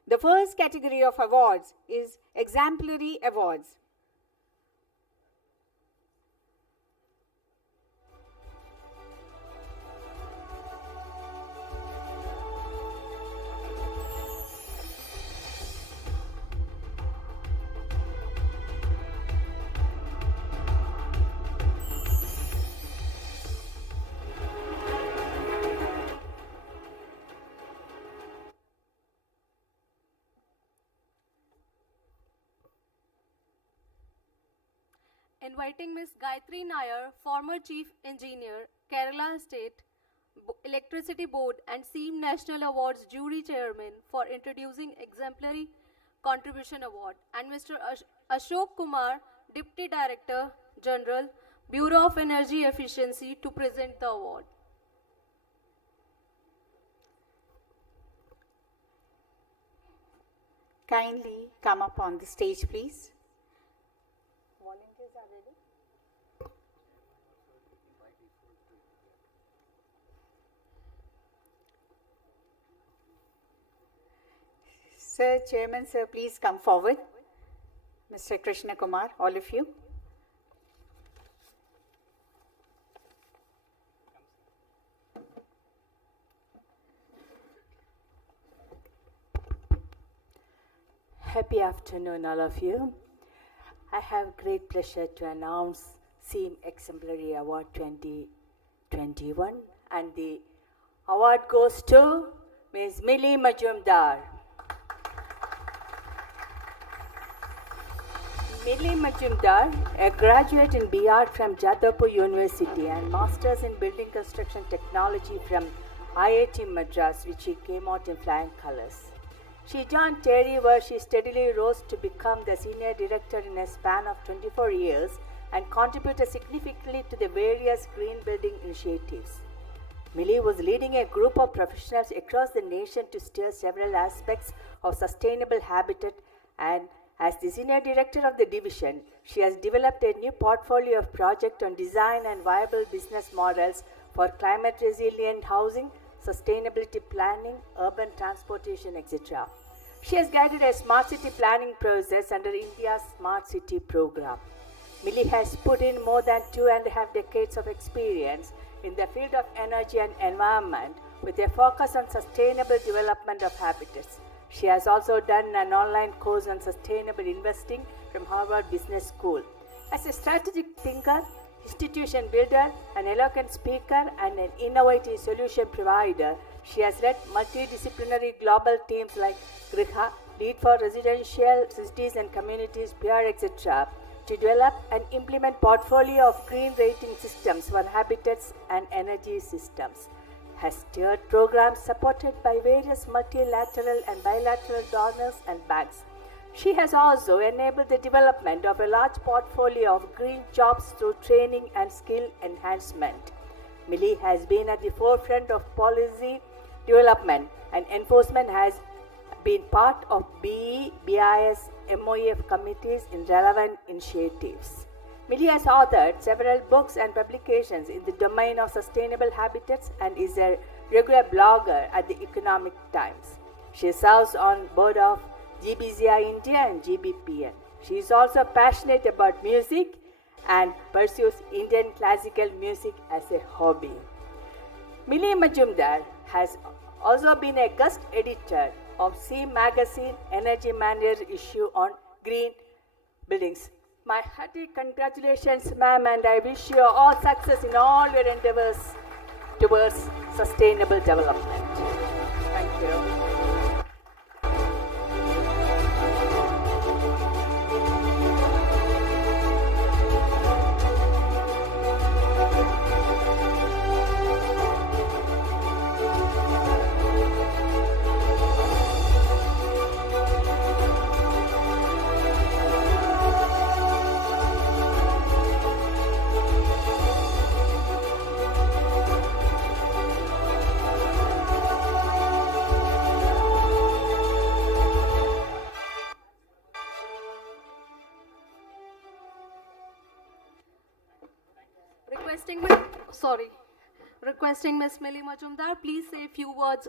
The first category of awards is Exemplary Awards. Inviting Ms. Gayatri Nair, former Chief Engineer, Kerala State Electricity Board and SEEM National Awards Jury Chairman for introducing Exemplary Contribution Award, and Mr. Ashok Kumar, Deputy Director General, Bureau of Energy Efficiency, to present the award. Kindly come up on the stage, please. Sir, Chairman, sir, please come forward. Mr. Krishna Kumar, all of you. Happy afternoon, all of you. I have great pleasure to announce SEEM Exemplary Award 2021, and the award goes to Ms. Millie Majumdar. Millie Majumdar, a graduate in BR from Jadavpur University and Masters in Building Construction Technology from IIT Madras, which she came out in flying colors. She joined TERI, where she steadily rose to become the Senior Director in a span of 24 years and contributed significantly to the various green building initiatives. Millie was leading a group of professionals across the nation to steer several aspects of sustainable habitat, and as the senior director of the division, she has developed a new portfolio of projects on design and viable business models for climate resilient housing, sustainability planning, urban transportation, etc. She has guided a smart city planning process under India's Smart City program. Millie has put in more than 2.5 decades of experience in the field of energy and environment with a focus on sustainable development of habitats. She has also done an online course on sustainable investing from Harvard Business School. As a strategic thinker, institution builder, an eloquent speaker, and an innovative solution provider, she has led multidisciplinary global teams like Griha, Lead for Residential Cities and Communities, PR, etc., to develop and implement portfolio of green rating systems for habitats and energy systems. Has steered programs supported by various multilateral and bilateral donors and banks. She has also enabled the development of a large portfolio of green jobs through training and skill enhancement. Millie has been at the forefront of policy development and enforcement, has been part of BE, BIS, MOEF committees in relevant initiatives. Millie has authored several books and publications in the domain of sustainable habitats and is a regular blogger at the Economic Times. She serves on board of GBZI India and GBPN. She is also passionate about music and pursues Indian classical music as a hobby. Millie Majumdar has also been a guest editor of C Magazine Energy Manager issue on green buildings. My hearty congratulations, ma'am, and I wish you all success in all your endeavors towards sustainable development. Thank you. Requesting Ms. Millie Majumdar, please say a few words.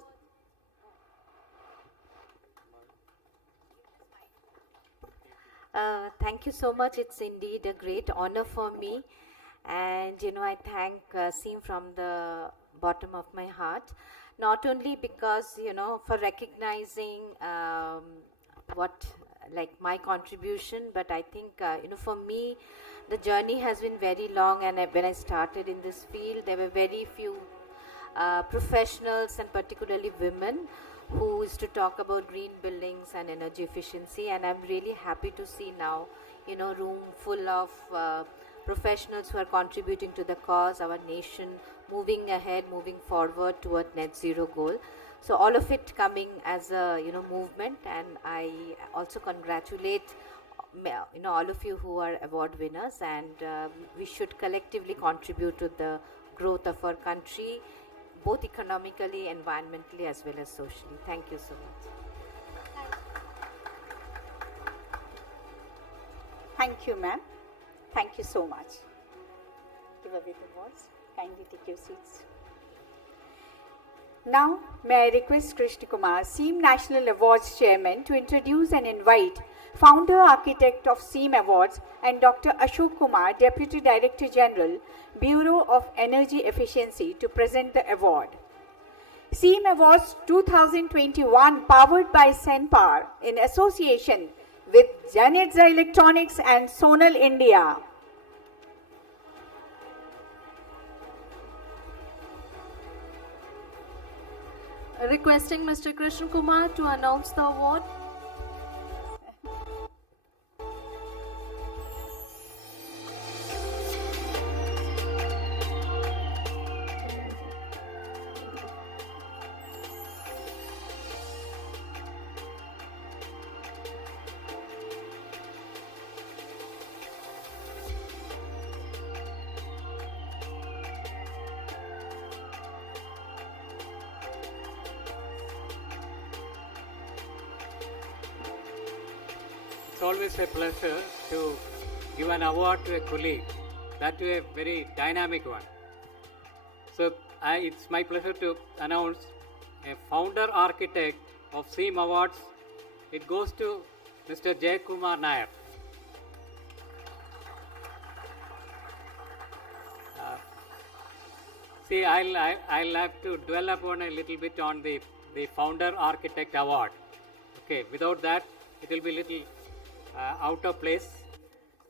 Thank you so much. It's indeed a great honor for me. And, I thank Seem from the bottom of my heart. Not only because, for recognizing my contribution, but I think, for me, the journey has been very long, and when I started in this field, there were very few professionals, and particularly women, who used to talk about green buildings and energy efficiency. And I'm really happy to see now, room full of professionals who are contributing to the cause, our nation moving ahead, moving forward toward net zero goal. So all of it coming as a movement, and I also congratulate all of you who are award winners, and we should collectively contribute to the growth of our country, both economically, environmentally, as well as socially. Thank you so much. Thank you, ma'am. Thank you so much. Give away the words. Kindly take your seats. Now, may I request Krishna Kumar, SEAM National Awards Chairman, to introduce and invite Founder Architect of SEAM Awards and Dr. Ashok Kumar, Deputy Director General, Bureau of Energy Efficiency, to present the award. SEAM Awards 2021, powered by Senpar in association with Janitza Electronics and Sonal India. Requesting Mr. Krishna Kumar to announce the award. it's always a pleasure to give an award to a colleague, that to a very dynamic one. So it's my pleasure to announce a founder architect of SEAM Awards. It goes to Mr. Jayakumar Nair. See, I'll have to dwell upon a little bit on the Founder Architect Award. Okay, without that, it will be a little out of place.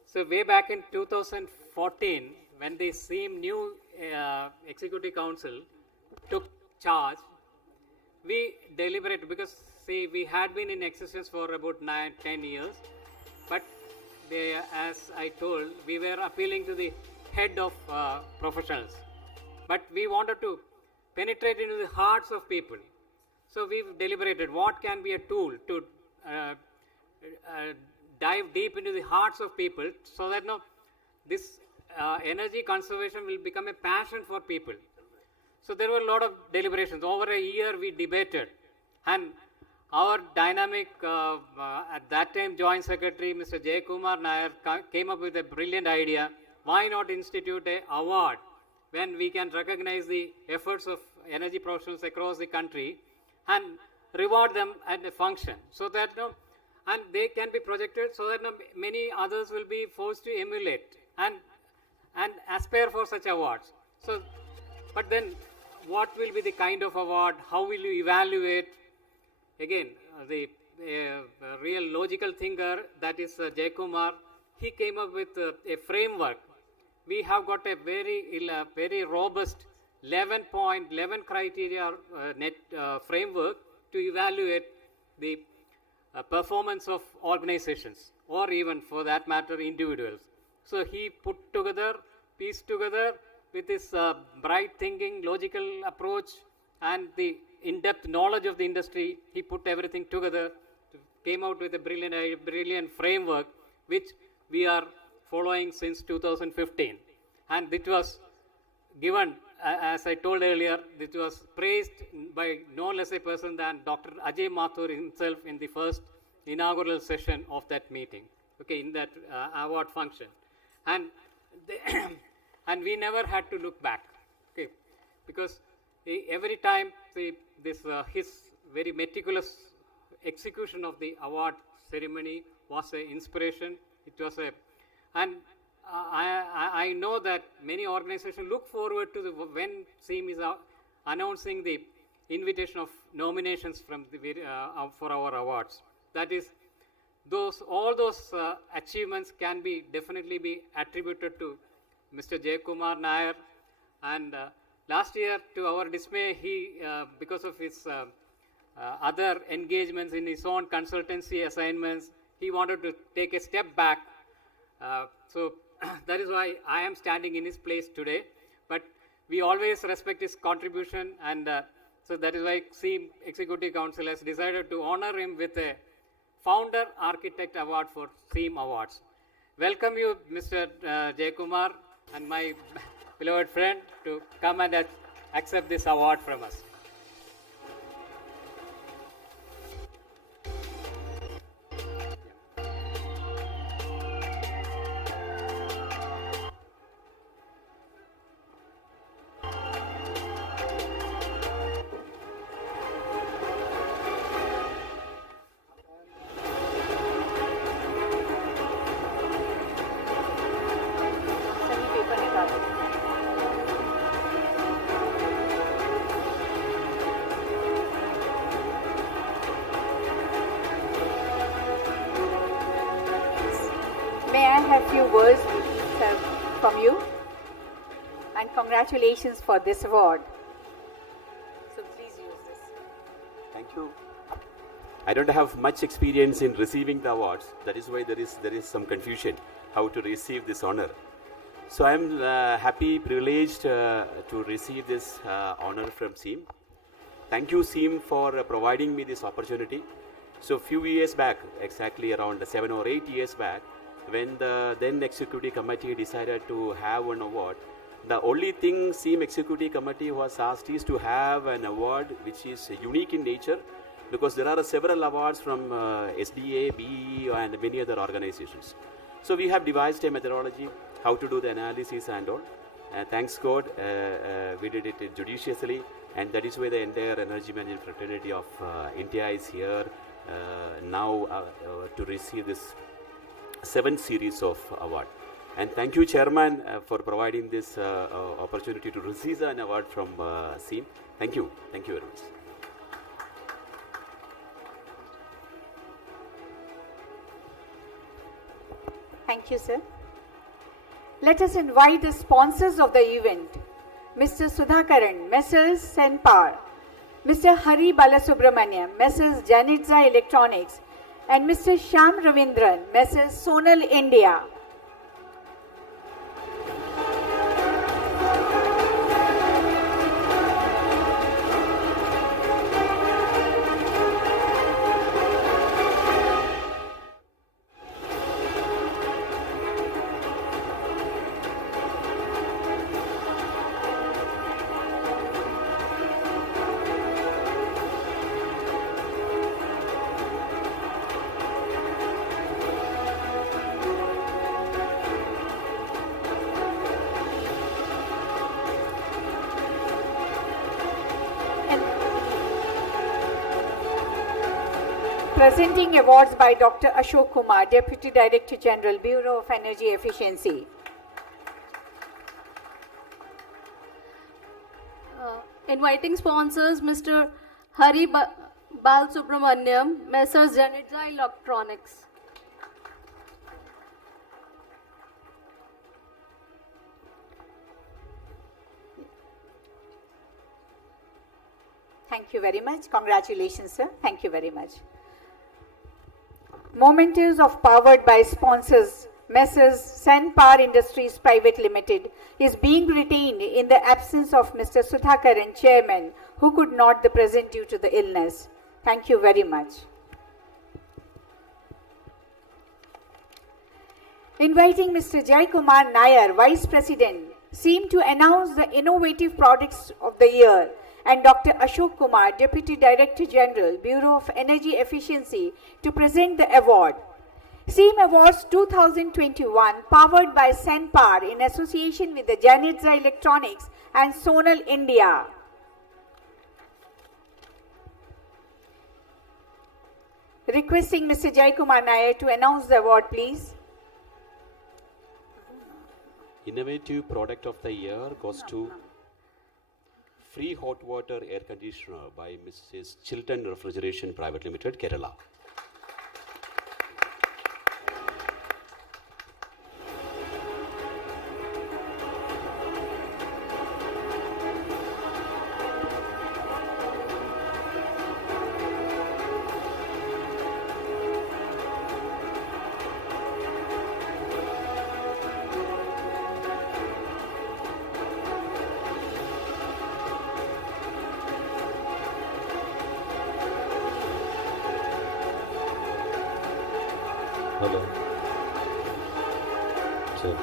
So way back in 2014, when the SEAM new Executive Council took charge, we deliberated, because see, we had been in existence for about 9-10 years, but as I told, we were appealing to the head of professionals. But we wanted to penetrate into the hearts of people. So we deliberated what can be a tool to dive deep into the hearts of people, so that this energy conservation will become a passion for people. So there were a lot of deliberations. Over a year we debated, and our dynamic, at that time Joint Secretary Mr. Jayakumar Nair came up with a brilliant idea. Why not institute an award when we can recognize the efforts of energy professionals across the country and reward them at a function, so that and they can be projected, so that many others will be forced to emulate and aspire for such awards. So, but then what will be the kind of award? How will you evaluate? Again, the real logical thinker, that is Jayakumar, he came up with a framework. We have got a very robust 11 criteria framework to evaluate the performance of organizations, or even for that matter individuals. So he pieced together with his bright thinking, logical approach, and the in-depth knowledge of the industry. He put everything together, came out with a brilliant framework, which we are following since 2015. And it was given, as I told earlier, it was praised by no less a person than Dr. Ajay Mathur himself in the first inaugural session of that meeting, okay, in that award function. And and we never had to look back, okay, because every time his very meticulous execution of the award ceremony was an inspiration. It was and I know that many organizations look forward to when SEAM is announcing the invitation of nominations from for our awards. That is, all those achievements can definitely be attributed to Mr. Jayakumar Nair. And last year, to our dismay, he, because of his other engagements in his own consultancy assignments, he wanted to take a step back. So that is why I am standing in his place today. But we always respect his contribution, and so that is why SEAM Executive Council has decided to honor him with a Founder Architect Award for SEAM Awards. Welcome you, Mr. Jayakumar, and my beloved friend, to come and accept this award from us. May I have few words from you? And congratulations for this award. So please use this. Thank you. I don't have much experience in receiving the awards. That is why there is some confusion how to receive this honor. So I am happy, privileged to receive this honor from SEAM. Thank you, SEAM, for providing me this opportunity. So a few years back, exactly around 7 or 8 years back, when the then executive committee decided to have an award, the only thing SEAM executive committee was asked is to have an award which is unique in nature because there are several awards from SDA, BEE, and many other organizations. So we have devised a methodology how to do the analysis and all. Thanks God, we did it judiciously, and that is why the entire energy management fraternity of India is here now to receive this 7th series of award. And thank you, Chairman, for providing this opportunity to receive an award from SEAM. Thank you. Thank you very much. Thank you, sir. Let us invite the sponsors of the event, Mr. Sudhakaran, Messrs. Senpar, Mr. Hari Balasubramaniam, Messrs. Janitza Electronics, and Mr. Shyam Ravindran, Messrs. Sonal India. Presenting awards by Dr. Ashok Kumar, Deputy Director General, Bureau of Energy Efficiency. Inviting sponsors, Mr. Hari Balasubramaniam, Messrs. Janitza Electronics. Thank you very much. Congratulations, sir. Thank you very much. Mementos of powered by sponsors, Messrs. Senpar Industries Private Limited, is being retained in the absence of Mr. Sudhakaran, Chairman, who could not be present due to the illness. Thank you very much. Inviting Mr. Jai Kumar Nair, Vice President, SEAM, to announce the innovative products of the year, and Dr. Ashok Kumar, Deputy Director General, Bureau of Energy Efficiency, to present the award. SEAM Awards 2021, powered by Senpar in association with the Janitza Electronics and Sonal India. Requesting Mr. Jai Kumar Nair to announce the award, please. Innovative Product of the Year goes to Free Hot Water Air Conditioner by Mrs. Chilton Refrigeration Private Limited, Kerala. Hello. Sir.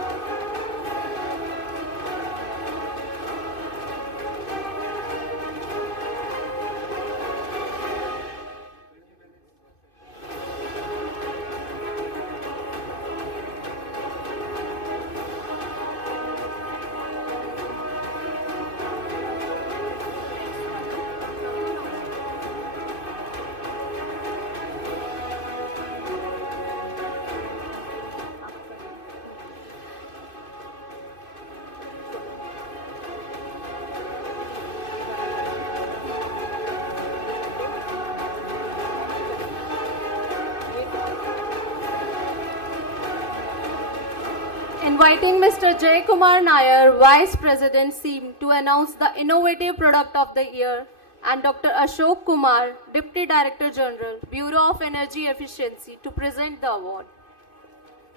Inviting Mr. Jai Kumar Nair, Vice President SEAM, to announce the Innovative Product of the Year, and Dr. Ashok Kumar, Deputy Director General, Bureau of Energy Efficiency, to present the award.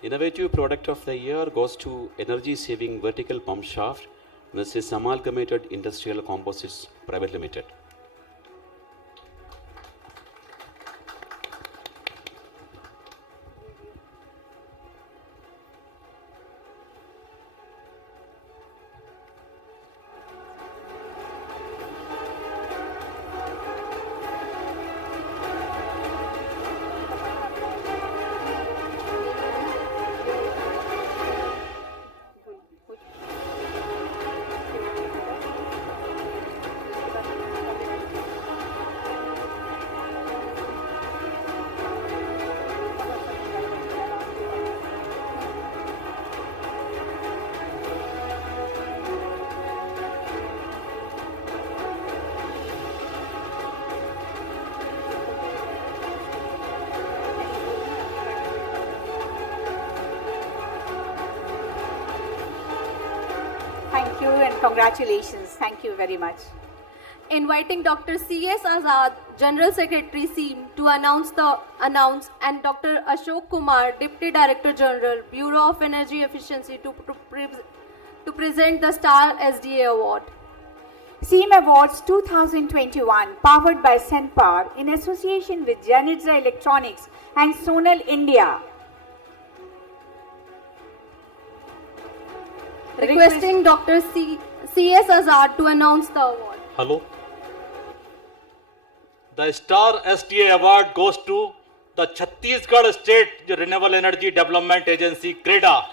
Innovative Product of the Year goes to Energy Saving Vertical Pump Shaft, Mrs. Amalgamated Industrial Composites Private Limited. Thank you and congratulations. Thank you very much. Inviting Dr. C.S. Azad, General Secretary SEAM, to announce and Dr. Ashok Kumar, Deputy Director General, Bureau of Energy Efficiency, to present the Star SDA Award. SEAM Awards 2021, powered by Senpar in association with Janitza Electronics and Sonal India. Requesting Dr. C.S. Azad to announce the award. Hello. The Star SDA Award goes to the Chhattisgarh State Renewable Energy Development Agency, CREDA.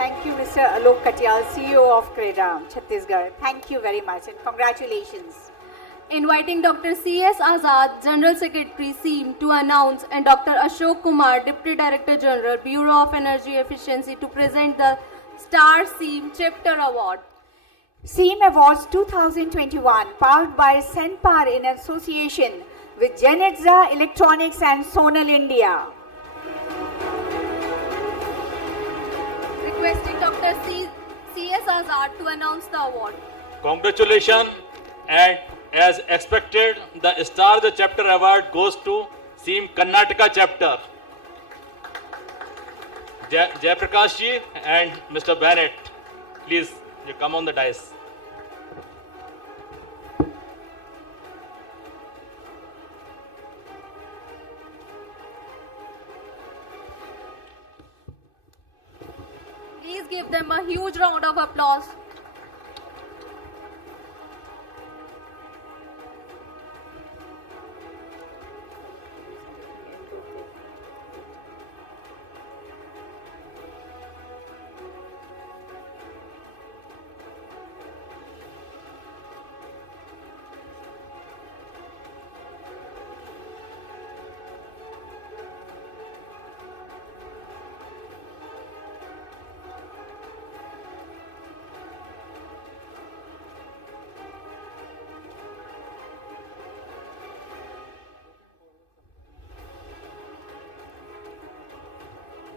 Thank you, Mr. Alok Katyal, CEO of CREDA, Chhattisgarh. Thank you very much and congratulations. Inviting Dr. C.S. Azad, General Secretary SEAM, to announce and Dr. Ashok Kumar, Deputy Director General, Bureau of Energy Efficiency, to present the Star SEAM Chapter Award. SEAM Awards 2021, powered by Senpar in association with Janitza Electronics and Sonal India. Requesting Dr. C.S. Azad to announce the award. Congratulations, and as expected, the Star the Chapter Award goes to SEAM Karnataka Chapter. Jayaprakash ji and Mr. Bennett, please, you come on the dais. Please give them a huge round of applause.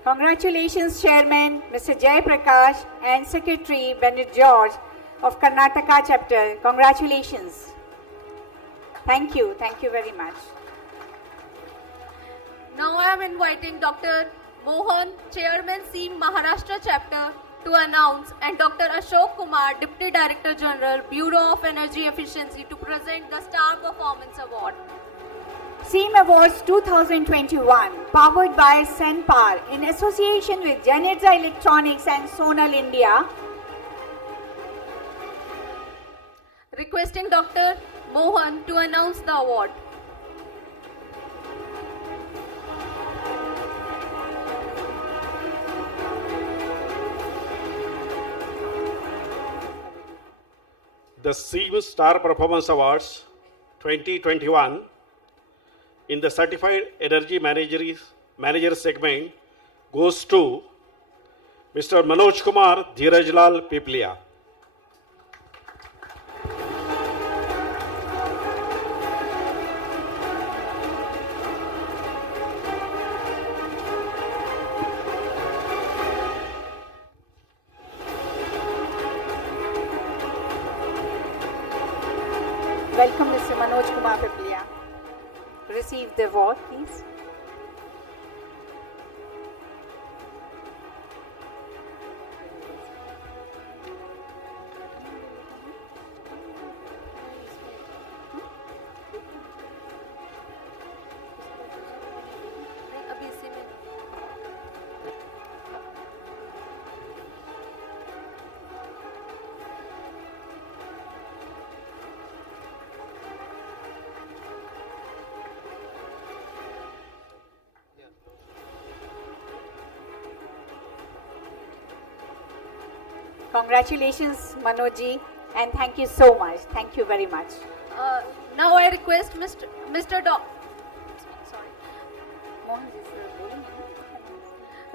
Congratulations, Chairman Mr. Jay Prakash and Secretary Bennett George of Karnataka Chapter. Congratulations. Thank you very much. Now I am inviting Dr. Mohan, Chairman SEAM Maharashtra Chapter, to announce and Dr. Ashok Kumar, Deputy Director General, Bureau of Energy Efficiency, to present the Star Performance Award. SEAM Awards 2021, powered by Senpar in association with Janitza Electronics and Sonal India. Requesting Dr. Mohan to announce the award. The SEAM Star Performance Awards 2021 in the Certified Energy Manager segment goes to Mr. Manoj Kumar Dheerajlal Piplia. Welcome, Mr. Manoj Kumar Piplia. receive the award, please. Congratulations, Manojji, and thank you so much. Thank you very much. Now I request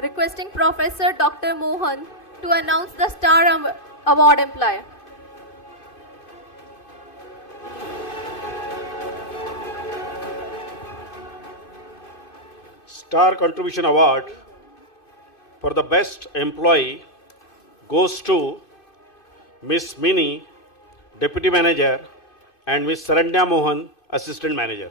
requesting Professor Dr. Mohan to announce the Star Award employer. Star Contribution Award for the Best Employee goes to Miss Mini, Deputy Manager, and Miss Saranya Mohan, Assistant Manager.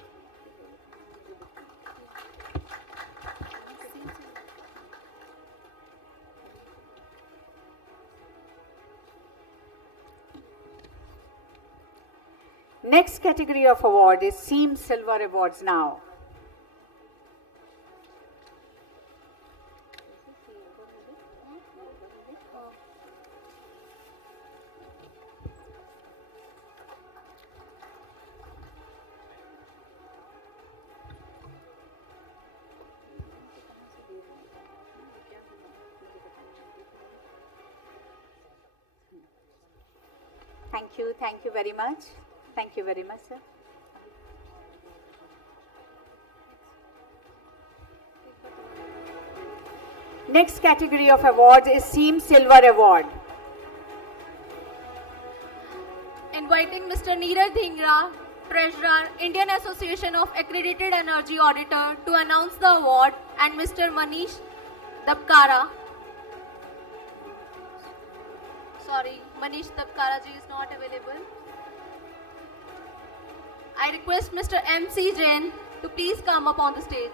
Next category of award is SEAM Silver Awards now. Thank you very much. Thank you very much, sir. Next category of awards is SEAM Silver Award. Inviting Mr. Neeraj Dhingra, Treasurer, Indian Association of Accredited Energy Auditor, to announce the award, and Mr. Manish Dabkara. Sorry, Manish Dabkara ji is not available. I request Mr. MC Jain to please come up on the stage.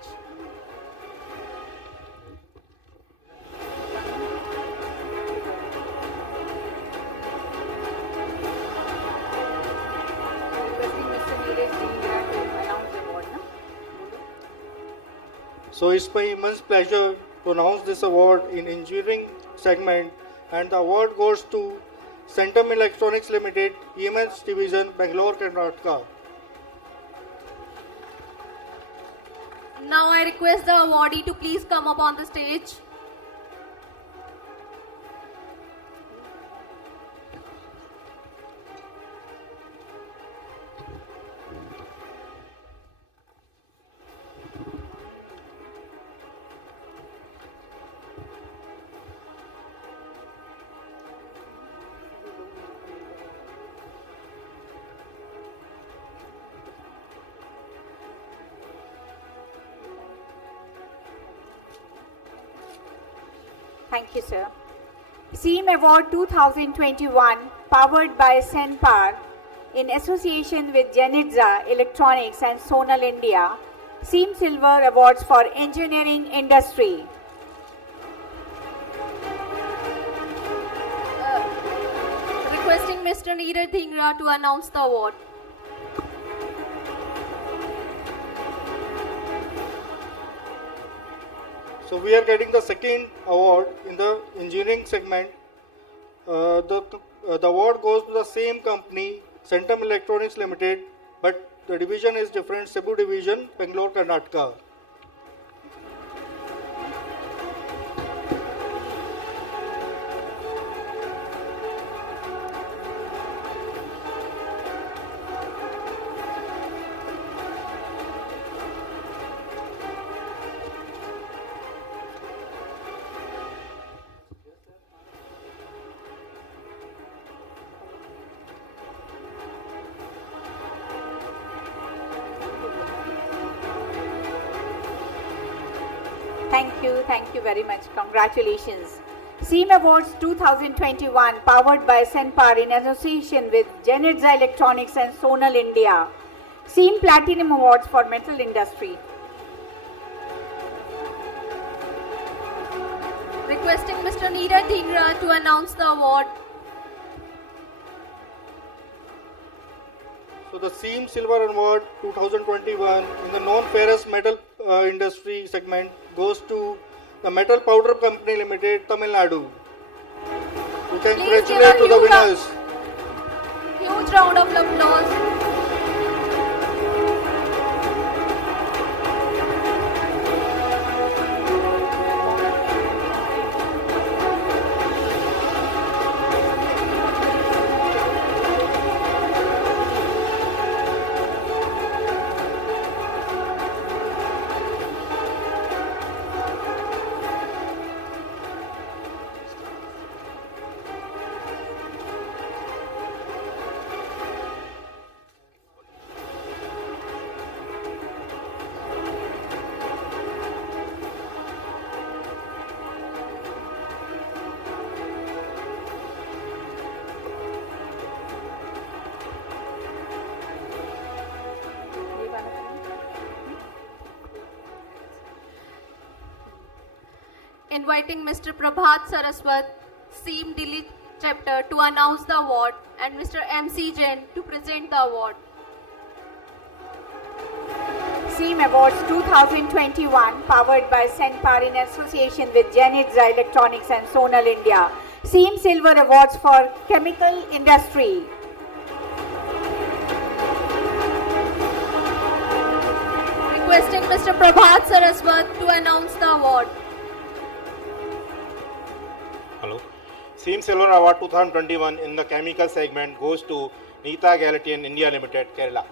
So it's my immense pleasure to announce this award in engineering segment, and the award goes to Centum Electronics Limited, EMS Division, Bangalore, Karnataka. Now I request the awardee to please come up on the stage. Thank you, sir. SEAM Award 2021, powered by Senpar, in association with Janitza Electronics and Sonal India, SEAM Silver Awards for Engineering Industry. Requesting Mr. Neeraj Dhingra to announce the award. So we are getting the second award in the engineering segment. The award goes to the same company, Centum Electronics Limited, but the division is different, Cebu Division, Bangalore, Karnataka. Thank you very much. Congratulations. SEAM Awards 2021, powered by Senpar in association with Janitza Electronics and Sonal India. SEAM Platinum Awards for Metal Industry. Requesting Mr. Neeraj Dhingra to announce the award. So the SEAM Silver Award 2021 in the non-ferrous metal industry segment goes to the Metal Powder Company Limited, Tamil Nadu. We can congratulate to the winners. Huge round of applause. Inviting Mr. Prabhat Saraswat, SEAM Delhi chapter to announce the award, and Mr. MC Jain to present the award. SEAM Awards 2021 powered by Senpar in association with Janitza Electronics and Sonal India. SEAM Silver Awards for Chemical Industry. Requesting Mr. Prabhat Saraswat to announce the award. Hello. SEAM Silver Award 2021 in the chemical segment goes to Neeta Galatian India Limited, Kerala.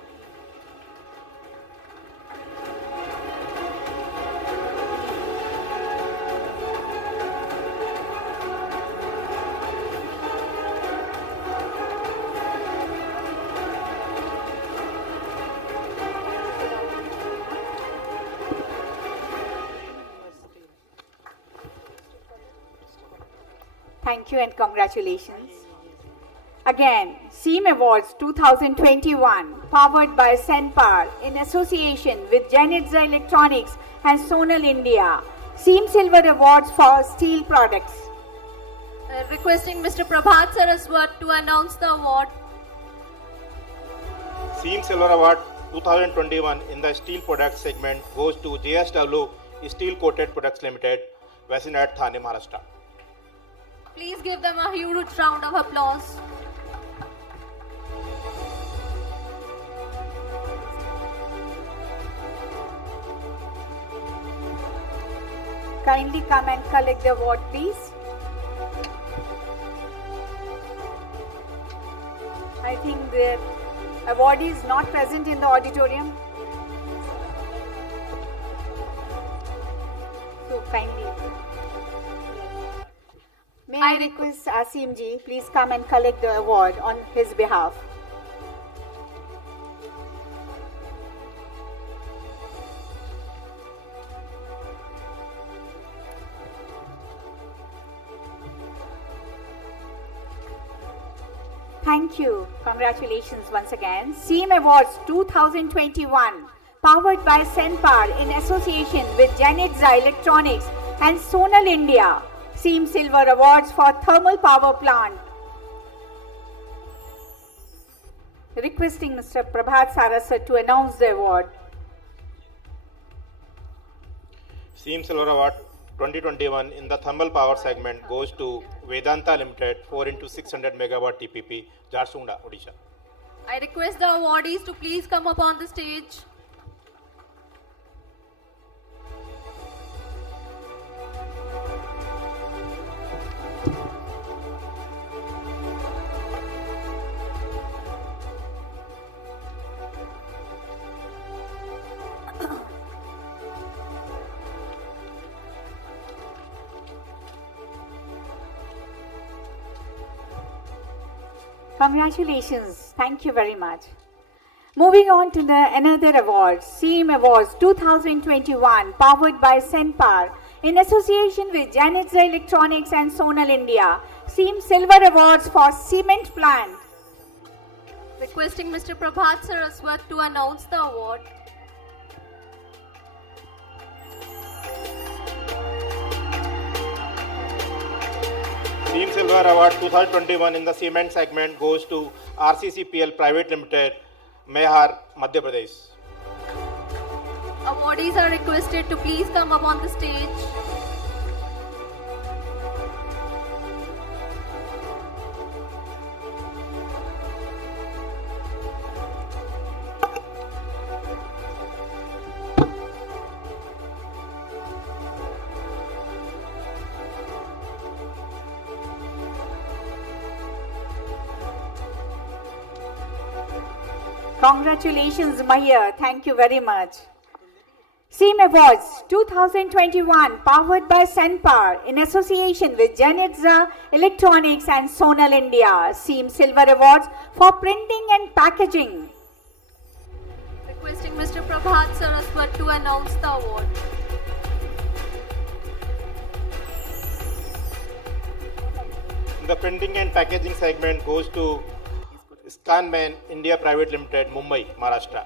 Thank you and congratulations. Again, SEAM Awards 2021 powered by Senpar in association with Janitza Electronics and Sonal India. SEAM Silver Awards for Steel Products. Requesting Mr. Prabhat Saraswat to announce the award. SEAM Silver Award 2021 in the steel products segment goes to JSW Steel Coated Products Limited, Vasin at Thane, Maharashtra. Please give them a huge round of applause. Kindly come and collect the award, please. I think the awardee is not present in the auditorium. So kindly. May I request Asim ji, please come and collect the award on his behalf. Thank you. Congratulations once again. SEAM Awards 2021 powered by Senpar in association with Janitza Electronics and Sonal India. SEAM Silver Awards for Thermal Power Plant. Requesting Mr. Prabhat Saraswat to announce the award. SEAM Silver Award 2021 in the thermal power segment goes to Vedanta Limited 4x600 megawatt TPP, Jharsuguda, Odisha. I request the awardees to please come up on the stage. Congratulations. Thank you very much. Moving on to another award, SEAM Awards 2021 powered by Senpar in association with Janitza Electronics and Sonal India. SEAM Silver Awards for Cement Plant. Requesting Mr. Prabhat Saraswat to announce the award. Team Silver Award 2021 in the cement segment goes to RCCPL Private Limited, Mehar, Madhya Pradesh. Awardees are requested to please come up on the stage. Congratulations, Mahir. Thank you very much. SEAM Awards 2021 powered by Senpar in association with Janitza Electronics and Sonal India. SEAM Silver Awards for printing and packaging. Requesting Mr. Prabhat Saraswat to announce the award. The printing and packaging segment goes to Scanman India Private Limited, Mumbai, Maharashtra.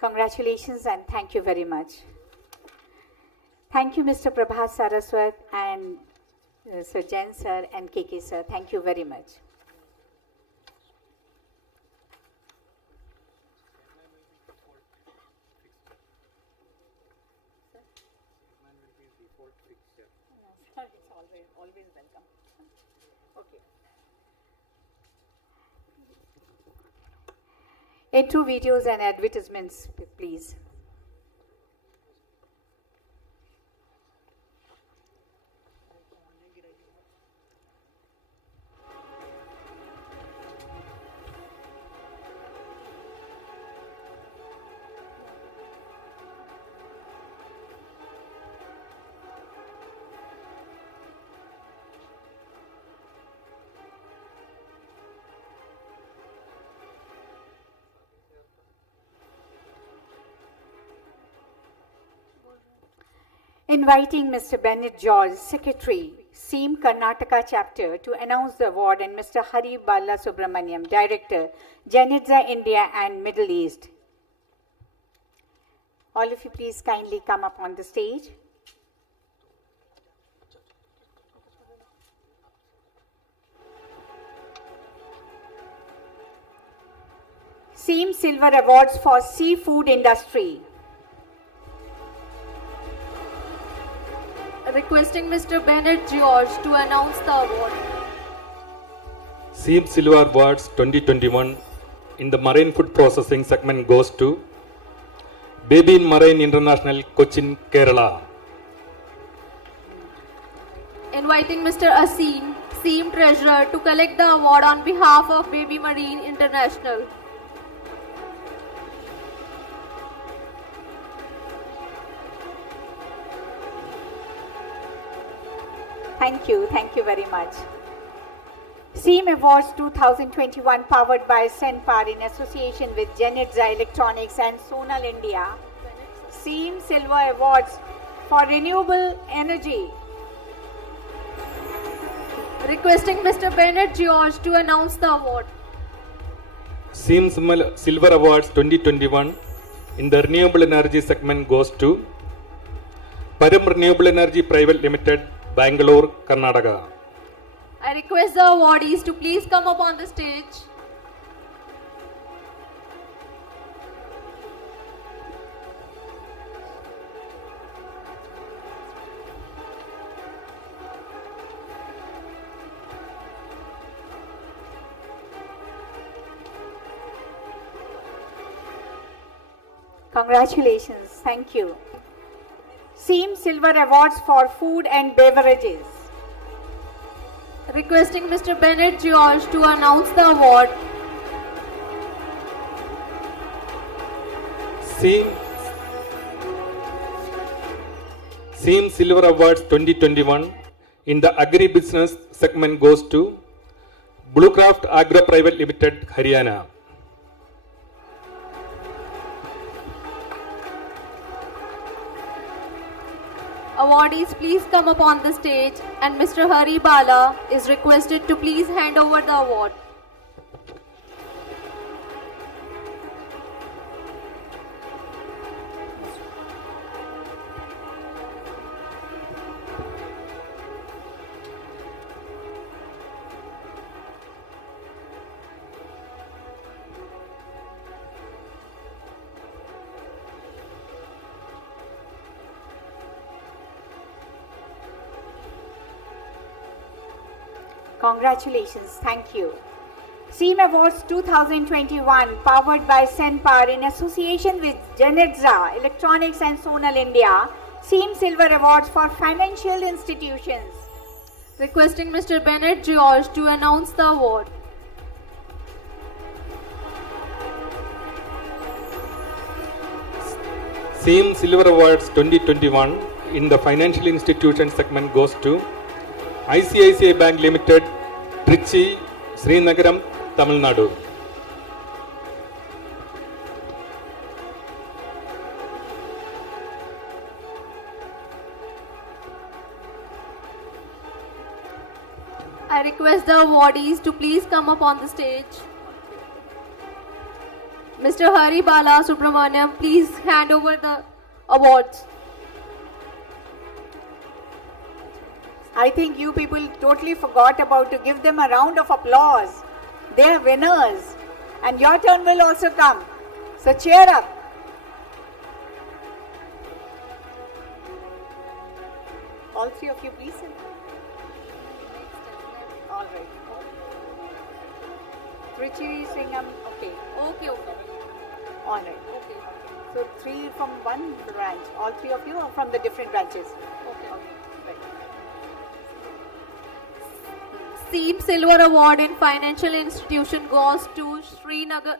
Congratulations and thank you very much. Thank you, Mr. Prabhat Saraswat and Sir Jain sir and KK sir. Thank you very much. Always welcome. Okay. Intro videos and advertisements, please. Inviting Mr. Bennett George, Secretary, SEAM Karnataka Chapter, to announce the award, and Mr. Hari Bala Subramaniam, Director, Janitza India and Middle East. All of you please kindly come up on the stage. SEAM Silver Awards for Seafood Industry. Requesting Mr. Bennett George to announce the award. SEAM Silver Awards 2021 in the Marine Food Processing segment goes to Baby Marine International, Cochin, Kerala. Inviting Mr. Asim, SEAM Treasurer, to collect the award on behalf of Baby Marine International. Thank you very much. SEAM Awards 2021 powered by Senpar in association with Janitza Electronics and Sonal India. SEAM Silver Awards for Renewable Energy. Requesting Mr. Bennett George to announce the award. SEAM Silver Awards 2021 in the Renewable Energy segment goes to Param Renewable Energy Private Limited, Bangalore, Karnataka. I request the awardees to please come up on the stage. Congratulations. Thank you. SEAM Silver Awards for Food and Beverages. Requesting Mr. Bennett George to announce the award. SEAM Silver Awards 2021 in the Agri-Business segment goes to Bluecraft Agro Private Limited, Haryana. Awardees, please come up on the stage, and Mr. Hari Bala is requested to please hand over the award. Congratulations. Thank you. SEAM Awards 2021 powered by Senpar in association with Janetza Electronics and Sonal India. SEAM Silver Awards for Financial Institutions. Requesting Mr. Bennett George to announce the award. SEAM Silver Awards 2021 in the Financial Institution segment goes to ICICI Bank Limited, Trichy, Srinagar, Tamil Nadu. I request the awardees to please come up on the stage. Mr. Hari Bala Subramaniam, please hand over the awards. I think you people totally forgot about to give them a round of applause. They are winners, and your turn will also come. So cheer up. All three of you, please. All right. Trichy, Singham, okay. Okay. All right. Okay. So three from one branch. All three of you are from the different branches. Okay. Right. SEAM Silver Award in Financial Institution goes to Srirangam.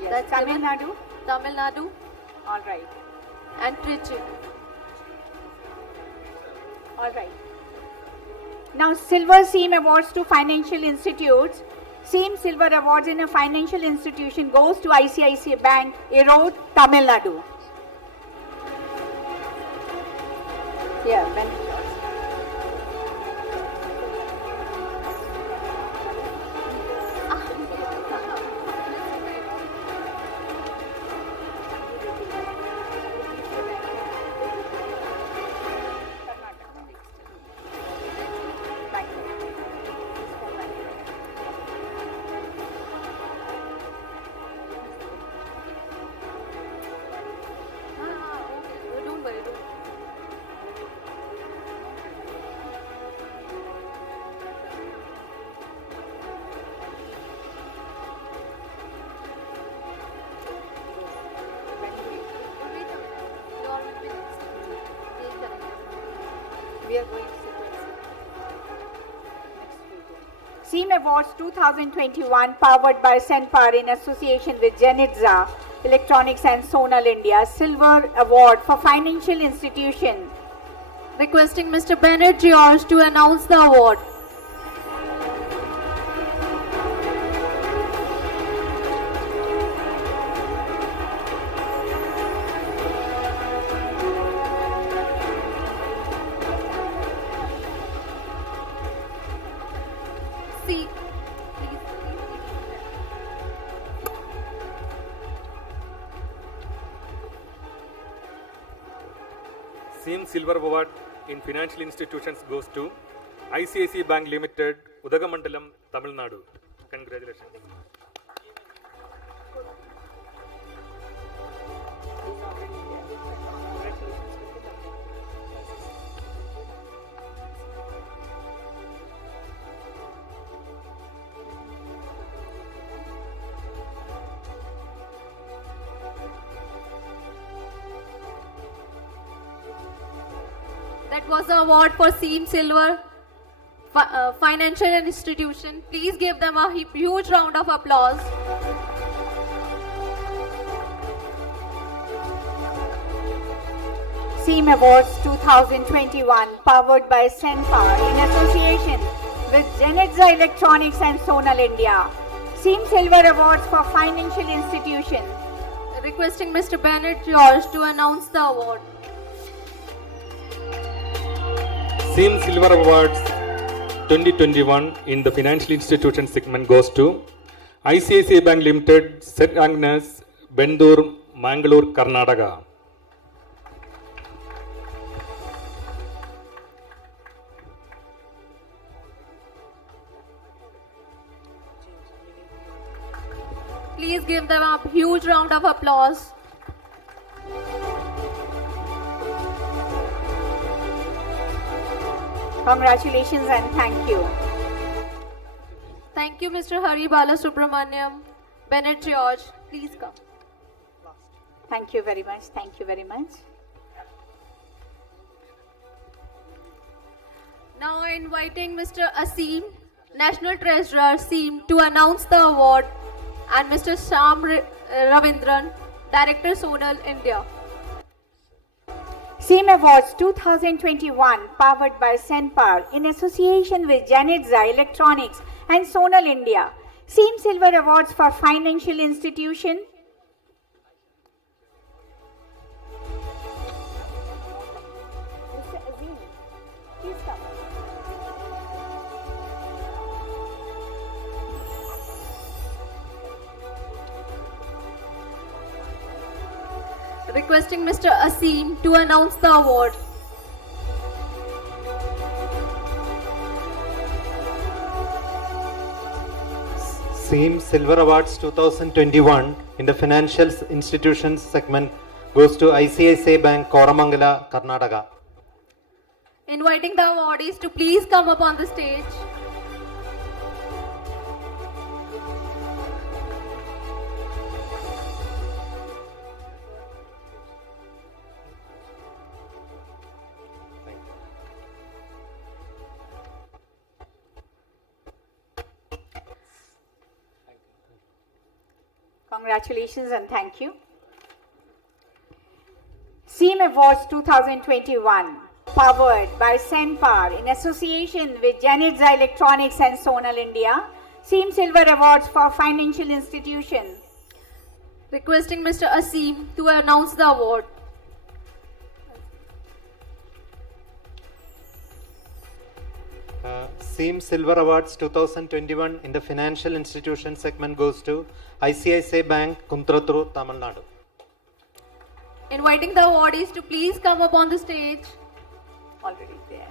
Yes. That's Tamil Nadu. Tamil Nadu. All right. And Trichy. All right. Now, Silver SEAM Awards to Financial Institutes. SEAM Silver Awards in a financial institution goes to ICICI Bank, Erode, Tamil Nadu. Yeah, Bennett George. Don't worry. We are going sequence. SEAM Awards 2021 powered by Senpar in association with Janetza Electronics and Sonal India. Silver Award for Financial Institution. Requesting Mr. Bennett George to announce the award. SEAM Silver Award in Financial Institutions goes to ICICI Bank Limited, Udagamandalam, Tamil Nadu. Congratulations. That was the award for SEAM Silver Financial Institution. Please give them a huge round of applause. SEAM Awards 2021 powered by Senpower in association with Genetza Electronics and Sonal India. SEAM Silver Awards for Financial Institution. Requesting Mr. Bennett George to announce the award. SEAM Silver Awards 2021 in the Financial Institution segment goes to ICICI Bank Limited, St. Agnes, Bendur, Mangalore, Karnataka. Please give them a huge round of applause. Congratulations and thank you. Thank you, Mr. Hari Bala Subramaniam. Bennett George, please come. Thank you very much. Thank you very much. Now inviting Mr. Asim, National Treasurer SEAM, to announce the award, and Mr. Sham Ravindran, Director Sonal India. SEAM Awards 2021 powered by Senpower in association with Genetza Electronics and Sonal India. SEAM Silver Awards for Financial Institution. Mr. Azim, please come. Requesting Mr. Asim to announce the award. SEAM Silver Awards 2021 in the Financial Institutions segment goes to ICICI Bank, Koramangala, Karnataka. Inviting the awardees to please come up on the stage. Congratulations and thank you. SEAM Awards 2021 powered by Senpower in association with Genetza Electronics and Sonal India. SEAM Silver Awards for Financial Institution. Requesting Mr. Asim to announce the award. SEAM Silver Awards 2021 in the Financial Institution segment goes to ICICI Bank, Kuntrathur, Tamil Nadu. Inviting the awardees to please come up on the stage. Already there.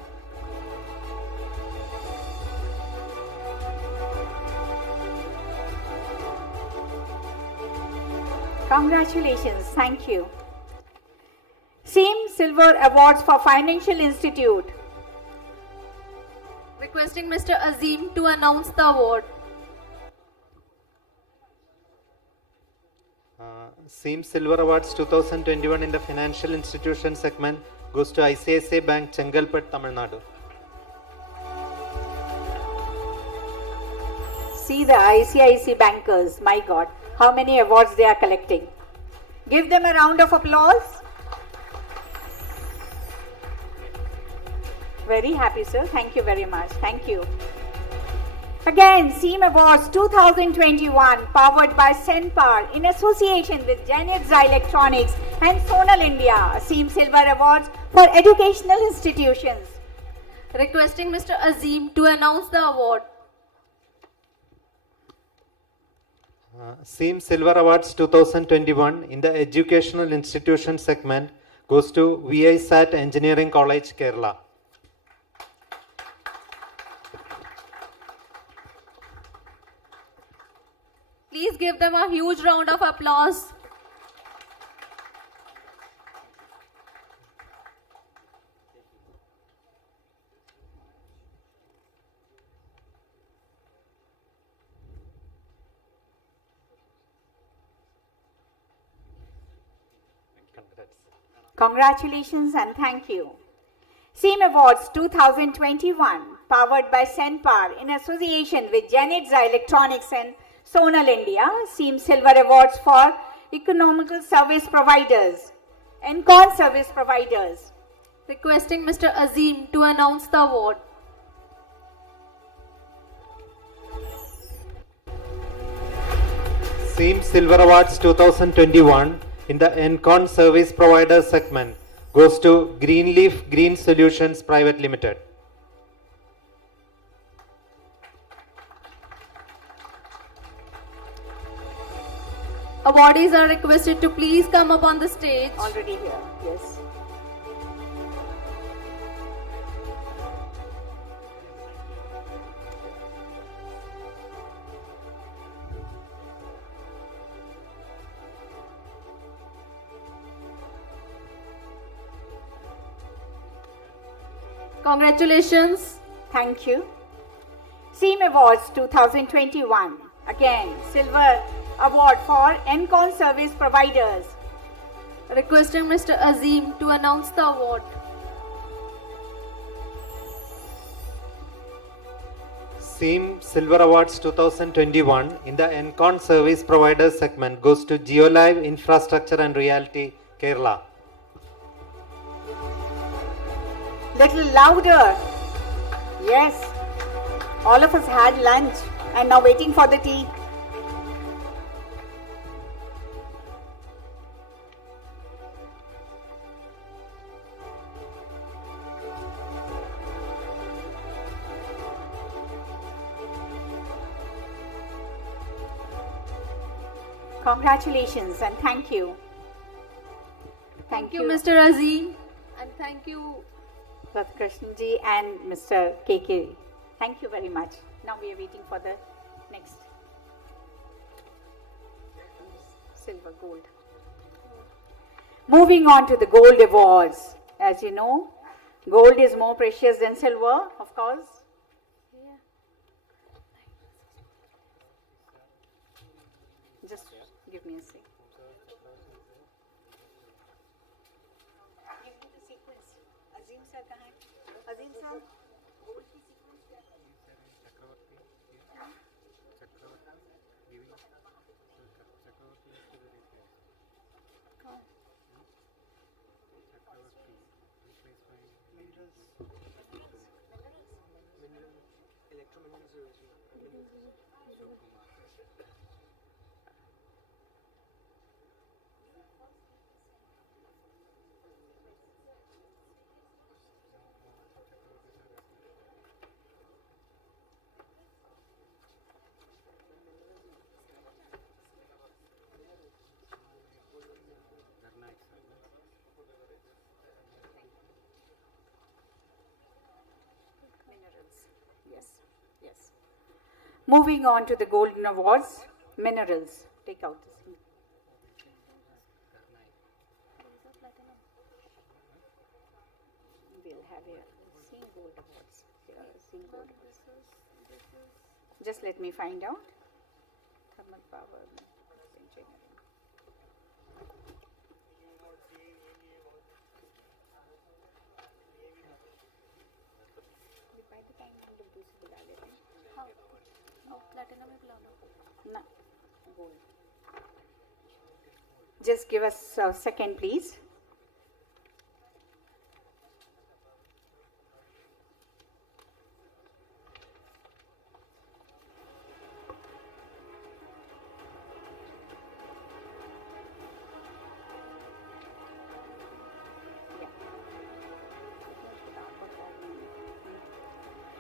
Congratulations, thank you. SEAM Silver Awards for Financial Institute. Requesting Mr. Azim to announce the award. SEAM Silver Awards 2021 in the Financial Institution segment goes to ICICI Bank, Chengalpet, Tamil Nadu. See the ICICI bankers, my God, how many awards they are collecting. Give them a round of applause. Very happy, sir. Thank you very much. Thank you. Again, SEAM Awards 2021 powered by Senpower in association with Genetza Electronics and Sonal India. SEAM Silver Awards for Educational Institutions. Requesting Mr. Azim to announce the award. SEAM Silver Awards 2021 in the Educational Institution segment goes to VI SAT Engineering College, Kerala. Please give them a huge round of applause. Congratulations and thank you. SEAM Awards 2021, powered by Senpar in association with Janitza Electronics and Sonal India. SEAM Silver Awards for Economical Service Providers and Service Providers. Requesting Mr. Azim to announce the award. SEAM Silver Awards 2021 in the Encon Service Provider segment goes to Greenleaf Green Solutions Private Limited. Awardees are requested to please come up on the stage. Already here, yes. Congratulations. Thank you. SEAM Awards 2021. Again, Silver Award for Encon Service Providers. Requesting Mr. Azim to announce the award. SEAM Silver Awards 2021 in the Encon Service Provider segment goes to GeoLive Infrastructure and Realty, Kerala. Little louder. Yes. All of us had lunch and now waiting for the tea. Congratulations and thank you. Thank you, Mr. Azim, and thank you, Radhakrishnan ji and Mr. KK. Thank you very much. Now we are waiting for the next silver, gold. Moving on to the gold awards. As you know, gold is more precious than silver, of course. Just give me a sec. Give me the sequence. Azim sir, kahan hai? Azim sir, gold ki sequence kya hai? Yes. Moving on to the golden awards, minerals. Take out this. We'll have here SEAM gold awards. Here are SEAM gold awards. Just let me find out. Thermal power engineering. Just give us a second, please.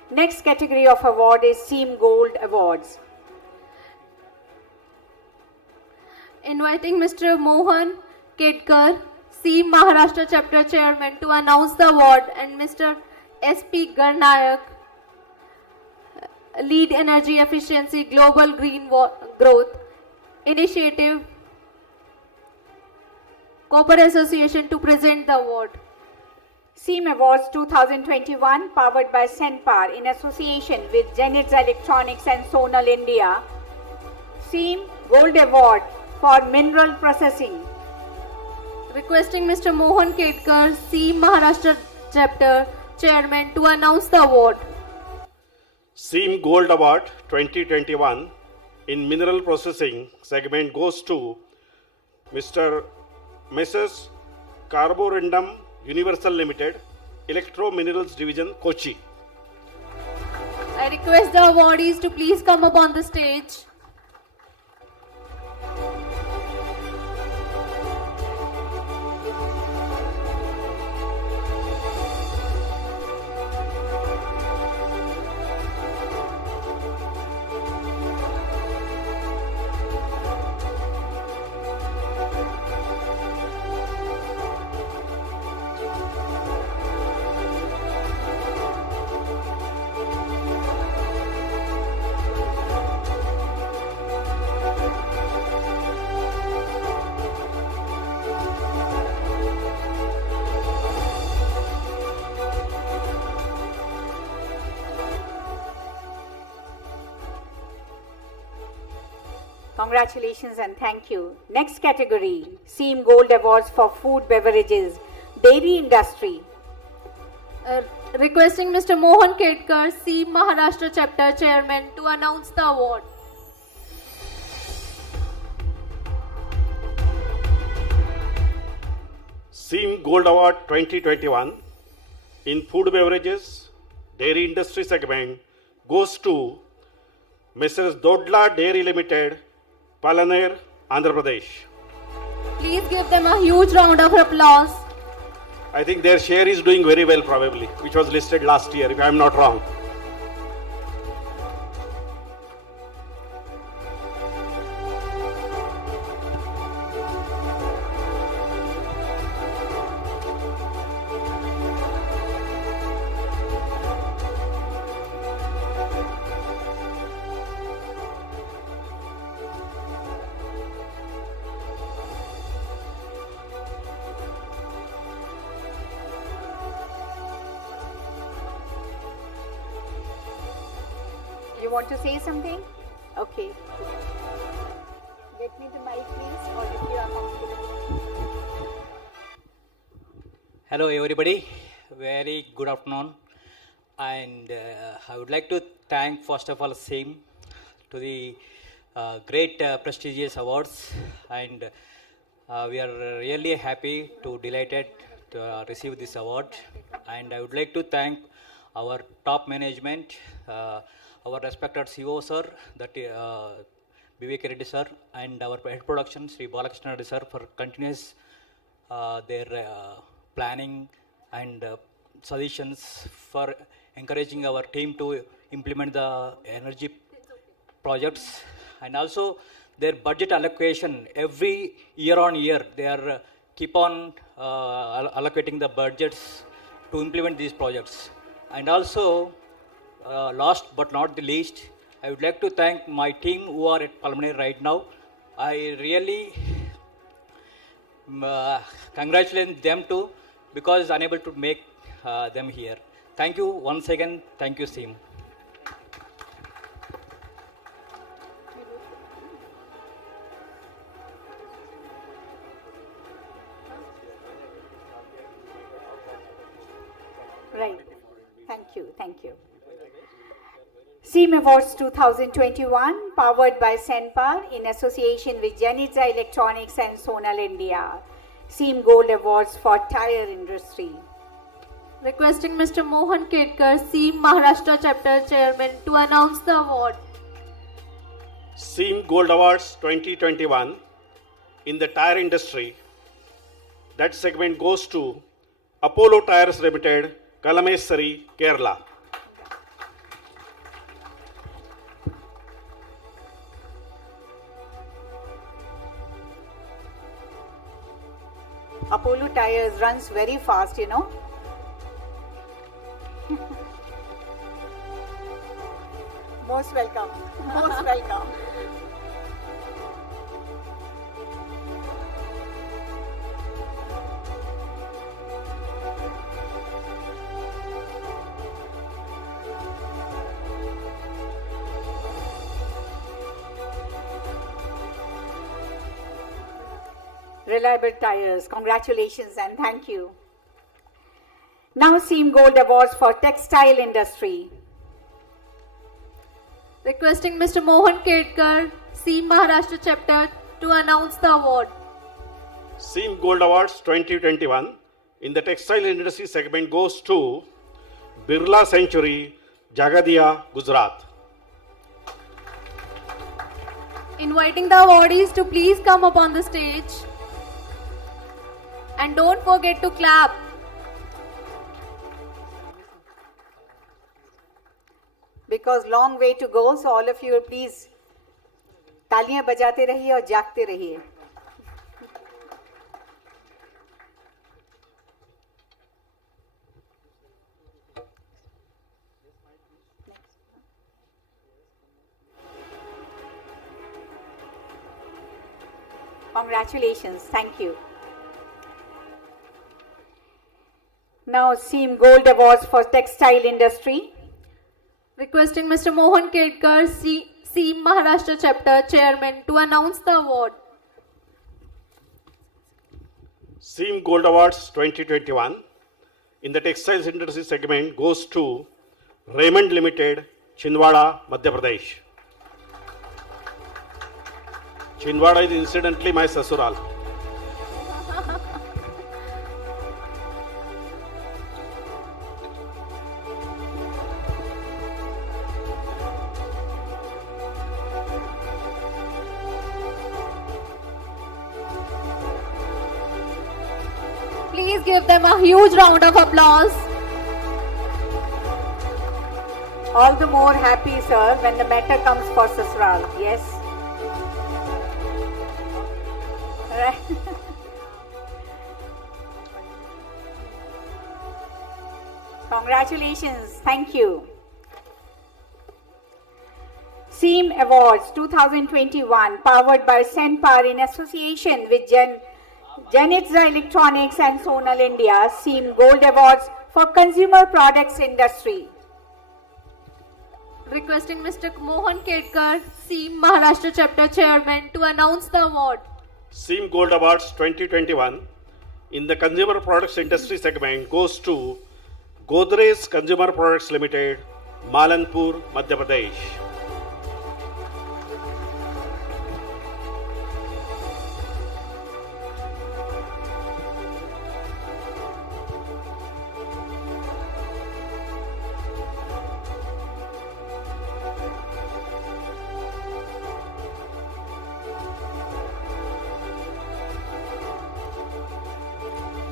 Next category of award is SEAM Gold Awards. Inviting Mr. Mohan Kedkar, SEEM Maharashtra Chapter Chairman to announce the award, and Mr. S.P. Garnayak, Lead Energy Efficiency Global Green Growth Initiative Copper Association to present the award. SEEM Awards 2021 powered by Senpar in association with Janitza Electronics and Sonal India. SEEM Gold Award for Mineral Processing. Requesting Mr. Mohan Kedkar, SEEM Maharashtra Chapter Chairman to announce the award. SEEM Gold Award 2021 in Mineral Processing segment goes to Messrs. Carborundum Universal Limited, Electro Minerals Division, Kochi. I request the awardees to please come up on the stage. Congratulations and thank you. Next category, SEEM Gold Awards for Food, Beverages, Dairy Industry. Requesting Mr. Mohan Kedkar, SEEM Maharashtra Chapter Chairman to announce the award. SEEM Gold Award 2021 in Food, Beverages, Dairy Industry segment goes to Mrs. Dodla Dairy Limited, Palaner, Andhra Pradesh. Please give them a huge round of applause. I think their share is doing very well probably, which was listed last year if I am not wrong. You want to say something? Okay. Get me the mic, please, or if you are comfortable. Hello, everybody. Very good afternoon. And I would like to thank, first of all, SEEM to the great prestigious awards. And we are really happy to delighted to receive this award. And I would like to thank our top management, our respected CEO sir, that Vivek Reddy sir, and our head production Sri Balakrishna Reddy sir for continuous their planning and suggestions for encouraging our team to implement the energy projects, and also their budget allocation every year on year. They are keep on allocating the budgets to implement these projects. And also last but not the least, I would like to thank my team who are at Palmane right now. I really congratulate them too, because unable to make them here. Thank you once again. Thank you, SEEM. Right. Thank you. Thank you. SEEM Awards 2021 powered by Senpar in association with Janitza Electronics and Sonal India. SEEM Gold Awards for Tire Industry. Requesting Mr. Mohan Kedkar, SEEM Maharashtra Chapter Chairman to announce the award. SEEM Gold Awards 2021 in the tire industry. That segment goes to Apollo Tyres Limited, Kalamesari, Kerala. Apollo Tires runs very fast, you know. Most welcome. Most welcome. Reliable Tires, congratulations and thank you. Now SEAM Gold Awards for Textile Industry. Requesting Mr. Mohan Kedkar, SEAM Maharashtra chapter, to announce the award. SEAM Gold Awards 2021 in the textile industry segment goes to Birla Century, Jagadia, Gujarat. Inviting the awardees to please come up on the stage. And don't forget to clap. Because long way to go, so all of you please तालियां बजाते रहिए और जागते रहिए. Congratulations, thank you. Now SEAM Gold Awards for Textile Industry. Requesting Mr. Mohan Kedkar, SEAM Maharashtra chapter chairman, to announce the award. SEAM Gold Awards 2021 in the textiles industry segment goes to Raymond Limited, Chhindwara, Madhya Pradesh. Chhindwara is incidentally my sasural. Please give them a huge round of applause. All the more happy, sir, when the matter comes for Sasral. Yes. Congratulations. Thank you. SEAM Awards 2021 powered by Senpar in association with Janitza Electronics and Sonal India. SEAM Gold Awards for Consumer Products Industry. Requesting Mr. Mohan Kedkar, SEAM Maharashtra chapter chairman, to announce the award. SEAM Gold Awards 2021 in the consumer products industry segment goes to Godrej Consumer Products Limited, Malanpur, Madhya Pradesh.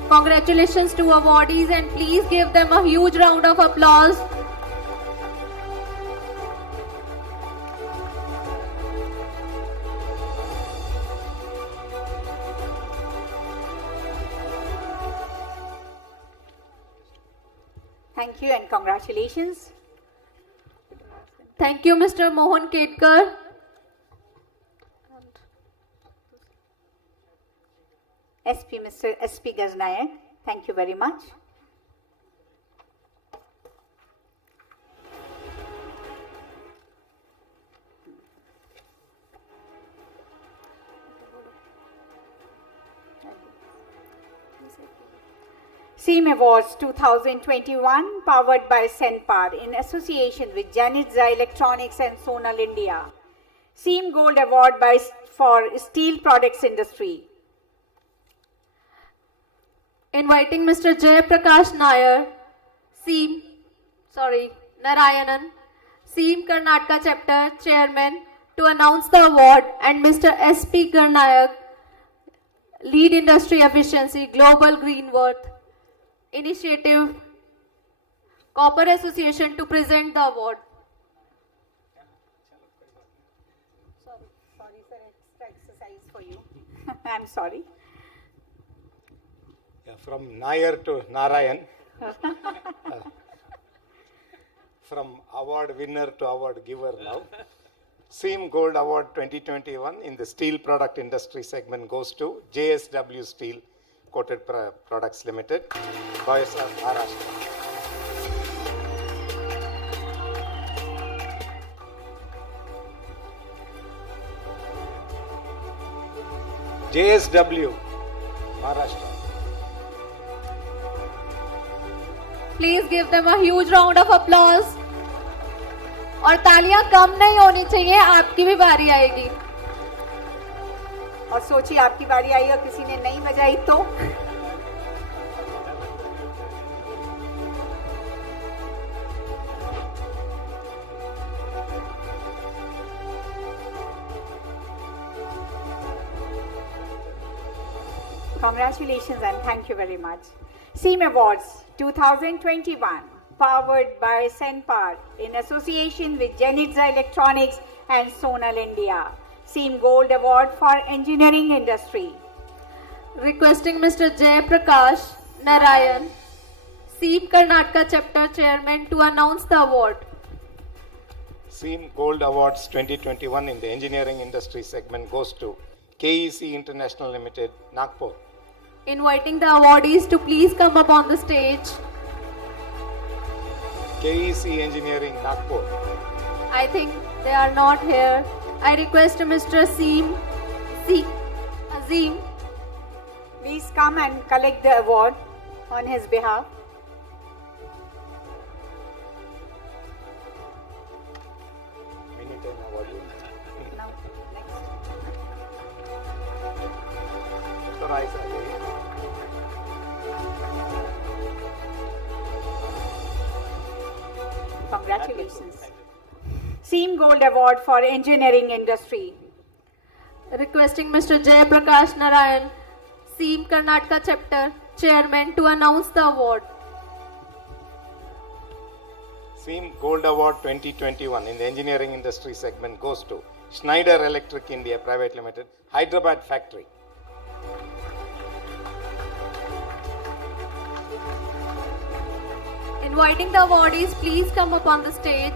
Congratulations to awardees and please give them a huge round of applause. Thank you and congratulations. Thank you, Mr. Mohan Kedkar. Mr. SP Gaznayak, thank you very much. SEAM Awards 2021 powered by Senpar in association with Janitza Electronics and Sonal India. SEAM Gold Award for Steel Products Industry. Inviting Mr. Jay Prakash Nair, Narayanan, SEAM Karnataka chapter chairman, to announce the award, and Mr. SP Garnayak, lead industry efficiency, Global Green Worth Initiative, Copper Association, to present the award. Sorry, sir, extra exercise for you. I'm sorry. From Nair to Narayan. From award winner to award giver now. SEAM Gold Award 2021 in the steel product industry segment goes to JSW Steel Coated Products Limited, Boyasar, Maharashtra. JSW, Maharashtra. Please give them a huge round of applause. और तालियां कम नहीं होनी चाहिए, आपकी भी बारी आएगी. और सोचिए आपकी बारी आई और किसी ने नहीं बजाई तो Congratulations and thank you very much. SEAM Awards 2021, powered by Senpar in association with Genitza Electronics and Sonal India. SEAM Gold Award for Engineering Industry. Requesting Mr. Jay Prakash Narayan, SEAM Karnataka Chapter Chairman, to announce the award. SEAM Gold Awards 2021 in the engineering industry segment goes to KEC International Limited, Nagpur. Inviting the awardees to please come up on the stage. KEC Engineering, Nagpur. I think they are not here. I request Mr. Azim. Please come and collect the award on his behalf. Now, next. Congratulations. SEAM Gold Award for Engineering Industry. Requesting Mr. Jay Prakash Narayan, SEAM Karnataka Chapter Chairman, to announce the award. SEAM Gold Award 2021 in the engineering industry segment goes to Schneider Electric India Private Limited, Hyderabad Factory. Inviting the awardees, please come up on the stage.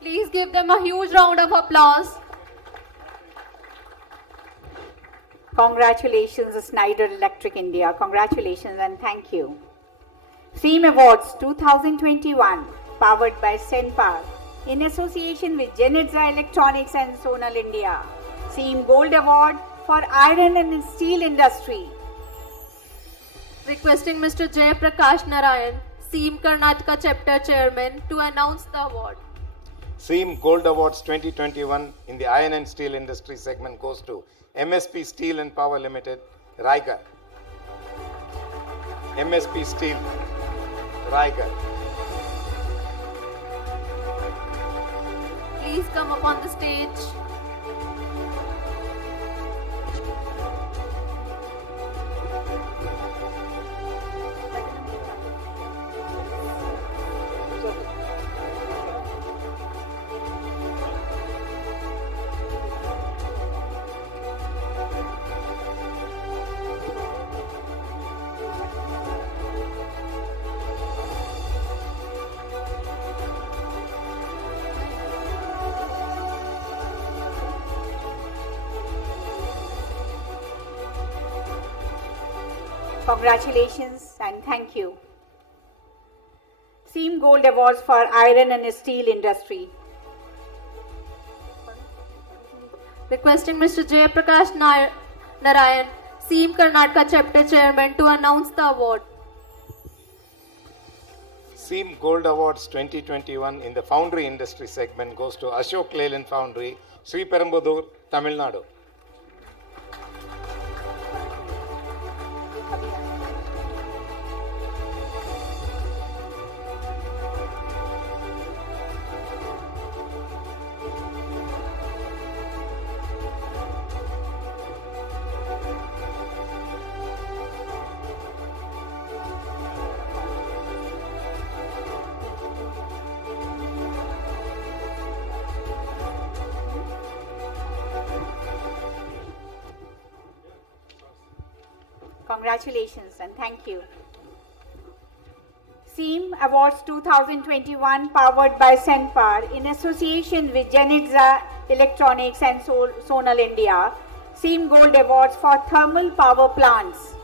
Please give them a huge round of applause. Congratulations, Schneider Electric India. Congratulations and thank you. SEAM Awards 2021, powered by Senpar in association with Genitza Electronics and Sonal India. SEAM Gold Award for Iron and Steel Industry. Requesting Mr. Jay Prakash Narayan, SEAM Karnataka Chapter Chairman, to announce the award. SEAM Gold Awards 2021 in the iron and steel industry segment goes to MSP Steel and Power Limited, Raigarh. MSP Steel, Raigarh. Please come up on the stage. Congratulations and thank you. SEAM Gold Awards for Iron and Steel Industry. Requesting Mr. Jay Prakash Narayan, SEAM Karnataka Chapter Chairman, to announce the award. SEAM Gold Awards 2021 in the foundry industry segment goes to Ashok Leyland Foundry, Sri Perumbudur, Tamil Nadu. Congratulations and thank you. SEAM Awards 2021 powered by Senpar in association with Genitza Electronics and Sonal India. SEAM Gold Awards for thermal power plants.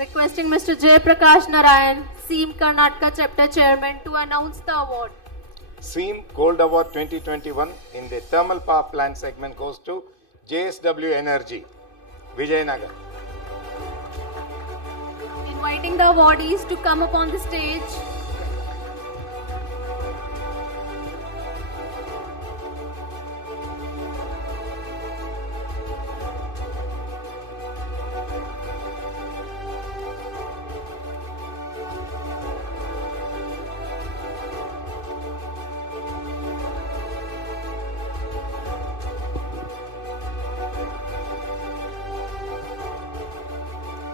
Requesting Mr. J. Prakash Narayan, SEAM Karnataka Chapter Chairman, to announce the award. SEAM Gold Award 2021 in the thermal power plant segment goes to JSW Energy, Vijayanagar. Inviting the awardees to come up on the stage.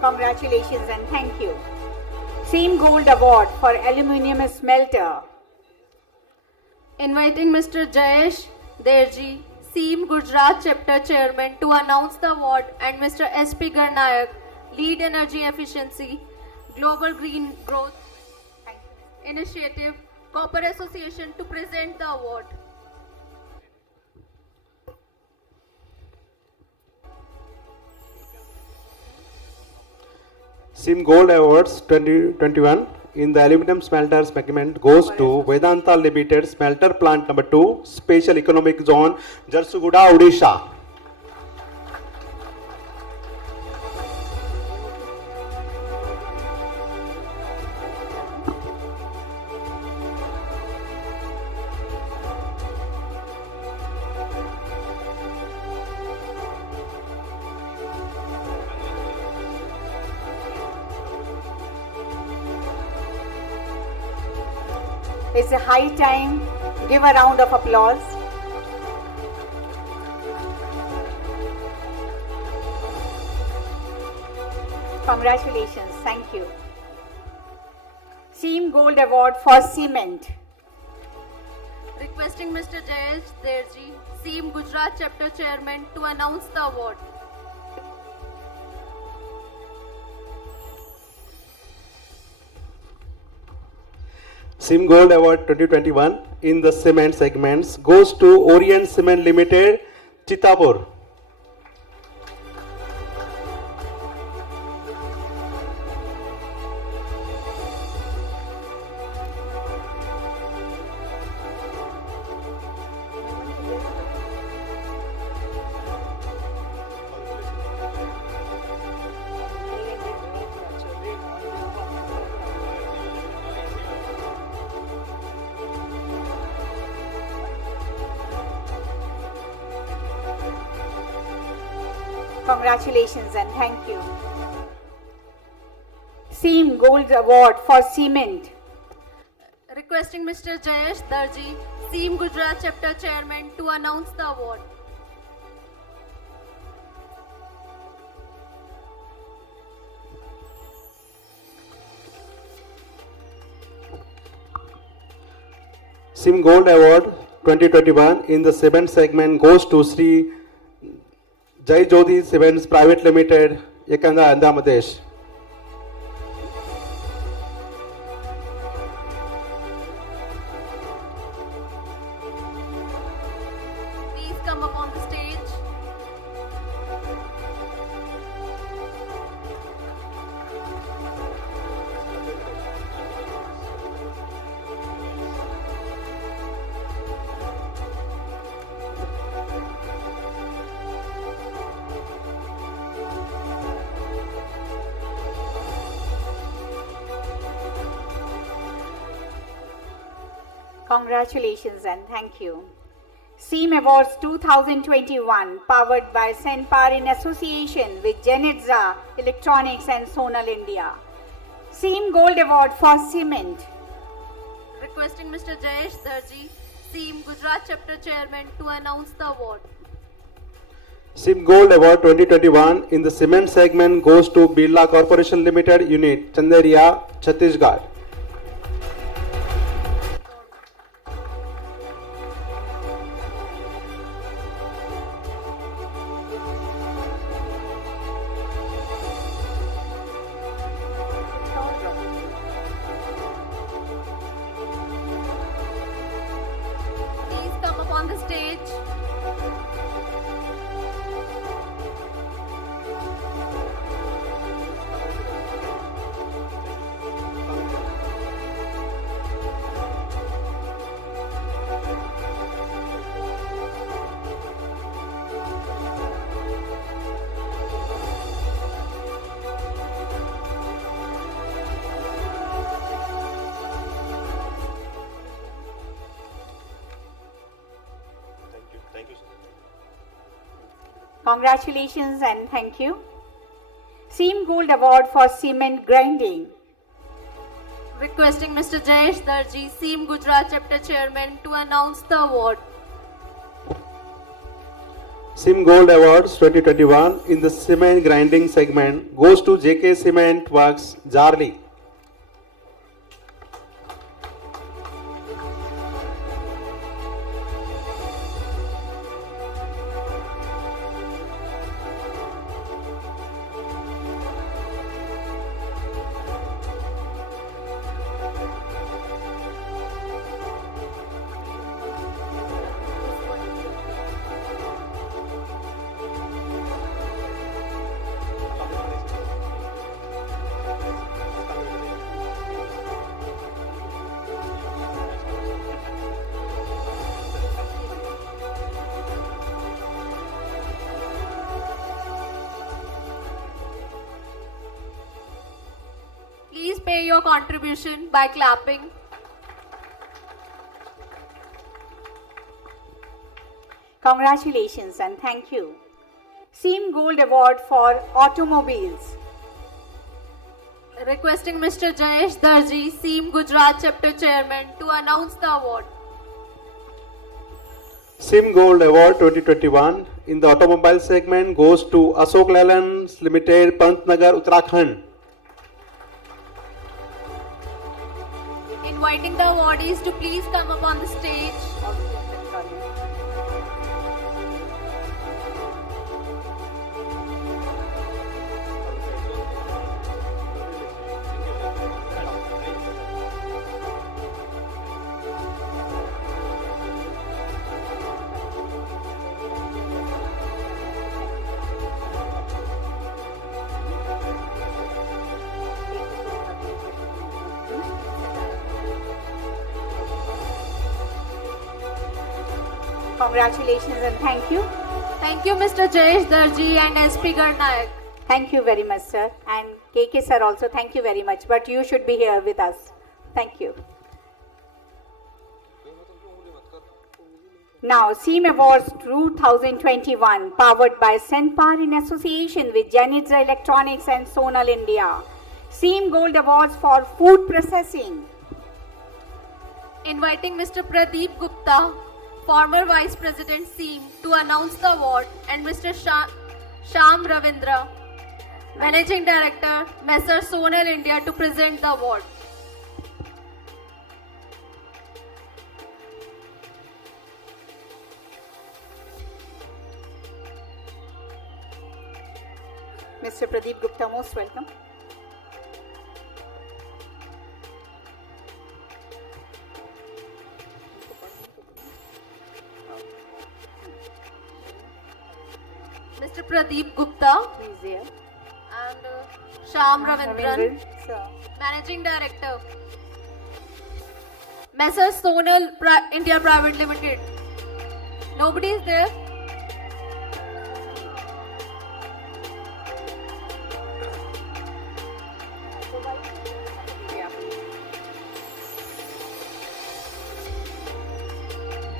Congratulations and thank you. SEAM Gold Award for Aluminium Smelter. Inviting Mr. Jayesh Derji, SEAM Gujarat Chapter Chairman, to announce the award, and Mr. S.P. Garnayak, Lead Energy Efficiency, Global Green Growth Initiative, Copper Association, to present the award. SEAM Gold Awards 2021 in the aluminum smelter segment goes to Vedanta Limited Smelter Plant Number 2, Special Economic Zone, Jarsuguda, Odisha. It's a high time. Give a round of applause. Congratulations. Thank you. SEAM Gold Award for Cement. Requesting Mr. Jayesh Derji, SEAM Gujarat Chapter Chairman, to announce the award. SEAM Gold Award 2021 in the cement segments goes to Orient Cement Limited, Chitapur. Congratulations and thank you. SEAM Gold Award for Cement. Requesting Mr. Jayesh Darji, SEAM Gujarat Chapter Chairman, to announce the award. SEAM Gold Award 2021 in the cement segment goes to Sri Jai Jyoti Cements Private Limited, Ekanda, Andhra Pradesh. Please come up on the stage. Congratulations and thank you. SEAM Awards 2021 powered by Senpar in association with Genitza Electronics and Sonal India. SEAM Gold Award for Cement. Requesting Mr. Jayesh Darji, SEAM Gujarat Chapter Chairman, to announce the award. SEAM Gold Award 2021 in the cement segment goes to Birla Corporation Limited Unit, Chanderia, Chhattisgarh. Congratulations and thank you. SEAM Gold Award for Cement Grinding. Requesting Mr. Jayesh Darji, SEAM Gujarat Chapter Chairman, to announce the award. SIM Gold Awards 2021 in the cement grinding segment goes to JK Cement Works, Jarli. Please pay your contribution by clapping. Congratulations and thank you. SEAM Gold Award for Automobiles. Requesting Mr. Jayesh Darji, SEAM Gujarat Chapter Chairman, to announce the award. SIM Gold Award 2021 in the automobile segment goes to Ashok Leyland Limited, Pantnagar, Uttarakhand. Inviting the awardees to please come up on the stage. Congratulations and thank you. Thank you, Mr. Jayesh Darji and SP Garnayak. Thank you very much, sir. And KK sir also, thank you very much. But you should be here with us. Thank you. Now, SEAM Awards 2021, powered by Senpar in association with Janitra Electronics and Sonal India. SEAM Gold Awards for Food Processing. Inviting Mr. Pradeep Gupta, former Vice President SEAM, to announce the award, and Mr. Shyam Ravindra, Managing Director, Messrs. Sonal India, to present the award. Mr. Pradeep Gupta, most welcome. Mr. Pradeep Gupta He's here. and Shyam Ravindran, Sir. Managing Director, Messrs. Sonal India Private Limited. Nobody is there.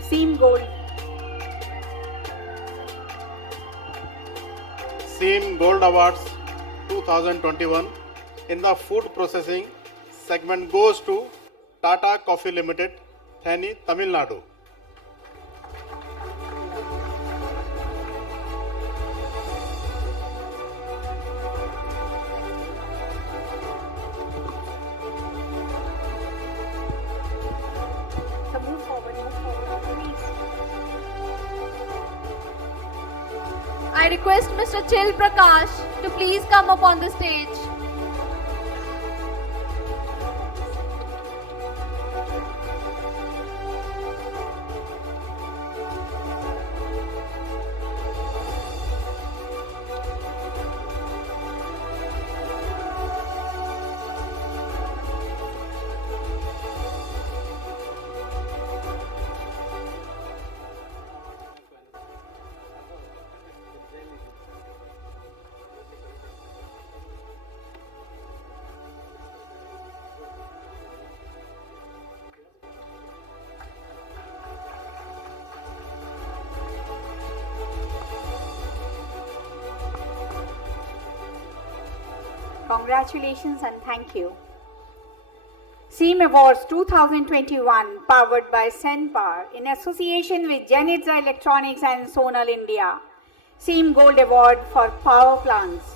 SEAM Gold. SEAM Gold Awards 2021 in the food processing segment goes to Tata Coffee Limited, Thani, Tamil Nadu. So move forward, please. I request Mr. Chil Prakash to please come up on the stage. Congratulations and thank you. SEAM Awards 2021 powered by Senpar in association with Janitza Electronics and Sonal India. SEAM Gold Award for Power Plants.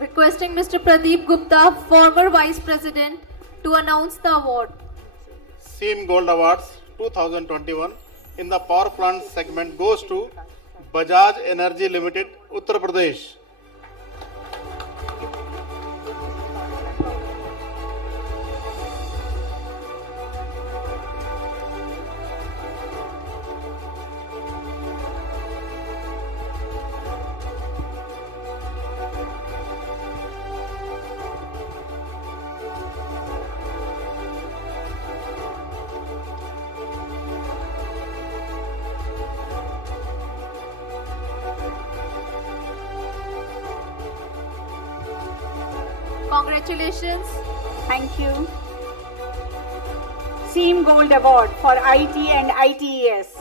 Requesting Mr. Pradeep Gupta, former Vice President, to announce the award. SEAM Gold Awards 2021 in the power plant segment goes to Bajaj Energy Limited, Uttar Pradesh. Congratulations. Thank you. SEAM Gold Award for IT and ITES.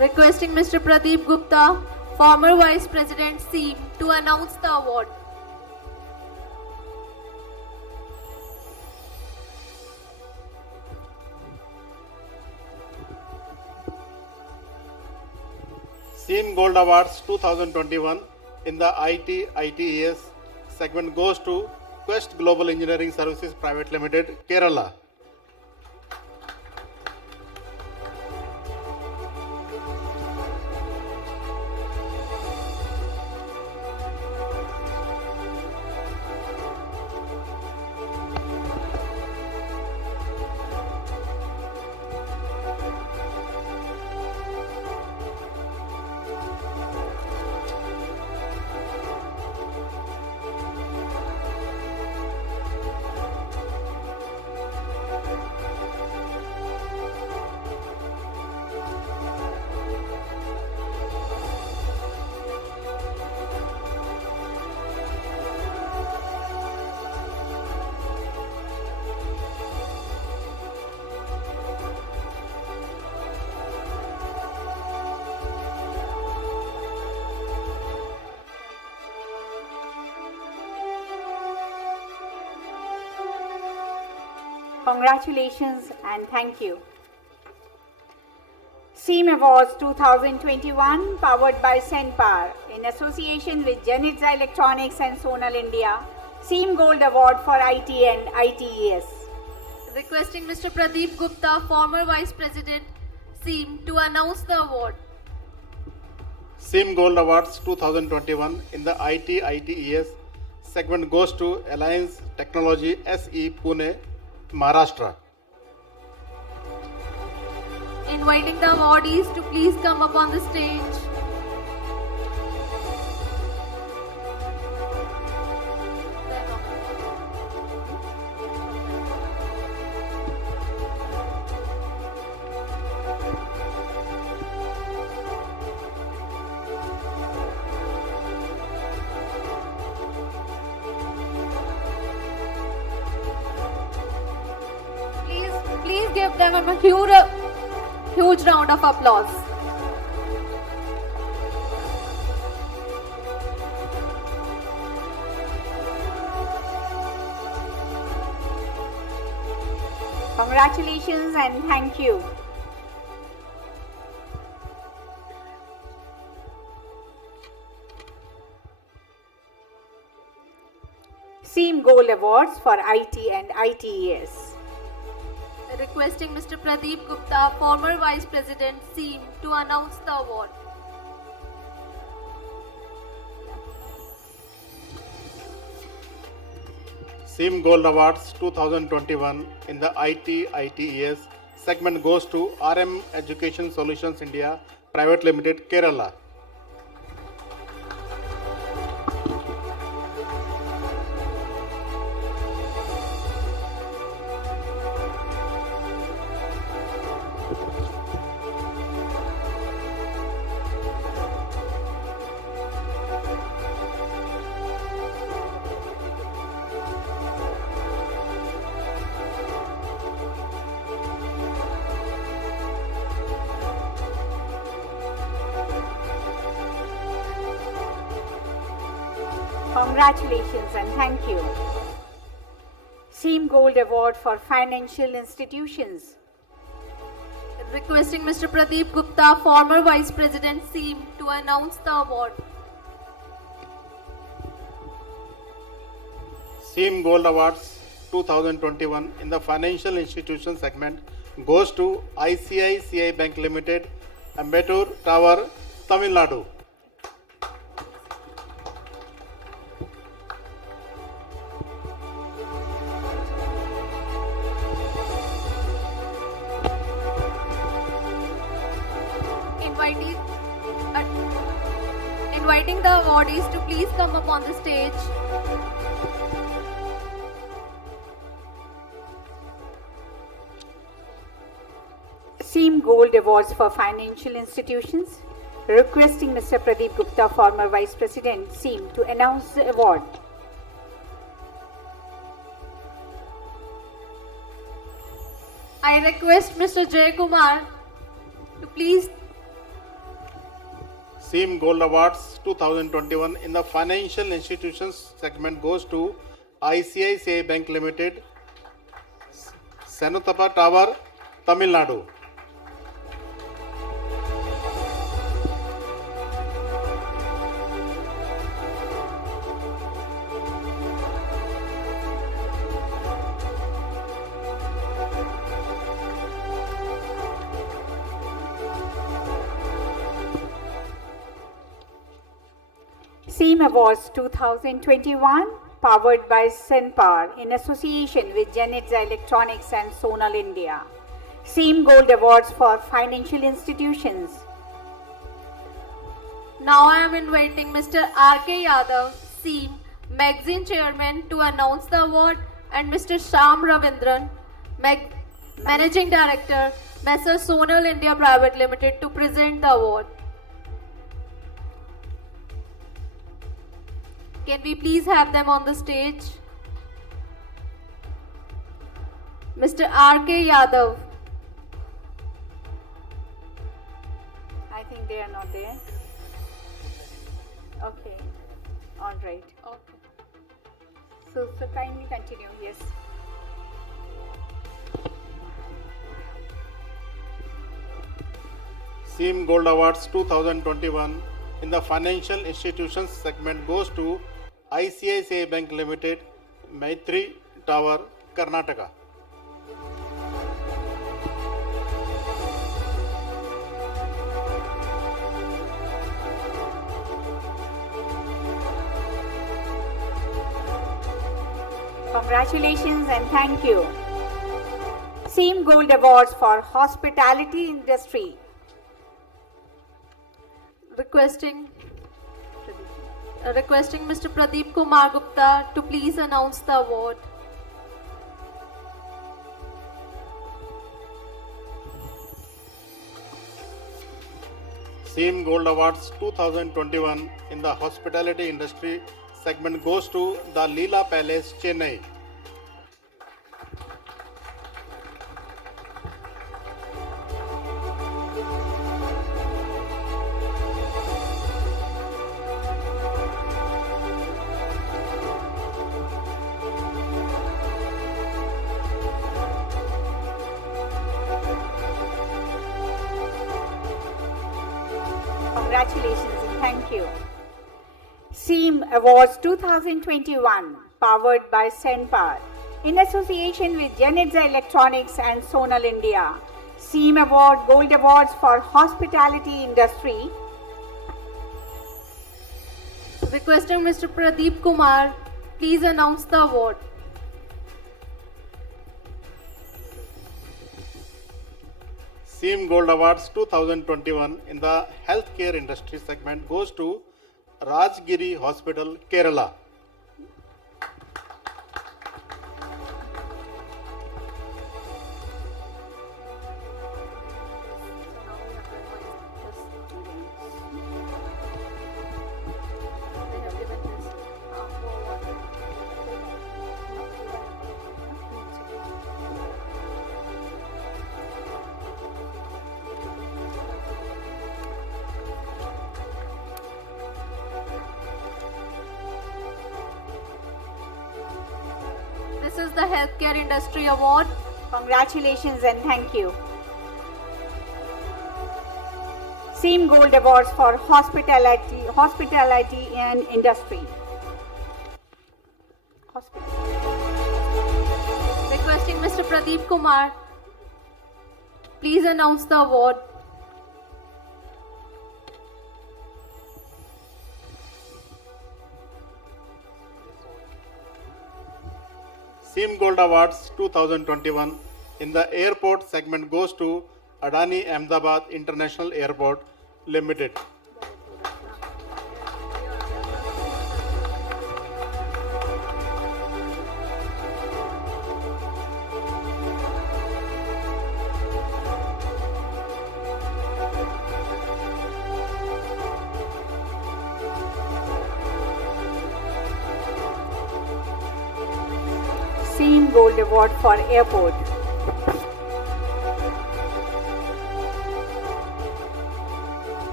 Requesting Mr. Pradeep Gupta, former Vice President SEAM, to announce the award. SEAM Gold Awards 2021 in the IT ITES segment goes to Quest Global Engineering Services Private Limited, Kerala. Congratulations and thank you. SEAM Awards 2021 powered by Senpar in association with Janitza Electronics and Sonal India. SEAM Gold Award for IT and ITES. Requesting Mr. Pradeep Gupta, former Vice President SEAM, to announce the award. SEAM Gold Awards 2021 in the IT ITES segment goes to Alliance Technology SE Pune, Maharashtra. Inviting the awardees to please come up on the stage. Please give them a huge round of applause. Congratulations and thank you. SEAM Gold Awards for IT and ITES. Requesting Mr. Pradeep Gupta, former Vice President SEAM, to announce the award. SEAM Gold Awards 2021 in the IT ITES segment goes to RM Education Solutions India Private Limited, Kerala. Congratulations and thank you. SEAM Gold Award for Financial Institutions. Requesting Mr. Pradeep Gupta, former Vice President SEAM, to announce the award. SEAM Gold Awards 2021 in the Financial Institution segment goes to ICICI Bank Limited, Ambattur Tower, Tamil Nadu. Inviting the awardees to please come up on the stage. SEAM Gold Awards for Financial Institutions. Requesting Mr. Pradeep Gupta, former Vice President, SEAM, to announce the award. I request Mr. Jay Kumar to please. SEAM Gold Awards 2021 in the Financial Institutions segment goes to ICICI Bank Limited, Sanutapa Tower, Tamil Nadu. SEAM Awards 2021, powered by Senpar in association with Janitza Electronics and Sonal India. SEAM Gold Awards for Financial Institutions. Now I am inviting Mr. R.K. Yadav, SEAM, Magazine Chairman, to announce the award, and Mr. Shyam Ravindran, Managing Director, Messrs. Sonal India Private Limited, to present the award. Can we please have them on the stage? Mr. R.K. Yadav. I think they are not there. Okay. All right. Okay. So kindly continue. Yes. SEAM Gold Awards 2021 in the Financial Institutions segment goes to ICICI Bank Limited, Maitri Tower, Karnataka. Congratulations and thank you. SEAM Gold Awards for Hospitality Industry. Requesting Mr. Pradeep Kumar Gupta to please announce the award. SEAM Gold Awards 2021 in the Hospitality Industry segment goes to the Leela Palace, Chennai. Congratulations and thank you. SEAM Awards 2021, powered by Senpar, in association with Janitza Electronics and Sonal India. SEAM Award Gold Awards for Hospitality Industry. Requesting Mr. Pradeep Kumar, please announce the award. SEAM Gold Awards 2021 in the Healthcare Industry segment goes to Rajgiri Hospital, Kerala. the Healthcare Industry Award. Congratulations and thank you. SEAM Gold Awards for Hospitality and Industry. Requesting Mr. Pradeep Kumar, please announce the award. SEAM Gold Awards 2021 in the airport segment goes to Adani Ahmedabad International Airport Limited. SEAM Gold Award for Airport.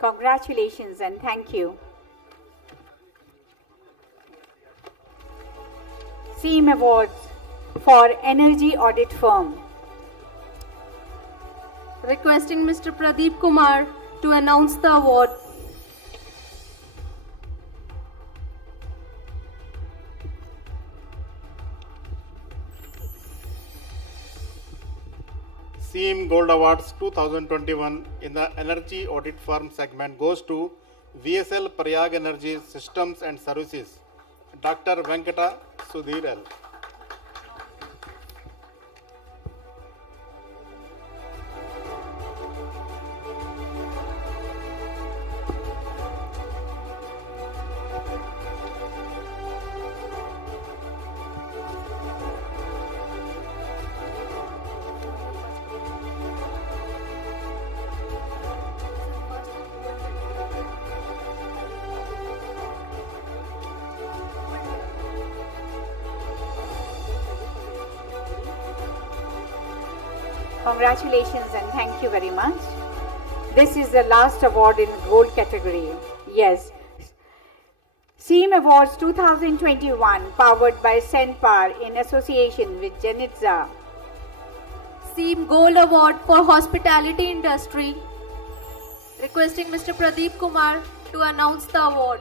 Congratulations and thank you. SEAM Awards for Energy Audit Firm. Requesting Mr. Pradeep Kumar to announce the award. SEAM Gold Awards 2021 in the Energy Audit Firm segment goes to VSL Prayag Energy Systems and Services, Dr. Venkata Sudhir L. Congratulations and thank you very much. This is the last award in gold category. Yes. SEAM Awards 2021 powered by Senpar in association with Janitza. SEAM Gold Award for Hospitality Industry. Requesting Mr. Pradeep Kumar to announce the award.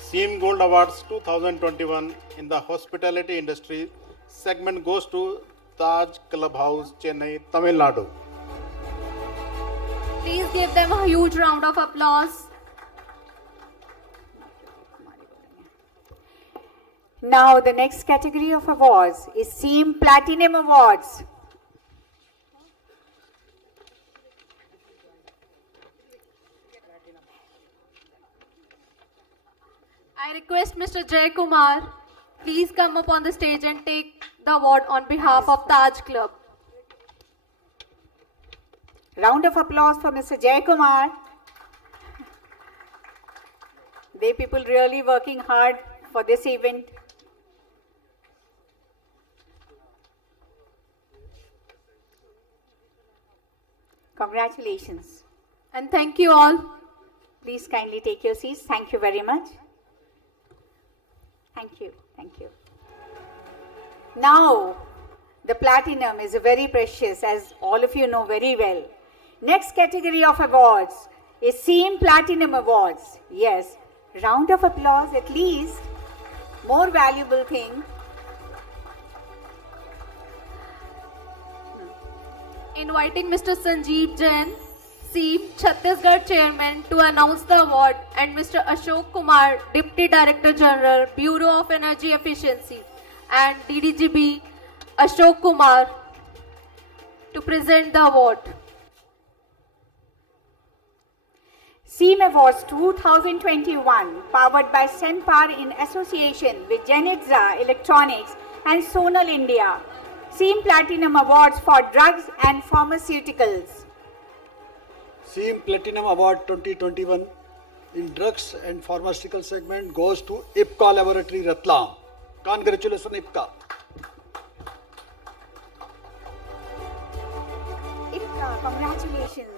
SEAM Gold Awards 2021 in the Hospitality Industry segment goes to Taj Clubhouse, Chennai, Tamil Nadu. Please give them a huge round of applause. Now the next category of awards is SEAM Platinum Awards. I request Mr. Jay Kumar, please come up on the stage and take the award on behalf of Taj Club. Round of applause for Mr. Jay Kumar. They people really working hard for this event. Congratulations. And thank you all. Please kindly take your seats. Thank you very much. Thank you. Thank you. Now, the platinum is very precious, as all of you know very well. Next category of awards is SEAM Platinum Awards. Yes, round of applause at least. More valuable thing. Inviting Mr. Sanjeev Jain, SEAM Chhattisgarh Chairman, to announce the award, and Mr. Ashok Kumar, Deputy Director General, Bureau of Energy Efficiency, and DDGB Ashok Kumar to present the award. SEAM Awards 2021, powered by Senpar in association with Genitza Electronics and Sonal India. SEAM Platinum Awards for Drugs and Pharmaceuticals. SEAM Platinum Award 2021 in Drugs and Pharmaceutical segment goes to IPCA Laboratory Ratlam. Congratulations, IPCA. IPCA, congratulations.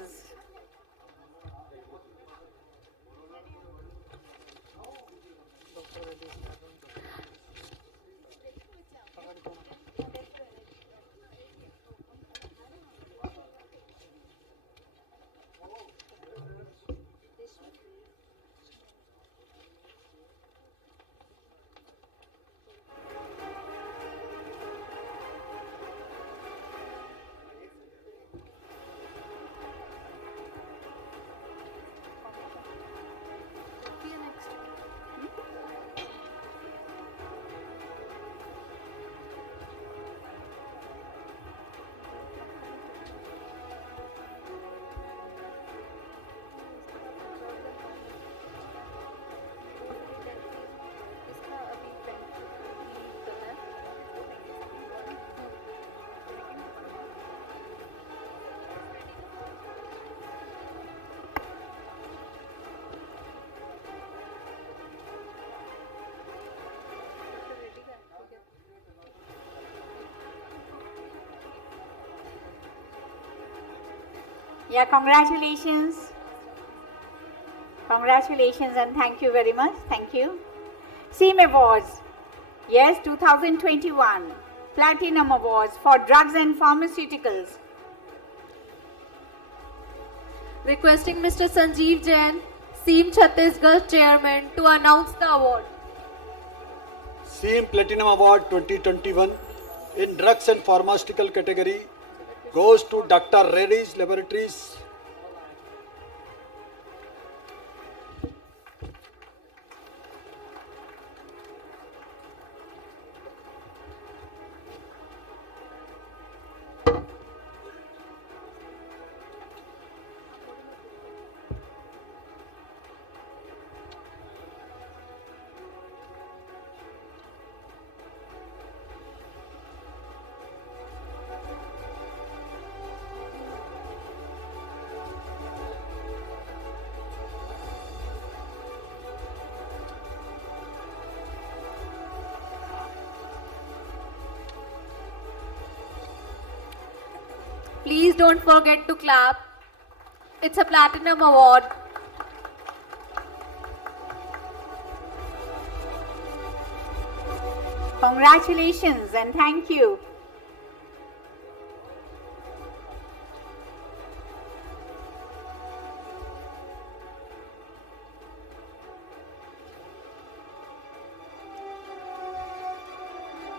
Yeah, congratulations. Congratulations and thank you very much. Thank you. SEAM Awards. Yes, 2021. Platinum Awards for Drugs and Pharmaceuticals. Requesting Mr. Sanjeev Jain, SEAM Chhattisgarh Chairman, to announce the award. SEAM Platinum Award 2021 in Drugs and Pharmaceutical category goes to Dr. Reddy's Laboratories. Please don't forget to clap. It's a Platinum Award. Congratulations and thank you.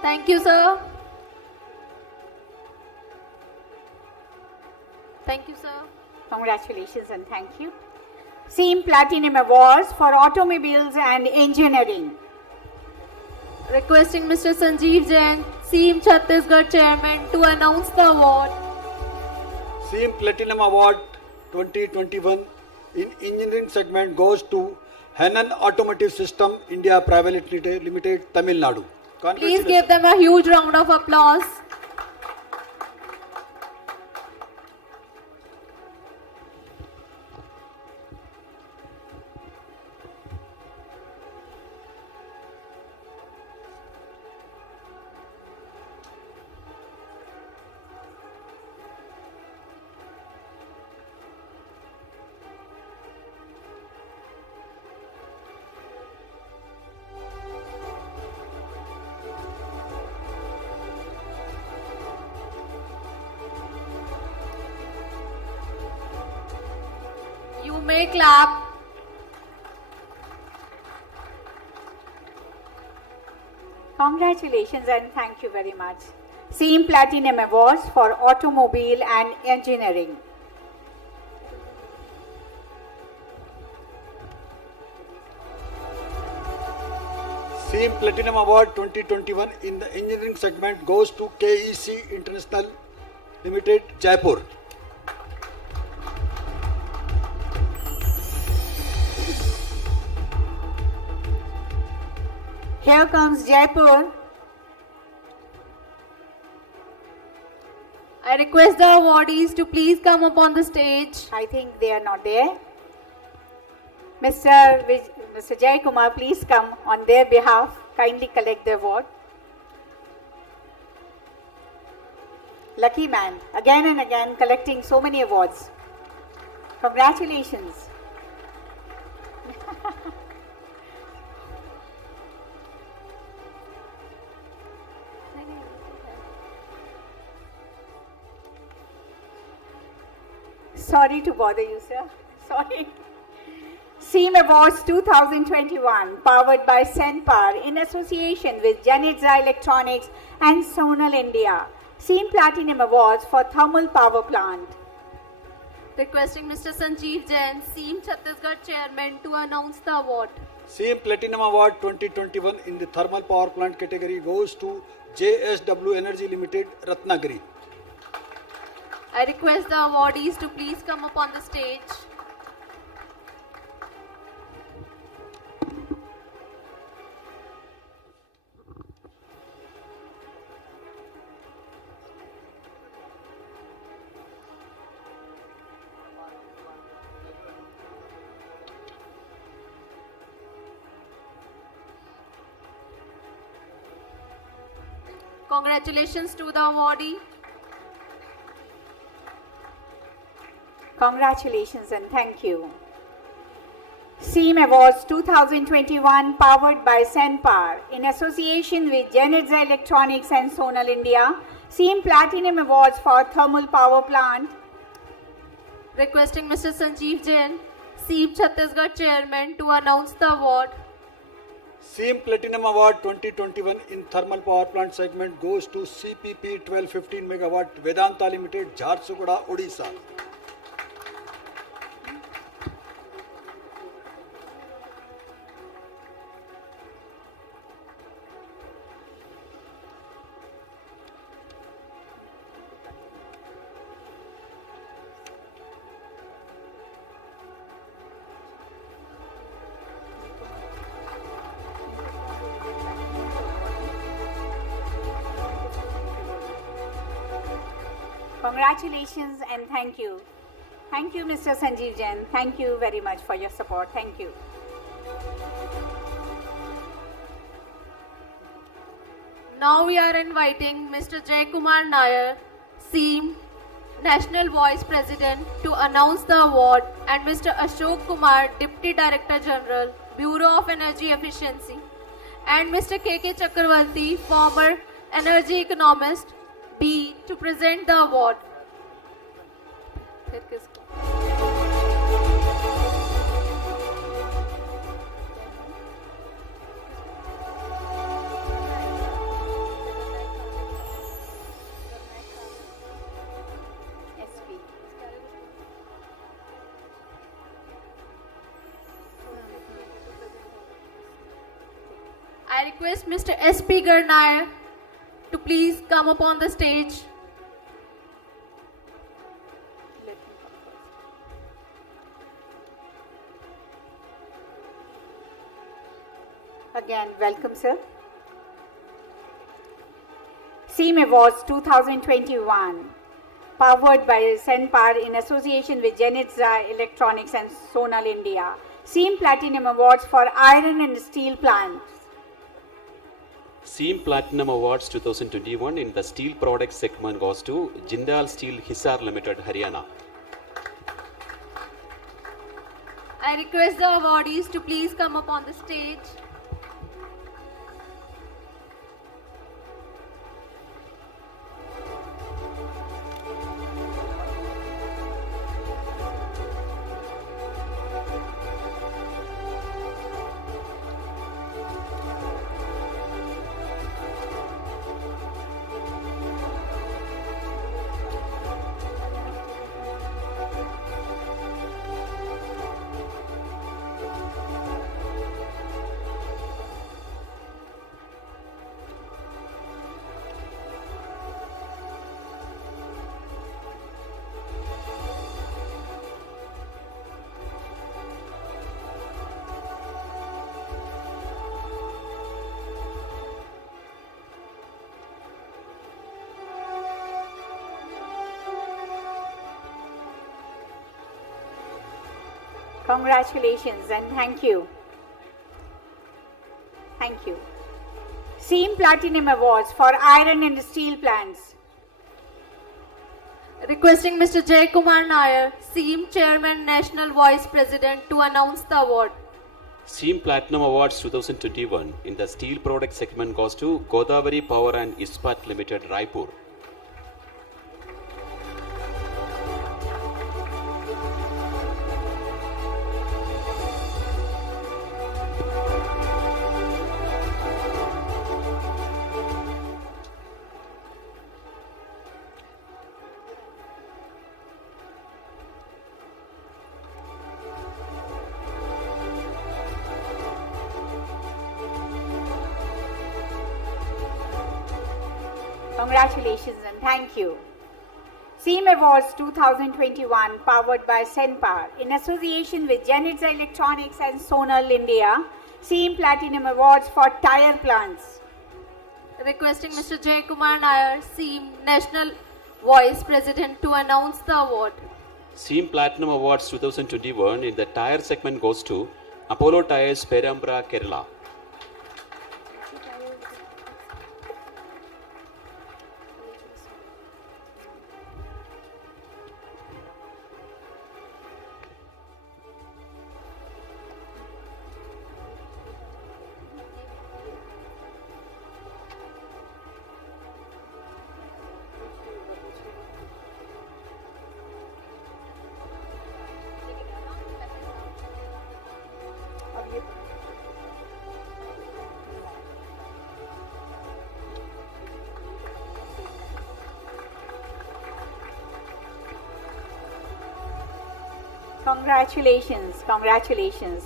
Thank you, sir. Thank you, sir. Congratulations and thank you. SEAM Platinum Awards for Automobiles and Engineering. Requesting Mr. Sanjeev Jain, SEAM Chhattisgarh Chairman, to announce the award. SEAM Platinum Award 2021 in Engineering segment goes to Hanan Automotive System India Private Limited, Tamil Nadu. Please give them a huge round of applause. You may clap. Congratulations and thank you very much. SEAM Platinum Awards for Automobile and Engineering. SEAM Platinum Award 2021 in the Engineering segment goes to KEC International Limited, Jaipur. Here comes Jaipur. I request the awardees to please come up on the stage. I think they are not there. Mr. Jay Kumar, please come on their behalf. Kindly collect the award. Lucky man, again and again collecting so many awards. Congratulations. Sorry to bother you, sir. Sorry. SEAM Awards 2021, powered by Senpar in association with Janitza Electronics and Sonal India. SEAM Platinum Awards for Thermal Power Plant. Requesting Mr. Sanjeev Jain, SEAM Chhattisgarh Chairman, to announce the award. SEAM Platinum Award 2021 in the thermal power plant category goes to JSW Energy Limited, Ratnagiri. I request the awardees to please come up on the stage. Congratulations to the awardee. Congratulations and thank you. SEAM Awards 2021, powered by Senpar in association with Janitza Electronics and Sonal India. SEAM Platinum Awards for Thermal Power Plant. Requesting Mr. Sanjeev Jain, SEAM Chhattisgarh Chairman, to announce the award. SEAM Platinum Award 2021 in thermal power plant segment goes to CPP 1215 megawatt Vedanta Limited, Jharsuguda, Odisha. Congratulations and thank you. Thank you, Mr. Sanjeev Jain. Thank you very much for your support. Thank you. Now we are inviting Mr. Jay Kumar Nair, SEAM National Vice President, to announce the award, and Mr. Ashok Kumar, Deputy Director General, Bureau of Energy Efficiency, and Mr. K.K. Chakravarti, former Energy Economist, B, to present the award. I request Mr. S.P. Garnair to please come up on the stage. Again, welcome, sir. SEAM Awards 2021, powered by Senpar in association with Janitza Electronics and Sonal India. SEAM Platinum Awards for Iron and Steel Plants. SEAM Platinum Awards 2021 in the steel products segment goes to Jindal Steel Hisar Limited, Haryana. I request the awardees to please come up on the stage. Congratulations and thank you. Thank you. SEAM Platinum Awards for Iron and Steel Plants. Requesting Mr. Jay Kumar Nair, SEAM Chairman, National Vice President, to announce the award. SEAM Platinum Awards 2021 in the steel product segment goes to Godavari Power and Ispat Limited, Raipur. Congratulations and thank you. SEAM Awards 2021 powered by Senpar in association with Janitza Electronics and Sonal India. SEAM Platinum Awards for tire plants. Requesting Mr. Jay Kumar Nair, SEAM National Vice President, to announce the award. SEAM Platinum Awards 2021 in the tire segment goes to Apollo Tyres, Perambra, Kerala. Congratulations, congratulations.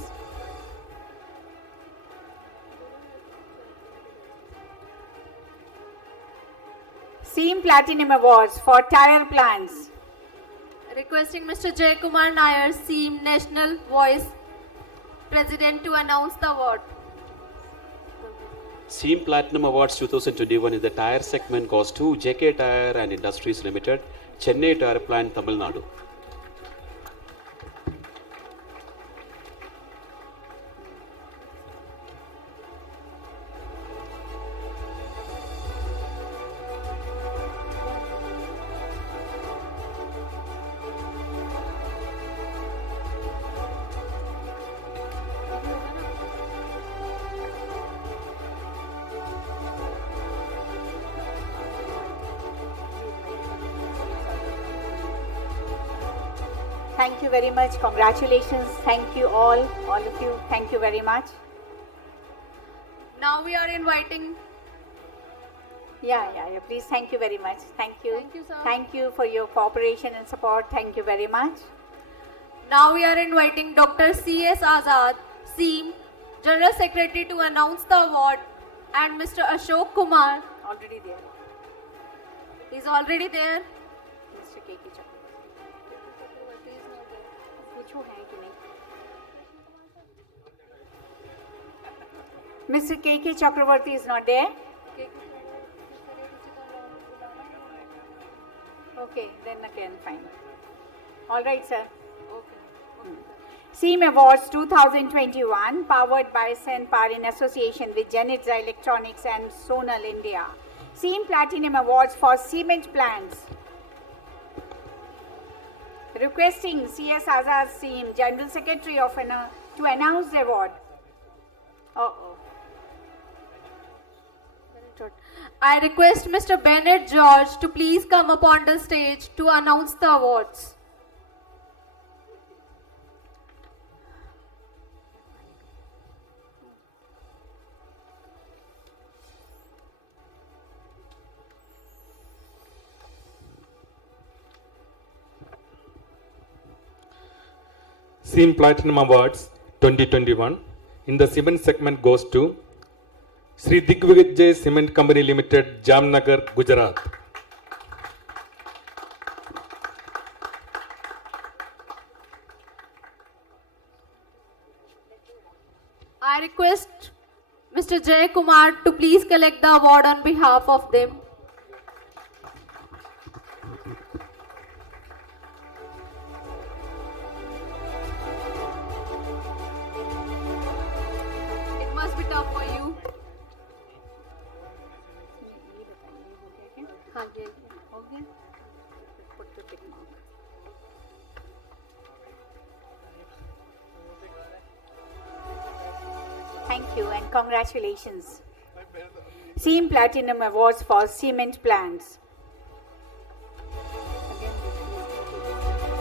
SEAM Platinum Awards for tire plants. Requesting Mr. Jay Kumar Nair, SEAM National Vice President, to announce the award. SEAM Platinum Awards 2021 in the tire segment goes to JK Tire and Industries Limited, Chennai Tire Plant, Tamil Nadu. Thank you very much. Congratulations. Thank you all of you. Thank you very much. Now we are inviting. Yeah. Please, thank you very much. Thank you. Thank you, sir. Thank you for your cooperation and support. Thank you very much. Now we are inviting Dr. C.S. Azad, SEAM General Secretary, to announce the award, and Mr. Ashok Kumar. Already there. He's already there. Mr. K.K. पूछो है कि नहीं? Mr. K.K. Chakravarti is not there. Okay, then again, fine. All right, sir. Okay. SEAM Awards 2021 powered by Senpar in association with Janitza Electronics and Sonal India. SEAM Platinum Awards for cement plants. Requesting C.S. Azad, SEAM General Secretary of to announce the award. I request Mr. Bennett George to please come upon the stage to announce the awards. SEAM Platinum Awards 2021 in the cement segment goes to Sri Digvijay Cement Company Limited, Jamnagar, Gujarat. I request Mr. Jay Kumar to please collect the award on behalf of them. Thank you and congratulations. SEAM Platinum Awards for cement plants.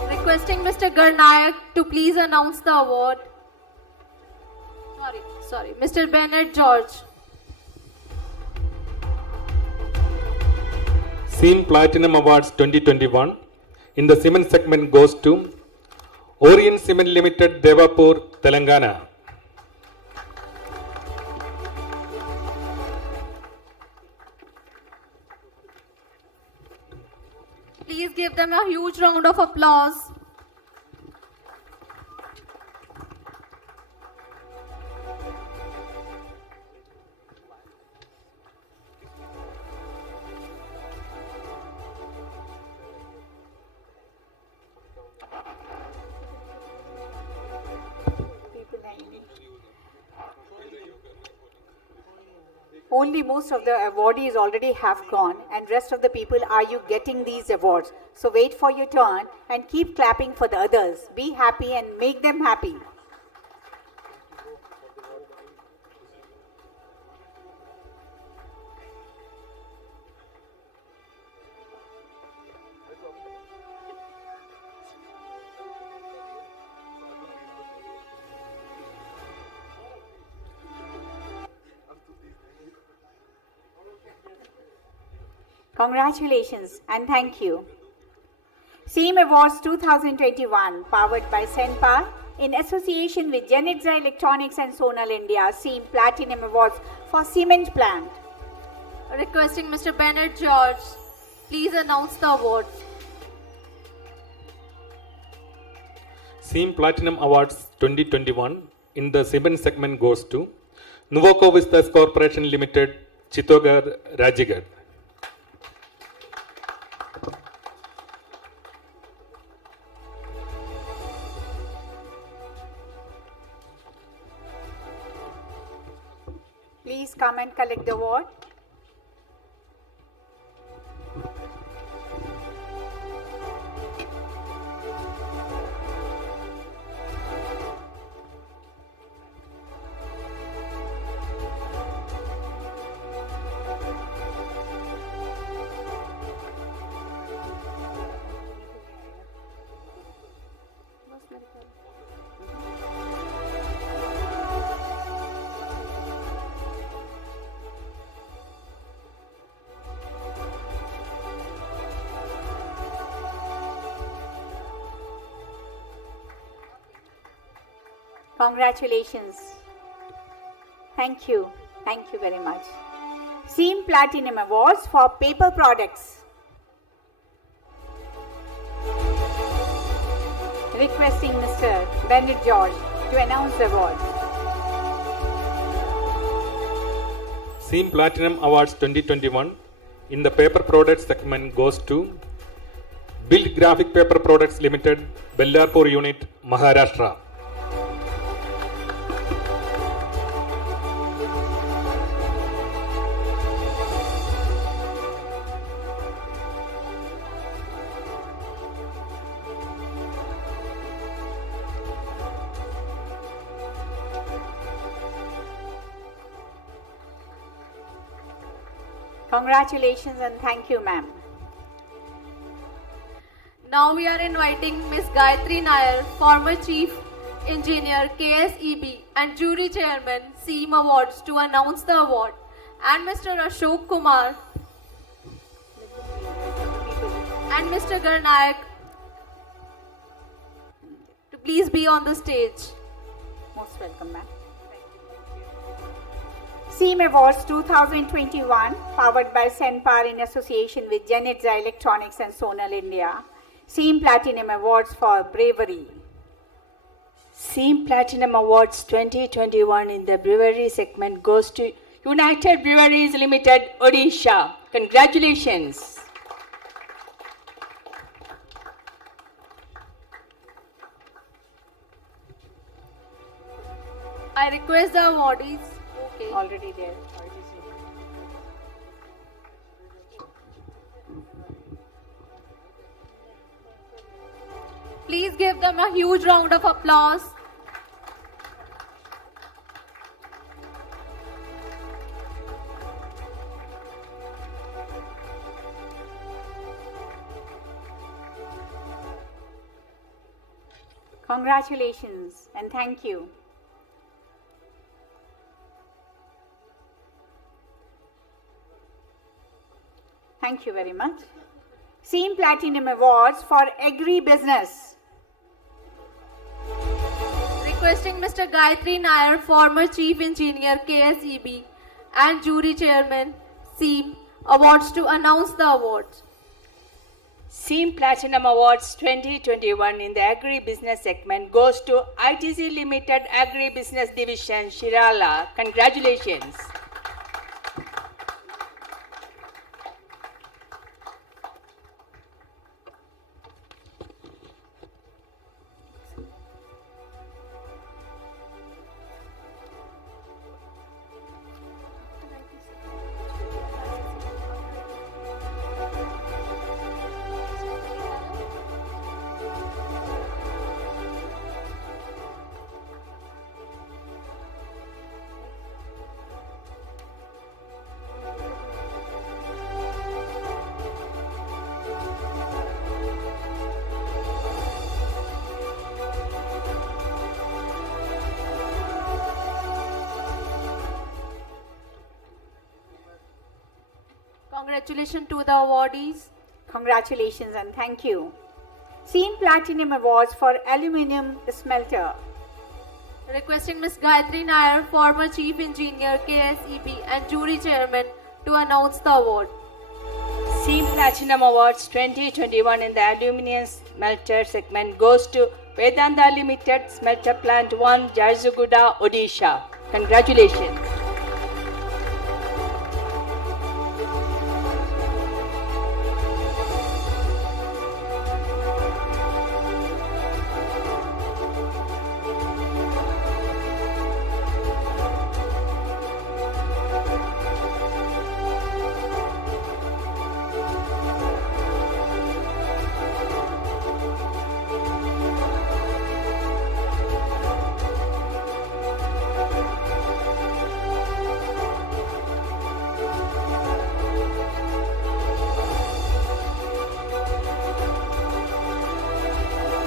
Requesting Mr. Garnayak to please announce the award. Sorry, Mr. Bernard George. SEAM Platinum Awards 2021 in the cement segment goes to Orient Cement Limited, Devapur, Telangana. Please give them a huge round of applause. Only most of the awardees already have gone, and rest of the people, are you getting these awards? So wait for your turn and keep clapping for the others. Be happy and make them happy. Congratulations and thank you. SEAM Awards 2021 powered by Senpa in association with Genitza Electronics and Sonal India. SEAM Platinum Awards for cement plant. Requesting Mr. Bernard George, please announce the award. SEAM Platinum Awards 2021 in the cement segment goes to Nuvoco Vistas Corporation Limited, Chittogarh, Rajigad. Please come and collect the award. Congratulations. Thank you. Thank you very much. SEAM Platinum Awards for paper products. Requesting Mr. Bernard George to announce the award. SEAM Platinum Awards 2021 in the paper products segment goes to Build Graphic Paper Products Limited, Bellarpur Unit, Maharashtra. Congratulations and thank you, ma'am. Now we are inviting Ms. Gayatri Nair, former Chief Engineer, KSEB and Jury Chairman, SEAM Awards to announce the award, and Mr. Ashok Kumar and Mr. Garnayak to please be on the stage. Most welcome, ma'am. SEAM Awards 2021 powered by Senpar in association with Genitza Electronics and Sonal India. SEAM Platinum Awards for bravery. SEAM Platinum Awards 2021 in the brewery segment goes to United Breweries Limited, Odisha. Congratulations. I request the awardees. Okay. Already there. Please give them a huge round of applause. Congratulations and thank you. Thank you very much. SEAM Platinum Awards for Agri-Business. Requesting Mr. Gayatri Nair, former Chief Engineer, KSEB, and Jury Chairman, SEAM Awards to announce the awards. SEAM Platinum Awards 2021 in the Agri-Business segment goes to ITC Limited Agri-Business Division, Shirala. Congratulations. Congratulations to the awardees. Congratulations and thank you. SEAM Platinum Awards for Aluminium Smelter. Requesting Ms. Gayatri Nair, former Chief Engineer, KSEB, and Jury Chairman, to announce the award. SEAM Platinum Awards 2021 in the Aluminium Smelter segment goes to Vedanta Limited Smelter Plant 1, Jharsuguda, Odisha. Congratulations.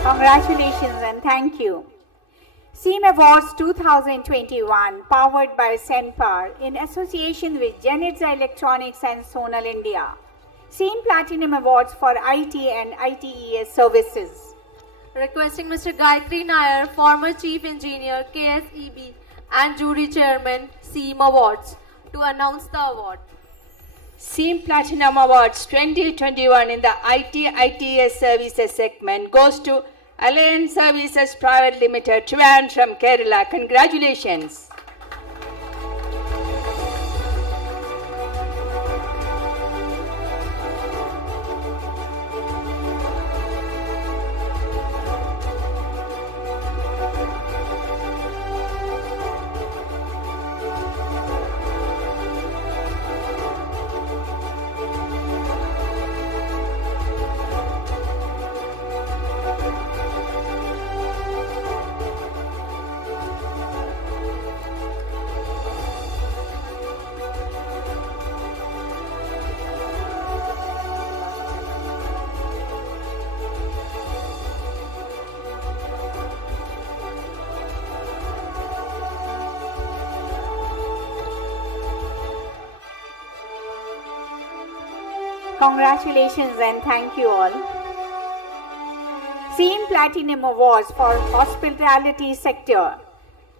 Congratulations and thank you. SEAM Awards 2021 powered by Senpar in association with Genitza Electronics and Sonal India. SEAM Platinum Awards for IT and ITES services. Requesting Mr. Gayatri Nair, former Chief Engineer, KSEB, and Jury Chairman, SEAM Awards, to announce the award. SEAM Platinum Awards 2021 in the IT/ITES services segment goes to Alliance Services Private Limited, Trivandrum, Kerala. Congratulations. Congratulations and thank you all. SEAM Platinum Awards for Hospitality Sector.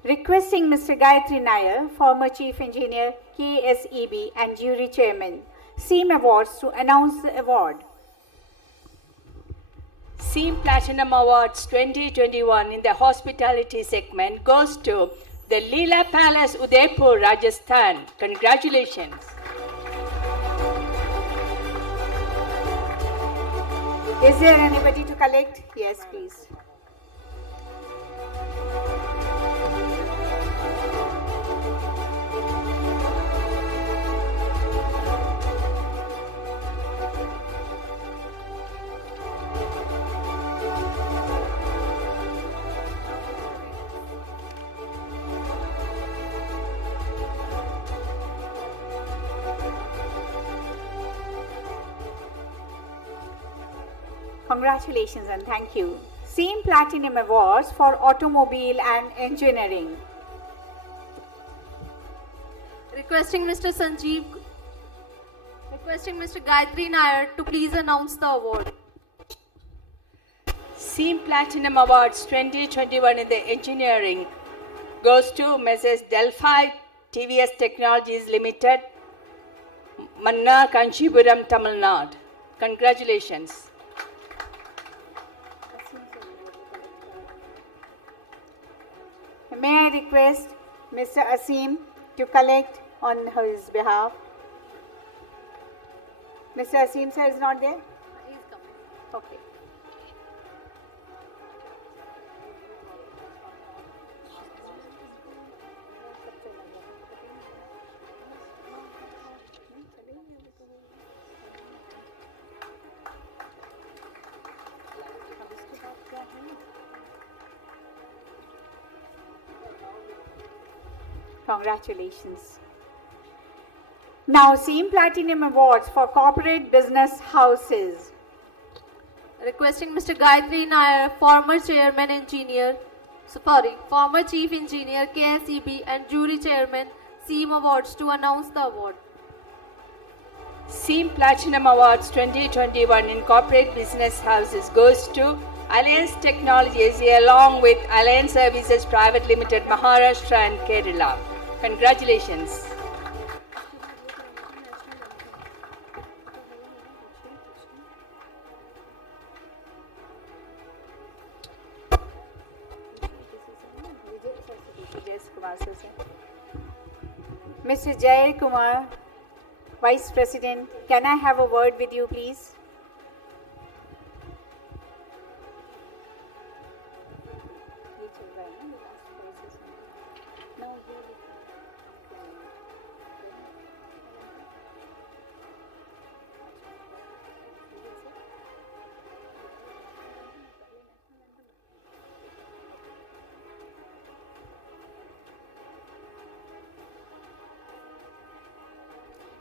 Requesting Mr. Gayatri Nair, former Chief Engineer, KSEB, and Jury Chairman, SEAM Awards, to announce the award. SEAM Platinum Awards 2021 in the hospitality segment goes to the Leela Palace, Udaipur, Rajasthan. Congratulations. Is there anybody to collect? Yes, please. Congratulations and thank you. SEAM Platinum Awards for Automobile and Engineering. Requesting Mr. Gayatri Nair to please announce the award. SEAM Platinum Awards 2021 in the Engineering goes to Messrs. Delphi TVS Technologies Limited, Manna Kanchipuram, Tamil Nadu. Congratulations. May I request Mr. Asim to collect on his behalf? Mr. Asim sir is not there? He is coming. Okay. Congratulations. Now, SEAM Platinum Awards for Corporate Business Houses. Requesting Mr. Gayatri Nair, former Chief Engineer KSEB and Jury Chairman SEAM Awards to announce the award. SEAM Platinum Awards 2021 in Corporate Business Houses goes to Alliance Technologies along with Alliance Services Private Limited, Maharashtra and Kerala. Congratulations. Mr. Jay Kumar, Vice President, can I have a word with you, please?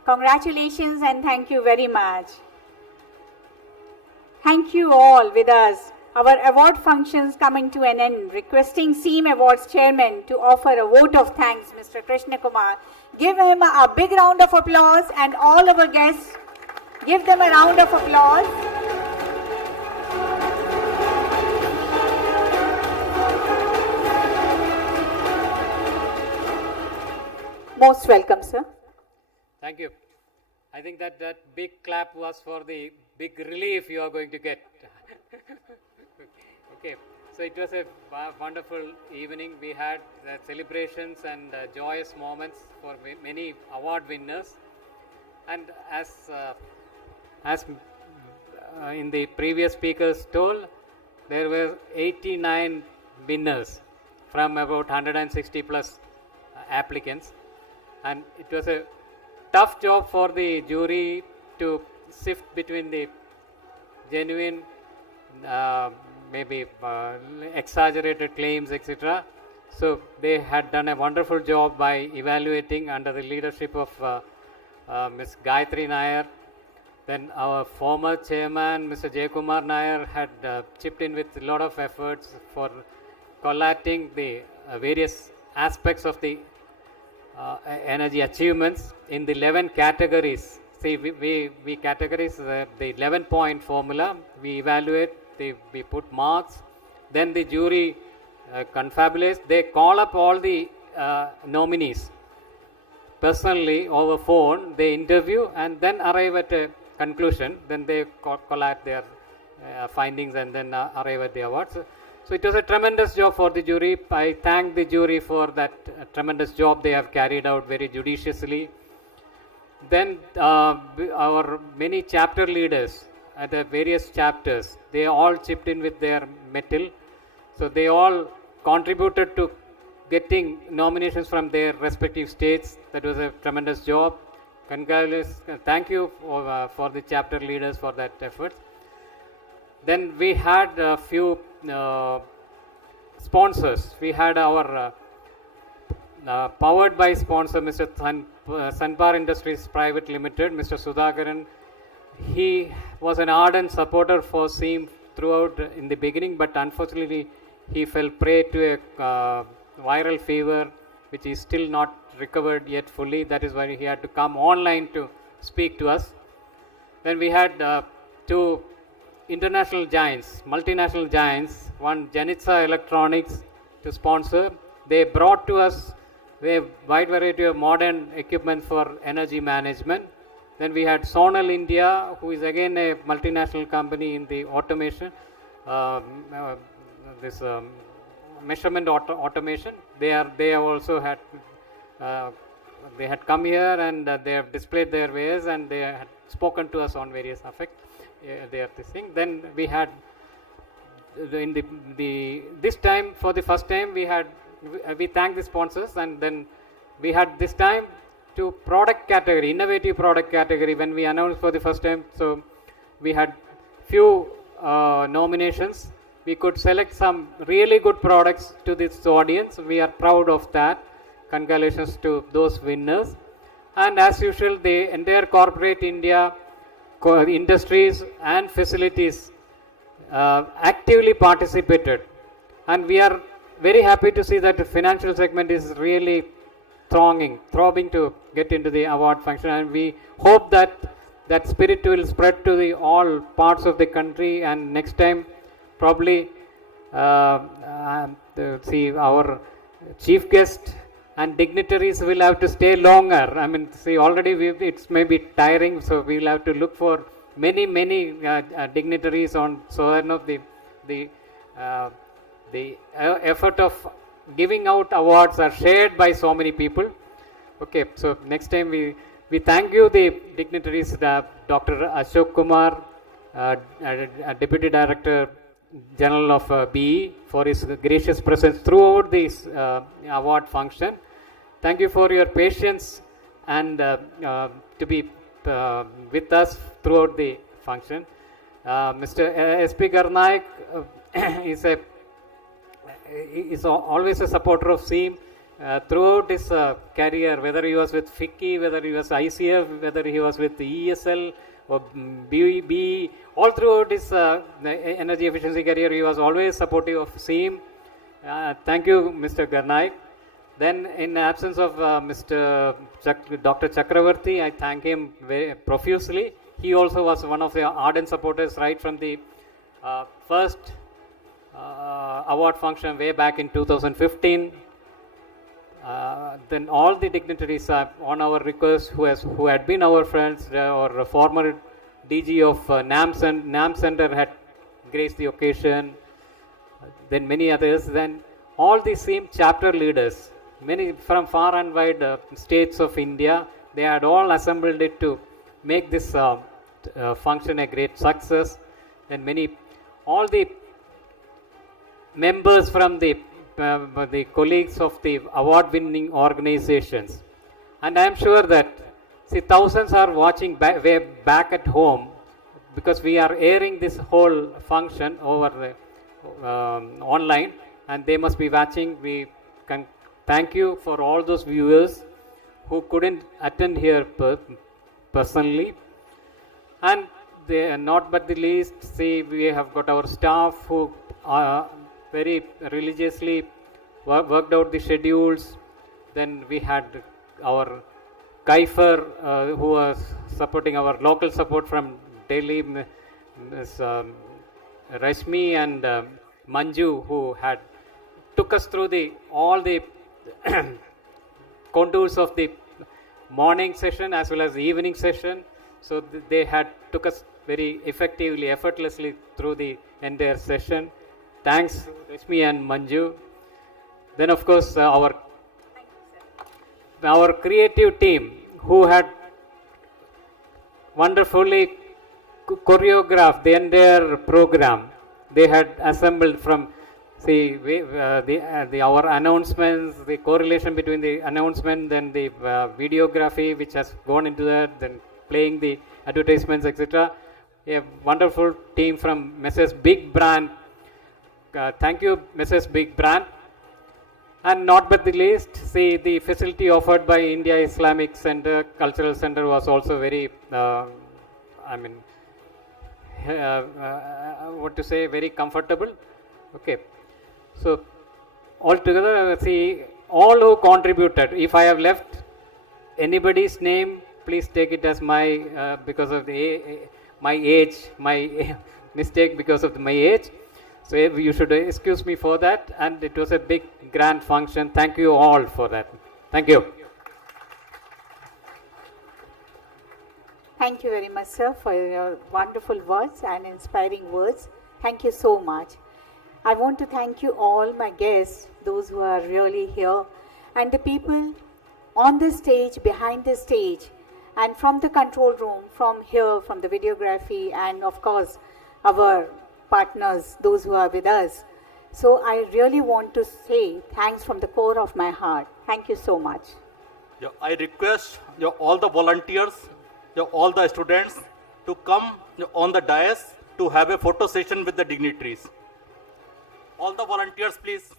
Congratulations and thank you very much. Thank you all with us. Our award functions coming to an end. Requesting SEAM Awards Chairman to offer a vote of thanks, Mr. Krishna Kumar. Give him a big round of applause and all our guests, give them a round of applause. Most welcome, sir. Thank you. I think that big clap was for the big relief you are going to get. Okay, so it was a wonderful evening. We had celebrations and joyous moments for many award winners. And as in the previous speakers told, there were 89 winners from about 160 plus applicants. And it was a tough job for the jury to sift between the genuine, maybe exaggerated claims, etc. So they had done a wonderful job by evaluating under the leadership of Ms. Gayatri Nair. Then our former chairman, Mr. Jay Kumar Nair, had chipped in with a lot of efforts for collating the various aspects of the energy achievements in the 11 categories. See, we categorize the 11-point formula. We evaluate, we put marks. Then the jury confabulates. They call up all the nominees personally over phone. They interview and then arrive at a conclusion. Then they collate their findings and then arrive at the awards. So it was a tremendous job for the jury. I thank the jury for that tremendous job they have carried out very judiciously. Then our many chapter leaders at the various chapters, they all chipped in with their mettle. So they all contributed to getting nominations from their respective states. That was a tremendous job. Congratulations. Thank you for the chapter leaders for that effort. Then we had a few sponsors. We had our powered by sponsor, Mr. Sanpar Industries Private Limited, Mr. Sudhakaran. He was an ardent supporter for SEAM throughout in the beginning, but unfortunately he fell prey to a viral fever, which is still not recovered yet fully. That is why he had to come online to speak to us. Then we had two international giants, multinational giants, one Janitsa Electronics to sponsor. They brought to us a wide variety of modern equipment for energy management. Then we had Sonal India, who is again a multinational company in the automation, measurement automation. They have also had they had come here and they have displayed their wares, and they had spoken to us on various their this thing. Then we had in this time, for the first time, we thank the sponsors, and then we had this time to product category, innovative product category, when we announced for the first time. So we had few nominations. We could select some really good products to this audience. We are proud of that. Congratulations to those winners. And as usual, the entire corporate India, industries and facilities actively participated. And we are very happy to see that the financial segment is really throbbing to get into the award function. And we hope that that spirit will spread to the all parts of the country. And next time, probably see our chief guest and dignitaries will have to stay longer. I mean, see, already it's maybe tiring, so we'll have to look for many dignitaries on, so the effort of giving out awards are shared by so many people. Okay, so next time we thank you, the dignitaries, Dr. Ashok Kumar, Deputy Director General of BE, for his gracious presence throughout this award function. Thank you for your patience and to be with us throughout the function. Mr. S.P. Garnaik is always a supporter of SEAM throughout his career, whether he was with FICCI, whether he was ICF, whether he was with ESL or BE, all throughout his energy efficiency career, he was always supportive of SEAM. Thank you, Mr. Garnaik. Then, in the absence of Dr. Chakravarti, I thank him very profusely. He also was one of the ardent supporters right from the first award function way back in 2015. Then all the dignitaries on our request who had been our friends or former DG of NAM Center had graced the occasion. Then many others. Then all the SEAM chapter leaders, many from far and wide states of India, they had all assembled it to make this function a great success. And all the members from the colleagues of the award-winning organizations. And I am sure that, thousands are watching way back at home, because we are airing this whole function over the online, and they must be watching. We can thank you for all those viewers who couldn't attend here personally. And not but the least, we have got our staff who very religiously worked out the schedules. Then we had our Kaifer, who was supporting our local support from Delhi, Ms. Rashmi and Manju, who had took us through all the contours of the morning session as well as the evening session. So they had took us very effectively, effortlessly through the entire session. Thanks, Rashmi and Manju. Then, of course, our creative team, who had wonderfully choreographed the entire program. They had assembled from our announcements, the correlation between the announcement, then the videography which has gone into that, then playing the advertisements, etc. A wonderful team from Mrs. Big Brand. Thank you, Mrs. Big Brand. And not but the least, the facility offered by India Islamic Center, Cultural Center was also very, what to say, very comfortable. Okay. So altogether, see, all who contributed, if I have left anybody's name, please take it as my, because of my age, my mistake because of my age. So you should excuse me for that. And it was a big, grand function. Thank you all for that. Thank you. Thank you very much, sir, for your wonderful words and inspiring words. Thank you so much. I want to thank you all, my guests, those who are really here, and the people on the stage, behind the stage, and from the control room, from here, from the videography, and of course, our partners, those who are with us. So I really want to say thanks from the core of my heart. Thank you so much. I request all the volunteers, all the students to come on the dais to have a photo session with the dignitaries. All the volunteers, please.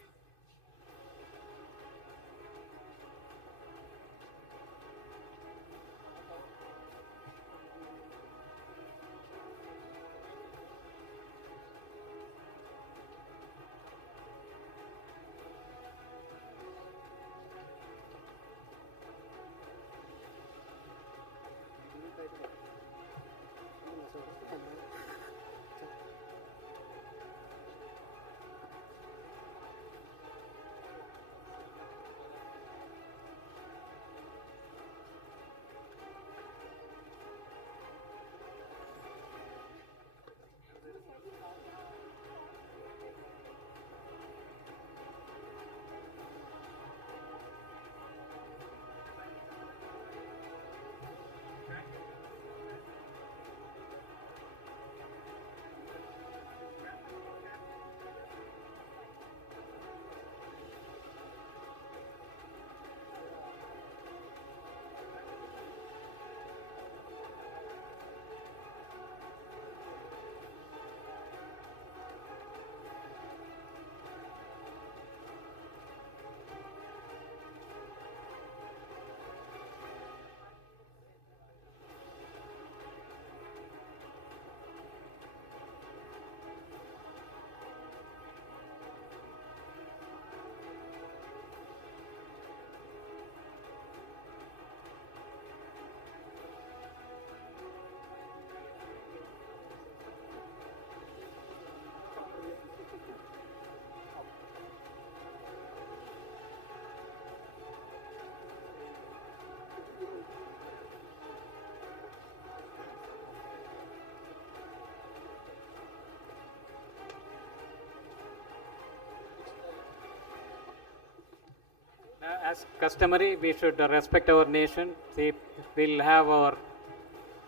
As customary, we should respect our nation. See, we'll have our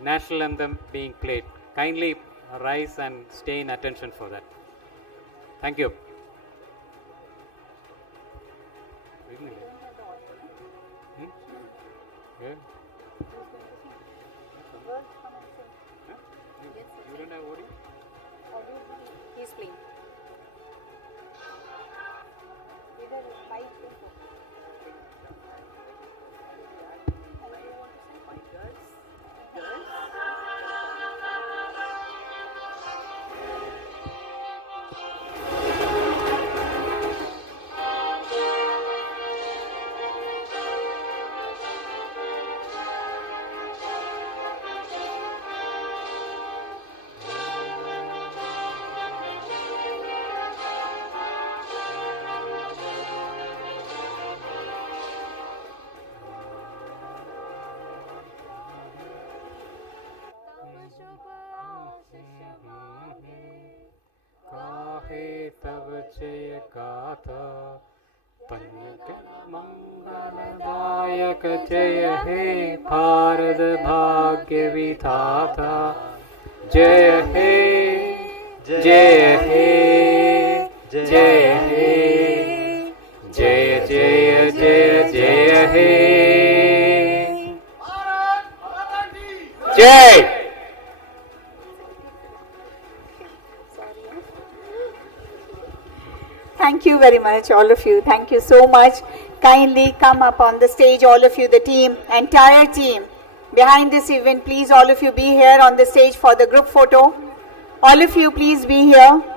national anthem being played. Kindly rise and stay in attention for that. Thank you. Yeah. You don't have audio? He's playing. तव जय गाथा मंगलदायक जय हे भारत भाग्य विधाता जय हे जय हे जय हे जय जय जय जय हे जय. Thank you very much, all of you. Thank you so much. Kindly come up on the stage, all of you, the team, entire team. Behind this event, please, all of you be here on the stage for the group photo. All of you, please be here.